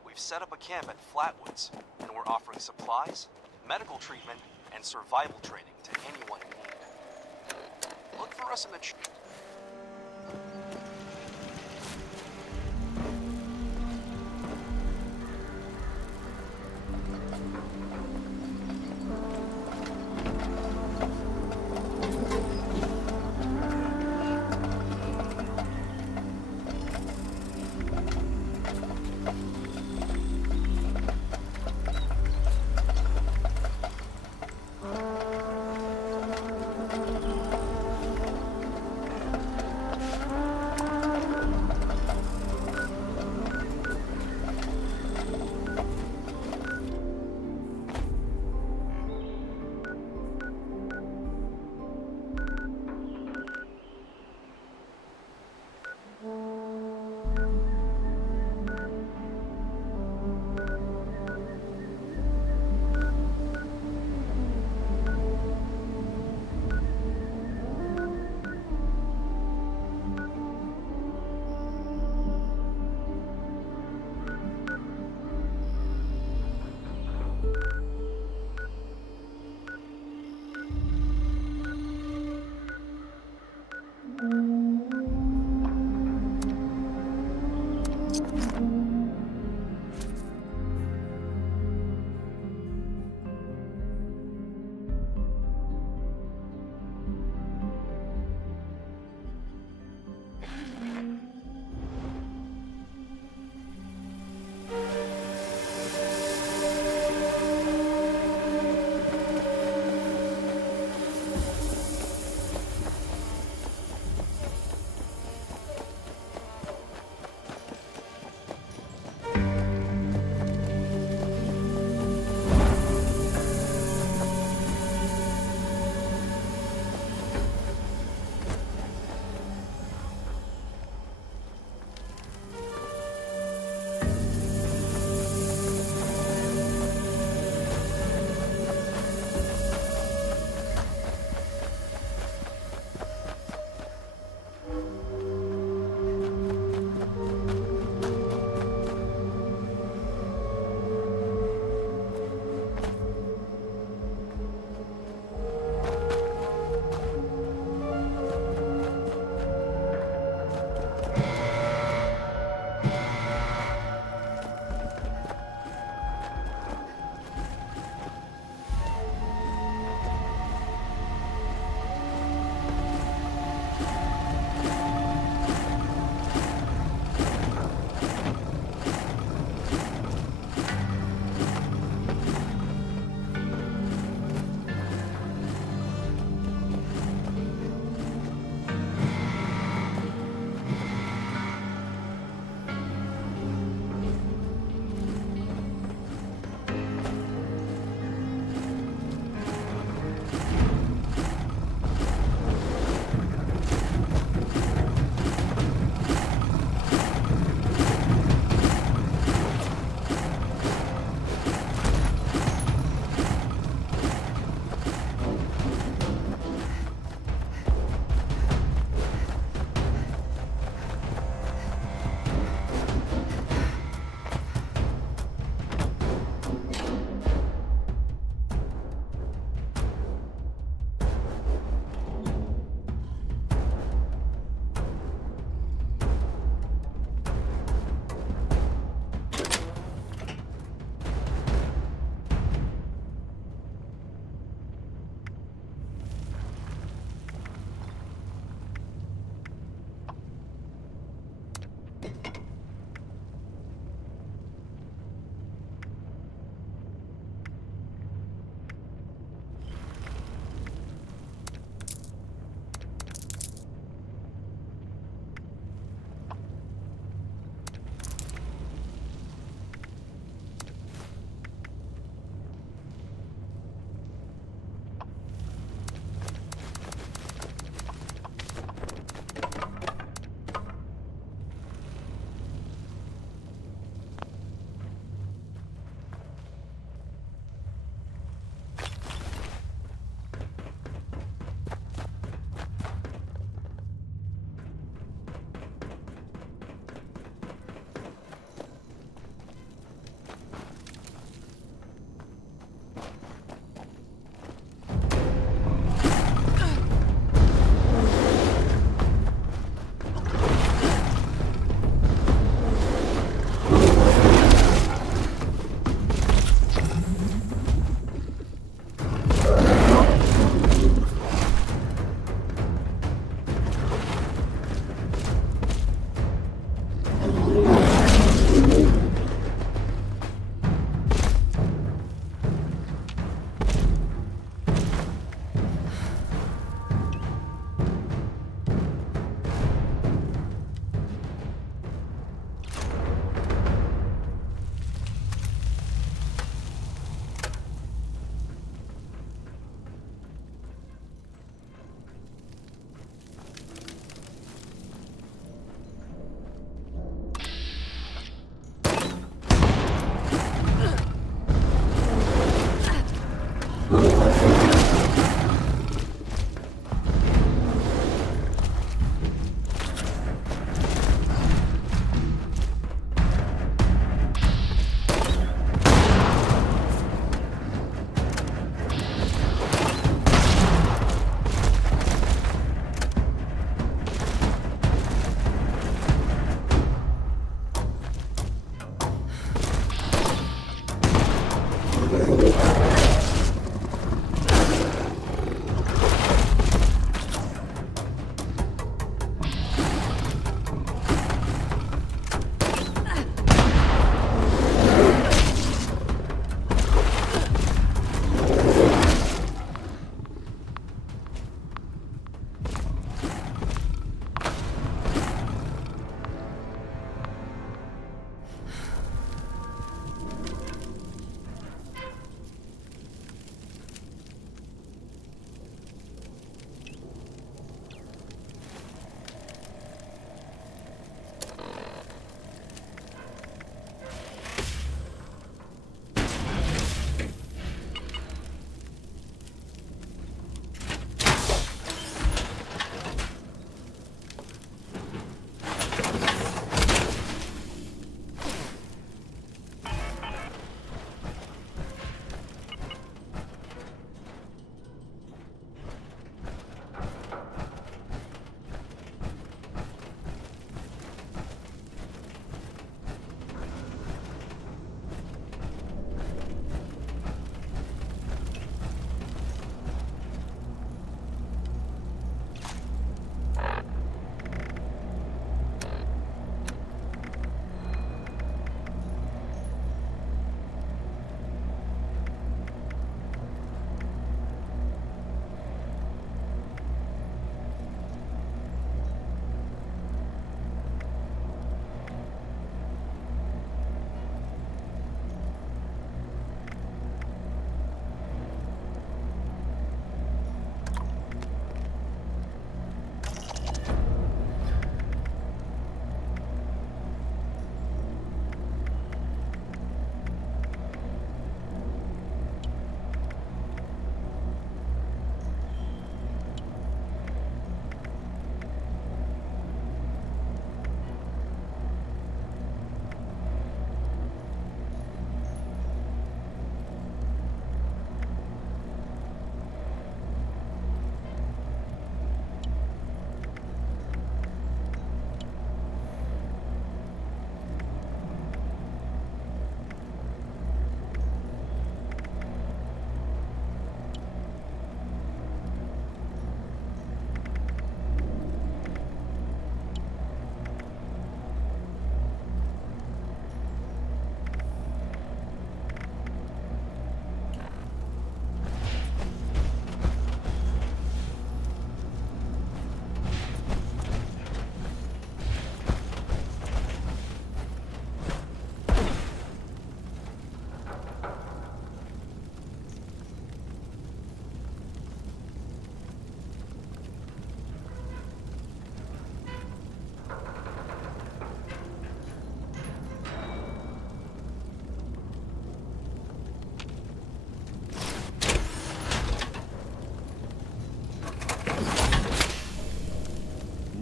We've set up a camp at Flatwoods, and we're offering supplies, medical treatment, and survival training to anyone in need. Look for us in the...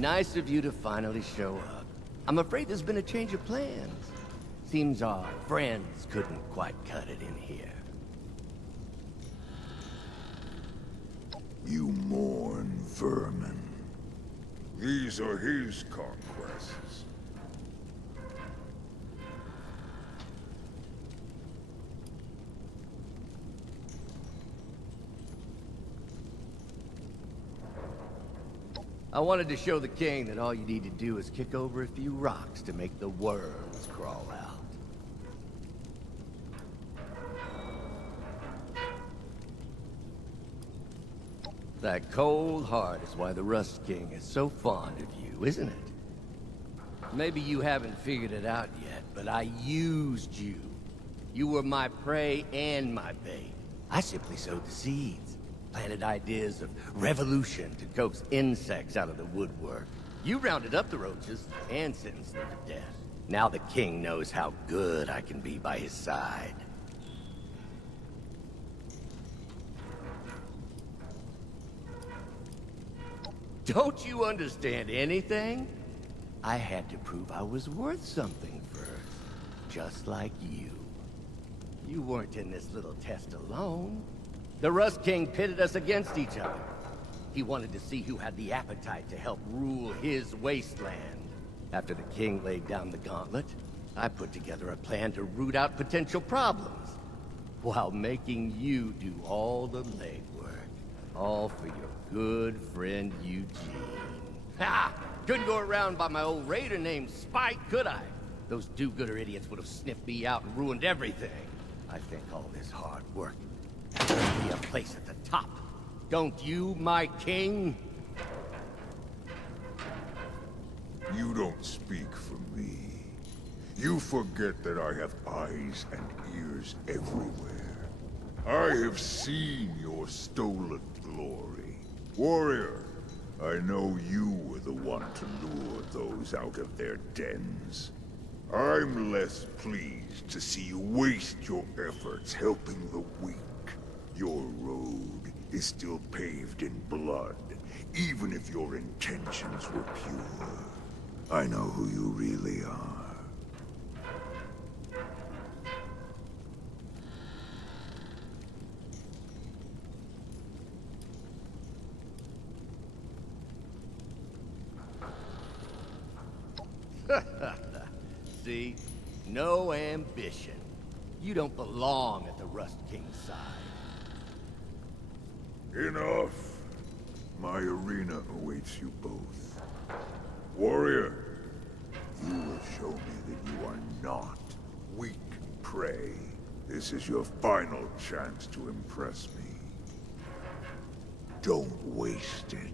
Nice of you to finally show up. I'm afraid there's been a change of plans. Seems our friends couldn't quite cut it in here. You mourn vermin. These are his conquests. I wanted to show the king that all you need to do is kick over a few rocks to make the worms crawl out. That cold heart is why the Rust King is so fond of you, isn't it? Maybe you haven't figured it out yet, but I used you. You were my prey and my bait. I simply sowed the seeds, planted ideas of revolution to coax insects out of the woodwork. You rounded up the roaches and sentenced them to death. Now the king knows how good I can be by his side. Don't you understand anything? I had to prove I was worth something first, just like you. You weren't in this little test alone. The Rust King pitted us against each other. He wanted to see who had the appetite to help rule his wasteland. After the king laid down the gauntlet, I put together a plan to root out potential problems, while making you do all the legwork. All for your good friend Eugene. Ha! Couldn't go around by my old raider named Spike, could I? Those do-gooder idiots would have sniffed me out and ruined everything. I think all this hard work earned me a place at the top. Don't you, my king? You don't speak for me. You forget that I have eyes and ears everywhere. I have seen your stolen glory. Warrior, I know you were the one to lure those out of their dens. I'm less pleased to see you waste your efforts helping the weak. Your road is still paved in blood, even if your intentions were pure. I know who you really are. See? No ambition. You don't belong at the Rust King's side. Enough. My arena awaits you both. Warrior, you will show me that you are not weak prey. This is your final chance to impress me. Don't waste it.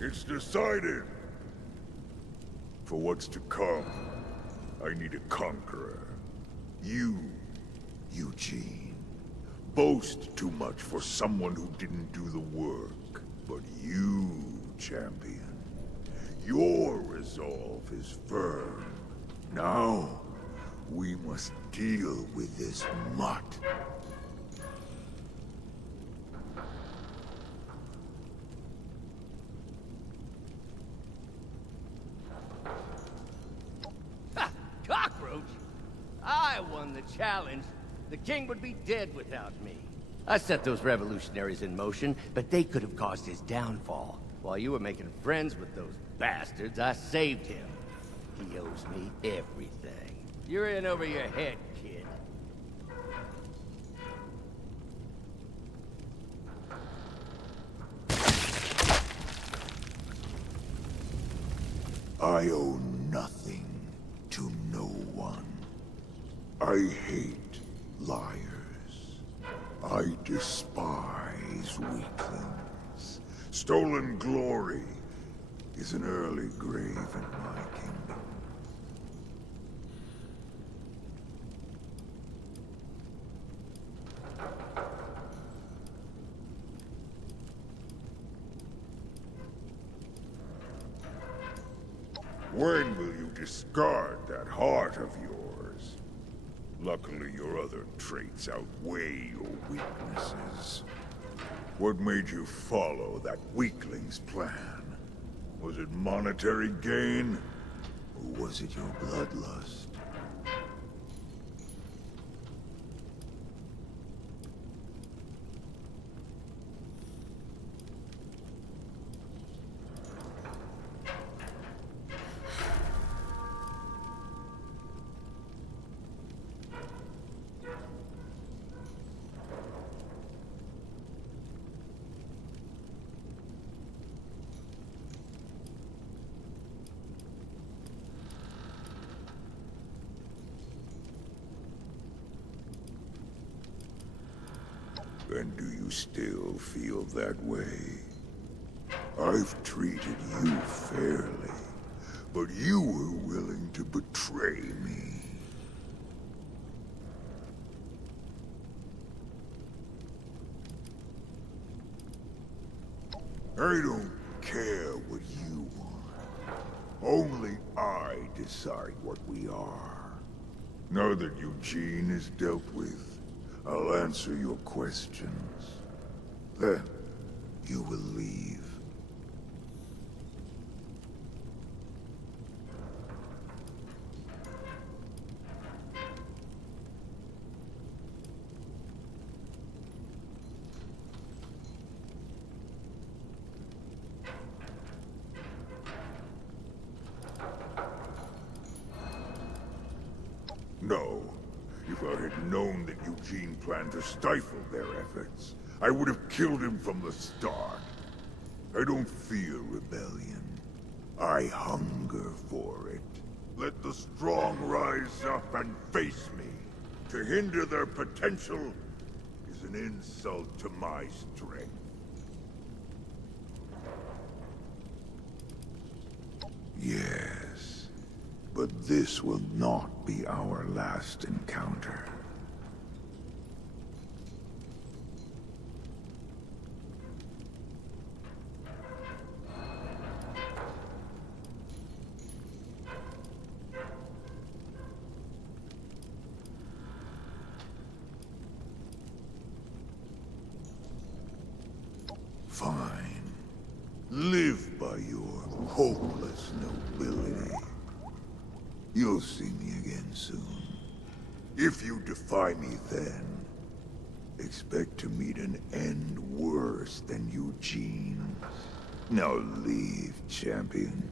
It's decided. For what's to come, I need a conqueror. You, Eugene. Boast too much for someone who didn't do the work. But you, champion, your resolve is firm. Now, we must deal with this mutt. Ha! Cockroach? I won the challenge. The king would be dead without me. I set those revolutionaries in motion, but they could have caused his downfall. While you were making friends with those bastards, I saved him. He owes me everything. You're in over your head, kid. I owe nothing to no one. I hate liars. I despise weaklings. Stolen glory is an early grave in my kingdom. When will you discard that heart of yours? Luckily, your other traits outweigh your weaknesses. What made you follow that weakling's plan? Was it monetary gain? Or was it your bloodlust? And do you still feel that way? I've treated you fairly, but you were willing to betray me. I don't care what you want. Only I decide what we are. Now that Eugene is dealt with, I'll answer your questions. Then, you will leave. No. If I had known that Eugene planned to stifle their efforts, I would have killed him from the start. I don't fear rebellion. I hunger for it. Let the strong rise up and face me. To hinder their potential is an insult to my strength. Yes. But this will not be our last encounter. Fine. Live by your hopeless nobility. You'll see me again soon. If you defy me then, expect to meet an end worse than Eugene's. Now leave, champion.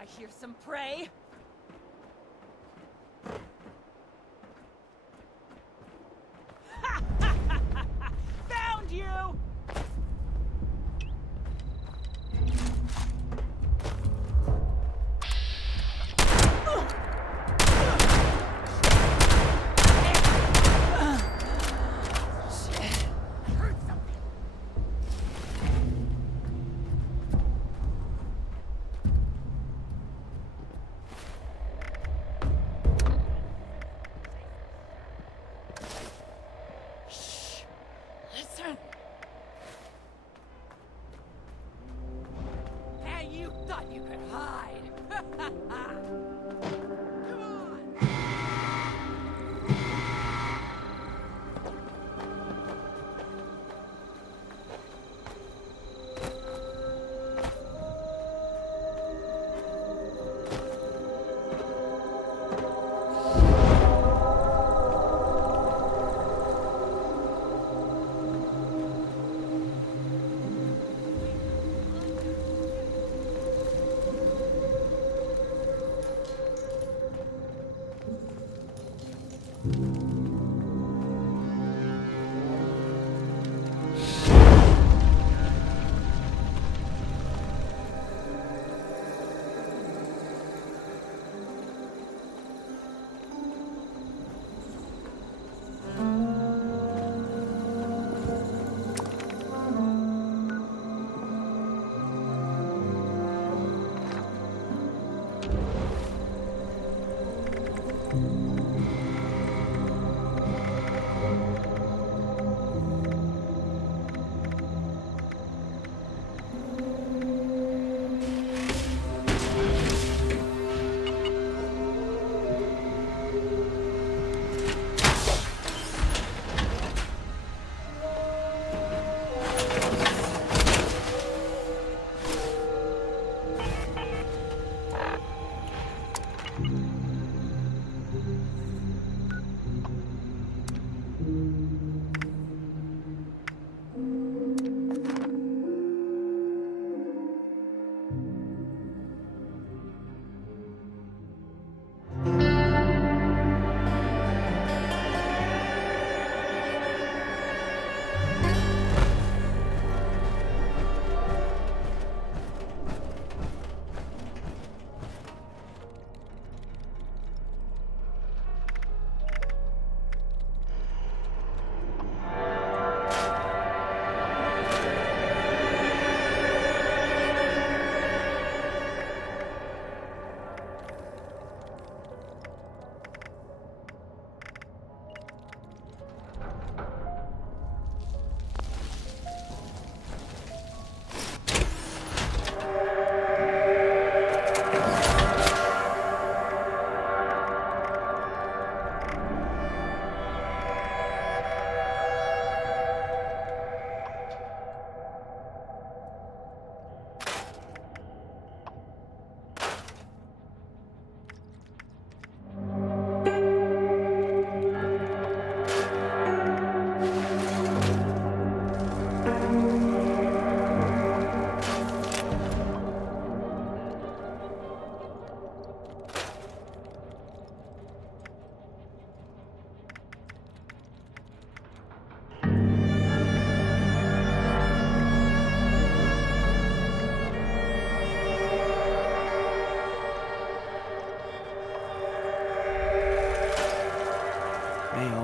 I hear some prey. Found you! Listen. Hey, you thought you could hide. Come on.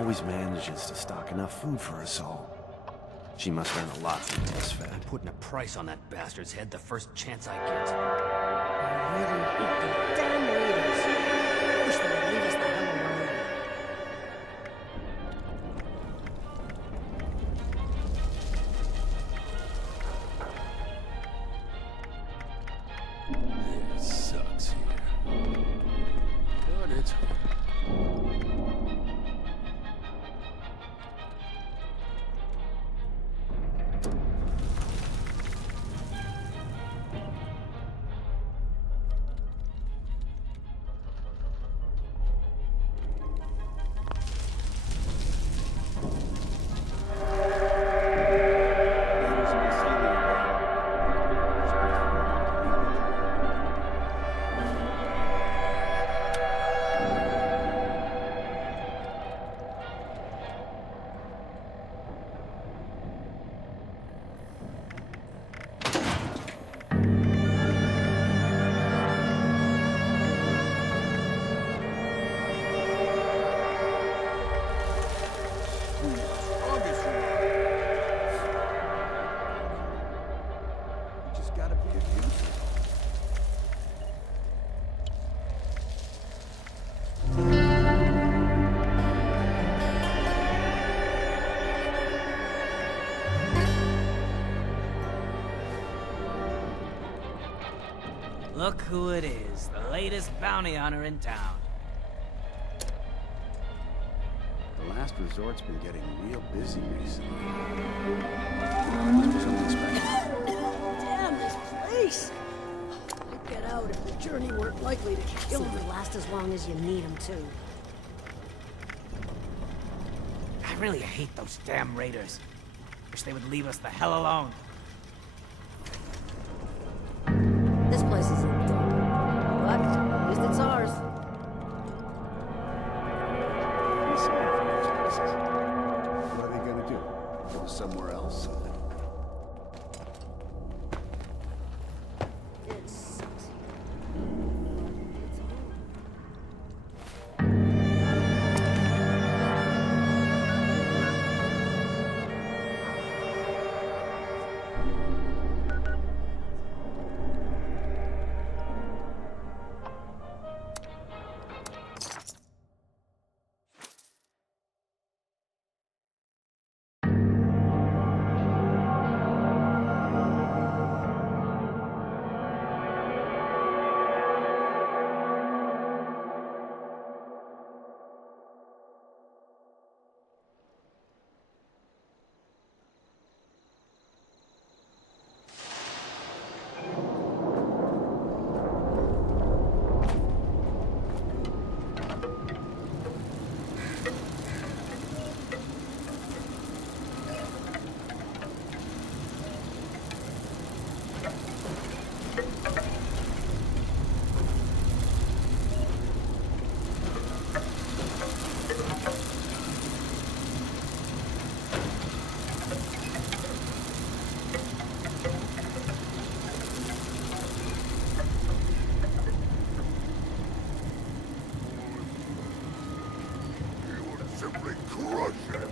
always manages to stock enough food for us all. She must earn a lot from this fat. I'm putting a price on that bastard's head the first chance I get. I really hate the damn waiters. I wish they would leave us the hell alone. It sucks here. But it's look who it is, the latest bounty hunter in town. The last resort's been getting real busy recently. Something special. Damn this place! I'd get out if the journey weren't likely to kill me. Last as long as you need them to. I really hate those damn raiders. Wish they would leave us the hell alone. This place is a dump. But at least it's ours. What are they gonna do? Go somewhere else? It sucks. Simply crush it.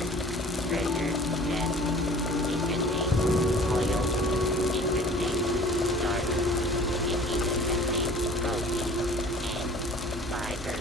treasure, gems, secret name, oil, secret name, starter, it even contains protein and fiber.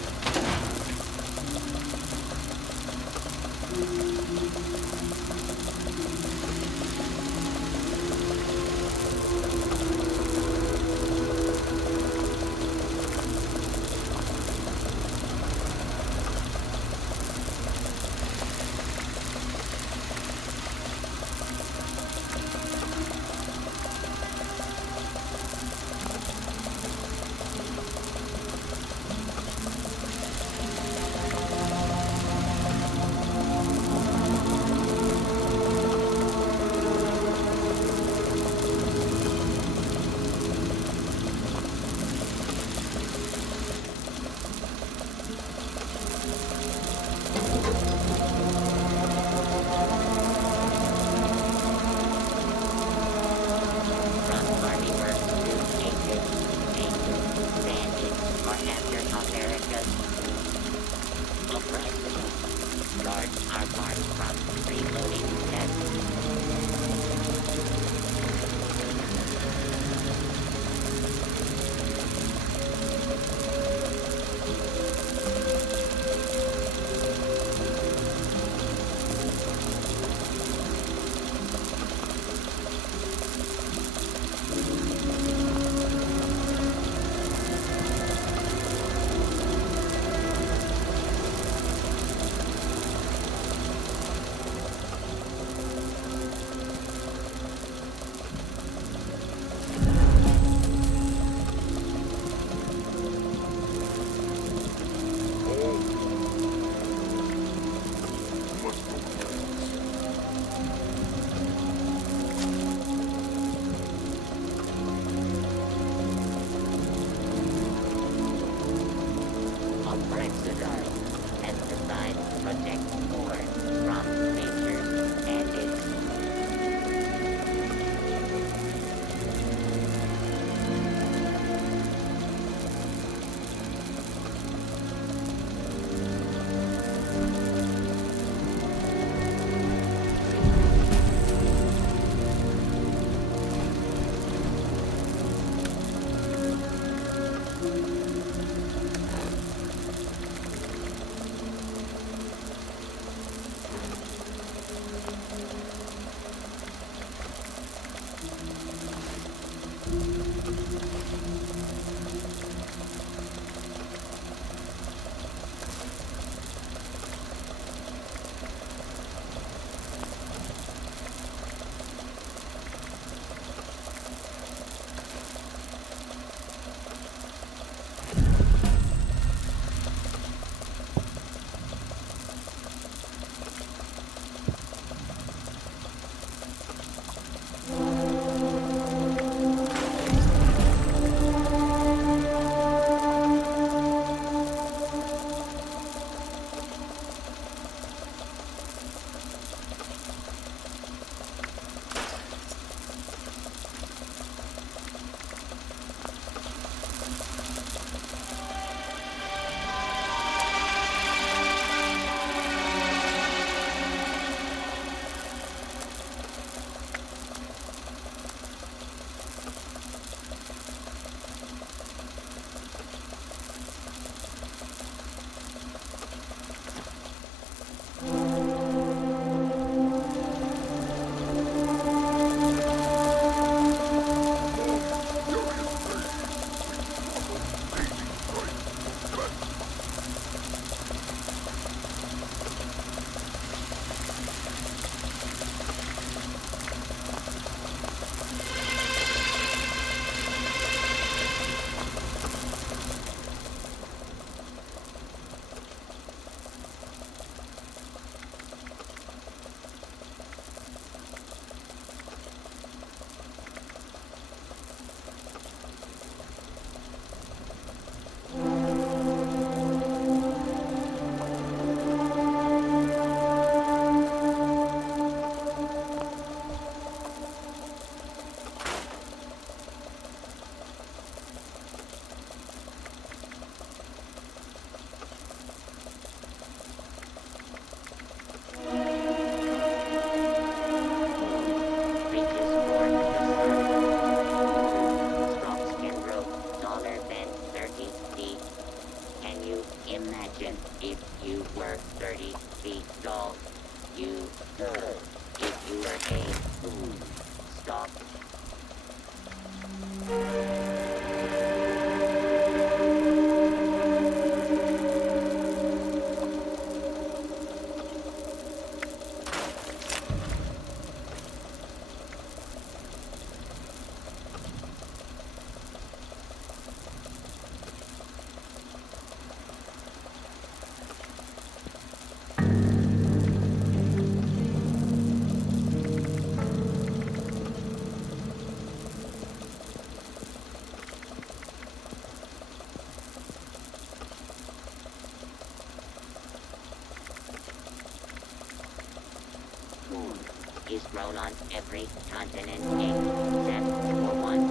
grown on every continent except for one.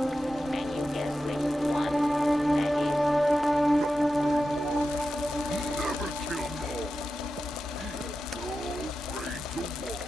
Can you guess which one that is? Never kill more. He has no brain to walk.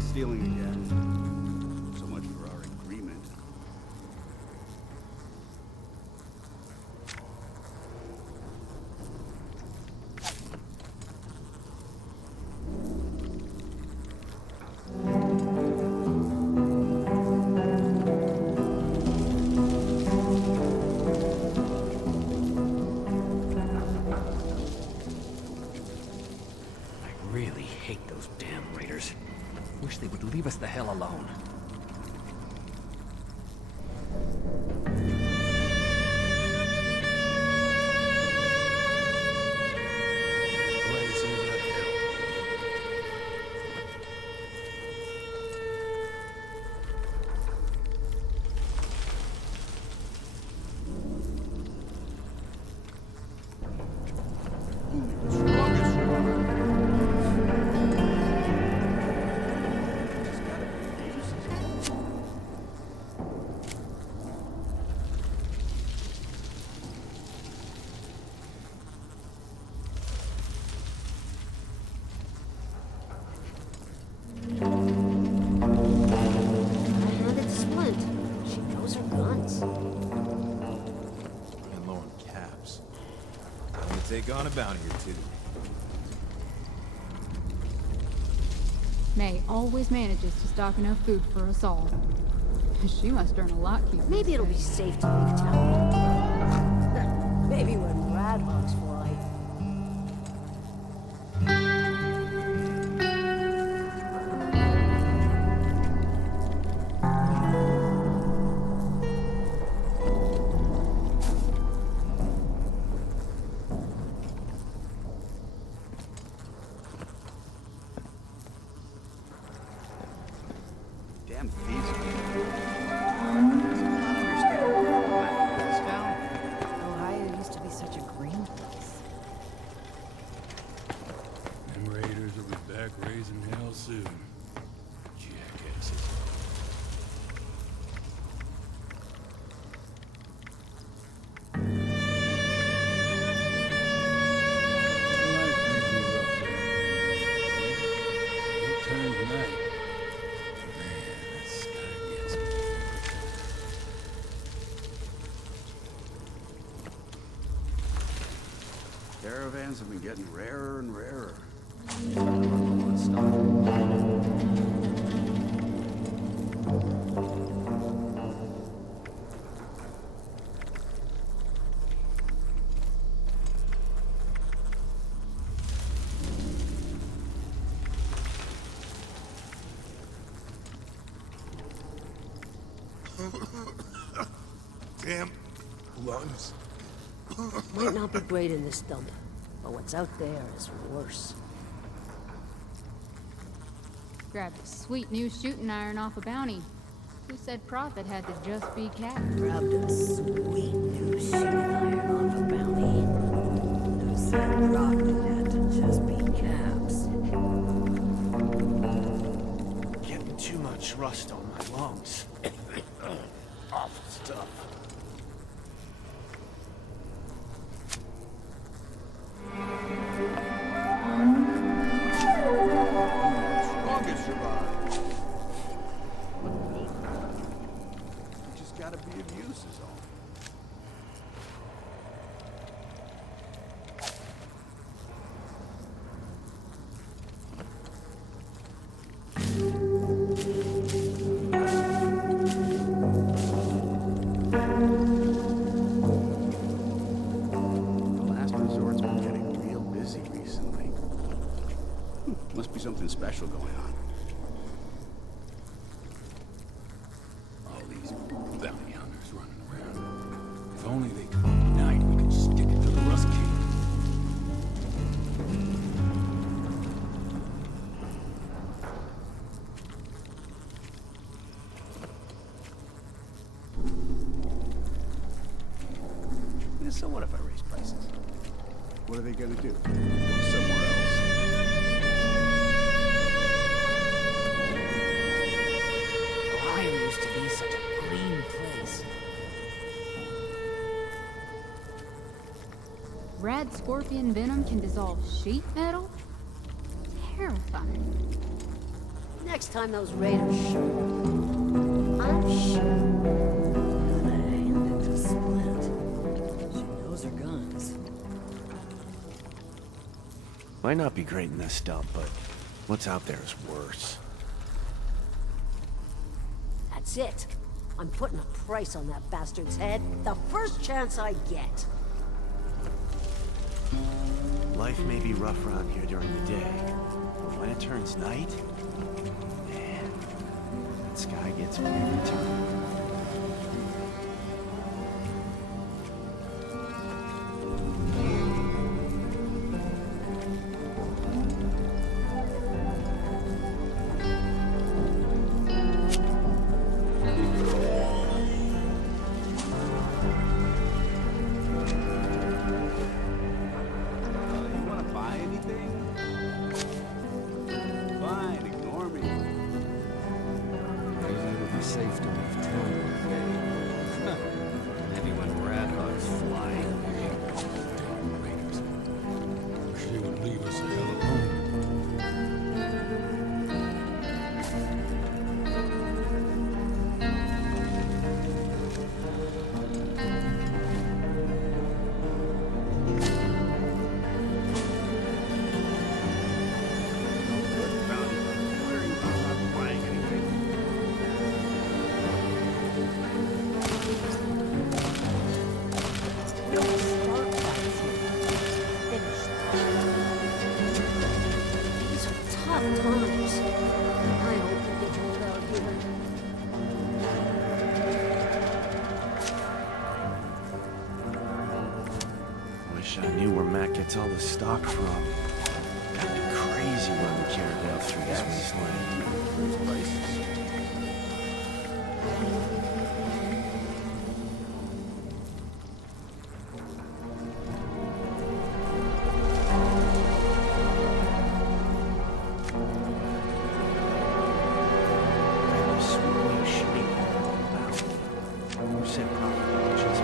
Stealing again. So much for our agreement. I really hate those damn raiders. Wish they would leave us the hell alone. Take on a bounty or two. May always manages to stock enough food for us all. She must earn a lot keeping. Maybe it'll be safe to leave town. Maybe when radhogs fly. Damn thieves. Ohio used to be such a green place. Them raiders will be back raising hell soon. Jackasses. Caravans have been getting rarer and rarer. Damn lungs. Might not be great in this dump, but what's out there is worse. Grabbed a sweet new shooting iron off a bounty. Who said Prophet had to just be cat? Grabbed a sweet new shooting iron off a bounty. Who said Prophet had to just be caps? Too much rust on my lungs. Awful stuff. Strongest survive. You just gotta be of use is all. The last resort's been getting real busy recently. Must be something special going on. All these bounty hunters running around. If only they could unite, we could stick it to the Rust King. So what if I raise prices? What are they gonna do? Go somewhere else? Ohio used to be such a green place. Rad scorpion venom can dissolve sheet metal? Terrifying. Next time those raiders show up, I'm sure Gonna hand it to Splint. She knows her guns. Might not be great in this dump, but what's out there is worse. That's it. I'm putting a price on that bastard's head the first chance I get. Life may be rough around here during the day, but when it turns night, man, that sky gets me every time. You wanna buy anything? Fine, ignore me. Maybe it'll be safe to leave town one day. Maybe when Rat Hog's flying. Damn raiders. Wish they would leave us the hell alone. These are tough times. I hope you get rolled out here. Wish I knew where Matt gets all the stock from. That'd be crazy when we carried out through this wasteland. Sweet new shape. Wow. Who said property just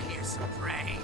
I hear some prey.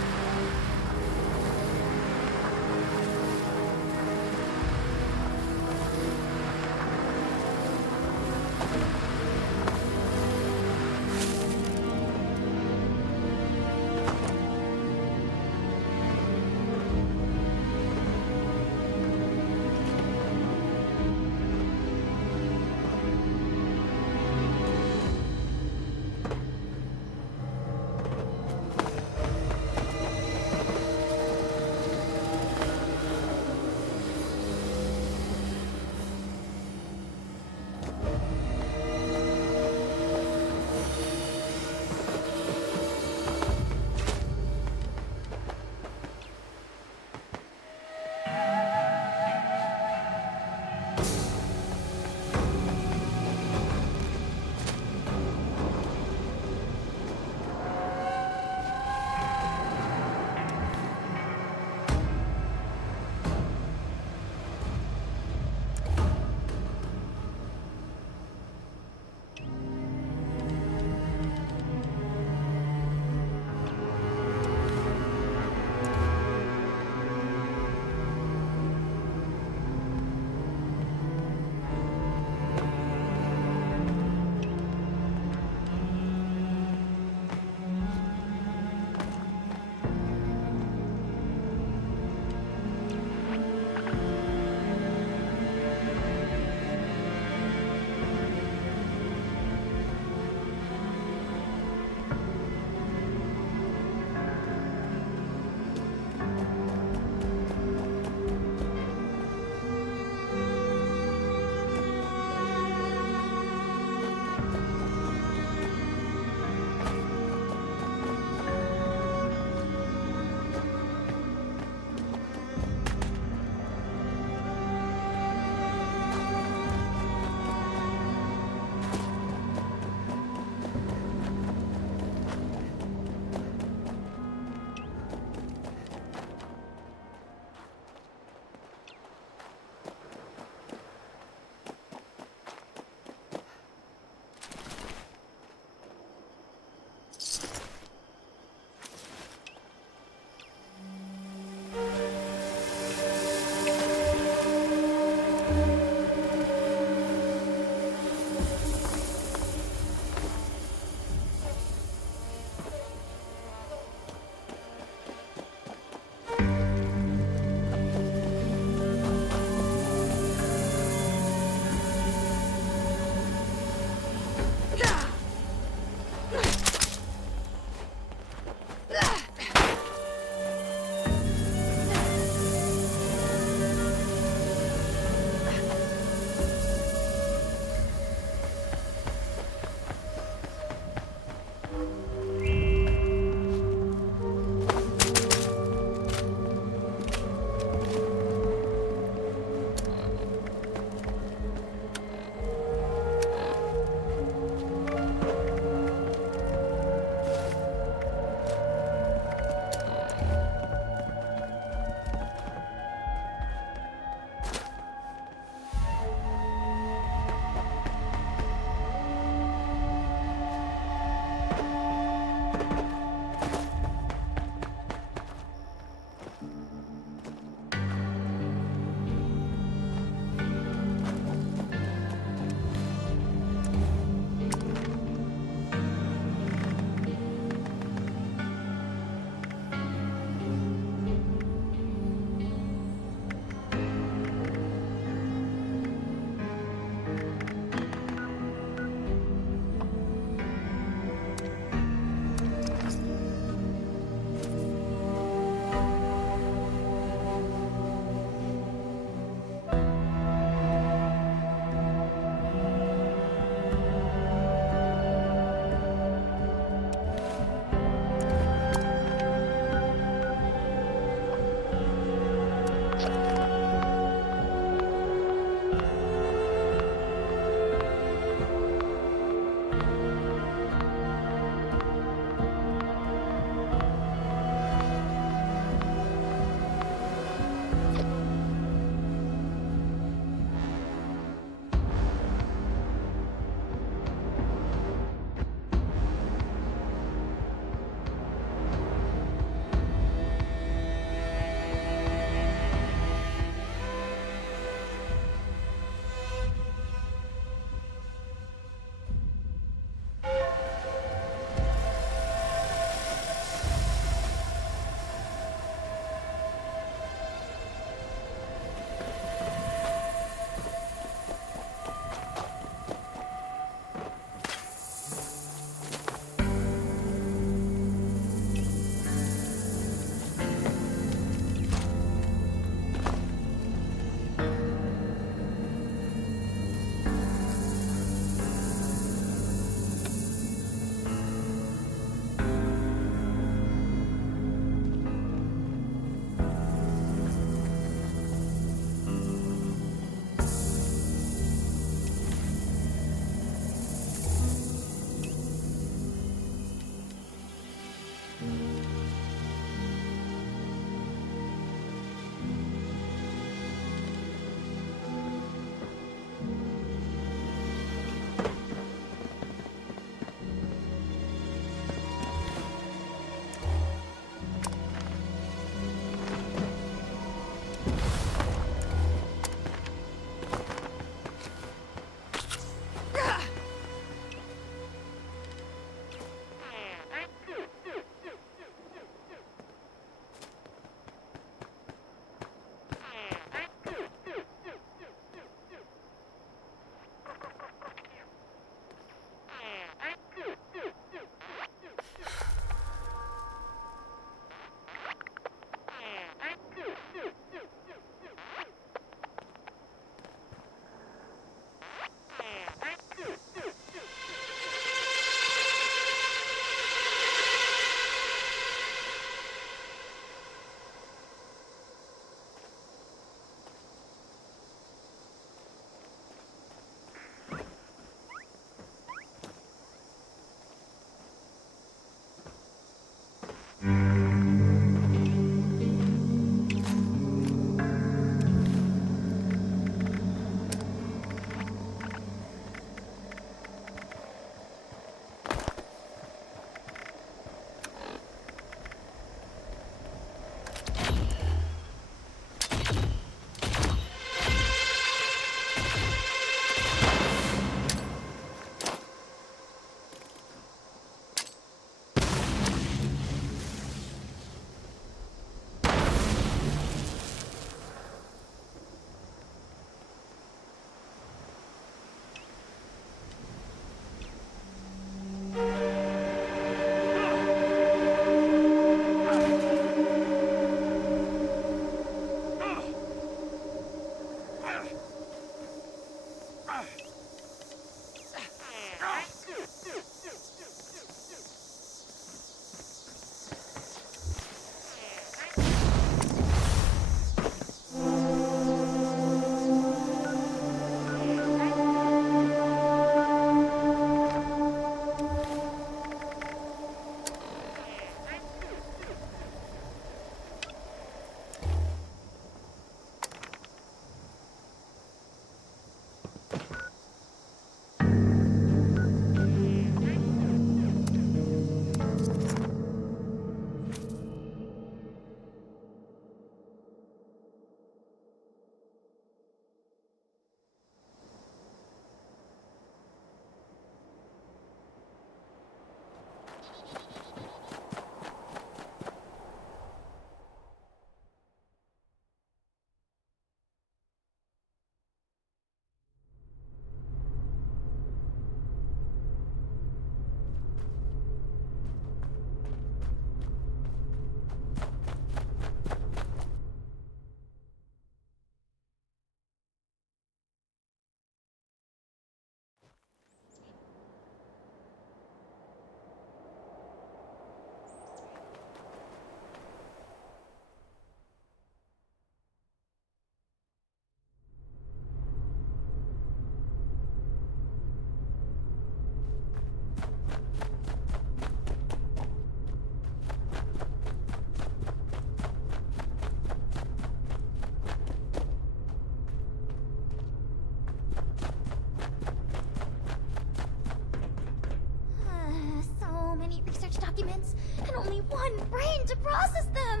only one brain to process them.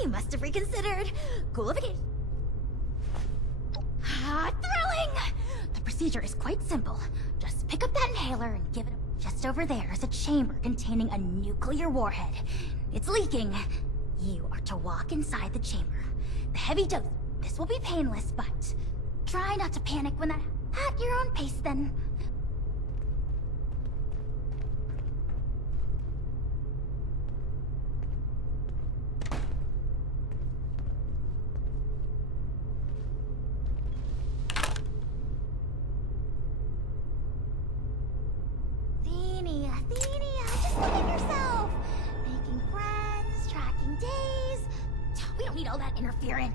You must have reconsidered. Coolification. Thrilling! The procedure is quite simple. Just pick up that inhaler and give it a... Just over there is a chamber containing a nuclear warhead. It's leaking. You are to walk inside the chamber. The heavy dose... This will be painless, but... Try not to panic when that... At your own pace, then. Athenia, just look at yourself! Making friends, tracking days... We don't need all that interference.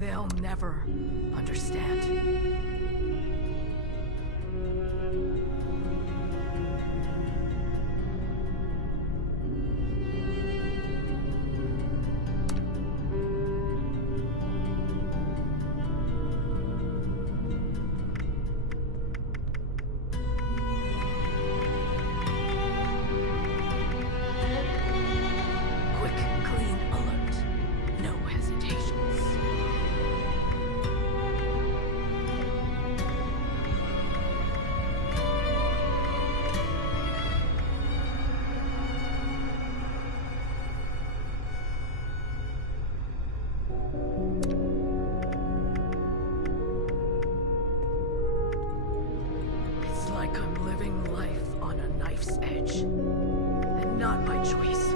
They'll never understand. Quick, clean alert. No hesitations. It's like I'm living life on a knife's edge, and not by choice.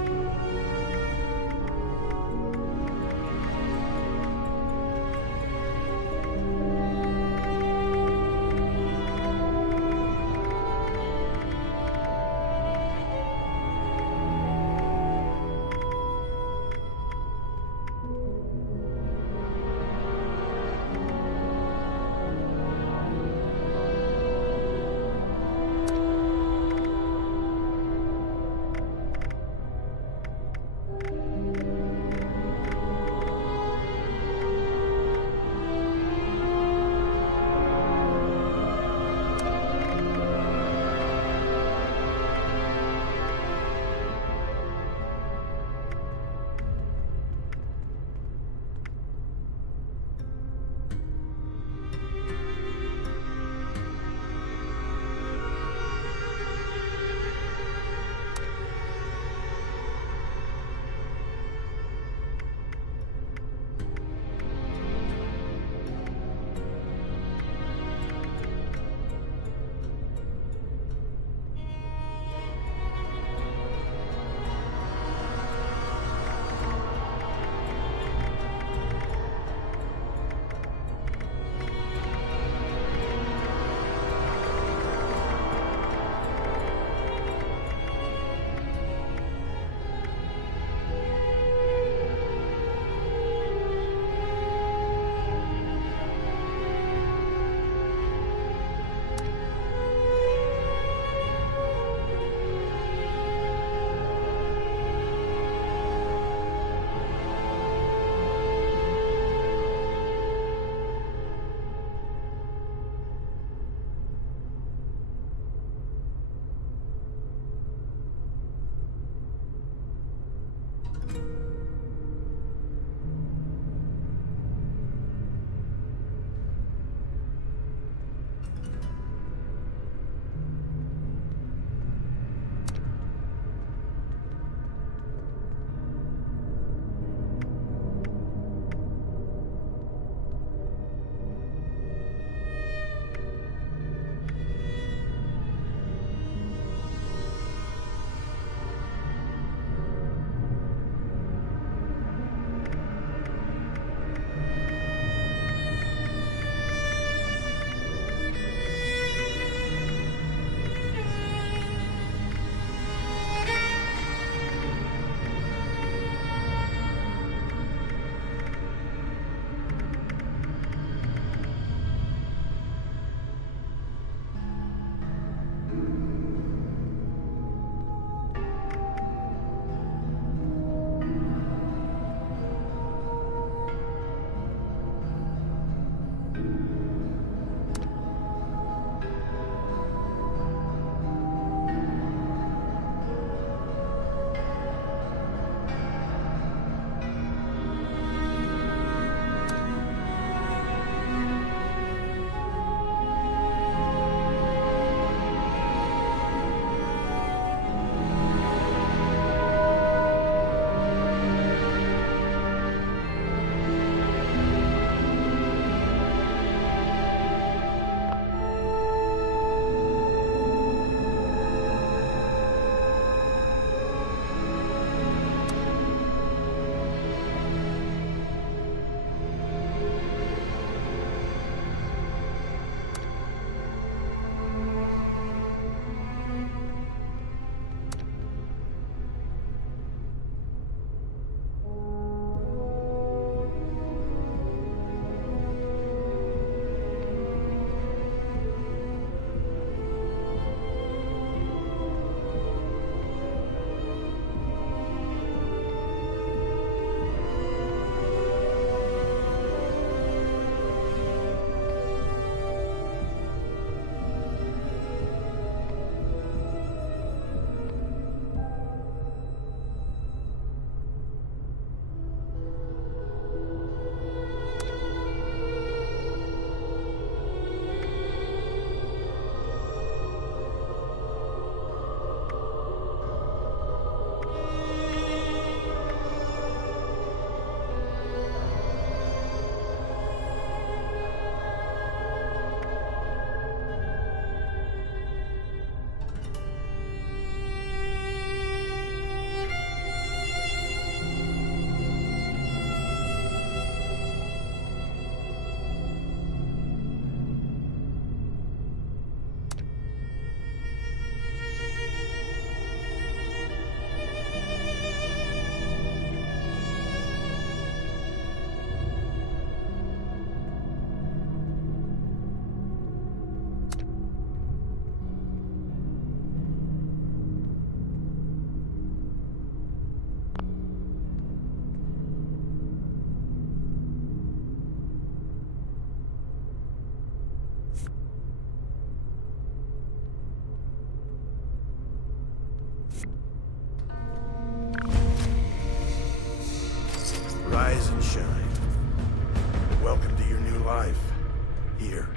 Here.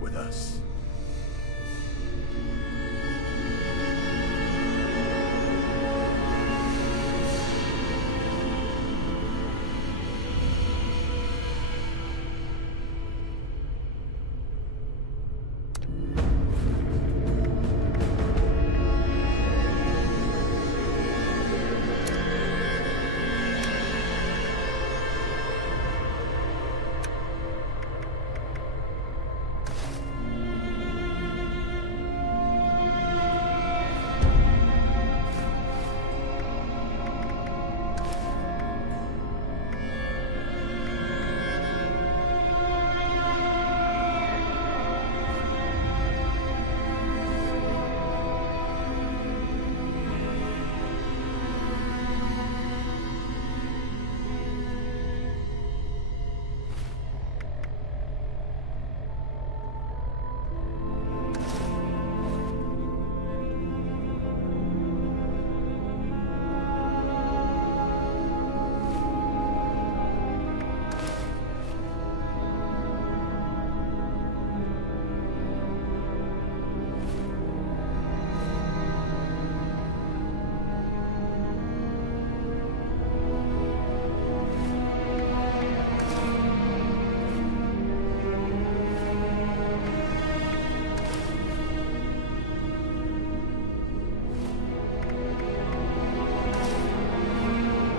With us.